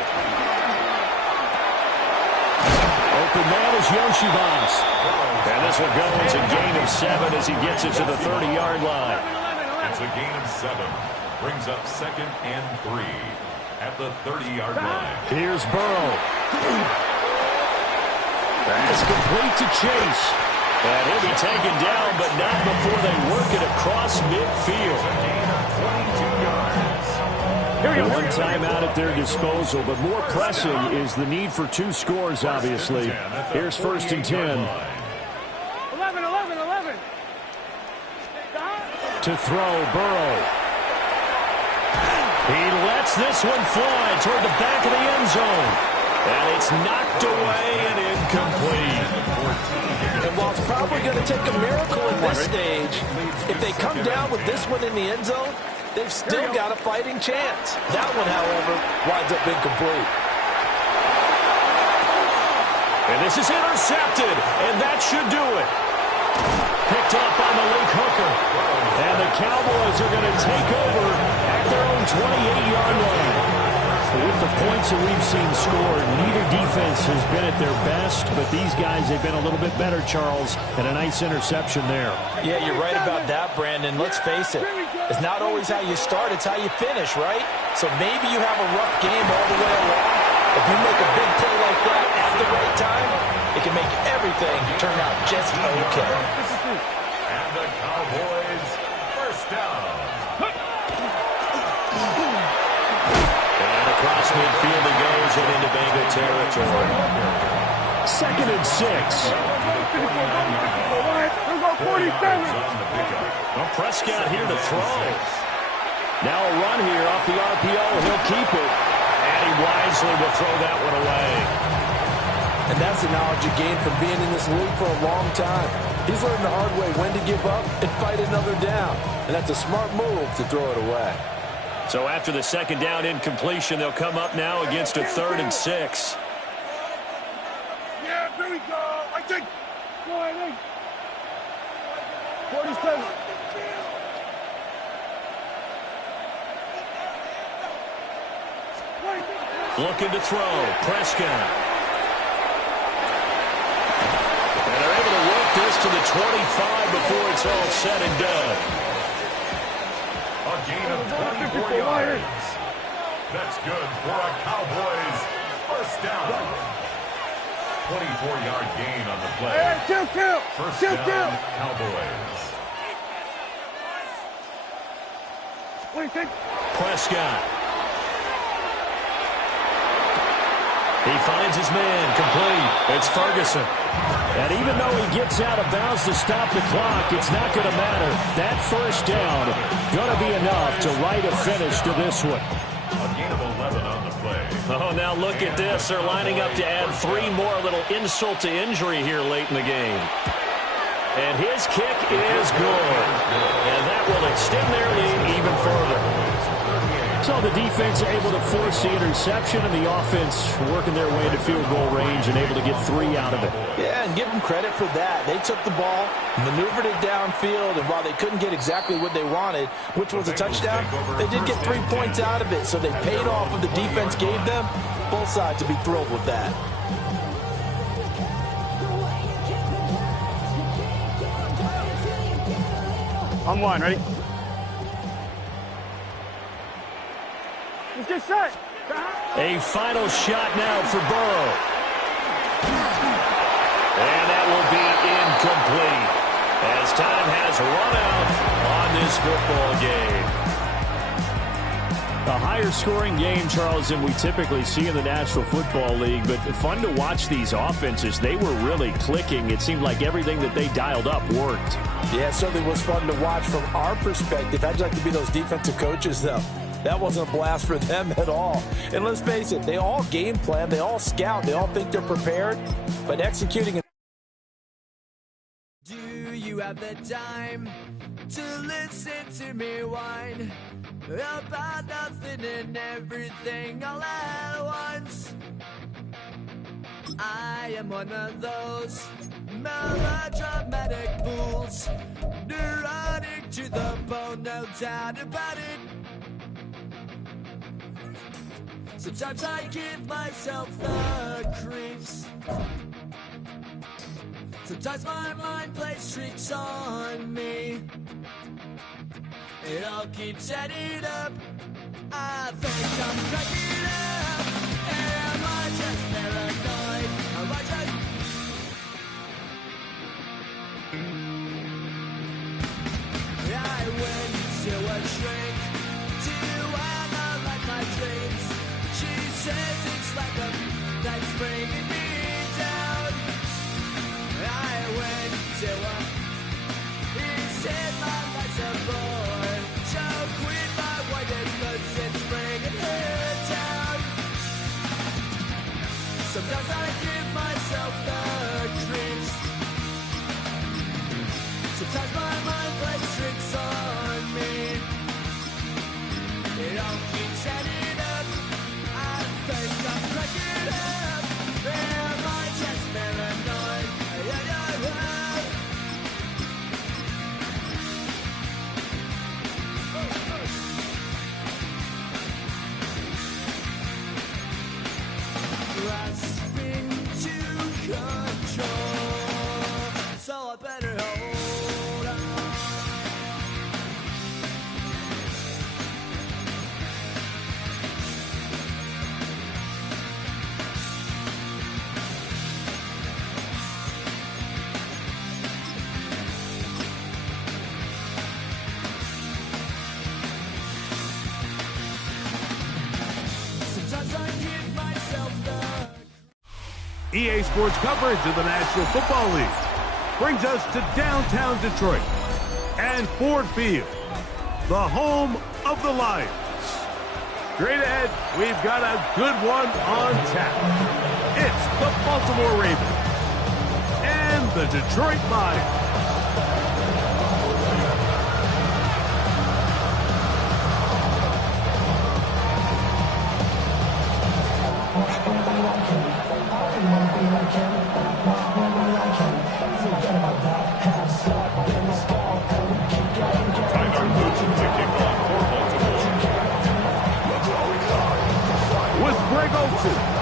Open man is Yoshibas. And this one goes a gain of 7 as he gets it to the 30-yard line. It's a gain of 7. Brings up 2nd and 3 at the 30-yard line. Here's Burrow. That's complete to Chase. And he'll be taken down, but not before they work it across midfield. One timeout at their disposal, but more pressing is the need for 2 scores, obviously. Here's 1st and 10. 11. To throw, Burrow. He lets this one fly toward the back of the end zone. And it's knocked away and incomplete. And while it's probably going to take a miracle at this stage, if they come down with this one in the end zone, they've still got a fighting chance. That one, however, winds up incomplete. And this is intercepted, and that should do it. Picked up by Malik Hooker. And the Cowboys are going to take over at their own 28-yard line. With the points that we've seen scored, neither defense has been at their best, but these guys, they've been a little bit better, Charles, and a nice interception there. Yeah, you're right about that, Brandon. Let's face it. It's not always how you start, it's how you finish, right? So maybe you have a rough game all the way along. If you make a big play like that at the right time, it can make everything turn out just okay. And the Cowboys first down. Across midfield it goes and into Bengal territory. 2nd and 6. Well, Prescott here to throw. Now a run here off the RPO. He'll keep it. And he wisely will throw that one away. And that's the knowledge you gain from being in this league for a long time. He's learned the hard way when to give up and fight another down. And that's a smart move to throw it away. So after the second down incompletion, they'll come up now against a 3rd and 6. Yeah, here we go. I take 47. Looking to throw. Prescott. And they're able to work this to the 25 before it's all said and done. A gain of 24 yards. That's good for a Cowboys first down. 24-yard gain on the play. First down, Cowboys. Prescott. He finds his man, complete. It's Ferguson. And even though he gets out of bounds to stop the clock, it's not going to matter. That first down going to be enough to write a finish to this one. A gain of 11 on the play. Oh, now look at this. They're lining up to add 3 more, little insult to injury here late in the game. And his kick is good. And that will extend their lead even further. So the defense able to force the interception, and the offense working their way to field goal range and able to get 3 out of it. Yeah, and give them credit for that. They took the ball, maneuvered it downfield, and while they couldn't get exactly what they wanted, which was a touchdown, they did get 3 points out of it. So they paid off what the defense gave them. Both sides to be thrilled with that. I'm one, ready? Let's get set. A final shot now for Burrow. And that will be incomplete as time has run out on this football game. A higher scoring game, Charles, than we typically see in the National Football League, but fun to watch these offenses. They were really clicking. It seemed like everything that they dialed up worked. Yeah, it certainly was fun to watch from our perspective. I'd like to be those defensive coaches, though. That wasn't a blast for them at all. And let's face it, they all game plan, they all scout, they all think they're prepared, but executing. Do you have the time to listen to me whine about nothing and everything all at once? I am one of those melodramatic fools, neurotic to the bone, no doubt about it. Sometimes I give myself the creeps. Sometimes my mind plays tricks on me. It all keeps adding up. I think I'm cracking up. Am I just paranoid? Am I just... I went to a shrink to analyze my dreams. She says it's like a that's bringing me down. I went to a... He said my life's a bore. So quit my white cause it's bringing her down. Sometimes I give myself the creeps. Sometimes my mind plays tricks on me. It all keeps adding up. I think I'm cracking up. Am I just paranoid? Grasping to control, so I better hold on. Sometimes I give myself the EA Sports coverage of the National Football League. brings us to downtown Detroit and Ford Field, the home of the Lions. Straight ahead, we've got a good one on tap. It's the Baltimore Ravens and the Detroit Lions.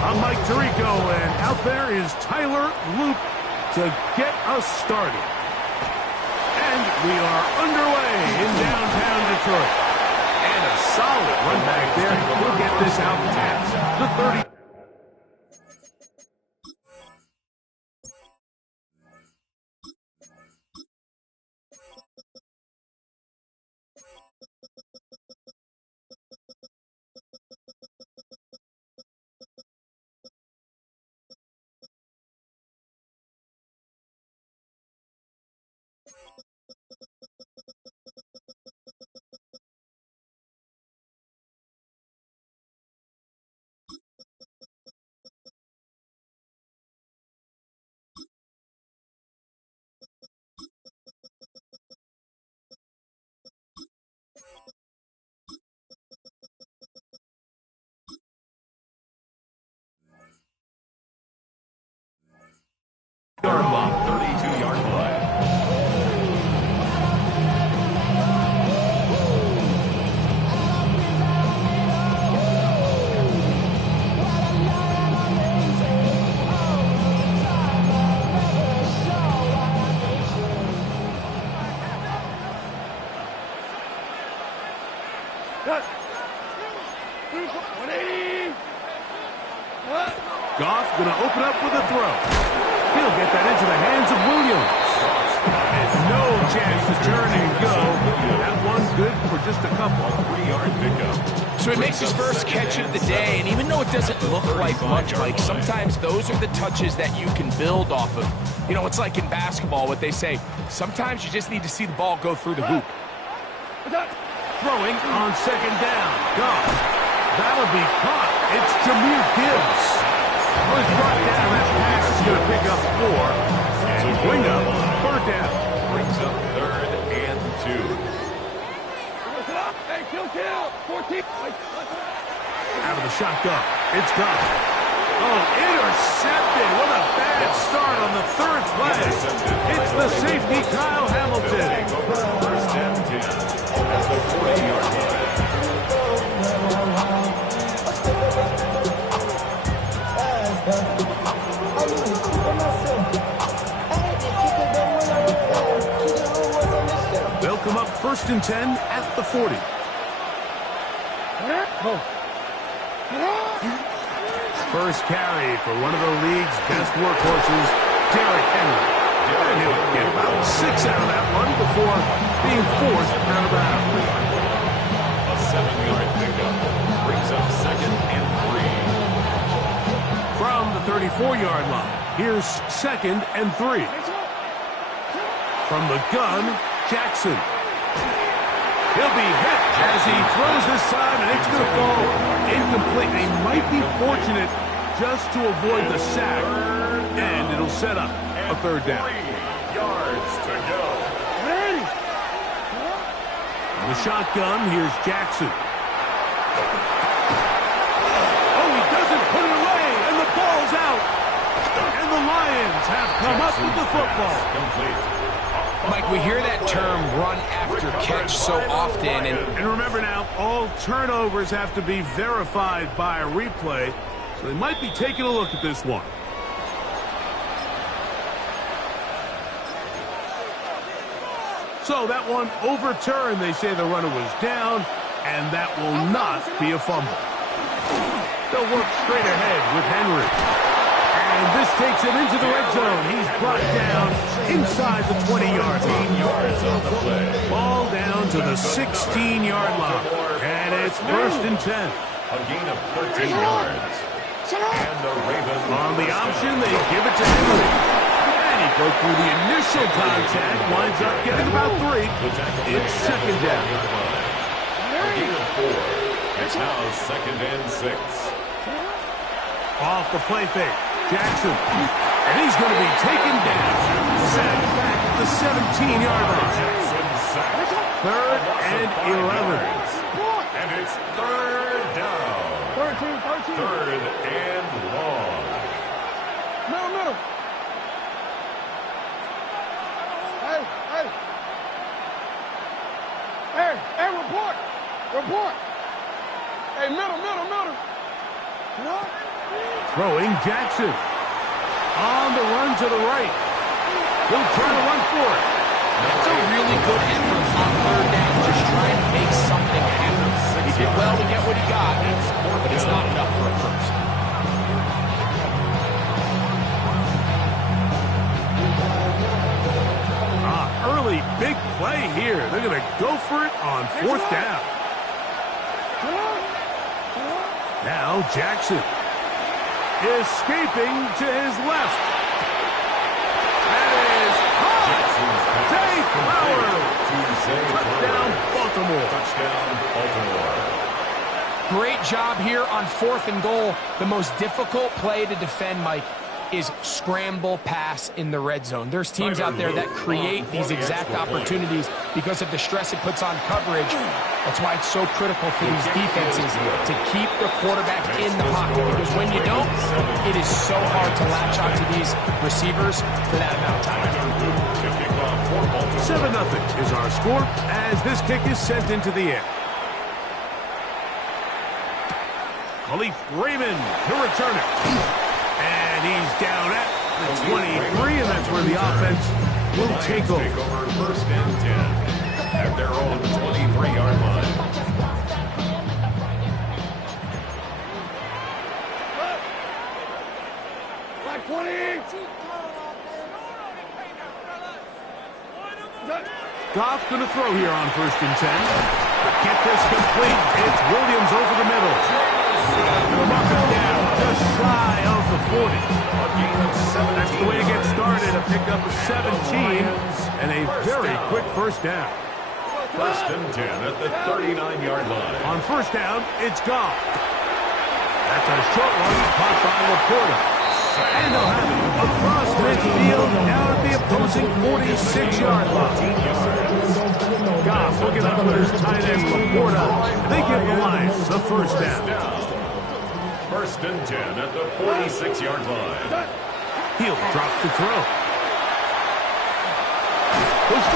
I'm Mike Tirico, and out there is Tyler Loop to get us started. And we are underway in downtown Detroit. And a solid run back there. We'll get this out past the 30. Yard line, 32-yard line. Goff going to open up with a throw. He'll get that into the hands of Williams. And no chance to turn and go. That one's good for just a couple. 3-yard pickup. So he makes his first catch of the day, and even though it doesn't look like much, Mike, sometimes those are the touches that you can build off of. You know, it's like in basketball, what they say, sometimes you just need to see the ball go through the hoop. Throwing on second down. Goff. That'll be caught. It's Jahmyr Gibbs. Was brought down. That pass is going to pick up 4. And bring up third down. Brings up 3rd and 2. Hey, kill. 14. Out of the shotgun. It's Goff. Oh, intercepted. What a bad start on the third play. It's the safety, Kyle Hamilton. First and 10 at the 40-yard line. They'll come up 1st and 10 at the 40. First carry for one of the league's best workhorses, Derrick Henry. And he'll get about 6 out of that one before being forced out of bounds. A 7-yard pickup brings up 2nd and 3. From the 34-yard line, here's 2nd and 3. From the gun, Jackson. He'll be hit as he throws this time, and it's going to fall incomplete. They might be fortunate just to avoid the sack, and it'll set up a third down. 3 yards to go. On the shotgun, here's Jackson. Oh, he doesn't put it away, and the ball's out. And the Lions have come up with the football. Complete. Mike, we hear that term run after catch so often. And remember now, all turnovers have to be verified by a replay, so they might be taking a look at this one. So that one overturned. They say the runner was down, and that will not be a fumble. They'll work straight ahead with Henry. And this takes him into the red zone. He's brought down inside the 20-yard line. 15 yards on the play. Ball down to the 16-yard line. And it's 1st and 10. A gain of 13 yards. And the Ravens on the option, they give it to Henry. And And he broke through the initial contact, winds up getting about 3. It's second down. A gain of 4. It's now second and 6. Off the play fake. Jackson. And he's going to be taken down. Sacked back at the 17-yard line. Third and 11. And it's third down. 13. Third and long. Middle. Hey, report. Hey, middle. Throwing Jackson. On the run to the right. He'll try to run for it. That's a really good effort on third down, just trying to make something happen. He did well to get what he got, but it's not enough for a first. Early big play here. They're going to go for it on fourth down. Now Jackson escaping to his left. That is Zay Flowers. Touchdown, Baltimore. Great job here on 4th and goal. The most difficult play to defend, Mike, is scramble pass in the red zone. There's teams out there that create these exact opportunities because of the stress it puts on coverage. That's why it's so critical for these defenses to keep the quarterback in the pocket, because when you don't, it is so hard to latch onto these receivers for that amount of time. 7-0 is our score as this kick is sent into the air. Khalif Raymond to return it. And he's down at the 23, and that's where the offense will take over. First and 10 at their own 23-yard line. Like 20. Goff going to throw here on first and 10. Get this complete. It's Williams over the middle. Up and down, just shy of the 40. That's the way to get started. A pickup of 17 and a very quick first down. First and 10 at the 39-yard line. On first down, it's Goff. That's a short one caught by Laporta. And they'll have it across midfield down at the opposing 46-yard line. Goff looking up with his tight end Laporta. They give the Lions the first down. First and 10 at the 46-yard line. He'll drop to throw.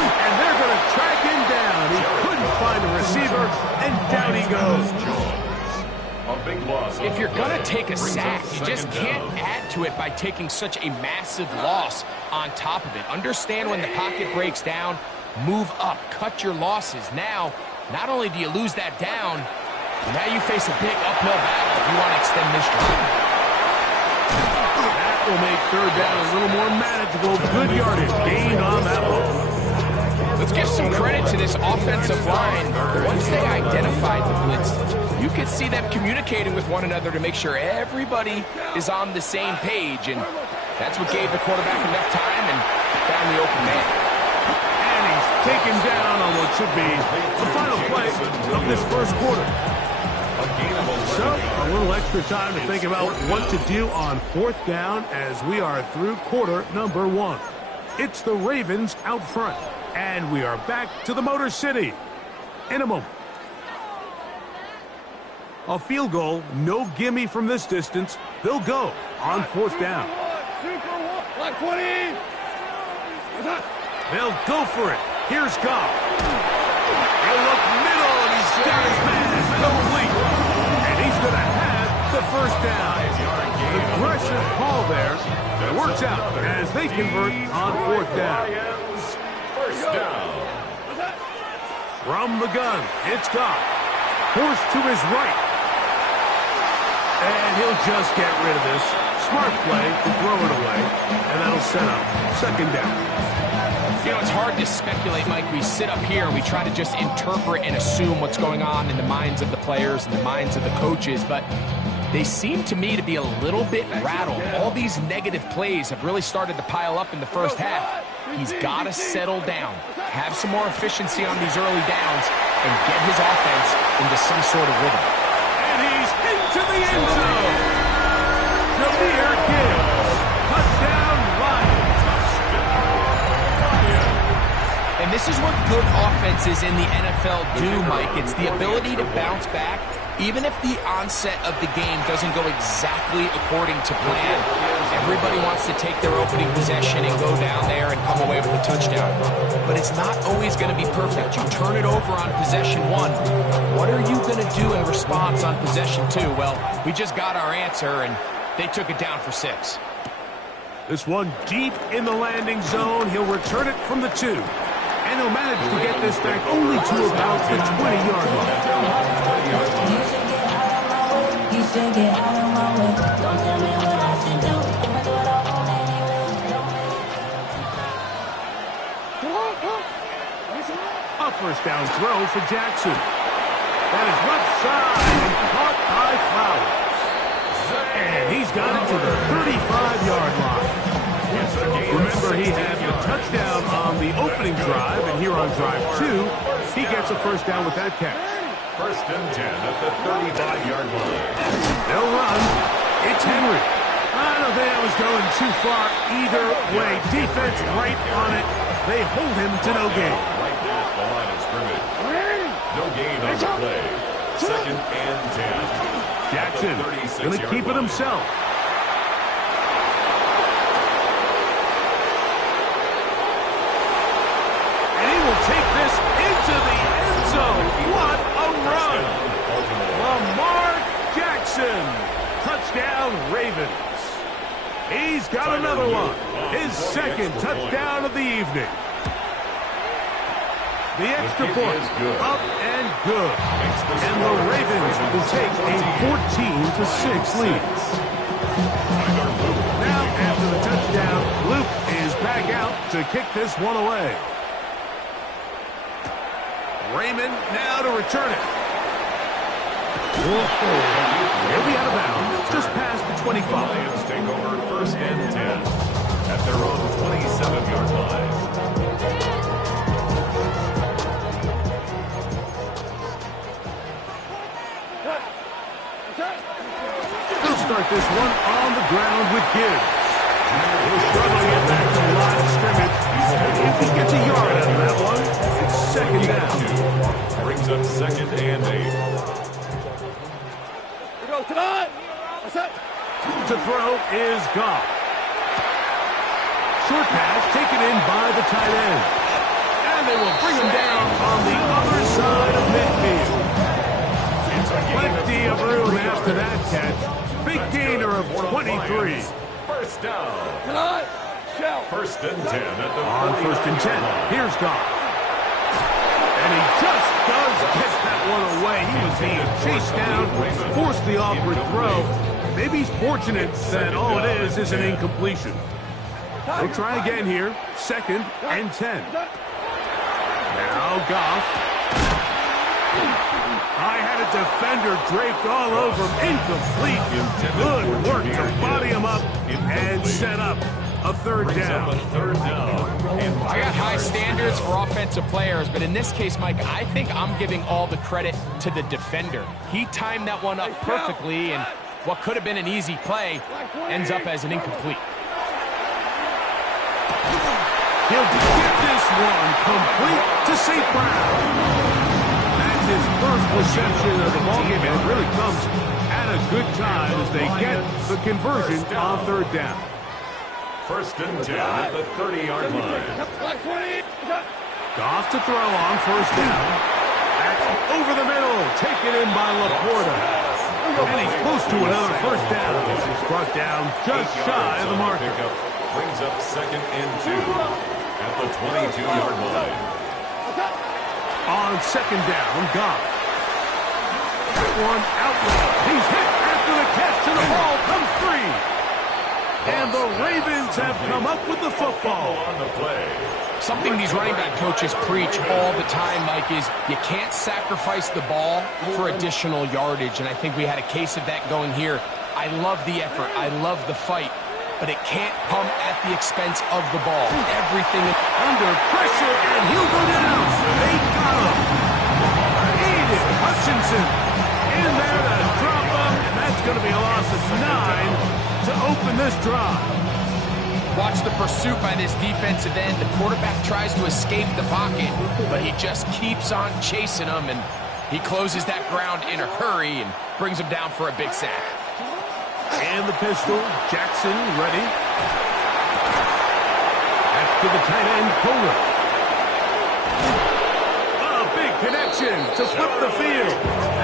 And they're going to track him down. He couldn't find a receiver, and down he goes. A big loss. If you're going to take a sack, you just can't add to it by taking such a massive loss on top of it. Understand when the pocket breaks down, move up, cut your losses. Now, not only do you lose that down, now you face a big uphill battle if you want to extend this drive. That will make third down a little more manageable. Good yardage gain on that one. Let's give some credit to this offensive line. Once they identified the blitz, you could see them communicating with one another to make sure everybody is on the same page, and that's what gave the quarterback enough time and found the open man. And he's taken down on what should be the final play of this first quarter. So, a little extra time to think about what to do on fourth down as we are through quarter number 1. It's the Ravens out front, and we are back to the Motor City in a moment. A field goal, no gimme from this distance. They'll go on fourth down. Like 20. They'll go for it. Here's Goff. He'll look middle, and he's got his man complete. And he's going to have the first down. Aggressive call there. It works out as they convert on fourth down. First down. From the gun, it's Goff. Forced to his right. And he'll just get rid of this. Smart play to throw it away. And that'll set up second down. You know, it's hard to speculate, Mike. We sit up here and we try to just interpret and assume what's going on in the minds of the players and the minds of the coaches. But they seem to me to be a little bit rattled. All these negative plays have really started to pile up in the first half. He's got to settle down, have some more efficiency on these early downs, and get his offense into some sort of rhythm. And he's into the end zone. Jameer Gibbs, touchdown Lions. And this is what good offenses in the NFL do, Mike. It's the ability to bounce back, even if the onset of the game doesn't go exactly according to plan. Everybody wants to take their opening possession and go down there and come away with a touchdown. But it's not always going to be perfect. You turn it over on possession 1. What are you going to do in response on possession 2? Well, we just got our answer, and they took it down for 6. This one deep in the landing zone. He'll return it from the 2. And he'll manage to get this back only to about the 20-yard line. You should get out of my way. Don't tell me what I should do. I'ma do what I want anyway. A first down throw for Jackson. That is left side and caught by Flowers. And he's got it to the 35-yard line. Remember, he had the touchdown on the opening drive, and here on drive 2, he gets a first down with that catch. First and 10 at the 35-yard line. They'll run. It's Henry. I don't think that was going too far either way. Defense right on it. They hold him to no gain. Right at the line of scrimmage. No gain on the play. Second and 10. Jackson going to keep it himself. And he will take this into the end zone. What a run. Lamar Jackson. Touchdown Ravens. He's got another one. His second touchdown of the evening. The extra point, up and good. And the Ravens will take a 14-6 lead. Now, after the touchdown, Luke is back out to kick this one away. Raymond now to return it. He'll be out of bounds, just past the 25. Lions take over first and 10 at their own 27-yard line. They'll start this one on the ground with Gibbs. He'll struggle to get back to the line of scrimmage. If he gets a yard out of that one, it's second down. Brings up second and 8. To throw is Goff. Short pass taken in by the tight end. And they will bring him down on the other side of midfield. Plenty of room after that catch. Big gainer of 23. First down. First and 10 at the on first and 10. Here's Goff. And he just does get that one away. He was being chased down, forced the awkward throw. Maybe he's fortunate that all it is an incompletion. We'll try again here. Second and 10. Now Goff. I had a defender draped all over him. Incomplete. Good work to body him up and set up a third down. I got high standards for offensive players, but in this case, Mike, I think I'm giving all the credit to the defender. He timed that one up perfectly, and what could have been an easy play ends up as an incomplete. He'll get this one complete to St. Brown. That's his first reception of the ballgame, and it really comes at a good time as they get the conversion on third down. First and 10 at the 30-yard line. Goff to throw on first down. That's over the middle, taken in by Laporta. And he's close to another first down. He's brought down just shy of the marker. Brings up second and 2 at the 22-yard line. On second down, Goff. That one out. He's hit after the catch, and the ball comes free. And the Ravens have come up with the football. On the play. Something these running back coaches preach all the time, Mike, is you can't sacrifice the ball for additional yardage. And I think we had a case of that going here. I love the effort. I love the fight. But it can't come at the expense of the ball. Everything under pressure, and he'll go down. They got him. Aiden Hutchinson in there to drop him, and that's going to be a loss of 9 to open this drive. Watch the pursuit by this defensive end. The quarterback tries to escape the pocket, but he just keeps on chasing him, and he closes that ground in a hurry and brings him down for a big sack. And the pistol, Jackson ready. After the tight end, Kohler. A big connection to flip the field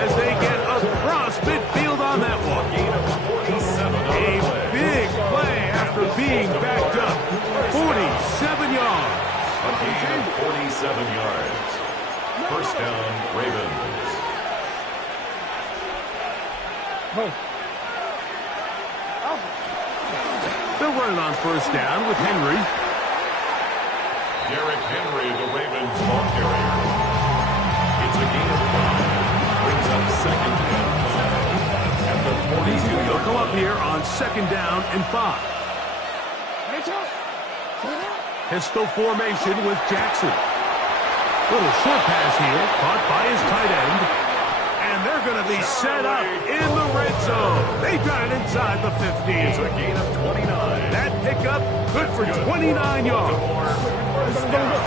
as they get across midfield on that one. A big play after being backed up. 47 yards. A gain of 47 yards. First down, Ravens. They're running on first down with Henry. Derrick Henry, the Ravens ball carrier. It's a gain of 5. Brings up second and 5. At the 42. They'll come up here on second down and 5. Pistol formation with Jackson. Little short pass here, caught by his tight end. And they're going to be set up in the red zone. They got it inside the 50. It's a gain of 29. That pickup good for 29 yards.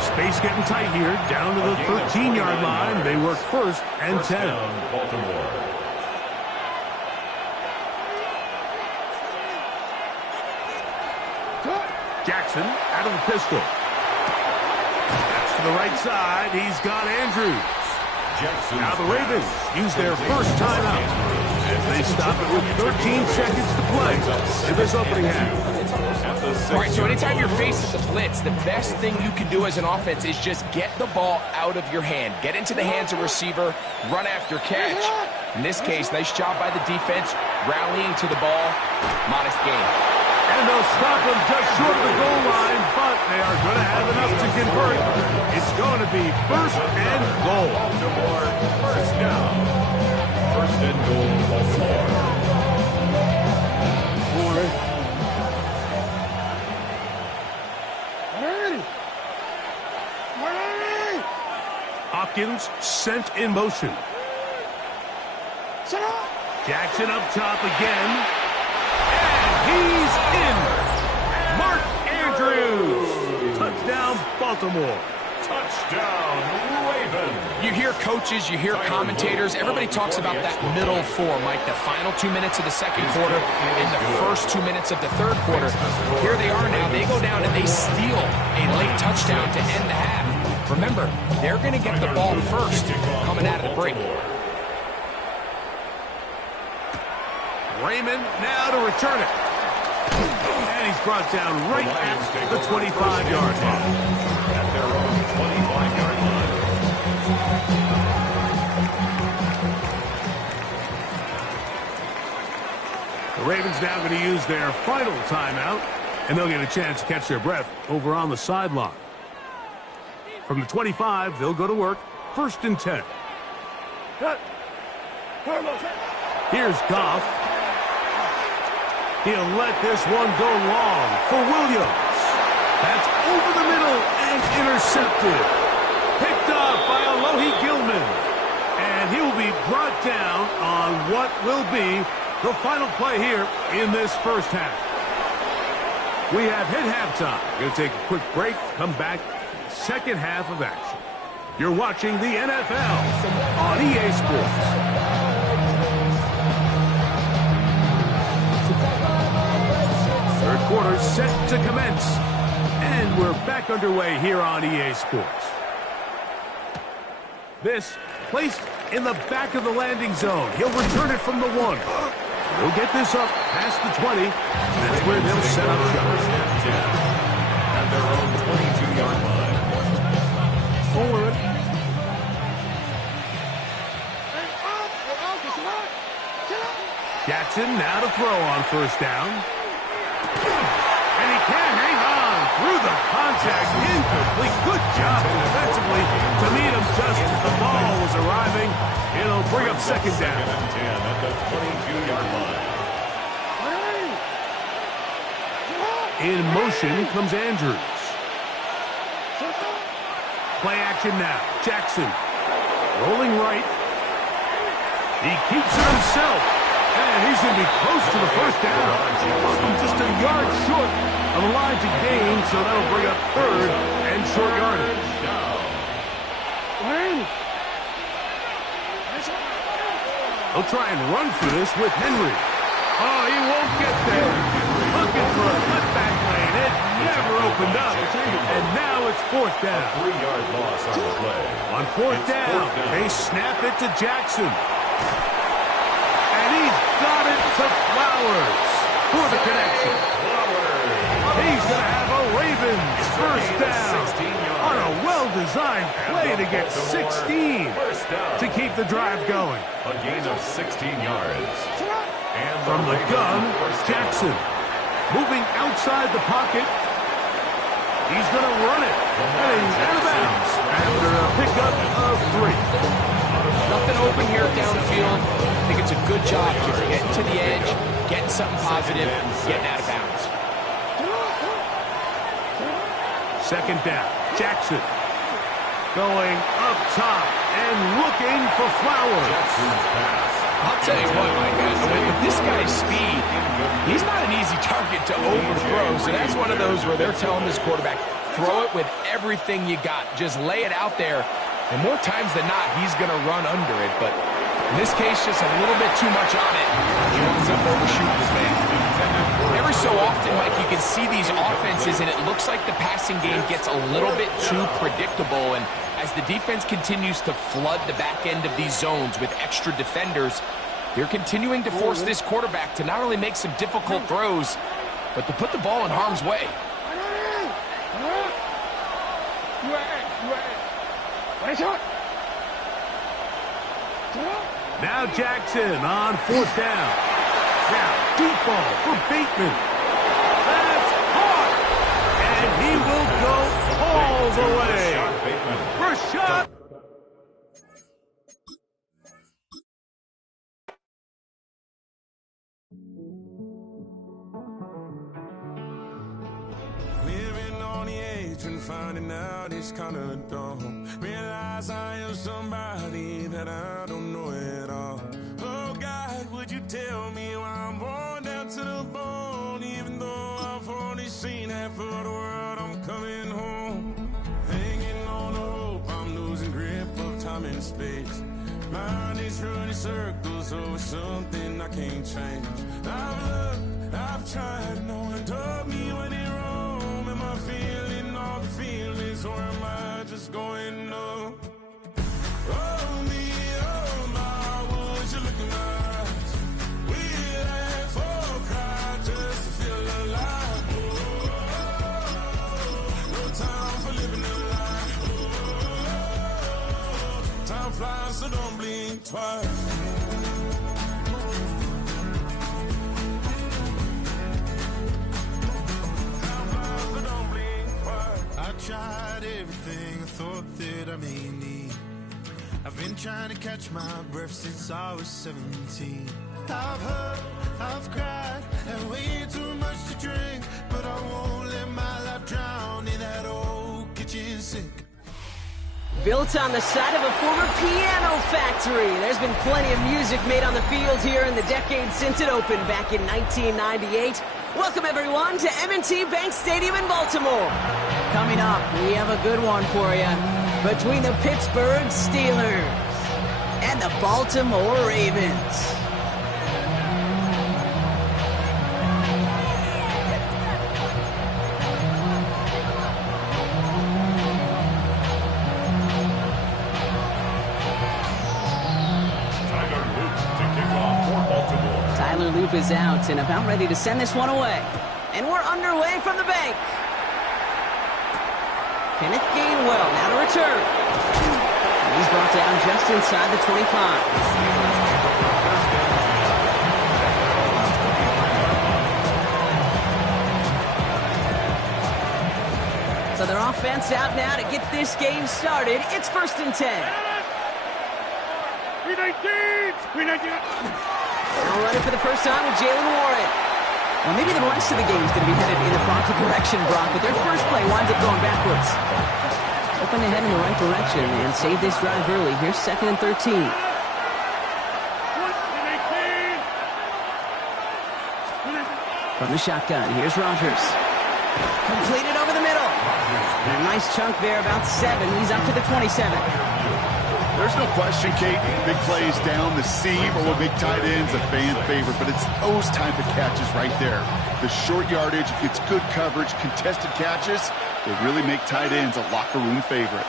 Space getting tight here, down to the 13-yard line. They work first and 10. Down, Baltimore. Jackson out of the pistol. That's to the right side. He's got Andrews. Now the Ravens use their first timeout as they stop it with 13 seconds to play in this opening half. All right, so anytime you're facing the blitz, the best thing you can do as an offense is just get the ball out of your hand. Get into the hands of receiver, run after catch. In this case, nice job by the defense, rallying to the ball. Modest gain. And they'll stop him just short of the goal line, but they are going to have enough to convert. It's going to be first and goal. Baltimore, first down. First and goal, Baltimore. Hopkins sent in motion. Jackson up top again. He's in. Mark Andrews. Touchdown, Baltimore. Touchdown, Ravens. You hear coaches, you hear commentators, everybody talks about that middle four, Mike, the final 2 minutes of the second quarter and the first 2 minutes of the third quarter. Here they are now. They go down and they steal a late touchdown to end the half. Remember, they're going to get the ball first coming out of the break. Raymond now to return it. And he's brought down right at the 25-yard line. At their own 25-yard line. The Ravens now going to use their final timeout, and they'll get a chance to catch their breath over on the sideline. From the 25, they'll go to work. First and 10. Here's Goff. He'll let this one go long for Williams. That's over the middle and intercepted. Picked off by Alohi Gilman. And he will be brought down on what will be the final play here in this first half. We have hit halftime. Going to take a quick break, come back, second half of action. You're watching the NFL on EA Sports. Third quarter set to commence. And we're back underway here on EA Sports. This placed in the back of the landing zone. He'll return it from the 1. He'll get this up past the 20. That's where they'll set up shop. At their own 22-yard line. Forward. Jackson now to throw on first down. And he can't hang on through the contact. Incomplete. Good job defensively to meet him just as the ball was arriving. It'll bring up second down. 10 at the 22-yard line. In motion comes Andrews. Play action now. Jackson rolling right. He keeps it himself. And he's going to be close to the first down. Just a yard short of the line to gain, so that'll bring up third and short yardage. He'll try and run for this with Henry. Oh, he won't get there. Looking for a cutback lane. It never opened up. And now it's fourth down. A 3-yard loss on the play. On fourth down, they snap it to Jackson. And he's got it to Flowers for the connection. He's going to have a Ravens first down on a well-designed play to get 16 to keep the drive going. A gain of 16 yards. And from the gun, Jackson moving outside the pocket. He's going to run it. And he's out of bounds after a pickup of 3. Nothing open here downfield. I think it's a good job just getting to the edge, getting something positive, getting out of bounds. Second down, Jackson going up top and looking for Flowers. Jackson's pass. I'll tell you what, my guys, with this guy's speed, he's not an easy target to overthrow. So that's one of those where they're telling this quarterback, throw it with everything you got. Just lay it out there. And more times than not, he's going to run under it. But in this case, just a little bit too much on it. He ends up overshooting his man. Every so often, Mike, you can see these offenses, and it looks like the passing game gets a little bit too predictable. And as the defense continues to flood the back end of these zones with extra defenders, they're continuing to force this quarterback to not only make some difficult throws, but to put the ball in harm's way. Now Jackson on fourth down. Now deep ball for Bateman. That's caught. And he will go all the way. Rashad. Living on the edge and finding out it's kind of dumb. Realize I am somebody that I don't know at all. Oh God, would you tell me why I'm worn down to the bone? Even though I've only seen half of the world, I'm coming home. Hanging on the hope, I'm losing grip of time and space. Mind is running circles over something I can't change. I've looked, I've tried, no one told me when it wrong. Am I feeling all the feelings, or am I just going up? Oh me, oh my, would you look in my eyes? We laugh or cry just to feel alive. Oh, no time for living a lie. Oh, time flies, so don't blink twice. I tried everything I thought that I may need. I've been trying to catch my breath since I was 17. I've hurt, I've cried, and way too much to drink. But I won't let my life drown in that old kitchen sink. Built on the side of a former piano factory, there's been plenty of music made on the field here in the decade since it opened back in 1998. Welcome, everyone, to M&T Bank Stadium in Baltimore. Coming up, we have a good one for you. Between the Pittsburgh Steelers and the Baltimore Ravens. Tyler Loop is out and about ready to send this one away. And we're underway from the bank. Kenneth Gainwell now to return. And he's brought down just inside the 25. So their offense out now to get this game started. It's 1st and 10. Now running for the first time with Jalen Warren. Well, maybe the rest of the game is going to be headed in the proper direction, Brock, but their first play winds up going backwards. Hoping to head in the right direction and save this drive early. Here's 2nd and 13. From the shotgun, here's Rodgers. Completed over the middle. And a nice chunk there, about 7. He's up to the 27. There's no question, Kate, big plays down the seam or with big tight ends, a fan favorite, but it's those type of catches right there. The short yardage, gets good coverage, contested catches, they really make tight ends a locker room favorite.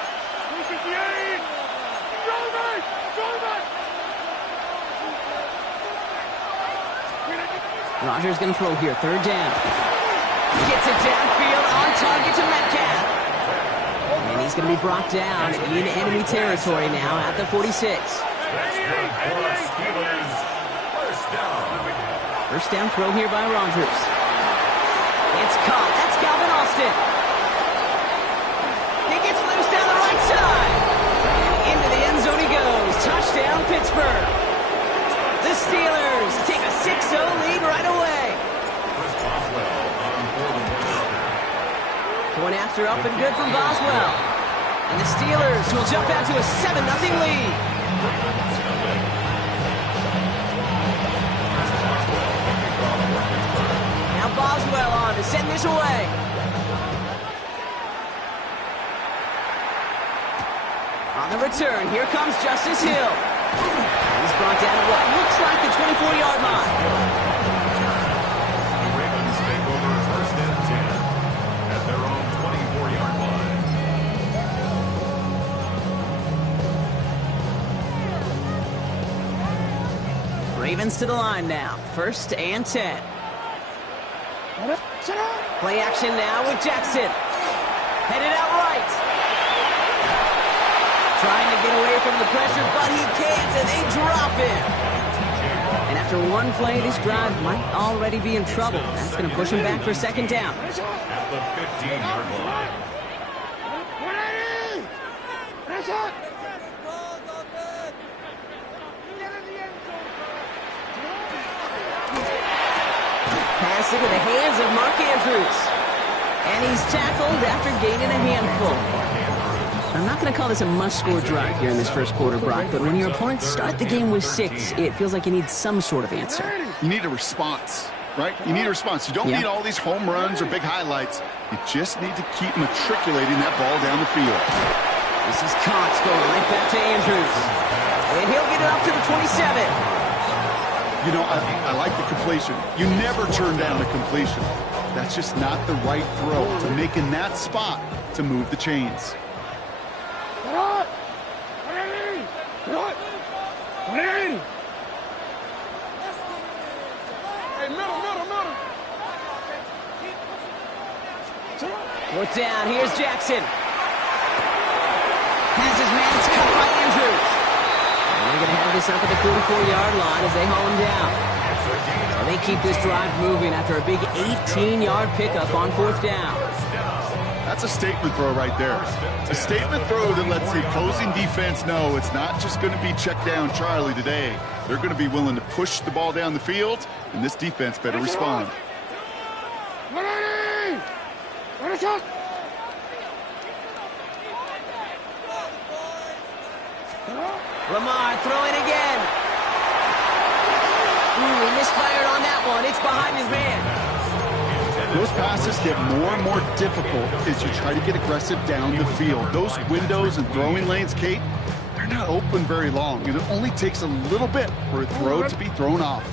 Rodgers going to throw here, 3rd down. Gets it downfield, on target to Metcalf. And he's going to be brought down in enemy territory now at the 46. First down throw here by Rodgers. It's caught. That's Calvin Austin. He gets loose down the right side. And into the end zone he goes. Touchdown, Pittsburgh. The Steelers take a 6-0 lead right away. Going after up and good from Boswell. And the Steelers will jump out to a 7-0 lead. Now Boswell on to send this away. On the return, here comes Justice Hill. He's brought down at what looks like the 24-yard line. The Ravens take over 1st and 10 at their own 24-yard line. Ravens to the line now. 1st and 10. Play action now with Jackson. Headed out right. Trying to get away from the pressure, but he can't, and they drop him. And after one play, this drive might already be in trouble. That's going to push him back for 2nd down. At the 15-yard line. Pass into the hands of Mark Andrews. And he's tackled after gaining a handful. I'm not going to call this a must-score drive here in this first quarter, Brock, but when your opponents start the game with 6, it feels like you need some sort of answer. You need a response, right? You need a response. You don't need all these home runs or big highlights. You just need to keep matriculating that ball down the field. This is Cox going right back to Andrews. And he'll get it up to the 27. You know, I like the completion. You never turn down a completion. That's just not the right throw to make in that spot to move the chains. Fourth down, here's Jackson. Has his man cut by Andrews. And they're going to have this up at the 44-yard line as they haul him down. So they keep this drive moving after a big 18-yard pickup on 4th down. That's a statement throw right there. A statement throw that lets the opposing defense know it's not just going to be check down Charlie today. They're going to be willing to push the ball down the field, and this defense better respond. Lamar throwing again. Ooh, he misfired on that one. It's behind his man. Those passes get more and more difficult as you try to get aggressive down the field. Those windows and throwing lanes, Kate, they're not open very long, and it only takes a little bit for a throw to be thrown off.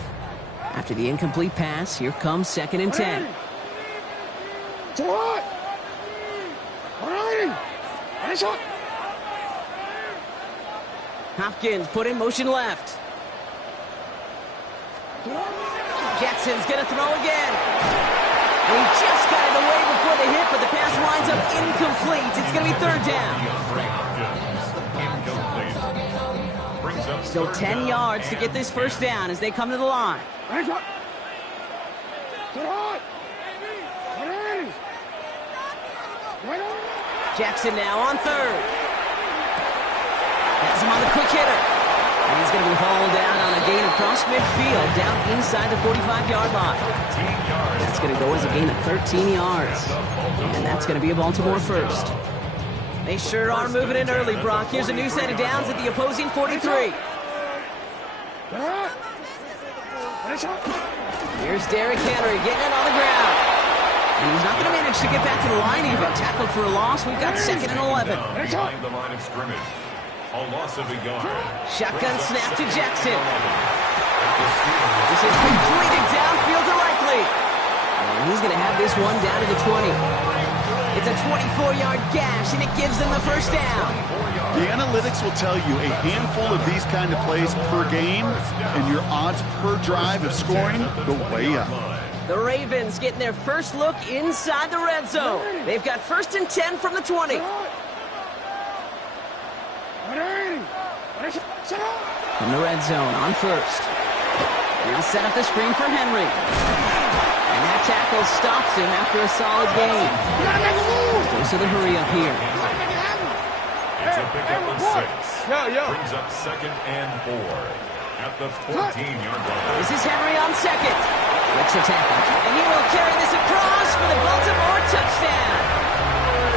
After the incomplete pass, here comes 2nd and 10. Hopkins put in motion left. Jackson's going to throw again. And he just got it away before the hit, but the pass winds up incomplete. It's going to be 3rd down. Still 10 yards to get this first down as they come to the line. Jackson now on third. Has him on the quick hitter. And he's going to be hauled down on a gain across midfield, down inside the 45-yard line. That's going to go as a gain of 13 yards. And that's going to be a Baltimore first. They sure are moving in early, Brock. Here's a new set of downs at the opposing 43. Here's Derrick Henry getting it on the ground. And he's not going to manage to get back to the line even. Tackled for a loss. We've got 2nd and 11. Behind the line of scrimmage. A loss of a yard. Shotgun snap to Jackson. This is completed downfield directly. And he's going to have this one down to the 20. It's a 24-yard gash, and it gives them the first down. The analytics will tell you a handful of these kind of plays per game, and your odds per drive of scoring go way up. The Ravens getting their first look inside the red zone. They've got 1st and 10 from the 20. From the red zone on first. Now set up the screen for Henry. And that tackle stops him after a solid gain. Goes to the hurry up here. It's a pickup of 6. Brings up 2nd and 4. At the 14-yard line. This is Henry on second. Makes a tackle. And he will carry this across for the Baltimore touchdown.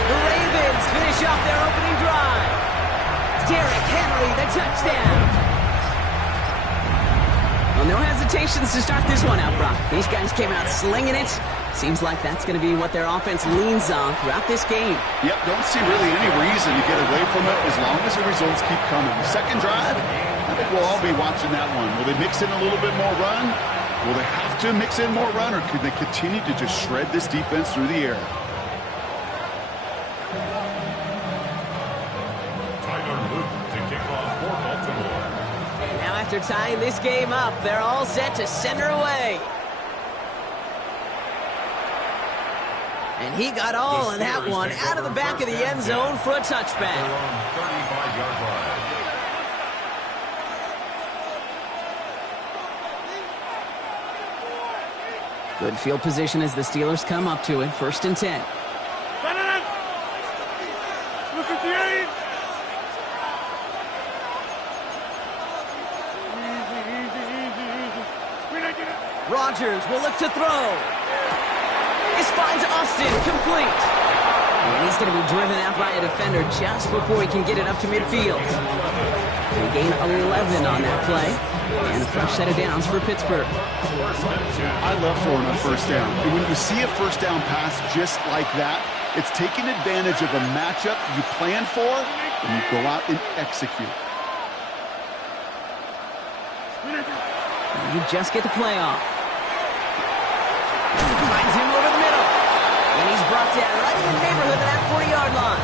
The Ravens finish off their opening drive. Derrick Henry, the touchdown. Well, no hesitations to start this one out, Brock. These guys came out slinging it. Seems like that's going to be what their offense leans on throughout this game. Yep, don't see really any reason to get away from it as long as the results keep coming. Second drive, I think we'll all be watching that one. Will they mix in a little bit more run? Will they have to mix in more run, or could they continue to just shred this defense through the air? After tying this game up, they're all set to center away. And he got all of that one out of the back of the end zone for a touchback. 35-yard line. Good field position as the Steelers come up to it. 1st and 10. Rodgers will look to throw. This finds Austin complete. And he's going to be driven out by a defender just before he can get it up to midfield. They gain 11 on that play. And a fresh set of downs for Pittsburgh. I love throwing on 1st down. And when you see a 1st down pass just like that, it's taking advantage of a matchup you plan for, and you go out and execute. And you just get the play off. Finds him over the middle. And he's brought down right in the neighborhood of that 40-yard line.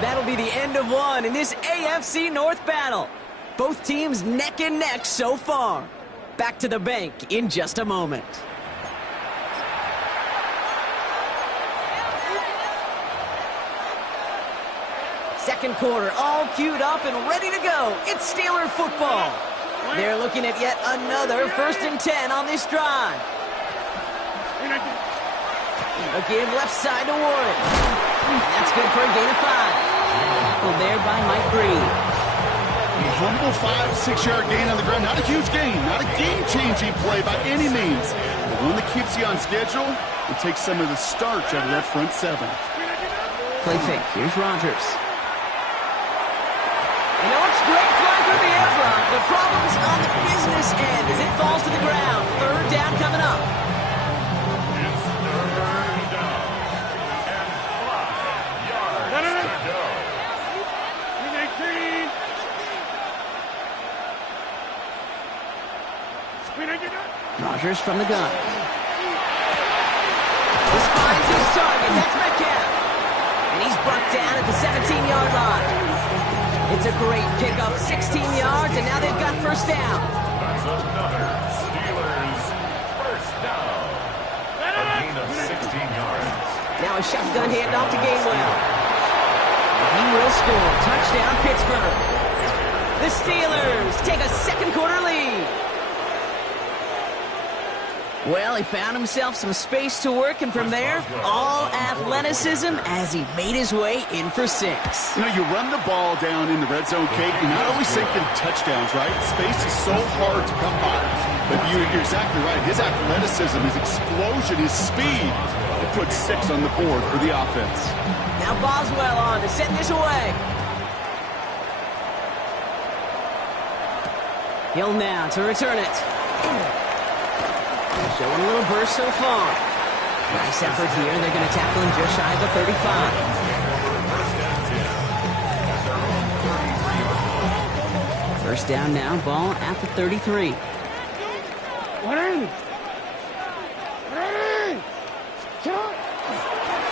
That'll be the end of one in this AFC North battle. Both teams neck and neck so far. Back to the bank in just a moment. Second quarter, all queued up and ready to go. It's Steeler football. They're looking at yet another 1st and 10 on this drive. A give left side to Warren. And that's good for a gain of 5. Well, there by Mike Green. A humble 5-6-yard gain on the ground. Not a huge gain. Not a game-changing play by any means. But one that keeps you on schedule and takes some of the starch out of that front 7. Play fake. Here's Rodgers. You know, it's great flying through the air, Brock. The problem's on the business end as it falls to the ground. 3rd down coming up. It's 3rd down. And 5 yards to go. Rodgers from the gun. This finds his target. That's Metcalf. And he's brought down at the 17-yard line. It's a great pickup, 16 yards, and now they've got 1st down. That's another Steelers 1st down. A gain of 16 yards. Now a shotgun handoff to Gainwell. He will score. Touchdown, Pittsburgh. The Steelers take a second quarter lead. Well, he found himself some space to work, and from there, all athleticism as he made his way in for 6. You know, you run the ball down in the red zone, Kate, you're not always thinking touchdowns, right? Space is so hard to come by. But you're exactly right. His athleticism, his explosion, his speed, it puts 6 on the board for the offense. Now Boswell on to send this away. Hill now to return it. Showing a little burst so far. Nice effort here. They're going to tackle him just shy of the 35. First down now, ball at the 33.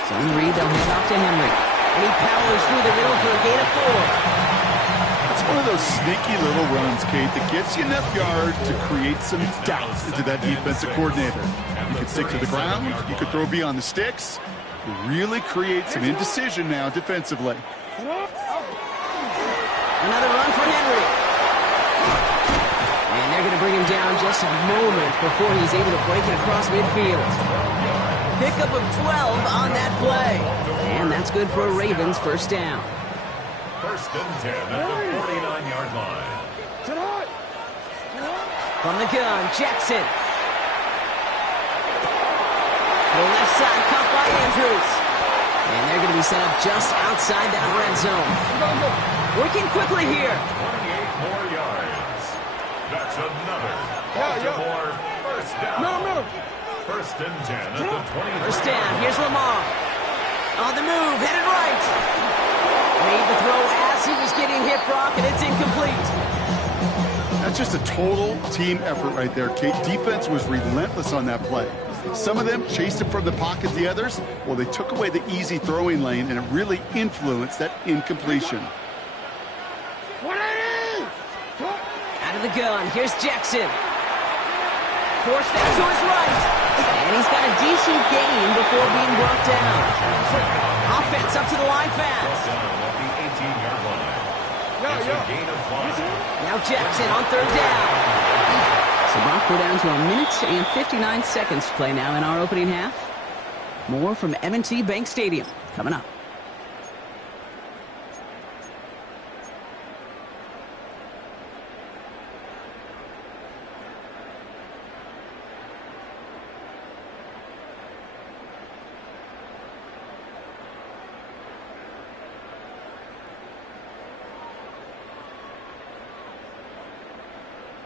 Zone read, they'll hand off to Henry. And he powers through the middle for a gain of 4. It's one of those sneaky little runs, Kate, that gets you enough yards to create some doubt into that defensive coordinator. You can stick to the ground, you could throw beyond the sticks, you really create some indecision now defensively. Another run for Henry. And they're going to bring him down just a moment before he's able to break it across midfield. Pickup of 12 on that play. And that's good for a Ravens first down. First and 10 at the 49-yard line. From the gun, Jackson. The left side caught by Andrews. And they're going to be set up just outside that red zone. Working quickly here. 28 more yards. That's another Baltimore first down. First and 10 at the 20. First down, here's Lamar. On the move, headed right. Made the throw as he was getting hit, Brock, and it's incomplete. That's just a total team effort right there, Kate. Defense was relentless on that play. Some of them chased it from the pocket, the others, well, they took away the easy throwing lane, and it really influenced that incompletion. Out of the gun, here's Jackson. Forced out to his right. And he's got a decent gain before being brought down. Offense up to the line fast. Now Jackson on third down. So Brock, we're down to 1 minute and 59 seconds to play now in our opening half. More from M&T Bank Stadium coming up.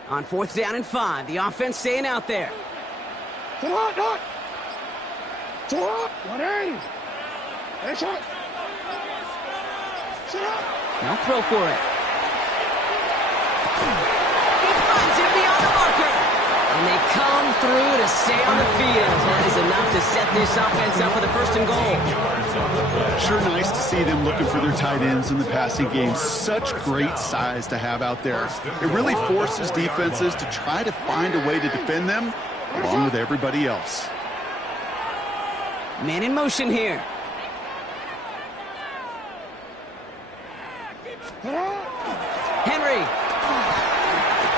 On fourth down and 5, the offense staying out there. Now throw for it. He finds it beyond the marker. And they come through to stay on the field. That is enough to set this offense up with a first and goal. Sure nice to see them looking for their tight ends in the passing game. Such great size to have out there. It really forces defenses to try to find a way to defend them along with everybody else. Man in motion here. Henry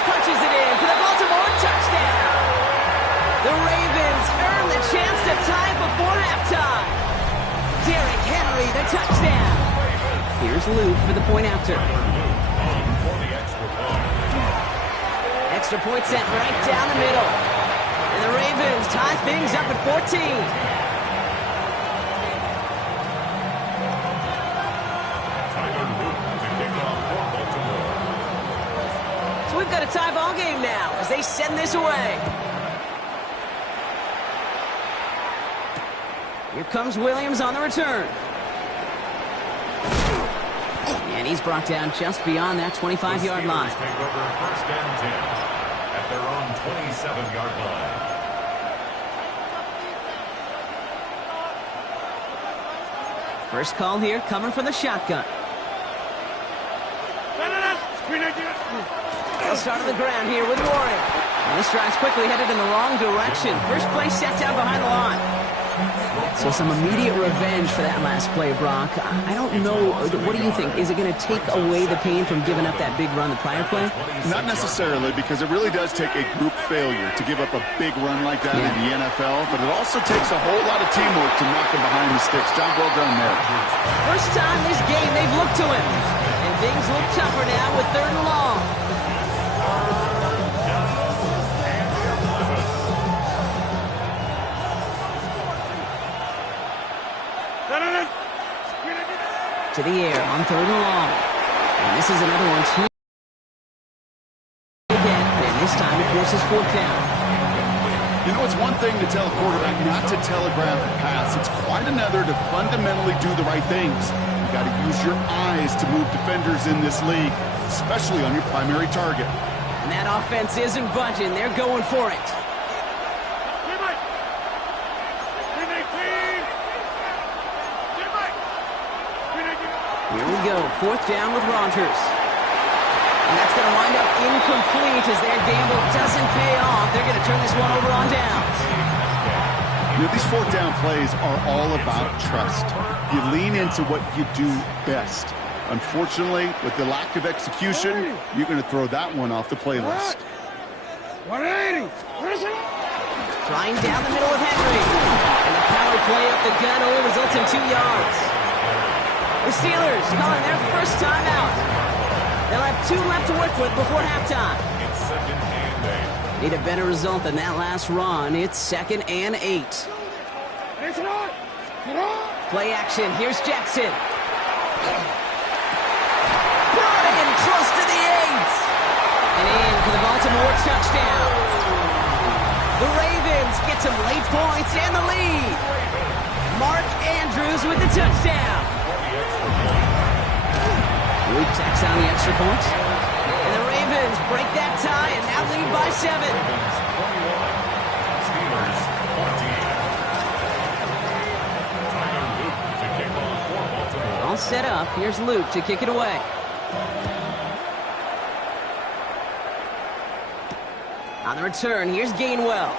punches it in for the Baltimore touchdown. The Ravens earn the chance to tie it before halftime. Derrick Henry, the touchdown. Here's Luke for the point after. Extra point set right down the middle. And the Ravens tie things up at 14. So we've got a tie ball game now as they send this away. Here comes Williams on the return. And he's brought down just beyond that 25-yard line. Take over first and 10 at their own 27-yard line. First call here coming from the shotgun. They'll start on the ground here with Warren. And this drive's quickly headed in the wrong direction. First play set down behind the line. So some immediate revenge for that last play, Brock. I don't know. What do you think? Is it going to take away the pain from giving up that big run the prior play? Not necessarily, because it really does take a group failure to give up a big run like that in the NFL, but it also takes a whole lot of teamwork to knock him behind the sticks. Job well done there. First time this game they've looked to him. And things look tougher now with 3rd and long. To the air on 3rd and long. And this is another one, too. Again, and this time it forces 4th down. You know, it's one thing to tell a quarterback not to telegraph a pass. It's quite another to fundamentally do the right things. You got to use your eyes to move defenders in this league, especially on your primary target. And that offense isn't budging. They're going for it. Here we go, 4th down with Rogers. And that's going to wind up incomplete as their gamble doesn't pay off. They're going to turn this one over on downs. You know, these 4th down plays are all about trust. You lean into what you do best. Unfortunately, with the lack of execution, you're going to throw that one off the playlist. 180. Trying down the middle with Henry. And the power play up the gut only results in 2 yards. The Steelers calling their first timeout. They'll have 2 left to work with before halftime. It's 2nd and 8. Need a better result than that last run. It's 2nd and 8. Play action. Here's Jackson. Brought in close to the 8. And in for the Baltimore touchdown. The Ravens get some late points and the lead. Mark Andrews with the touchdown. Luke tacks on the extra point. And the Ravens break that tie and now lead by 7. All set up. Here's Luke to kick it away. On the return, here's Gainwell.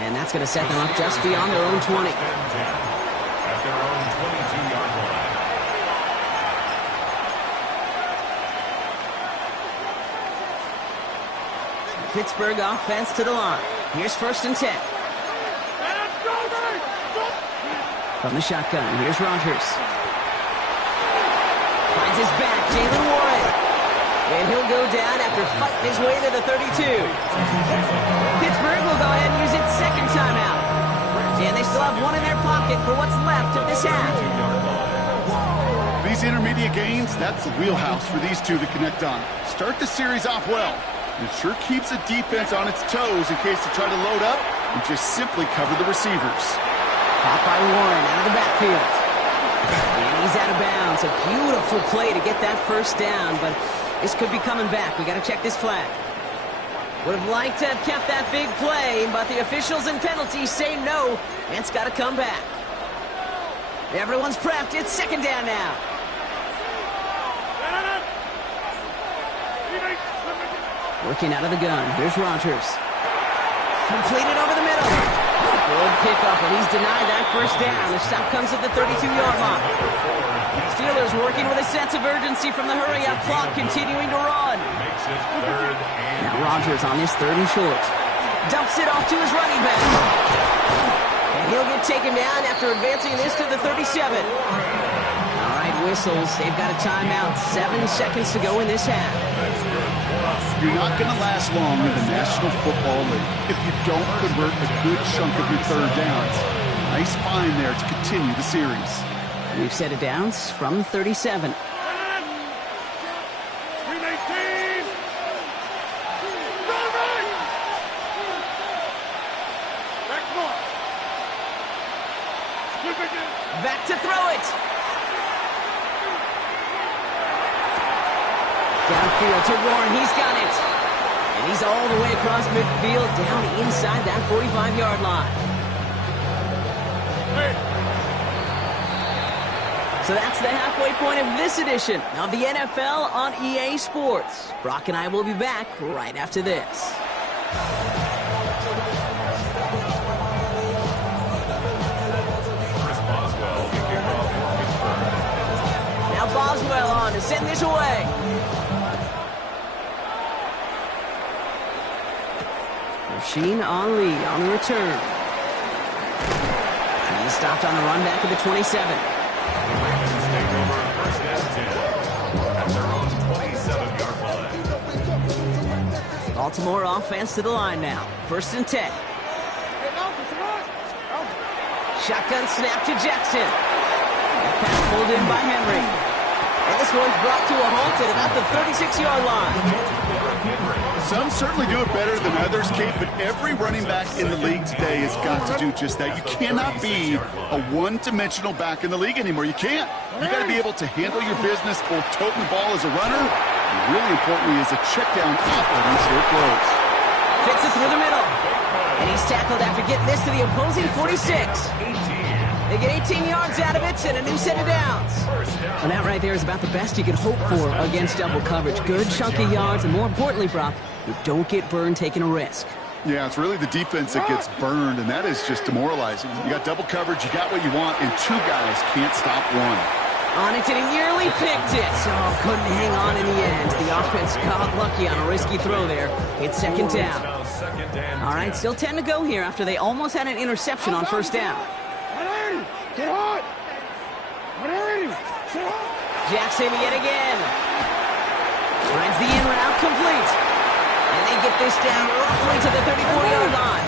And that's going to set them up just beyond their own 20. At their own 22-yard line. Pittsburgh offense to the line. Here's 1st and 10. From the shotgun, here's Rogers. Finds his back, Jalen Warren. And he'll go down after fighting his way to the 32. Pittsburgh will go ahead and use its 2nd timeout. And they still have 1 in their pocket for what's left of this half. These intermediate gains, that's the wheelhouse for these two to connect on. Start the series off well. It sure keeps the defense on its toes in case they try to load up and just simply cover the receivers. Caught by Warren out of the backfield. And he's out of bounds. A beautiful play to get that 1st down, but this could be coming back. We got to check this flag. Would have liked to have kept that big play, but the officials and penalties say no, and it's got to come back. Everyone's prepped. It's 2nd down now. Working out of the gun. Here's Rogers. Completed over the middle. Good pickup, but he's denied that 1st down. The stop comes at the 32-yard line. Steelers working with a sense of urgency from the hurry-up clock, continuing to run. Now Rogers on this 3rd and short. Dumps it off to his running back. And he'll get taken down after advancing this to the 37. All right, whistles. They've got a timeout. 7 seconds to go in this half. You're not going to last long in the National Football League if you don't convert a good chunk of your 3rd downs. Nice find there to continue the series. We've set it downs from the 37. Back to throw it. Downfield to Warren. He's got it. And he's all the way across midfield, down inside that 45-yard line. So that's the halfway point of this edition of the NFL on EA Sports. Brock and I will be back right after this. Boswell on to send this away. Rasheen Ali on the return. He's stopped on the run back at the 27. Ravens take over first and 10 at their own 27-yard line. Baltimore offense to the line now. First and 10. Shotgun snap to Jackson. That pass pulled in by Henry. And this one's brought to a halt at about the 36-yard line. Some certainly do it better than others, Kate, but every running back in the league today has got to do just that. You cannot be a one-dimensional back in the league anymore. You can't. You got to be able to handle your business, both toting the ball as a runner, and really importantly as a check-down outlet on short throws. Fits it through the middle. And he's tackled after getting this to the opposing 46. They get 18 yards out of it and a new set of downs. And that right there is about the best you could hope for against double coverage. Good chunk of yards, and more importantly, Brock, you don't get burned taking a risk. Yeah, it's really the defense that gets burned, and that is just demoralizing. You got double coverage, you got what you want, and two guys can't stop one. On it, and he nearly picked it. Oh, couldn't hang on in the end. The offense got lucky on a risky throw there. It's second down. All right, still 10 to go here after they almost had an interception on first down. Get hot! Jackson yet again. Runs the in route complete. And they get this down roughly to the 34-yard line.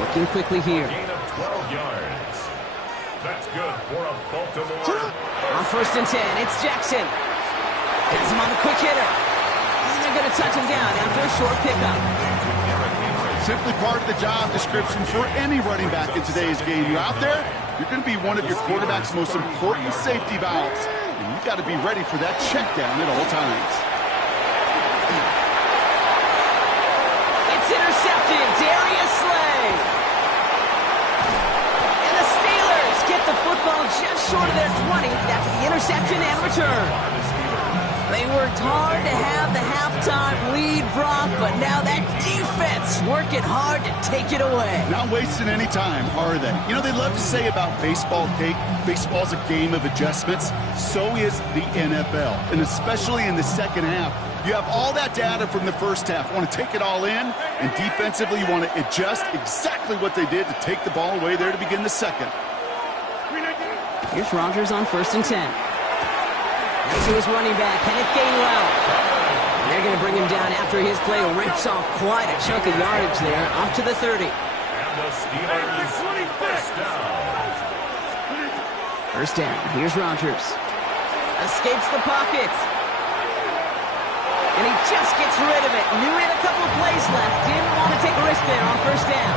Working quickly here. Gain of 12 yards. That's good for a Baltimore. On first and 10, it's Jackson. Has him on the quick hitter. And they're going to touch him down after a short pickup. Simply part of the job description for any running back in today's game. You're out there, you're going to be one of your quarterback's most important safety valves. And you've got to be ready for that check down at all times. It's intercepted. Darius Slay. And the Steelers get the football just short of their 20 after the interception and return. They worked hard to have the halftime lead, Brock, but now that defense working hard to take it away. Not wasting any time, are they? You know, they love to say about baseball, Kate, baseball's a game of adjustments. So is the NFL, and especially in the second half. You have all that data from the first half. You want to take it all in, and defensively you want to adjust exactly what they did to take the ball away there to begin the second. Here's Rodgers on first and 10. That's to his running back, Kenneth Gainwell. And they're going to bring him down after his play rips off quite a chunk of yardage there, up to the 30. And the Steelers first down. First down, here's Rodgers. Escapes the pocket. And he just gets rid of it. Knew he had a couple of plays left. Didn't want to take a risk there on first down.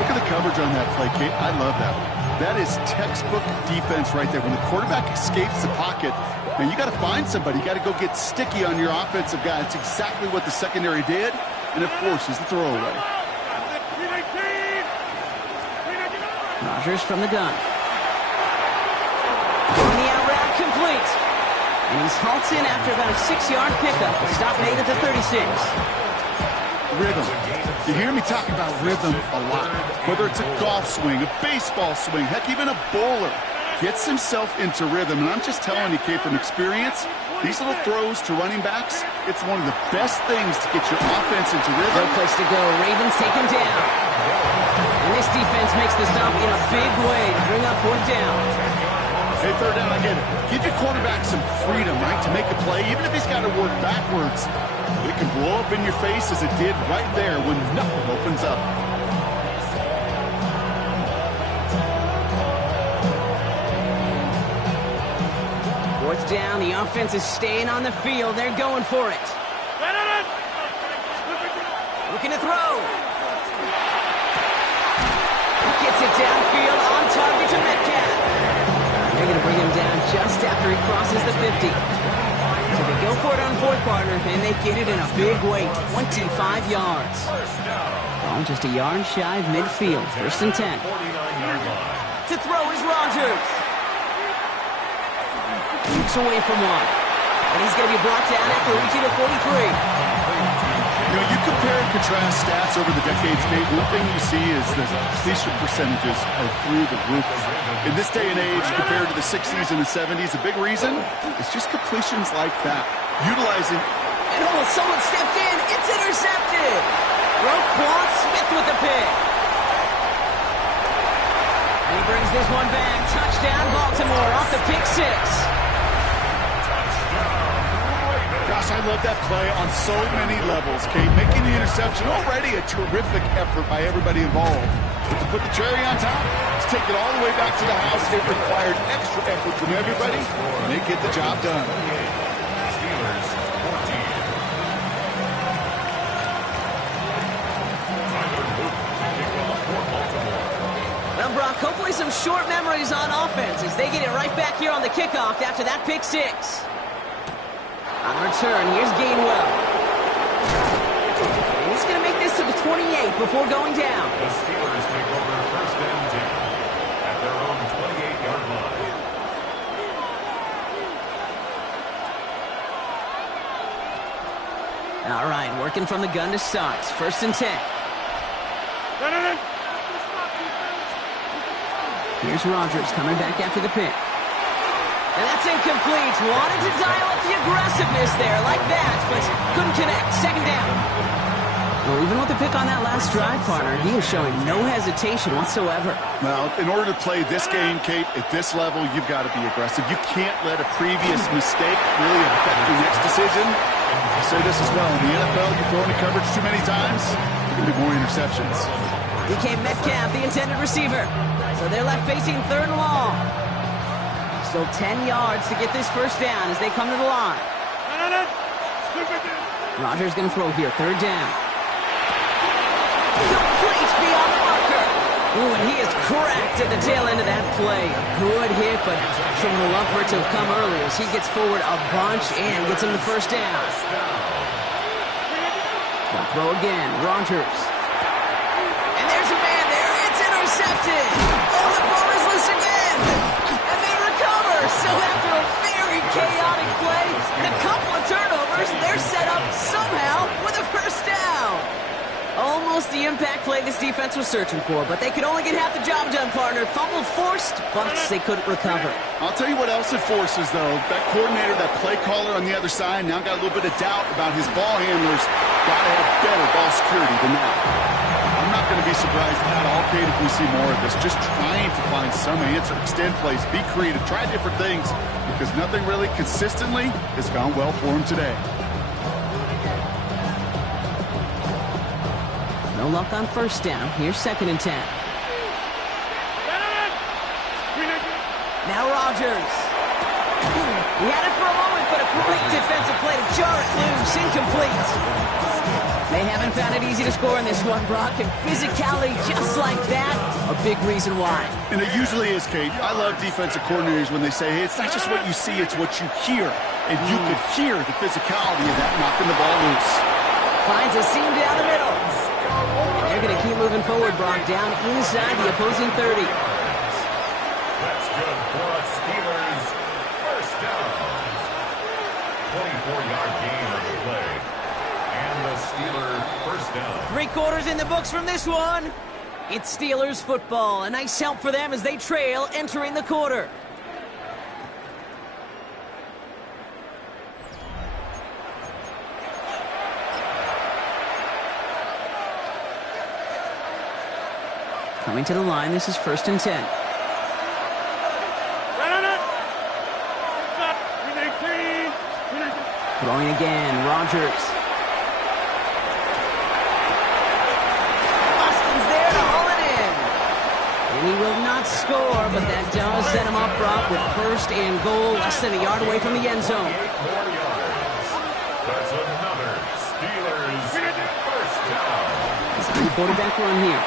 Look at the coverage on that play, Kate. I love that. That is textbook defense right there. When the quarterback escapes the pocket, and you got to find somebody. You got to go get sticky on your offensive guy. That's exactly what the secondary did, and it forces the throwaway. Rodgers from the gun. On the out route, complete. And he's halts in after about a 6-yard pickup. Stop made at the 36. Rhythm. You hear me talk about rhythm a lot. Whether it's a golf swing, a baseball swing, heck, even a bowler gets himself into rhythm. And I'm just telling you, Kate, from experience, these little throws to running backs, it's one of the best things to get your offense into rhythm. No place to go. Ravens take him down. And this defense makes the stop in a big way to bring up fourth down. Hey, third down, I get it. Give your quarterback some freedom, right, to make a play, even if he's got to work backwards. It can blow up in your face as it did right there when nothing opens up. Fourth down, the offense is staying on the field. They're going for it. Looking to throw. Gets it downfield, on target to Metcalf. They're going to bring him down just after he crosses the 50. So they go for it on fourth quarter, and they get it in a big way, 25 yards. Well, just a yard shy of midfield, first and 10. To throw is Rodgers. Keeps away from one. And he's going to be brought down after reaching the 43. You know, you compare and contrast stats over the decades, Kate. One thing you see is the completion percentages are through the roof. In this day and age, compared to the 60s and the 70s, the big reason is just completions like that. Utilizing. And someone stepped in. It's intercepted. Roquan Smith with the pick. And he brings this one back. Touchdown, Baltimore, off the pick six. Gosh, I love that play on so many levels, Kate. Making the interception, already a terrific effort by everybody involved. But to put the cherry on top, to take it all the way back to the house, it required extra effort from everybody, and they get the job done. Steelers 14. Well, Brock, hopefully some short memories on offense as they get it right back here on the kickoff after that pick six. On the return, here's Gainwell. And he's going to make this to the 28 before going down. The Steelers take over first and 10 at their own 28-yard line. All right, working from the gun to start. First and 10. Here's Rodgers coming back after the pick. And that's incomplete. Wanted to dial up the aggressiveness there like that, but couldn't connect. Second down. Well, even with the pick on that last drive, partner, he is showing no hesitation whatsoever. Well, in order to play this game, Kate, at this level, you've got to be aggressive. You can't let a previous mistake really affect your next decision. I say this as well. In the NFL, you throw into coverage too many times, there can be more interceptions. DK Metcalf, the intended receiver. So they're left facing third and long. Still 10 yards to get this first down as they come to the line. Rodgers going to throw here, third down. Complete beyond the marker. Ooh, and he is cracked at the tail end of that play. A good hit, but someone will love for it to have come earlier as he gets forward a bunch and gets him the first down. They'll throw again, Rodgers. And there's a man there. It's intercepted. Oh, the ball is loose again. And they recover. So after a very chaotic play and a couple of turnovers, they're set up somehow with a first down. Almost the impact play this defense was searching for, but they could only get half the job done, partner. Fumble forced, but they couldn't recover. I'll tell you what else it forces, though. That coordinator, that play caller on the other side, now got a little bit of doubt about his ball handlers. Got to have better ball security than that. I'm not going to be surprised at all, Kate, if we see more of this. Just trying to find some answer, extend plays, be creative, try different things, because nothing really consistently has gone well for him today. No luck on first down. Here's second and 10. Now Rodgers. He had it for a moment, but a great defensive play to jar it loose. Incomplete. They haven't found it easy to score in this one, Brock, and physicality just like that, a big reason why. And it usually is, Kate. I love defensive coordinators when they say, hey, it's not just what you see, it's what you hear. And you could hear the physicality of that knocking the ball loose. Finds a seam down the middle. And they're going to keep moving forward, Brock, down inside the opposing 30. That's good for a Steelers first down. 24-yard gain on the play. And the Steelers first down. 3 quarters in the books from this one. It's Steelers football. A nice help for them as they trail entering the quarter. Coming to the line, this is first and 10. Throwing again, Rodgers. Austin's there to haul it in. And he will not score, but that does set him up, Brock, with first and goal, less than a yard away from the end zone. 8 more yards. That's another Steelers first down. It's a quarterback run here.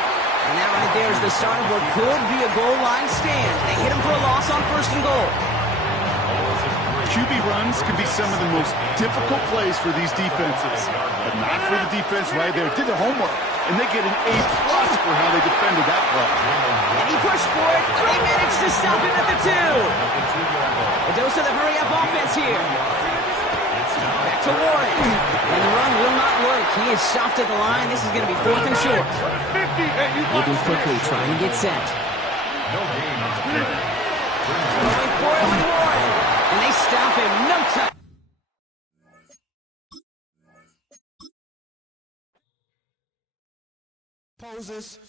And that right there is the start of what could be a goal line stand. They hit him for a loss on first and goal. QB runs can be some of the most difficult plays for these defenses, but not for the defense right there. Did their homework, and they get an A+ for how they defended that play. And he pushed for it, but they managed to stop him at the 2. A dose of the hurry-up offense here. Back to Warren. And the run will not work. He is stopped at the line. This is going to be 4th and short. Moving quickly, trying to get set. Going for it with Warren. And they stop him. No time. Poses.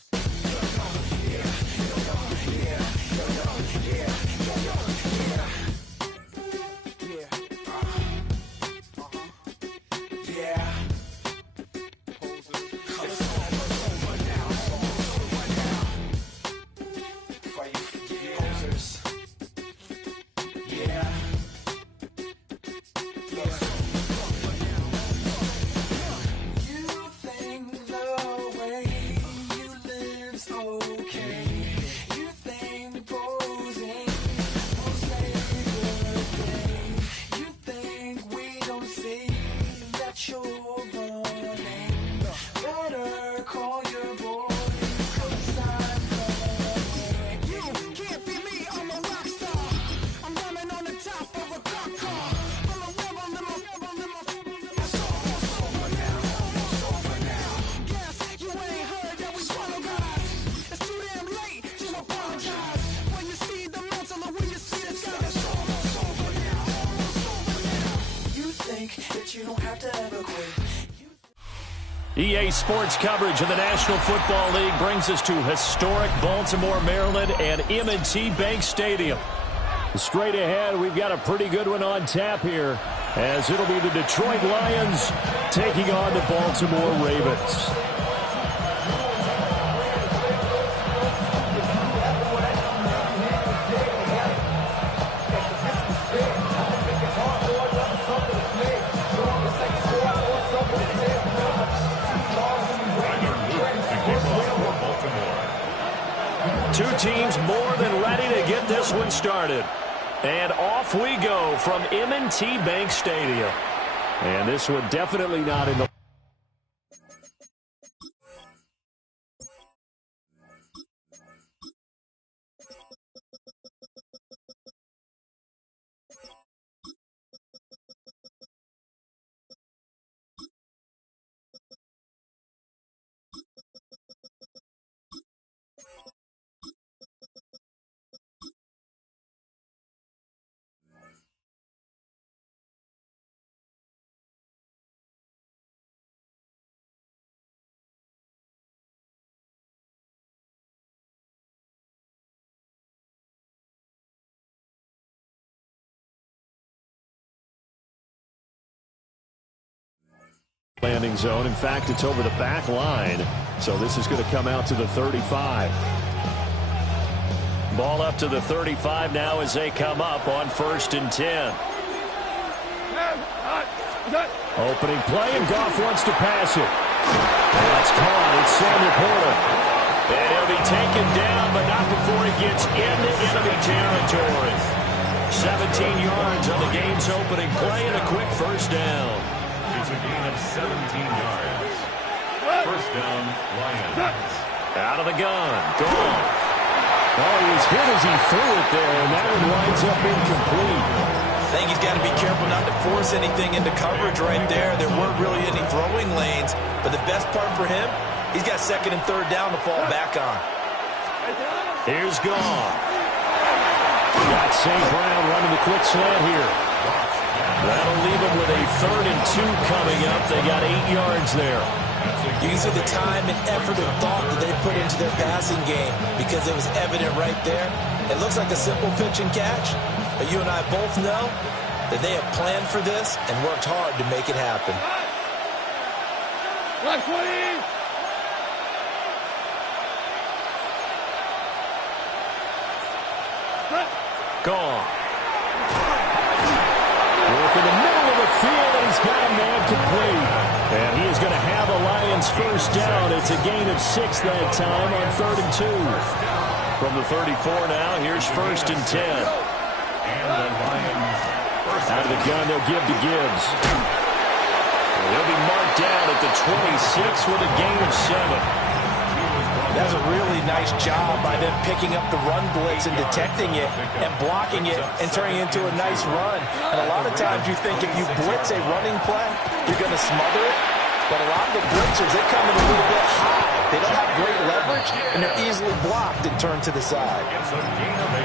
EA Sports coverage of the National Football League brings us to historic Baltimore, Maryland, and M&T Bank Stadium. Straight ahead, we've got a pretty good one on tap here, as it'll be the Detroit Lions taking on the Baltimore Ravens. Two teams more than ready to get this one started. And off we go from M&T Bank Stadium. And this one definitely not in the... landing zone. In fact, it's over the back line. So this is going to come out to the 35. Ball up to the 35 now as they come up on 1st and 10. Opening play, and Goff wants to pass it. That's caught. It's Samuel Porter. And he'll be taken down, but not before he gets into enemy territory. 17 yards on the game's opening play and a quick first down. It's a gain of 17 yards. First down, Lions. Out of the gun. Gone. Oh, he was hit as he threw it there, and that one winds up incomplete. I think he's got to be careful not to force anything into coverage right there. There weren't really any throwing lanes, but the best part for him, he's got 2nd and 3rd down to fall back on. Here's Goff. Got St. Brown running the quick slant here. That'll leave them with a 3rd and 2 coming up. They got 8 yards there. You can see the time and effort and thought that they put into their passing game because it was evident right there. It looks like a simple pitch and catch, but you and I both know that they have planned for this and worked hard to make it happen. Gone. Work in the middle of the field, and he's got a man complete. And he is going to have a Lions first down. It's a gain of 6 that time on 3rd and 2. From the 34 now, here's 1st and 10. And the Lions first out of the gun, they'll give to Gibbs. He'll be marked down at the 26 with a gain of 7. That's a really nice job by them picking up the run blitz and detecting it and blocking it and turning it into a nice run. And a lot of times you think if you blitz a running play, you're going to smother it. But a lot of the blitzers, they come in a little bit high. They don't have great leverage, and they're easily blocked and turned to the side.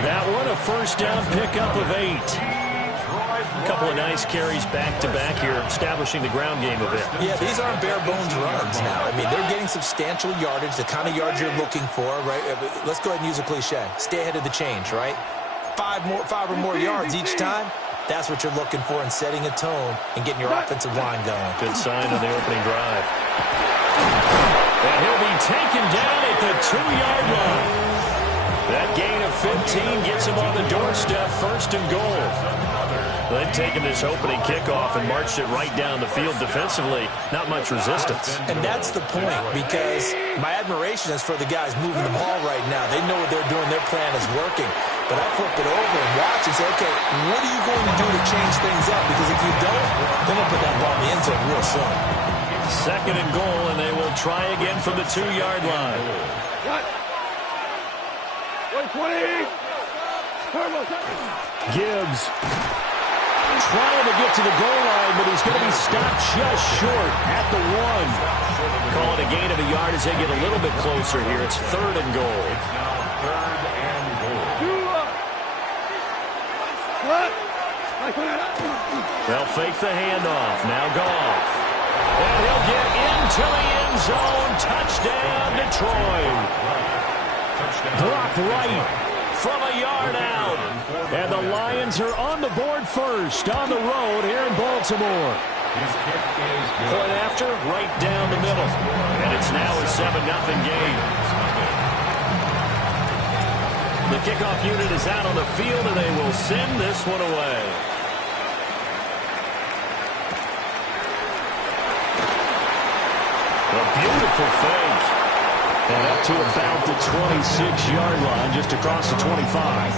That one, a first down pickup of 8. A couple of nice carries back-to-back here, establishing the ground game a bit. Yeah, these aren't bare-bones runs now. I mean, they're getting substantial yardage, the kind of yards you're looking for, right? Let's go ahead and use a cliche. Stay ahead of the change, right? 5 or more yards each time. That's what you're looking for in setting a tone and getting your offensive line going. Good sign on the opening drive. And he'll be taken down at the 2-yard line. That gain of 15 gets him on the doorstep, first and goal. They've taken this opening kickoff and marched it right down the field defensively. Not much resistance. And that's the point, because my admiration is for the guys moving the ball right now. They know what they're doing. Their plan is working. But I flip it over and watch and say, okay, what are you going to do to change things up? Because if you don't, they're going to put that ball in the end zone real soon. Second and goal, and they will try again from the 2-yard line. What? 120. Gibbs trying to get to the goal line, but he's going to be stopped just short at the 1. Call it a gain of a yard as they get a little bit closer here. It's third and goal. They'll fake the handoff. Now Goff. And he'll get into the end zone. Touchdown, Detroit. Brock Wright from a yard out. And the Lions are on the board first on the road here in Baltimore. Point after, right down the middle. And it's now a 7-0 game. The kickoff unit is out on the field, and they will send this one away. A beautiful fake. And up to about the 26-yard line, just across the 25.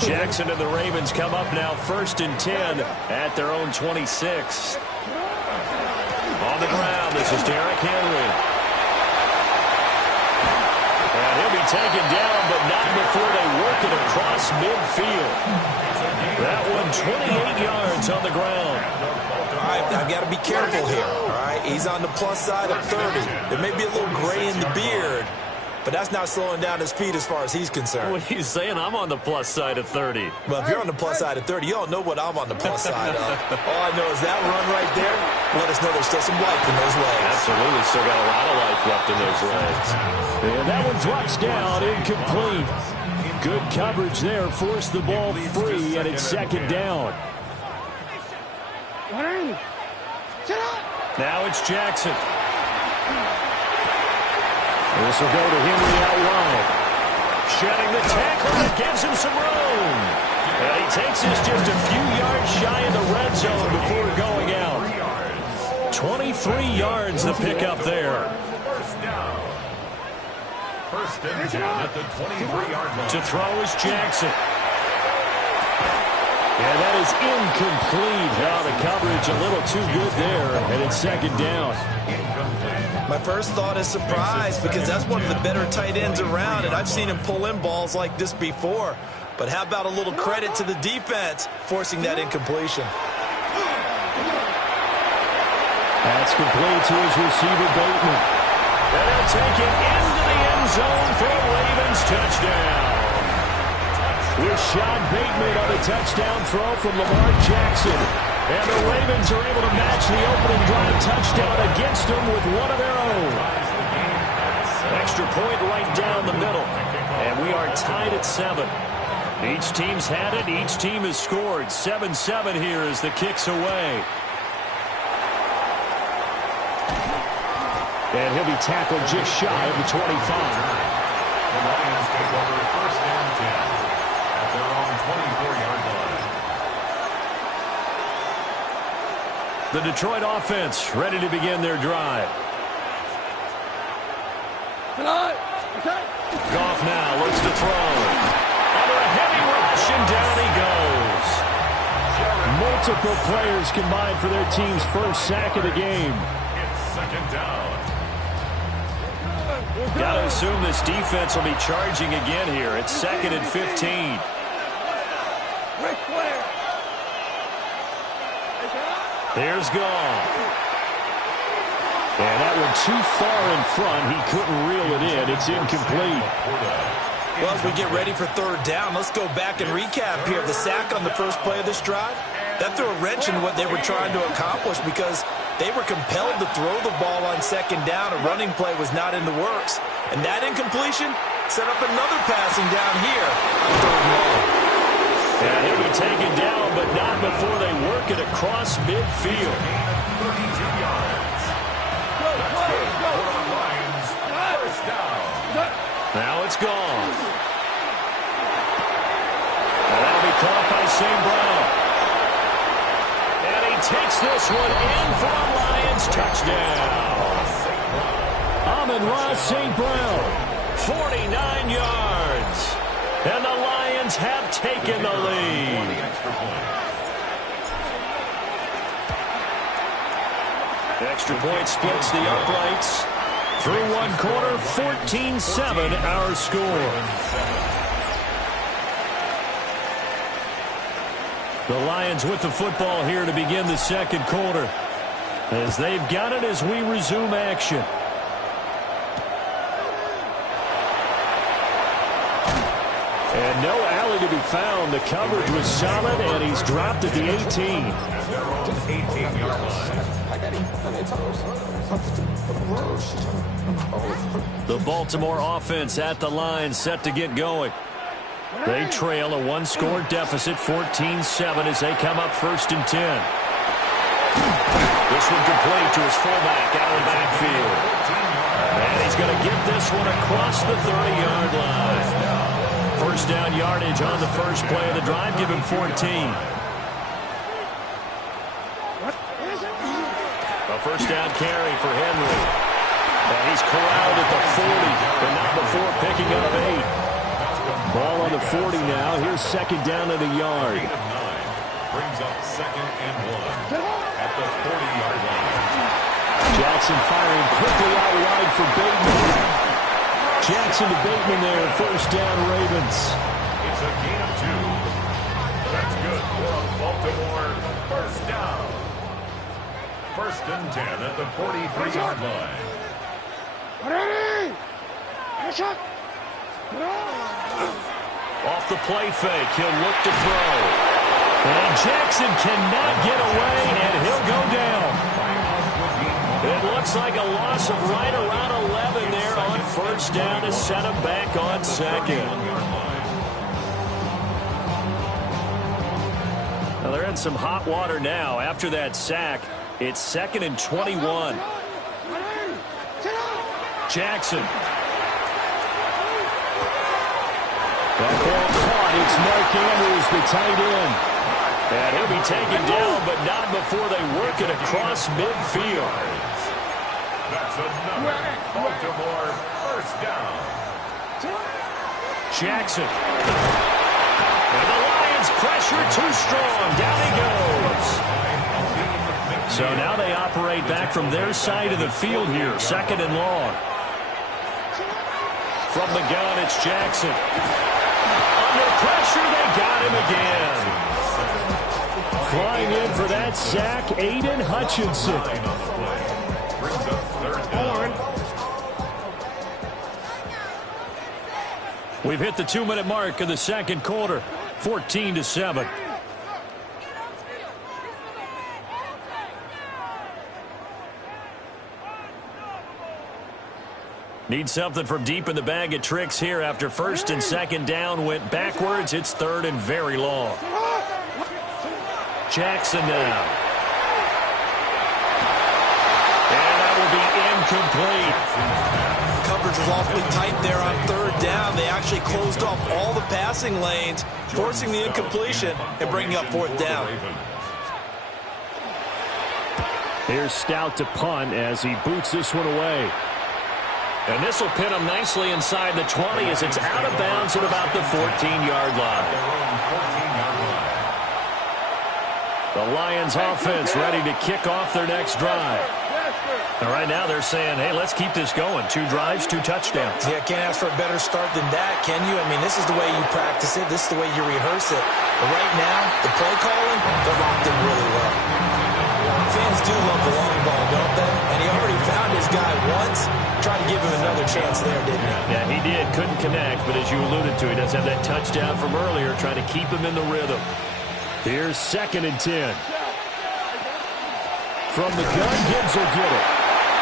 Jackson and the Ravens come up now first and 10 at their own 26. On the ground, this is Derrick Henry. And he'll be taken down, but not before they work it across midfield. That one, 28 yards on the ground. All right, I've got to be careful here, all right? He's on the plus side of 30. There may be a little gray in the beard, but that's not slowing down his speed as far as he's concerned. What are you saying? I'm on the plus side of 30. Well, if you're on the plus side of 30, you don't know what I'm on the plus side of. All I know is that run right there, let us know there's still some life in those legs. Absolutely, still got a lot of life left in those legs. And that one drops down, incomplete. Good coverage there, forced the ball free, and it's second down. Now it's Jackson. This will go to Henry out wide. Shedding the tackle, that gives him some room. And he takes this just a few yards shy of the red zone before going out. 23 yards the pickup there. First and 10 at the 23-yard line. To throw is Jackson. And that is incomplete. Now the coverage a little too good there, and it's second down. My first thought is surprise, because that's one of the better tight ends around, and I've seen him pull in balls like this before. But how about a little credit to the defense forcing that incompletion? That's complete to his receiver, Bateman. And he'll take it into the end zone for a Ravens touchdown. Rashad Bateman on a touchdown throw from Lamar Jackson. And the Ravens are able to match the opening drive touchdown against them with one of their own. Extra point right down the middle. And we are tied at 7. Each team's had it. Each team has scored. 7-7 here as the kick's away. And he'll be tackled just shy of the 25. The Lions take over first and 10 at their own 24-yard line. The Detroit offense ready to begin their drive. Goff now looks to throw. Under a heavy rush, and down he goes. Multiple players combined for their team's first sack of the game. It's second down. Got to assume this defense will be charging again here. It's second and 15. Here's Goff. And that one too far in front. He couldn't reel it in. It's incomplete. Well, as we get ready for third down, let's go back and recap here. The sack on the first play of this drive, that threw a wrench in what they were trying to accomplish because they were compelled to throw the ball on second down. A running play was not in the works. And that incompletion set up another passing down here on third and long. And he'll be taken down, but not before they work it across midfield. 32 yards. That's good for the Lions. First down. Now it's gone. And that'll be caught by St. Brown. And he takes this one in for a Lions touchdown. Amon-Ra St. Brown, 49 yards. And the Lions have taken the lead. Extra point splits the uprights. Through one quarter, 14-7 our score. The Lions with the football here to begin the second quarter, as they've got it as we resume action. And no alley to be found. The coverage was solid, and he's dropped at the 18. They're on the 18-yard line. The Baltimore offense at the line, set to get going. They trail a one-score deficit, 14-7, as they come up 1st and 10. This one complete to his fullback out of the backfield. And he's going to get this one across the 30-yard line. First down yardage on the first play of the drive, give him 14. A first down carry for Henry. And he's corralled at the 40, but not before picking up 8. Ball on the 40 now. Here's second down of the yard. Brings up 2nd and 1 at the 40-yard line. Jackson firing quickly out wide for Bateman. Jackson to Bateman there. First down, Ravens. It's a gain of 2. That's good for a Baltimore first down. 1st and 10 at the 43-yard line. Off the play fake, he'll look to throw. And Jackson cannot get away, and he'll go down. It looks like a loss of right around 11 there on first down to set him back on second. Now they're in some hot water now. After that sack, it's 2nd and 21. Jackson. That ball caught. It's Mark Andrews, the tight end. And he'll be taken down, but not before they work it across midfield. That's another Baltimore first down. Jackson. And the Lions pressure too strong. Down he goes. So now they operate back from their side of the field here. 2nd and long. From the gun, it's Jackson. Under pressure, they got him again. Flying in for that sack, Aiden Hutchinson. Brings up 3rd down. We've hit the 2-minute mark of the second quarter, 14-7. Need something from deep in the bag of tricks here after 1st and 2nd down went backwards. It's 3rd and very long. Jackson now. And that will be incomplete. Coverage was awfully tight there on 3rd down. They actually closed off all the passing lanes, forcing the incompletion and bringing up 4th down. Here's Stout to punt as he boots this one away. And this will pin him nicely inside the 20 as it's out of bounds at about the 14-yard line. The Lions offense ready to kick off their next drive. And right now they're saying, hey, let's keep this going. 2 drives, 2 touchdowns. Yeah, can't ask for a better start than that, can you? I mean, this is the way you practice it. This is the way you rehearse it. But right now, the play calling, they're locked in really well. Fans do love the long ball, don't they? And he already found his guy once. Tried to give him another chance there, didn't he? Yeah, he did. Couldn't connect, but as you alluded to, he does have that touchdown from earlier, trying to keep him in the rhythm. Here's 2nd and 10. From the gun, Gibbs will get it.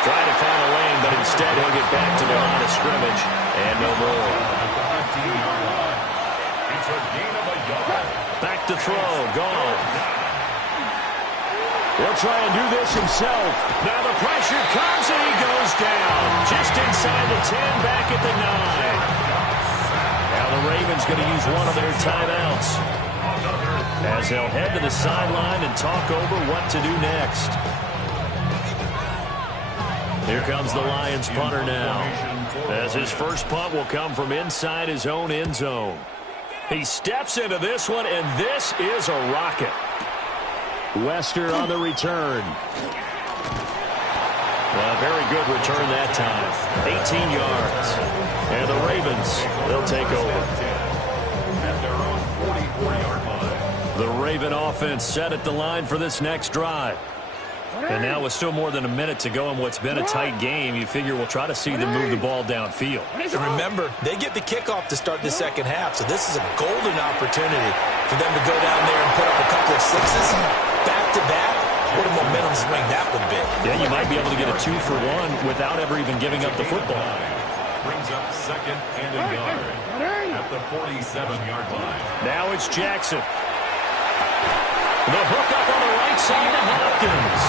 Trying to find a lane, but instead he'll get back to the line of scrimmage, and no more. It's a gain of a yard. Back to throw, gone. He'll try and do this himself. Now the pressure comes, and he goes down. Just inside the 10, back at the 9. Now the Ravens going to use one of their timeouts, as they'll head to the sideline and talk over what to do next. Here comes the Lions punter now, as his first punt will come from inside his own end zone. He steps into this one, and this is a rocket. Wester on the return. Well, very good return that time. 18 yards. And the Ravens, they'll take over. At their own 44-yard line. The Raven offense set at the line for this next drive. And now with still more than a minute to go in what's been a tight game, you figure we'll try to see them move the ball downfield. And remember, they get the kickoff to start the second half, so this is a golden opportunity for them to go down there and put up a couple of sixes back-to-back. What a momentum swing that would be. Yeah, you might be able to get a 2-for-1 without ever even giving up the football. Brings up 2nd and a yard at the 47-yard line. Now it's Jackson. The hook up on the right side to Hopkins.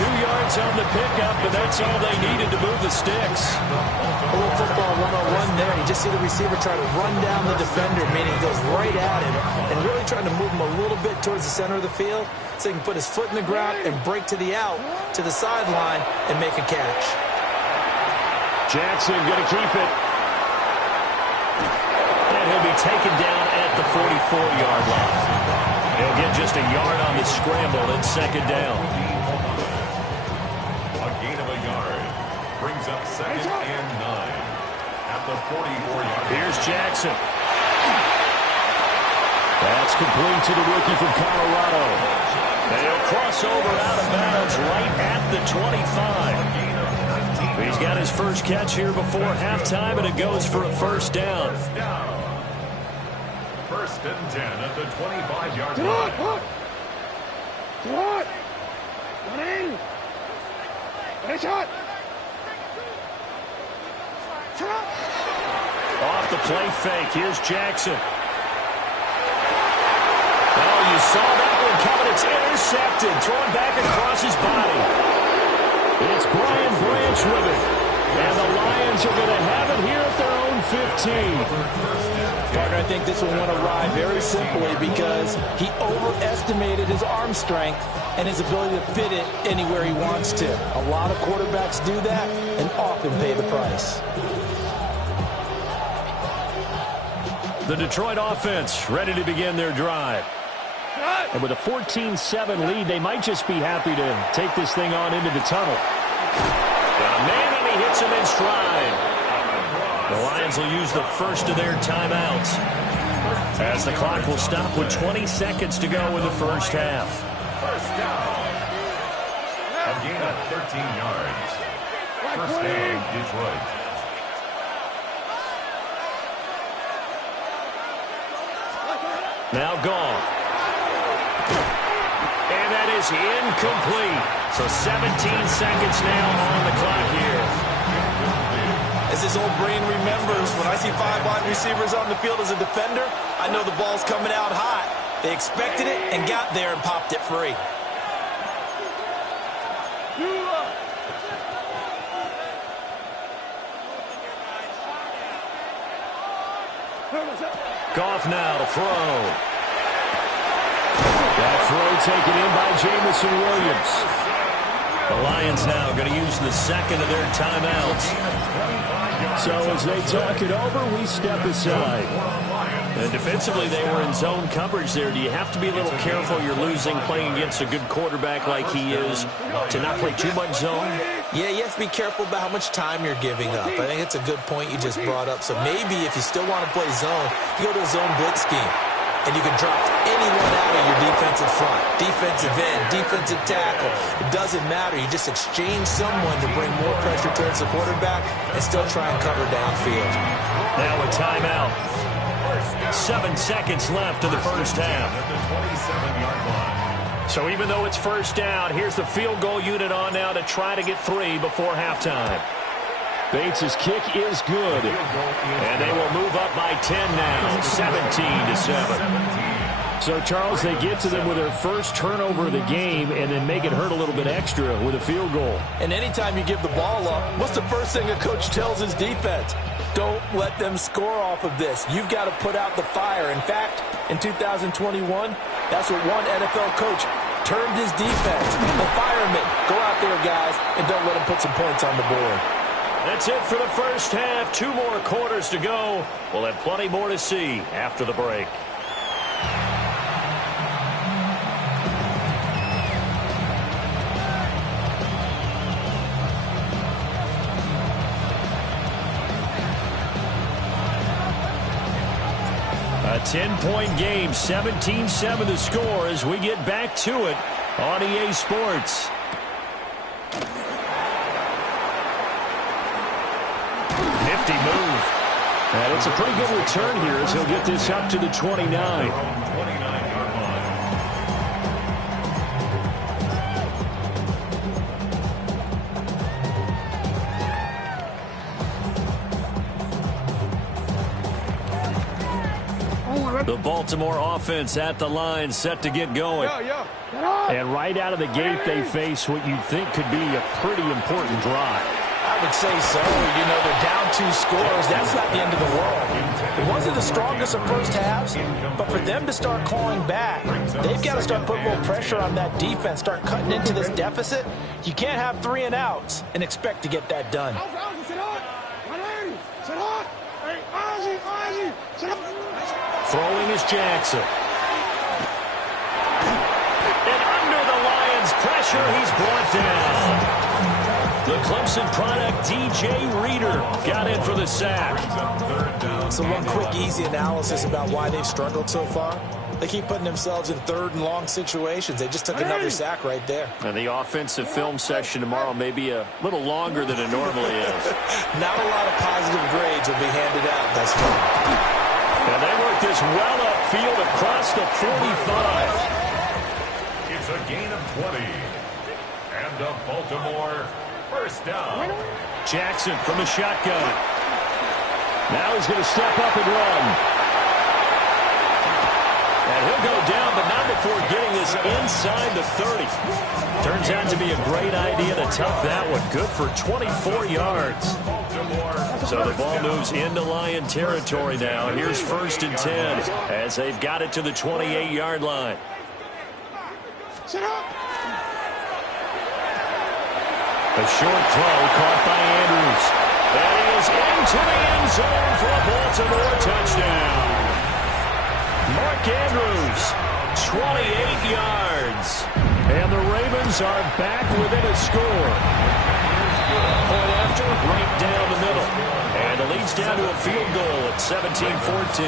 2 yards on the pickup, but that's all they needed to move the sticks. A little football 101 there. You just see the receiver try to run down the defender, meaning he goes right at him, and really trying to move him a little bit towards the center of the field so he can put his foot in the ground and break to the out, to the sideline, and make a catch. Jackson going to keep it. And he'll be taken down at the 44-yard line. He'll get just a yard on the scramble and 2nd down. A gain of a yard. Brings up 2nd and 9 at the 44-yard line. Here's Jackson. That's complete to the rookie from Colorado. And he'll cross over out of bounds right at the 25. He's got his first catch here before halftime, and it goes for a 1st down. 1st and 10 at the 25-yard line. Off the play fake. Here's Jackson. Oh, you saw that one coming. It's intercepted. Thrown back across his body. It's Brian Branch with it. And the Lions are going to have it here at their own 15. Partner, I think this one went awry very simply because he overestimated his arm strength and his ability to fit it anywhere he wants to. A lot of quarterbacks do that and often pay the price. The Detroit offense ready to begin their drive. And with a 14-7 lead, they might just be happy to take this thing on into the tunnel. Got a man, and he hits him in stride. The Lions will use the first of their timeouts, as the clock will stop with 20 seconds to go in the first half. 1st down. A gain of 13 yards. 1st down, Detroit. Now gone. And that is incomplete. So 17 seconds now on the clock here. As his old brain remembers, when I see 5 wide receivers on the field as a defender, I know the ball's coming out hot. They expected it and got there and popped it free. Goff now to throw. That throw taken in by Jamison Williams. The Lions now going to use the second of their timeouts. So as they talk it over, we step aside. And defensively, they were in zone coverage there. Do you have to be a little careful? You're losing playing against a good quarterback like he is to not play too much zone? Yeah, you have to be careful about how much time you're giving up. I think it's a good point you just brought up. So maybe if you still want to play zone, you go to a zone blitz scheme. and you can drop anyone out of your defensive front. Defensive end, defensive tackle. It doesn't matter. You just exchange someone to bring more pressure towards the quarterback and still try and cover downfield. Now a timeout. 7 seconds left in the first half. At the 27-yard line. So even though it's first down, here's the field goal unit on now to try to get 3 before halftime. Bates' kick is good. And they will move up by 10 now, 17-7. So, Charles, they get to them with their first turnover of the game and then make it hurt a little bit extra with a field goal. And anytime you give the ball up, what's the first thing a coach tells his defense? Don't let them score off of this. You've got to put out the fire. In fact, in 2021, that's what one NFL coach termed his defense. The firemen. Go out there, guys, and don't let them put some points on the board. That's it for the first half. 2 more quarters to go. We'll have plenty more to see after the break. A 10-point game, 17-7 the score as we get back to it on EA Sports. Nifty move. And it's a pretty good return here as he'll get this up to the 29. The Baltimore offense at the line set to get going. And right out of the gate, they face what you'd think could be a pretty important drive. I would say so. You know, they're down 2 scores. That's not the end of the world. It wasn't the strongest of first halves, but for them to start clawing back, they've got to start putting a little pressure on that defense, start cutting into this deficit. You can't have 3 and outs and expect to get that done. Throwing is Jackson. And under the Lions' pressure, he's brought down. The Clemson product, DJ Reader, got in for the sack. So one quick, easy analysis about why they've struggled so far. They keep putting themselves in 3rd and long situations. They just took another sack right there. And the offensive film session tomorrow may be a little longer than it normally is. Not a lot of positive grades will be handed out thus far. And they work this well upfield across the 45. It's a gain of 20. And a Baltimore first down. Jackson from the shotgun. Now he's going to step up and run. And he'll go down, but not before getting this inside the 30. Turns out to be a great idea to tuck that one. Good for 24 yards. So the ball moves into Lion territory now. Here's 1st and 10 as they've got it to the 28-yard line. A short throw caught by Andrews. And he is into the end zone for a Baltimore touchdown. Mark Andrews, 28 yards. And the Ravens are back within a score. Point after, right down the middle. And it leads down to a field goal at 17-14.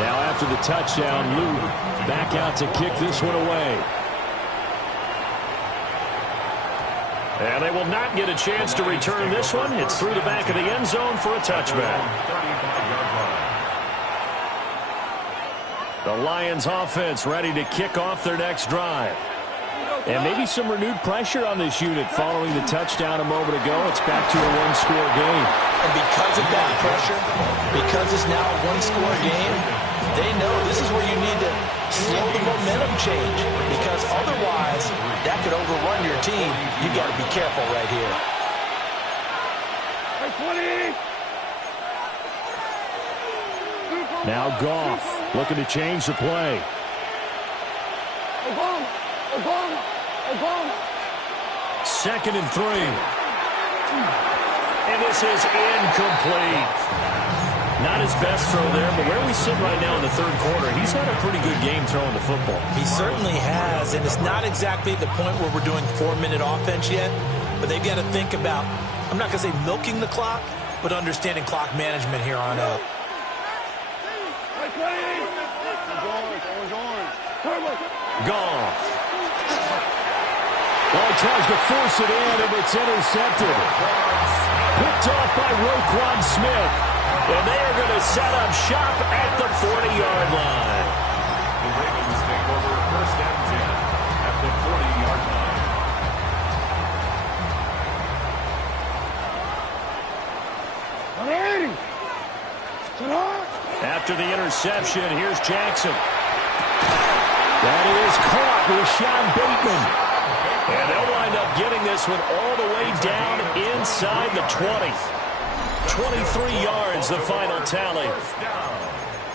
Now after the touchdown, Lou back out to kick this one away. And they will not get a chance to return this one. It's through the back of the end zone for a touchback. The Lions offense ready to kick off their next drive. And maybe some renewed pressure on this unit following the touchdown a moment ago. It's back to a 1-score game. And because of that pressure, because it's now a 1-score game, they know this is where you need to slow the momentum change. Because otherwise, that could overrun your team. You've got to be careful right here. Now Goff looking to change the play. 2nd and 3. And this is incomplete. Not his best throw there, but where we sit right now in the 3rd quarter, he's had a pretty good game throwing the football. He certainly has, and it's not exactly at the point where we're doing 4-minute offense yet, but they've got to think about, I'm not going to say milking the clock, but understanding clock management here on out. Goff. Well, he tries to force it in, and it's intercepted. Picked off by Roquan Smith. And they are going to set up shop at the 40-yard line. The Ravens take over first and 10 at the 40-yard line. After the interception, here's Jackson. That is caught with Sean Bateman. And they'll wind up getting this one all the way down inside the 20. 23 yards, the final tally.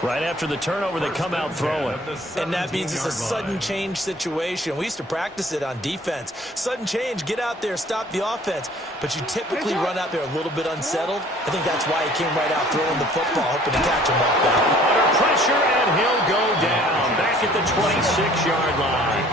Right after the turnover, they come out throwing. And that means it's a sudden change situation. We used to practice it on defense. Sudden change, get out there, stop the offense. But you typically run out there a little bit unsettled. I think that's why he came right out throwing the football, hoping to catch him up there. Under pressure, and he'll go down back at the 26-yard line.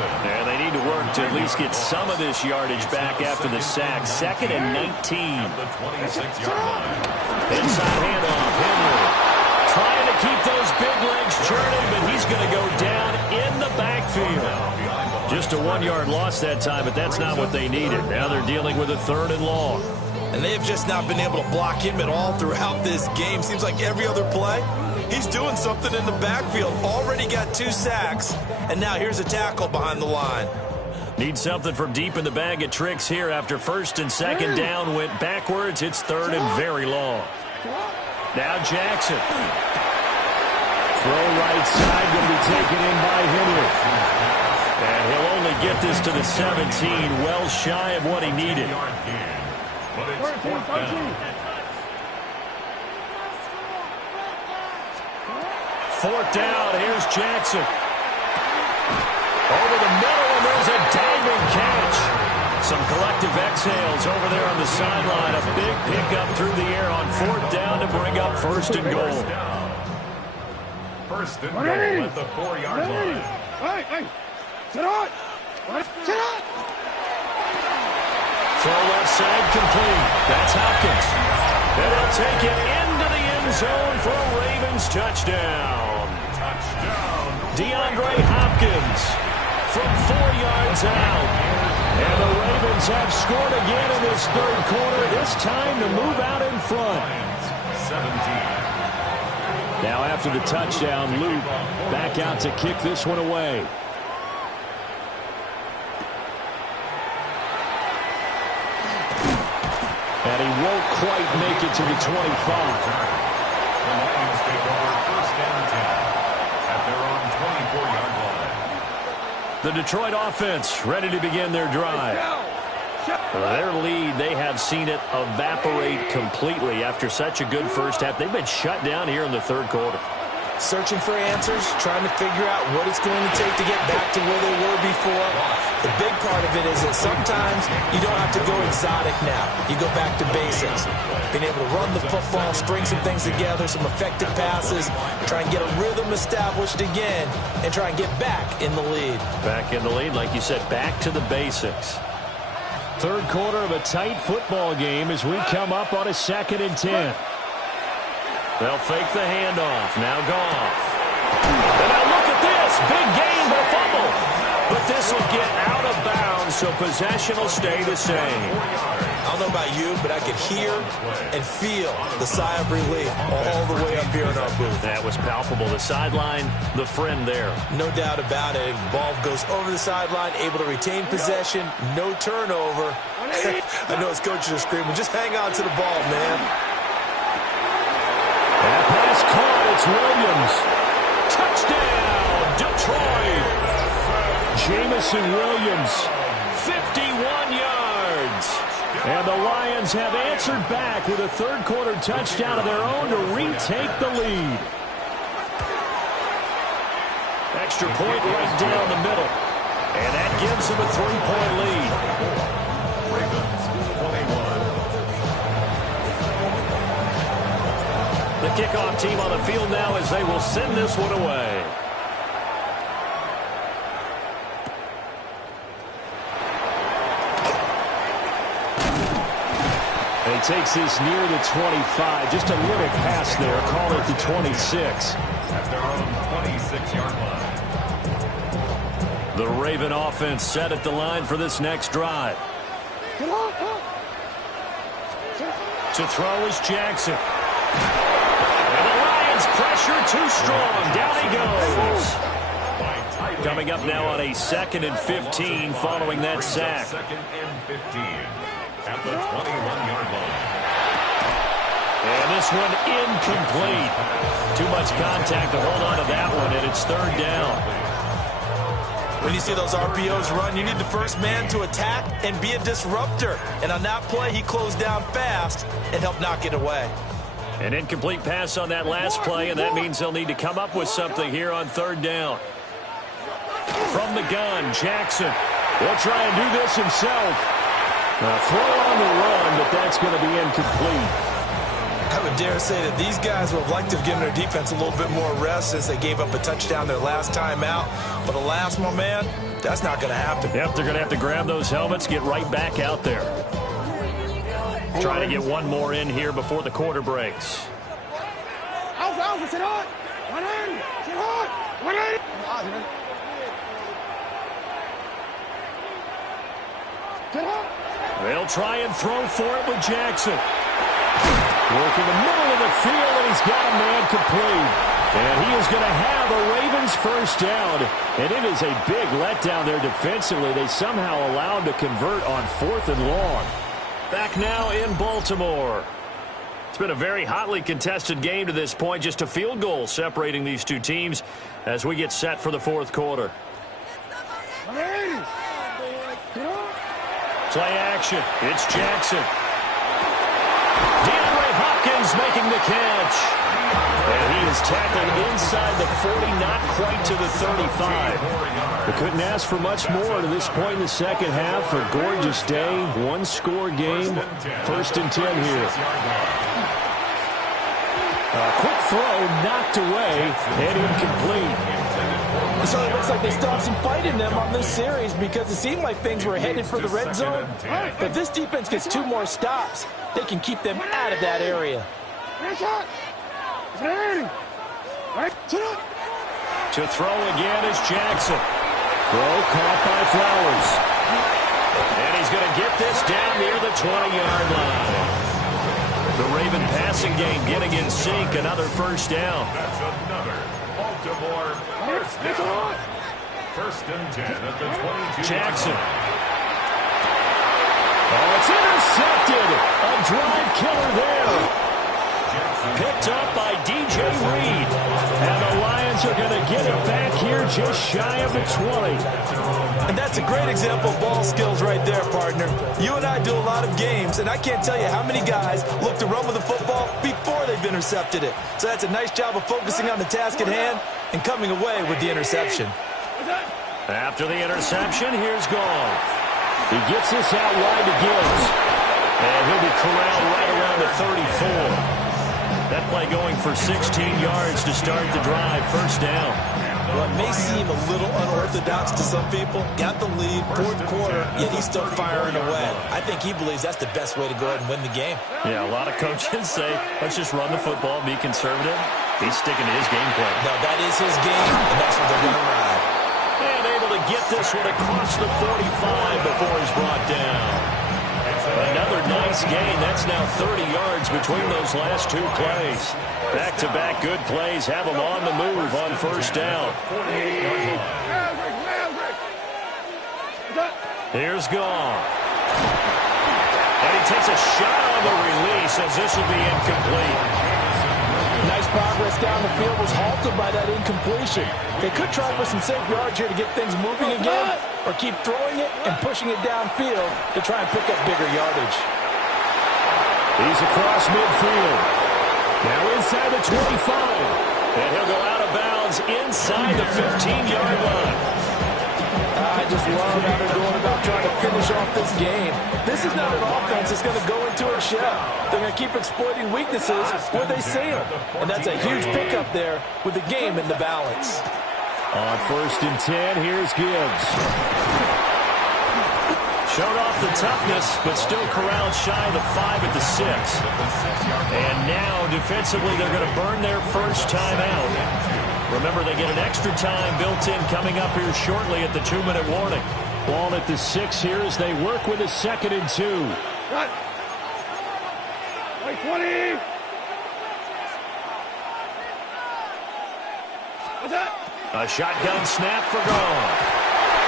And they need to work to at least get some of this yardage back after the sack. 2nd and 19. The 26-yard line. Inside handoff, Henry. Trying to keep those big legs churning, but he's going to go down in the backfield. Just a 1-yard loss that time, but that's not what they needed. Now they're dealing with a 3rd and long. And they have just not been able to block him at all throughout this game. Seems like every other play, he's doing something in the backfield. Already got 2 sacks, and now here's a tackle behind the line. Need something from deep in the bag of tricks here after 1st and 2nd down went backwards. It's 3rd and very long. Now Jackson. Throw right side, going to be taken in by Henry. And he'll only get this to the 17, well shy of what he needed. But it's 4th down. 4th down, here's Jackson. Over the middle, and there's a diving catch. Some collective exhales over there on the sideline. A big pickup through the air on 4th down to bring up 1st and goal. 1st and goal at the 4-yard line. Hey, sit on. Sit on. Throw left side complete. That's Hopkins. And they'll take it into the end zone for a Ravens touchdown. DeAndre Hopkins from 4 yards out. And the Ravens have scored again in this 3rd quarter. This time to move out in front. 17. Now after the touchdown, Luke back out to kick this one away. And he won't quite make it to the 25. The Lions take over 1st and 10 at their own 24-yard line. The Detroit offense ready to begin their drive. Their lead, they have seen it evaporate completely after such a good first half. They've been shut down here in the 3rd quarter. Searching for answers, trying to figure out what it's going to take to get back to where they were before. The big part of it is that sometimes you don't have to go exotic now. You go back to basics. Being able to run the football, string some things together, some effective passes, try and get a rhythm established again, and try and get back in the lead. Back in the lead, like you said, back to the basics. 3rd quarter of a tight football game as we come up on a 2nd and 10. They'll fake the handoff. Now Goff. And now look at this. Big gain, but fumble. But this will get out of bounds, so possession will stay the same. I don't know about you, but I could hear and feel the sigh of relief all the way up here in our booth. That was palpable. The sideline, the friend there. No doubt about it. Ball goes over the sideline, able to retain possession, no turnover. I know his coaches are screaming, just hang on to the ball, man. That pass caught. It's Williams. Touchdown, Detroit. Jamison Williams, 51 yards. And the Lions have answered back with a 3rd quarter touchdown of their own to retake the lead. Extra point right down the middle. And that gives them a 3-point lead. Ravens 21. The kickoff team on the field now as they will send this one away. And he takes this near the 25. Just a little pass there. Call it the 26. At their own 26-yard line. The Raven offense set at the line for this next drive. To throw is Jackson. And the Lions pressure too strong. Down he goes. Coming up now on a 2nd and 15 following that sack. 2nd and 15 at the 21-yard line. And this one incomplete. Too much contact to hold on to that one, and it's 3rd down. When you see those RPOs run, you need the first man to attack and be a disruptor. And on that play, he closed down fast and helped knock it away. An incomplete pass on that last play, and that means they'll need to come up with something here on 3rd down. From the gun, Jackson. He'll try and do this himself. A throw on the run, but that's going to be incomplete. I would dare say that these guys would have liked to have given their defense a little bit more rest since they gave up a touchdown their last time out. But alas, my man, that's not going to happen. Yep, they're going to have to grab those helmets, get right back out there. Trying to get one more in here before the quarter breaks. Alpha, sit hard. 180, sit hard. 180. They'll try and throw for it with Jackson. Work in the middle of the field, and he's got a man complete. And he is going to have a Ravens first down. And it is a big letdown there defensively. They somehow allowed to convert on 4th and long. Back now in Baltimore. It's been a very hotly contested game to this point. Just a field goal separating these two teams as we get set for the 4th quarter. Play action. It's Jackson. DeAndre Hopkins making the catch. And he is tackled inside the 40, not quite to the 35. We couldn't ask for much more to this point in the second half. A gorgeous day, one-score game. 1st and 10 here. A quick throw knocked away and incomplete. So it looks like they still have some fight in them on this series because it seemed like things were headed for the red zone. But if this defense gets 2 more stops, they can keep them out of that area. To throw again is Jackson. Throw caught by Flowers. And he's going to get this down near the 20-yard line. The Raven passing game getting in sync. Another first down. That's another Baltimore first down. 1st and 10 at the 22. Jackson. Oh, it's intercepted. A drive killer there. Picked up by DJ Reed. And the Lions are going to get it back here just shy of the 20. And that's a great example of ball skills right there, partner. You and I do a lot of games, and I can't tell you how many guys look to run with the football before they've intercepted it. So that's a nice job of focusing on the task at hand and coming away with the interception. After the interception, here's Goff. He gets this out wide to Gibbs. And he'll be corralled right around the 34. That play going for 16 yards to start the drive. First down. Well, it may seem a little unorthodox to some people. Got the lead, 4th quarter, yet he's still firing away. I think he believes that's the best way to go ahead and win the game. Yeah, a lot of coaches say, let's just run the football, be conservative. He's sticking to his game plan. No, that is his game, and that's what they're going to ride. And able to get this one across the 45 before he's brought down. Another nice gain. That's now 30 yards between those last 2 plays. Back-to-back good plays have them on the move on first down. Here's Goff. And he takes a shot on the release as this will be incomplete. Nice progress down the field was halted by that incompletion. They could try for some safe yards here to get things moving again, or keep throwing it and pushing it downfield to try and pick up bigger yardage. He's across midfield. Now inside the 25. And he'll go out of bounds inside the 15-yard line. I just love how they're going about trying to finish off this game. This is not an offense that's going to go into a shell. They're going to keep exploiting weaknesses where they see them. And that's a huge pickup there with the game in the balance. On 1st and 10, here's Gibbs. Showed off the toughness, but still corralled shy of the 5 at the 6. And now, defensively, they're going to burn their first time out. Remember, they get an extra time built in coming up here shortly at the 2-minute warning. Ball at the 6 here as they work with a 2nd and 2. Cut. 20. What's that? A shotgun snap for Goff.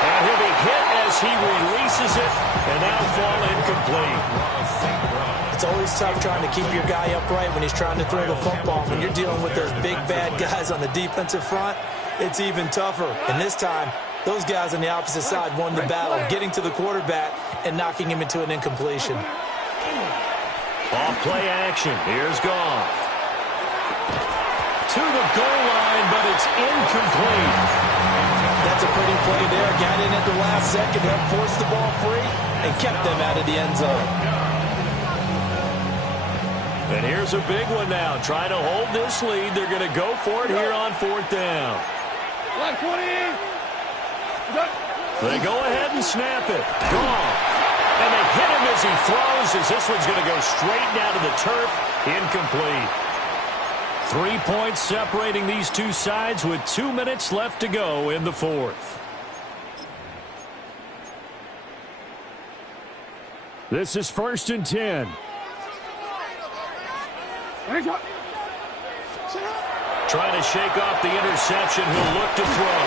And he'll be hit as he releases it and now fall incomplete. It's always tough trying to keep your guy upright when he's trying to throw the football. When you're dealing with those big, bad guys on the defensive front, it's even tougher. And this time, those guys on the opposite side won the battle, getting to the quarterback and knocking him into an incompletion. Off play action. Here's Goff. To the goal line, but it's incomplete. That's a pretty play there. Got in at the last second, helped force the ball free, and kept them out of the end zone. And here's a big one now. Trying to hold this lead. They're going to go for it here on 4th down. 20. They go ahead and snap it. Goff. And they hit him as he throws, as this one's going to go straight down to the turf. Incomplete. 3 points separating these two sides with 2 minutes left to go in the 4th. This is 1st and 10. Trying to shake off the interception. He'll look to throw.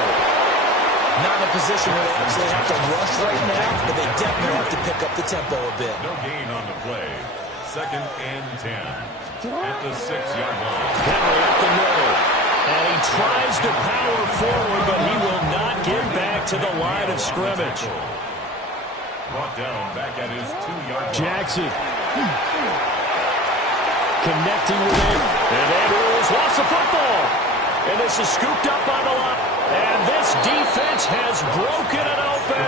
Not in a position where they actually have to rush right now, but they definitely have to pick up the tempo a bit. No gain on the play. 2nd and 10. At the 6-yard line. Henry up the middle. And he tries to power forward, but he will not get back to the line of scrimmage. Brought down back at his 2-yard line. Jackson. Connecting with it. And Andrews lost the football. And this is scooped up on the line. And this defense has broken it open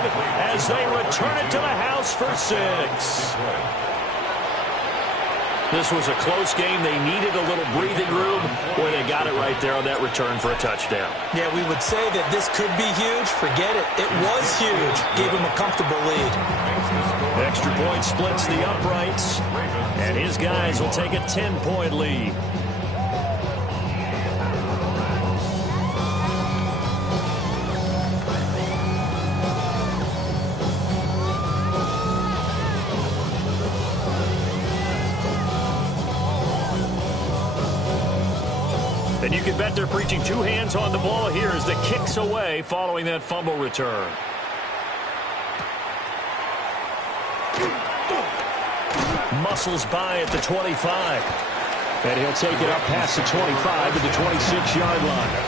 as they return it to the house for 6. This was a close game. They needed a little breathing room. Boy, they got it right there on that return for a touchdown. Yeah, we would say that this could be huge. Forget it. It was huge. Gave him a comfortable lead. Extra point splits the uprights. And his guys will take a 10-point lead. And you can bet they're preaching 2 hands on the ball here as the kick's away following that fumble return. Muscles by at the 25. And he'll take it up past the 25 to the 26-yard line.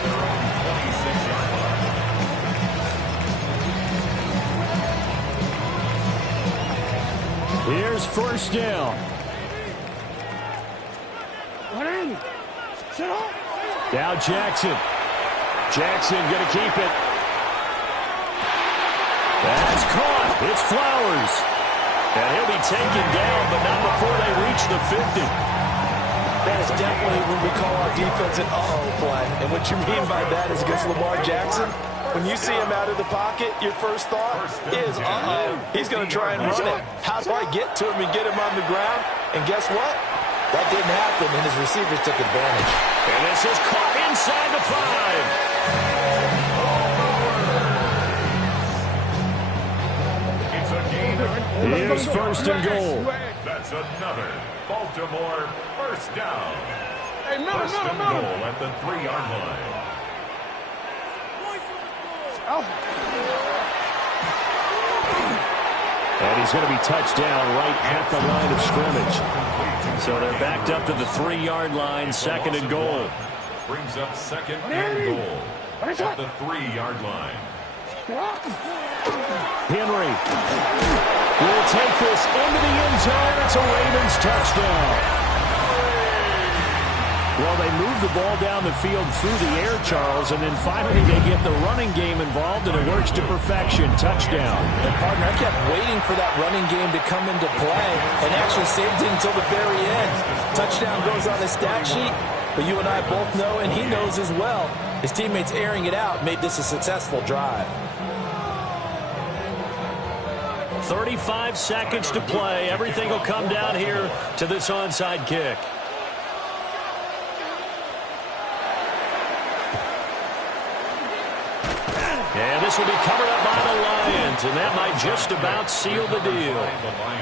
Here's 1st down. Now Jackson. Jackson going to keep it. That's caught. It's Flowers. And he'll be taken down, but not before they reach the 50. That is definitely what we call our defense an uh-oh play. And what you mean by that is against Lamar Jackson, when you see him out of the pocket, your first thought is, uh-oh, he's going to try and run it. How do I get to him and get him on the ground? And guess what? That didn't happen, and his receivers took advantage. And this is caught inside the 5. Here's 1st and goal. That's another Baltimore 1st down. Hey, middle. Goal at the 3-yard line. And he's going to be touched down right at the line of scrimmage. So they're backed up to the 3-yard line, 2nd and goal. Brings up 2nd and goal at the 3-yard line. Henry will take this into the end zone. It's a Ravens touchdown. Well, they move the ball down the field through the air, Charles, and then finally they get the running game involved, and it works to perfection. Touchdown. And, partner, I kept waiting for that running game to come into play and actually saved it until the very end. Touchdown goes on the stat sheet, but you and I both know, and he knows as well, his teammates airing it out made this a successful drive. 35 seconds to play. Everything will come down here to this onside kick. this will be covered up by the Lions, and that might just about seal the deal.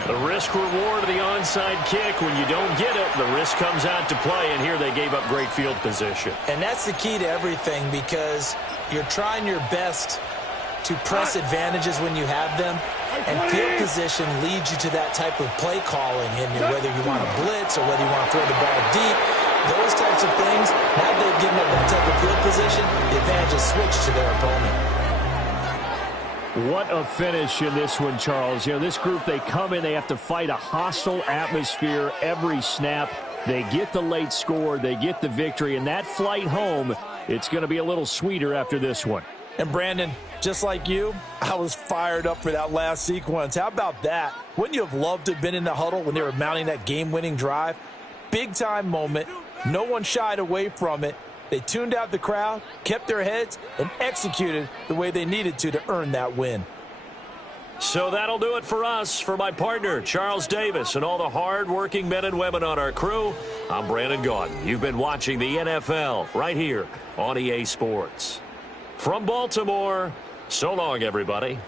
The risk reward of the onside kick. When you don't get it, the risk comes out to play, and here they gave up great field position. And that's the key to everything, because you're trying your best to press advantages when you have them, and field position leads you to that type of play calling, and whether you want to blitz or whether you want to throw the ball deep, those types of things, now they've given up that type of field position, the advantage is switched to their opponent. What a finish in this one, Charles. You know, this group, they come in, they have to fight a hostile atmosphere every snap. They get the late score, they get the victory, and that flight home, it's going to be a little sweeter after this one. And Brandon, just like you, I was fired up for that last sequence. How about that? Wouldn't you have loved to have been in the huddle when they were mounting that game-winning drive? Big-time moment. No one shied away from it. They tuned out the crowd, kept their heads, and executed the way they needed to earn that win. So that'll do it for us. For my partner, Charles Davis, and all the hard-working men and women on our crew, I'm Brandon Gaudin. You've been watching the NFL right here on EA Sports. From Baltimore, so long, everybody.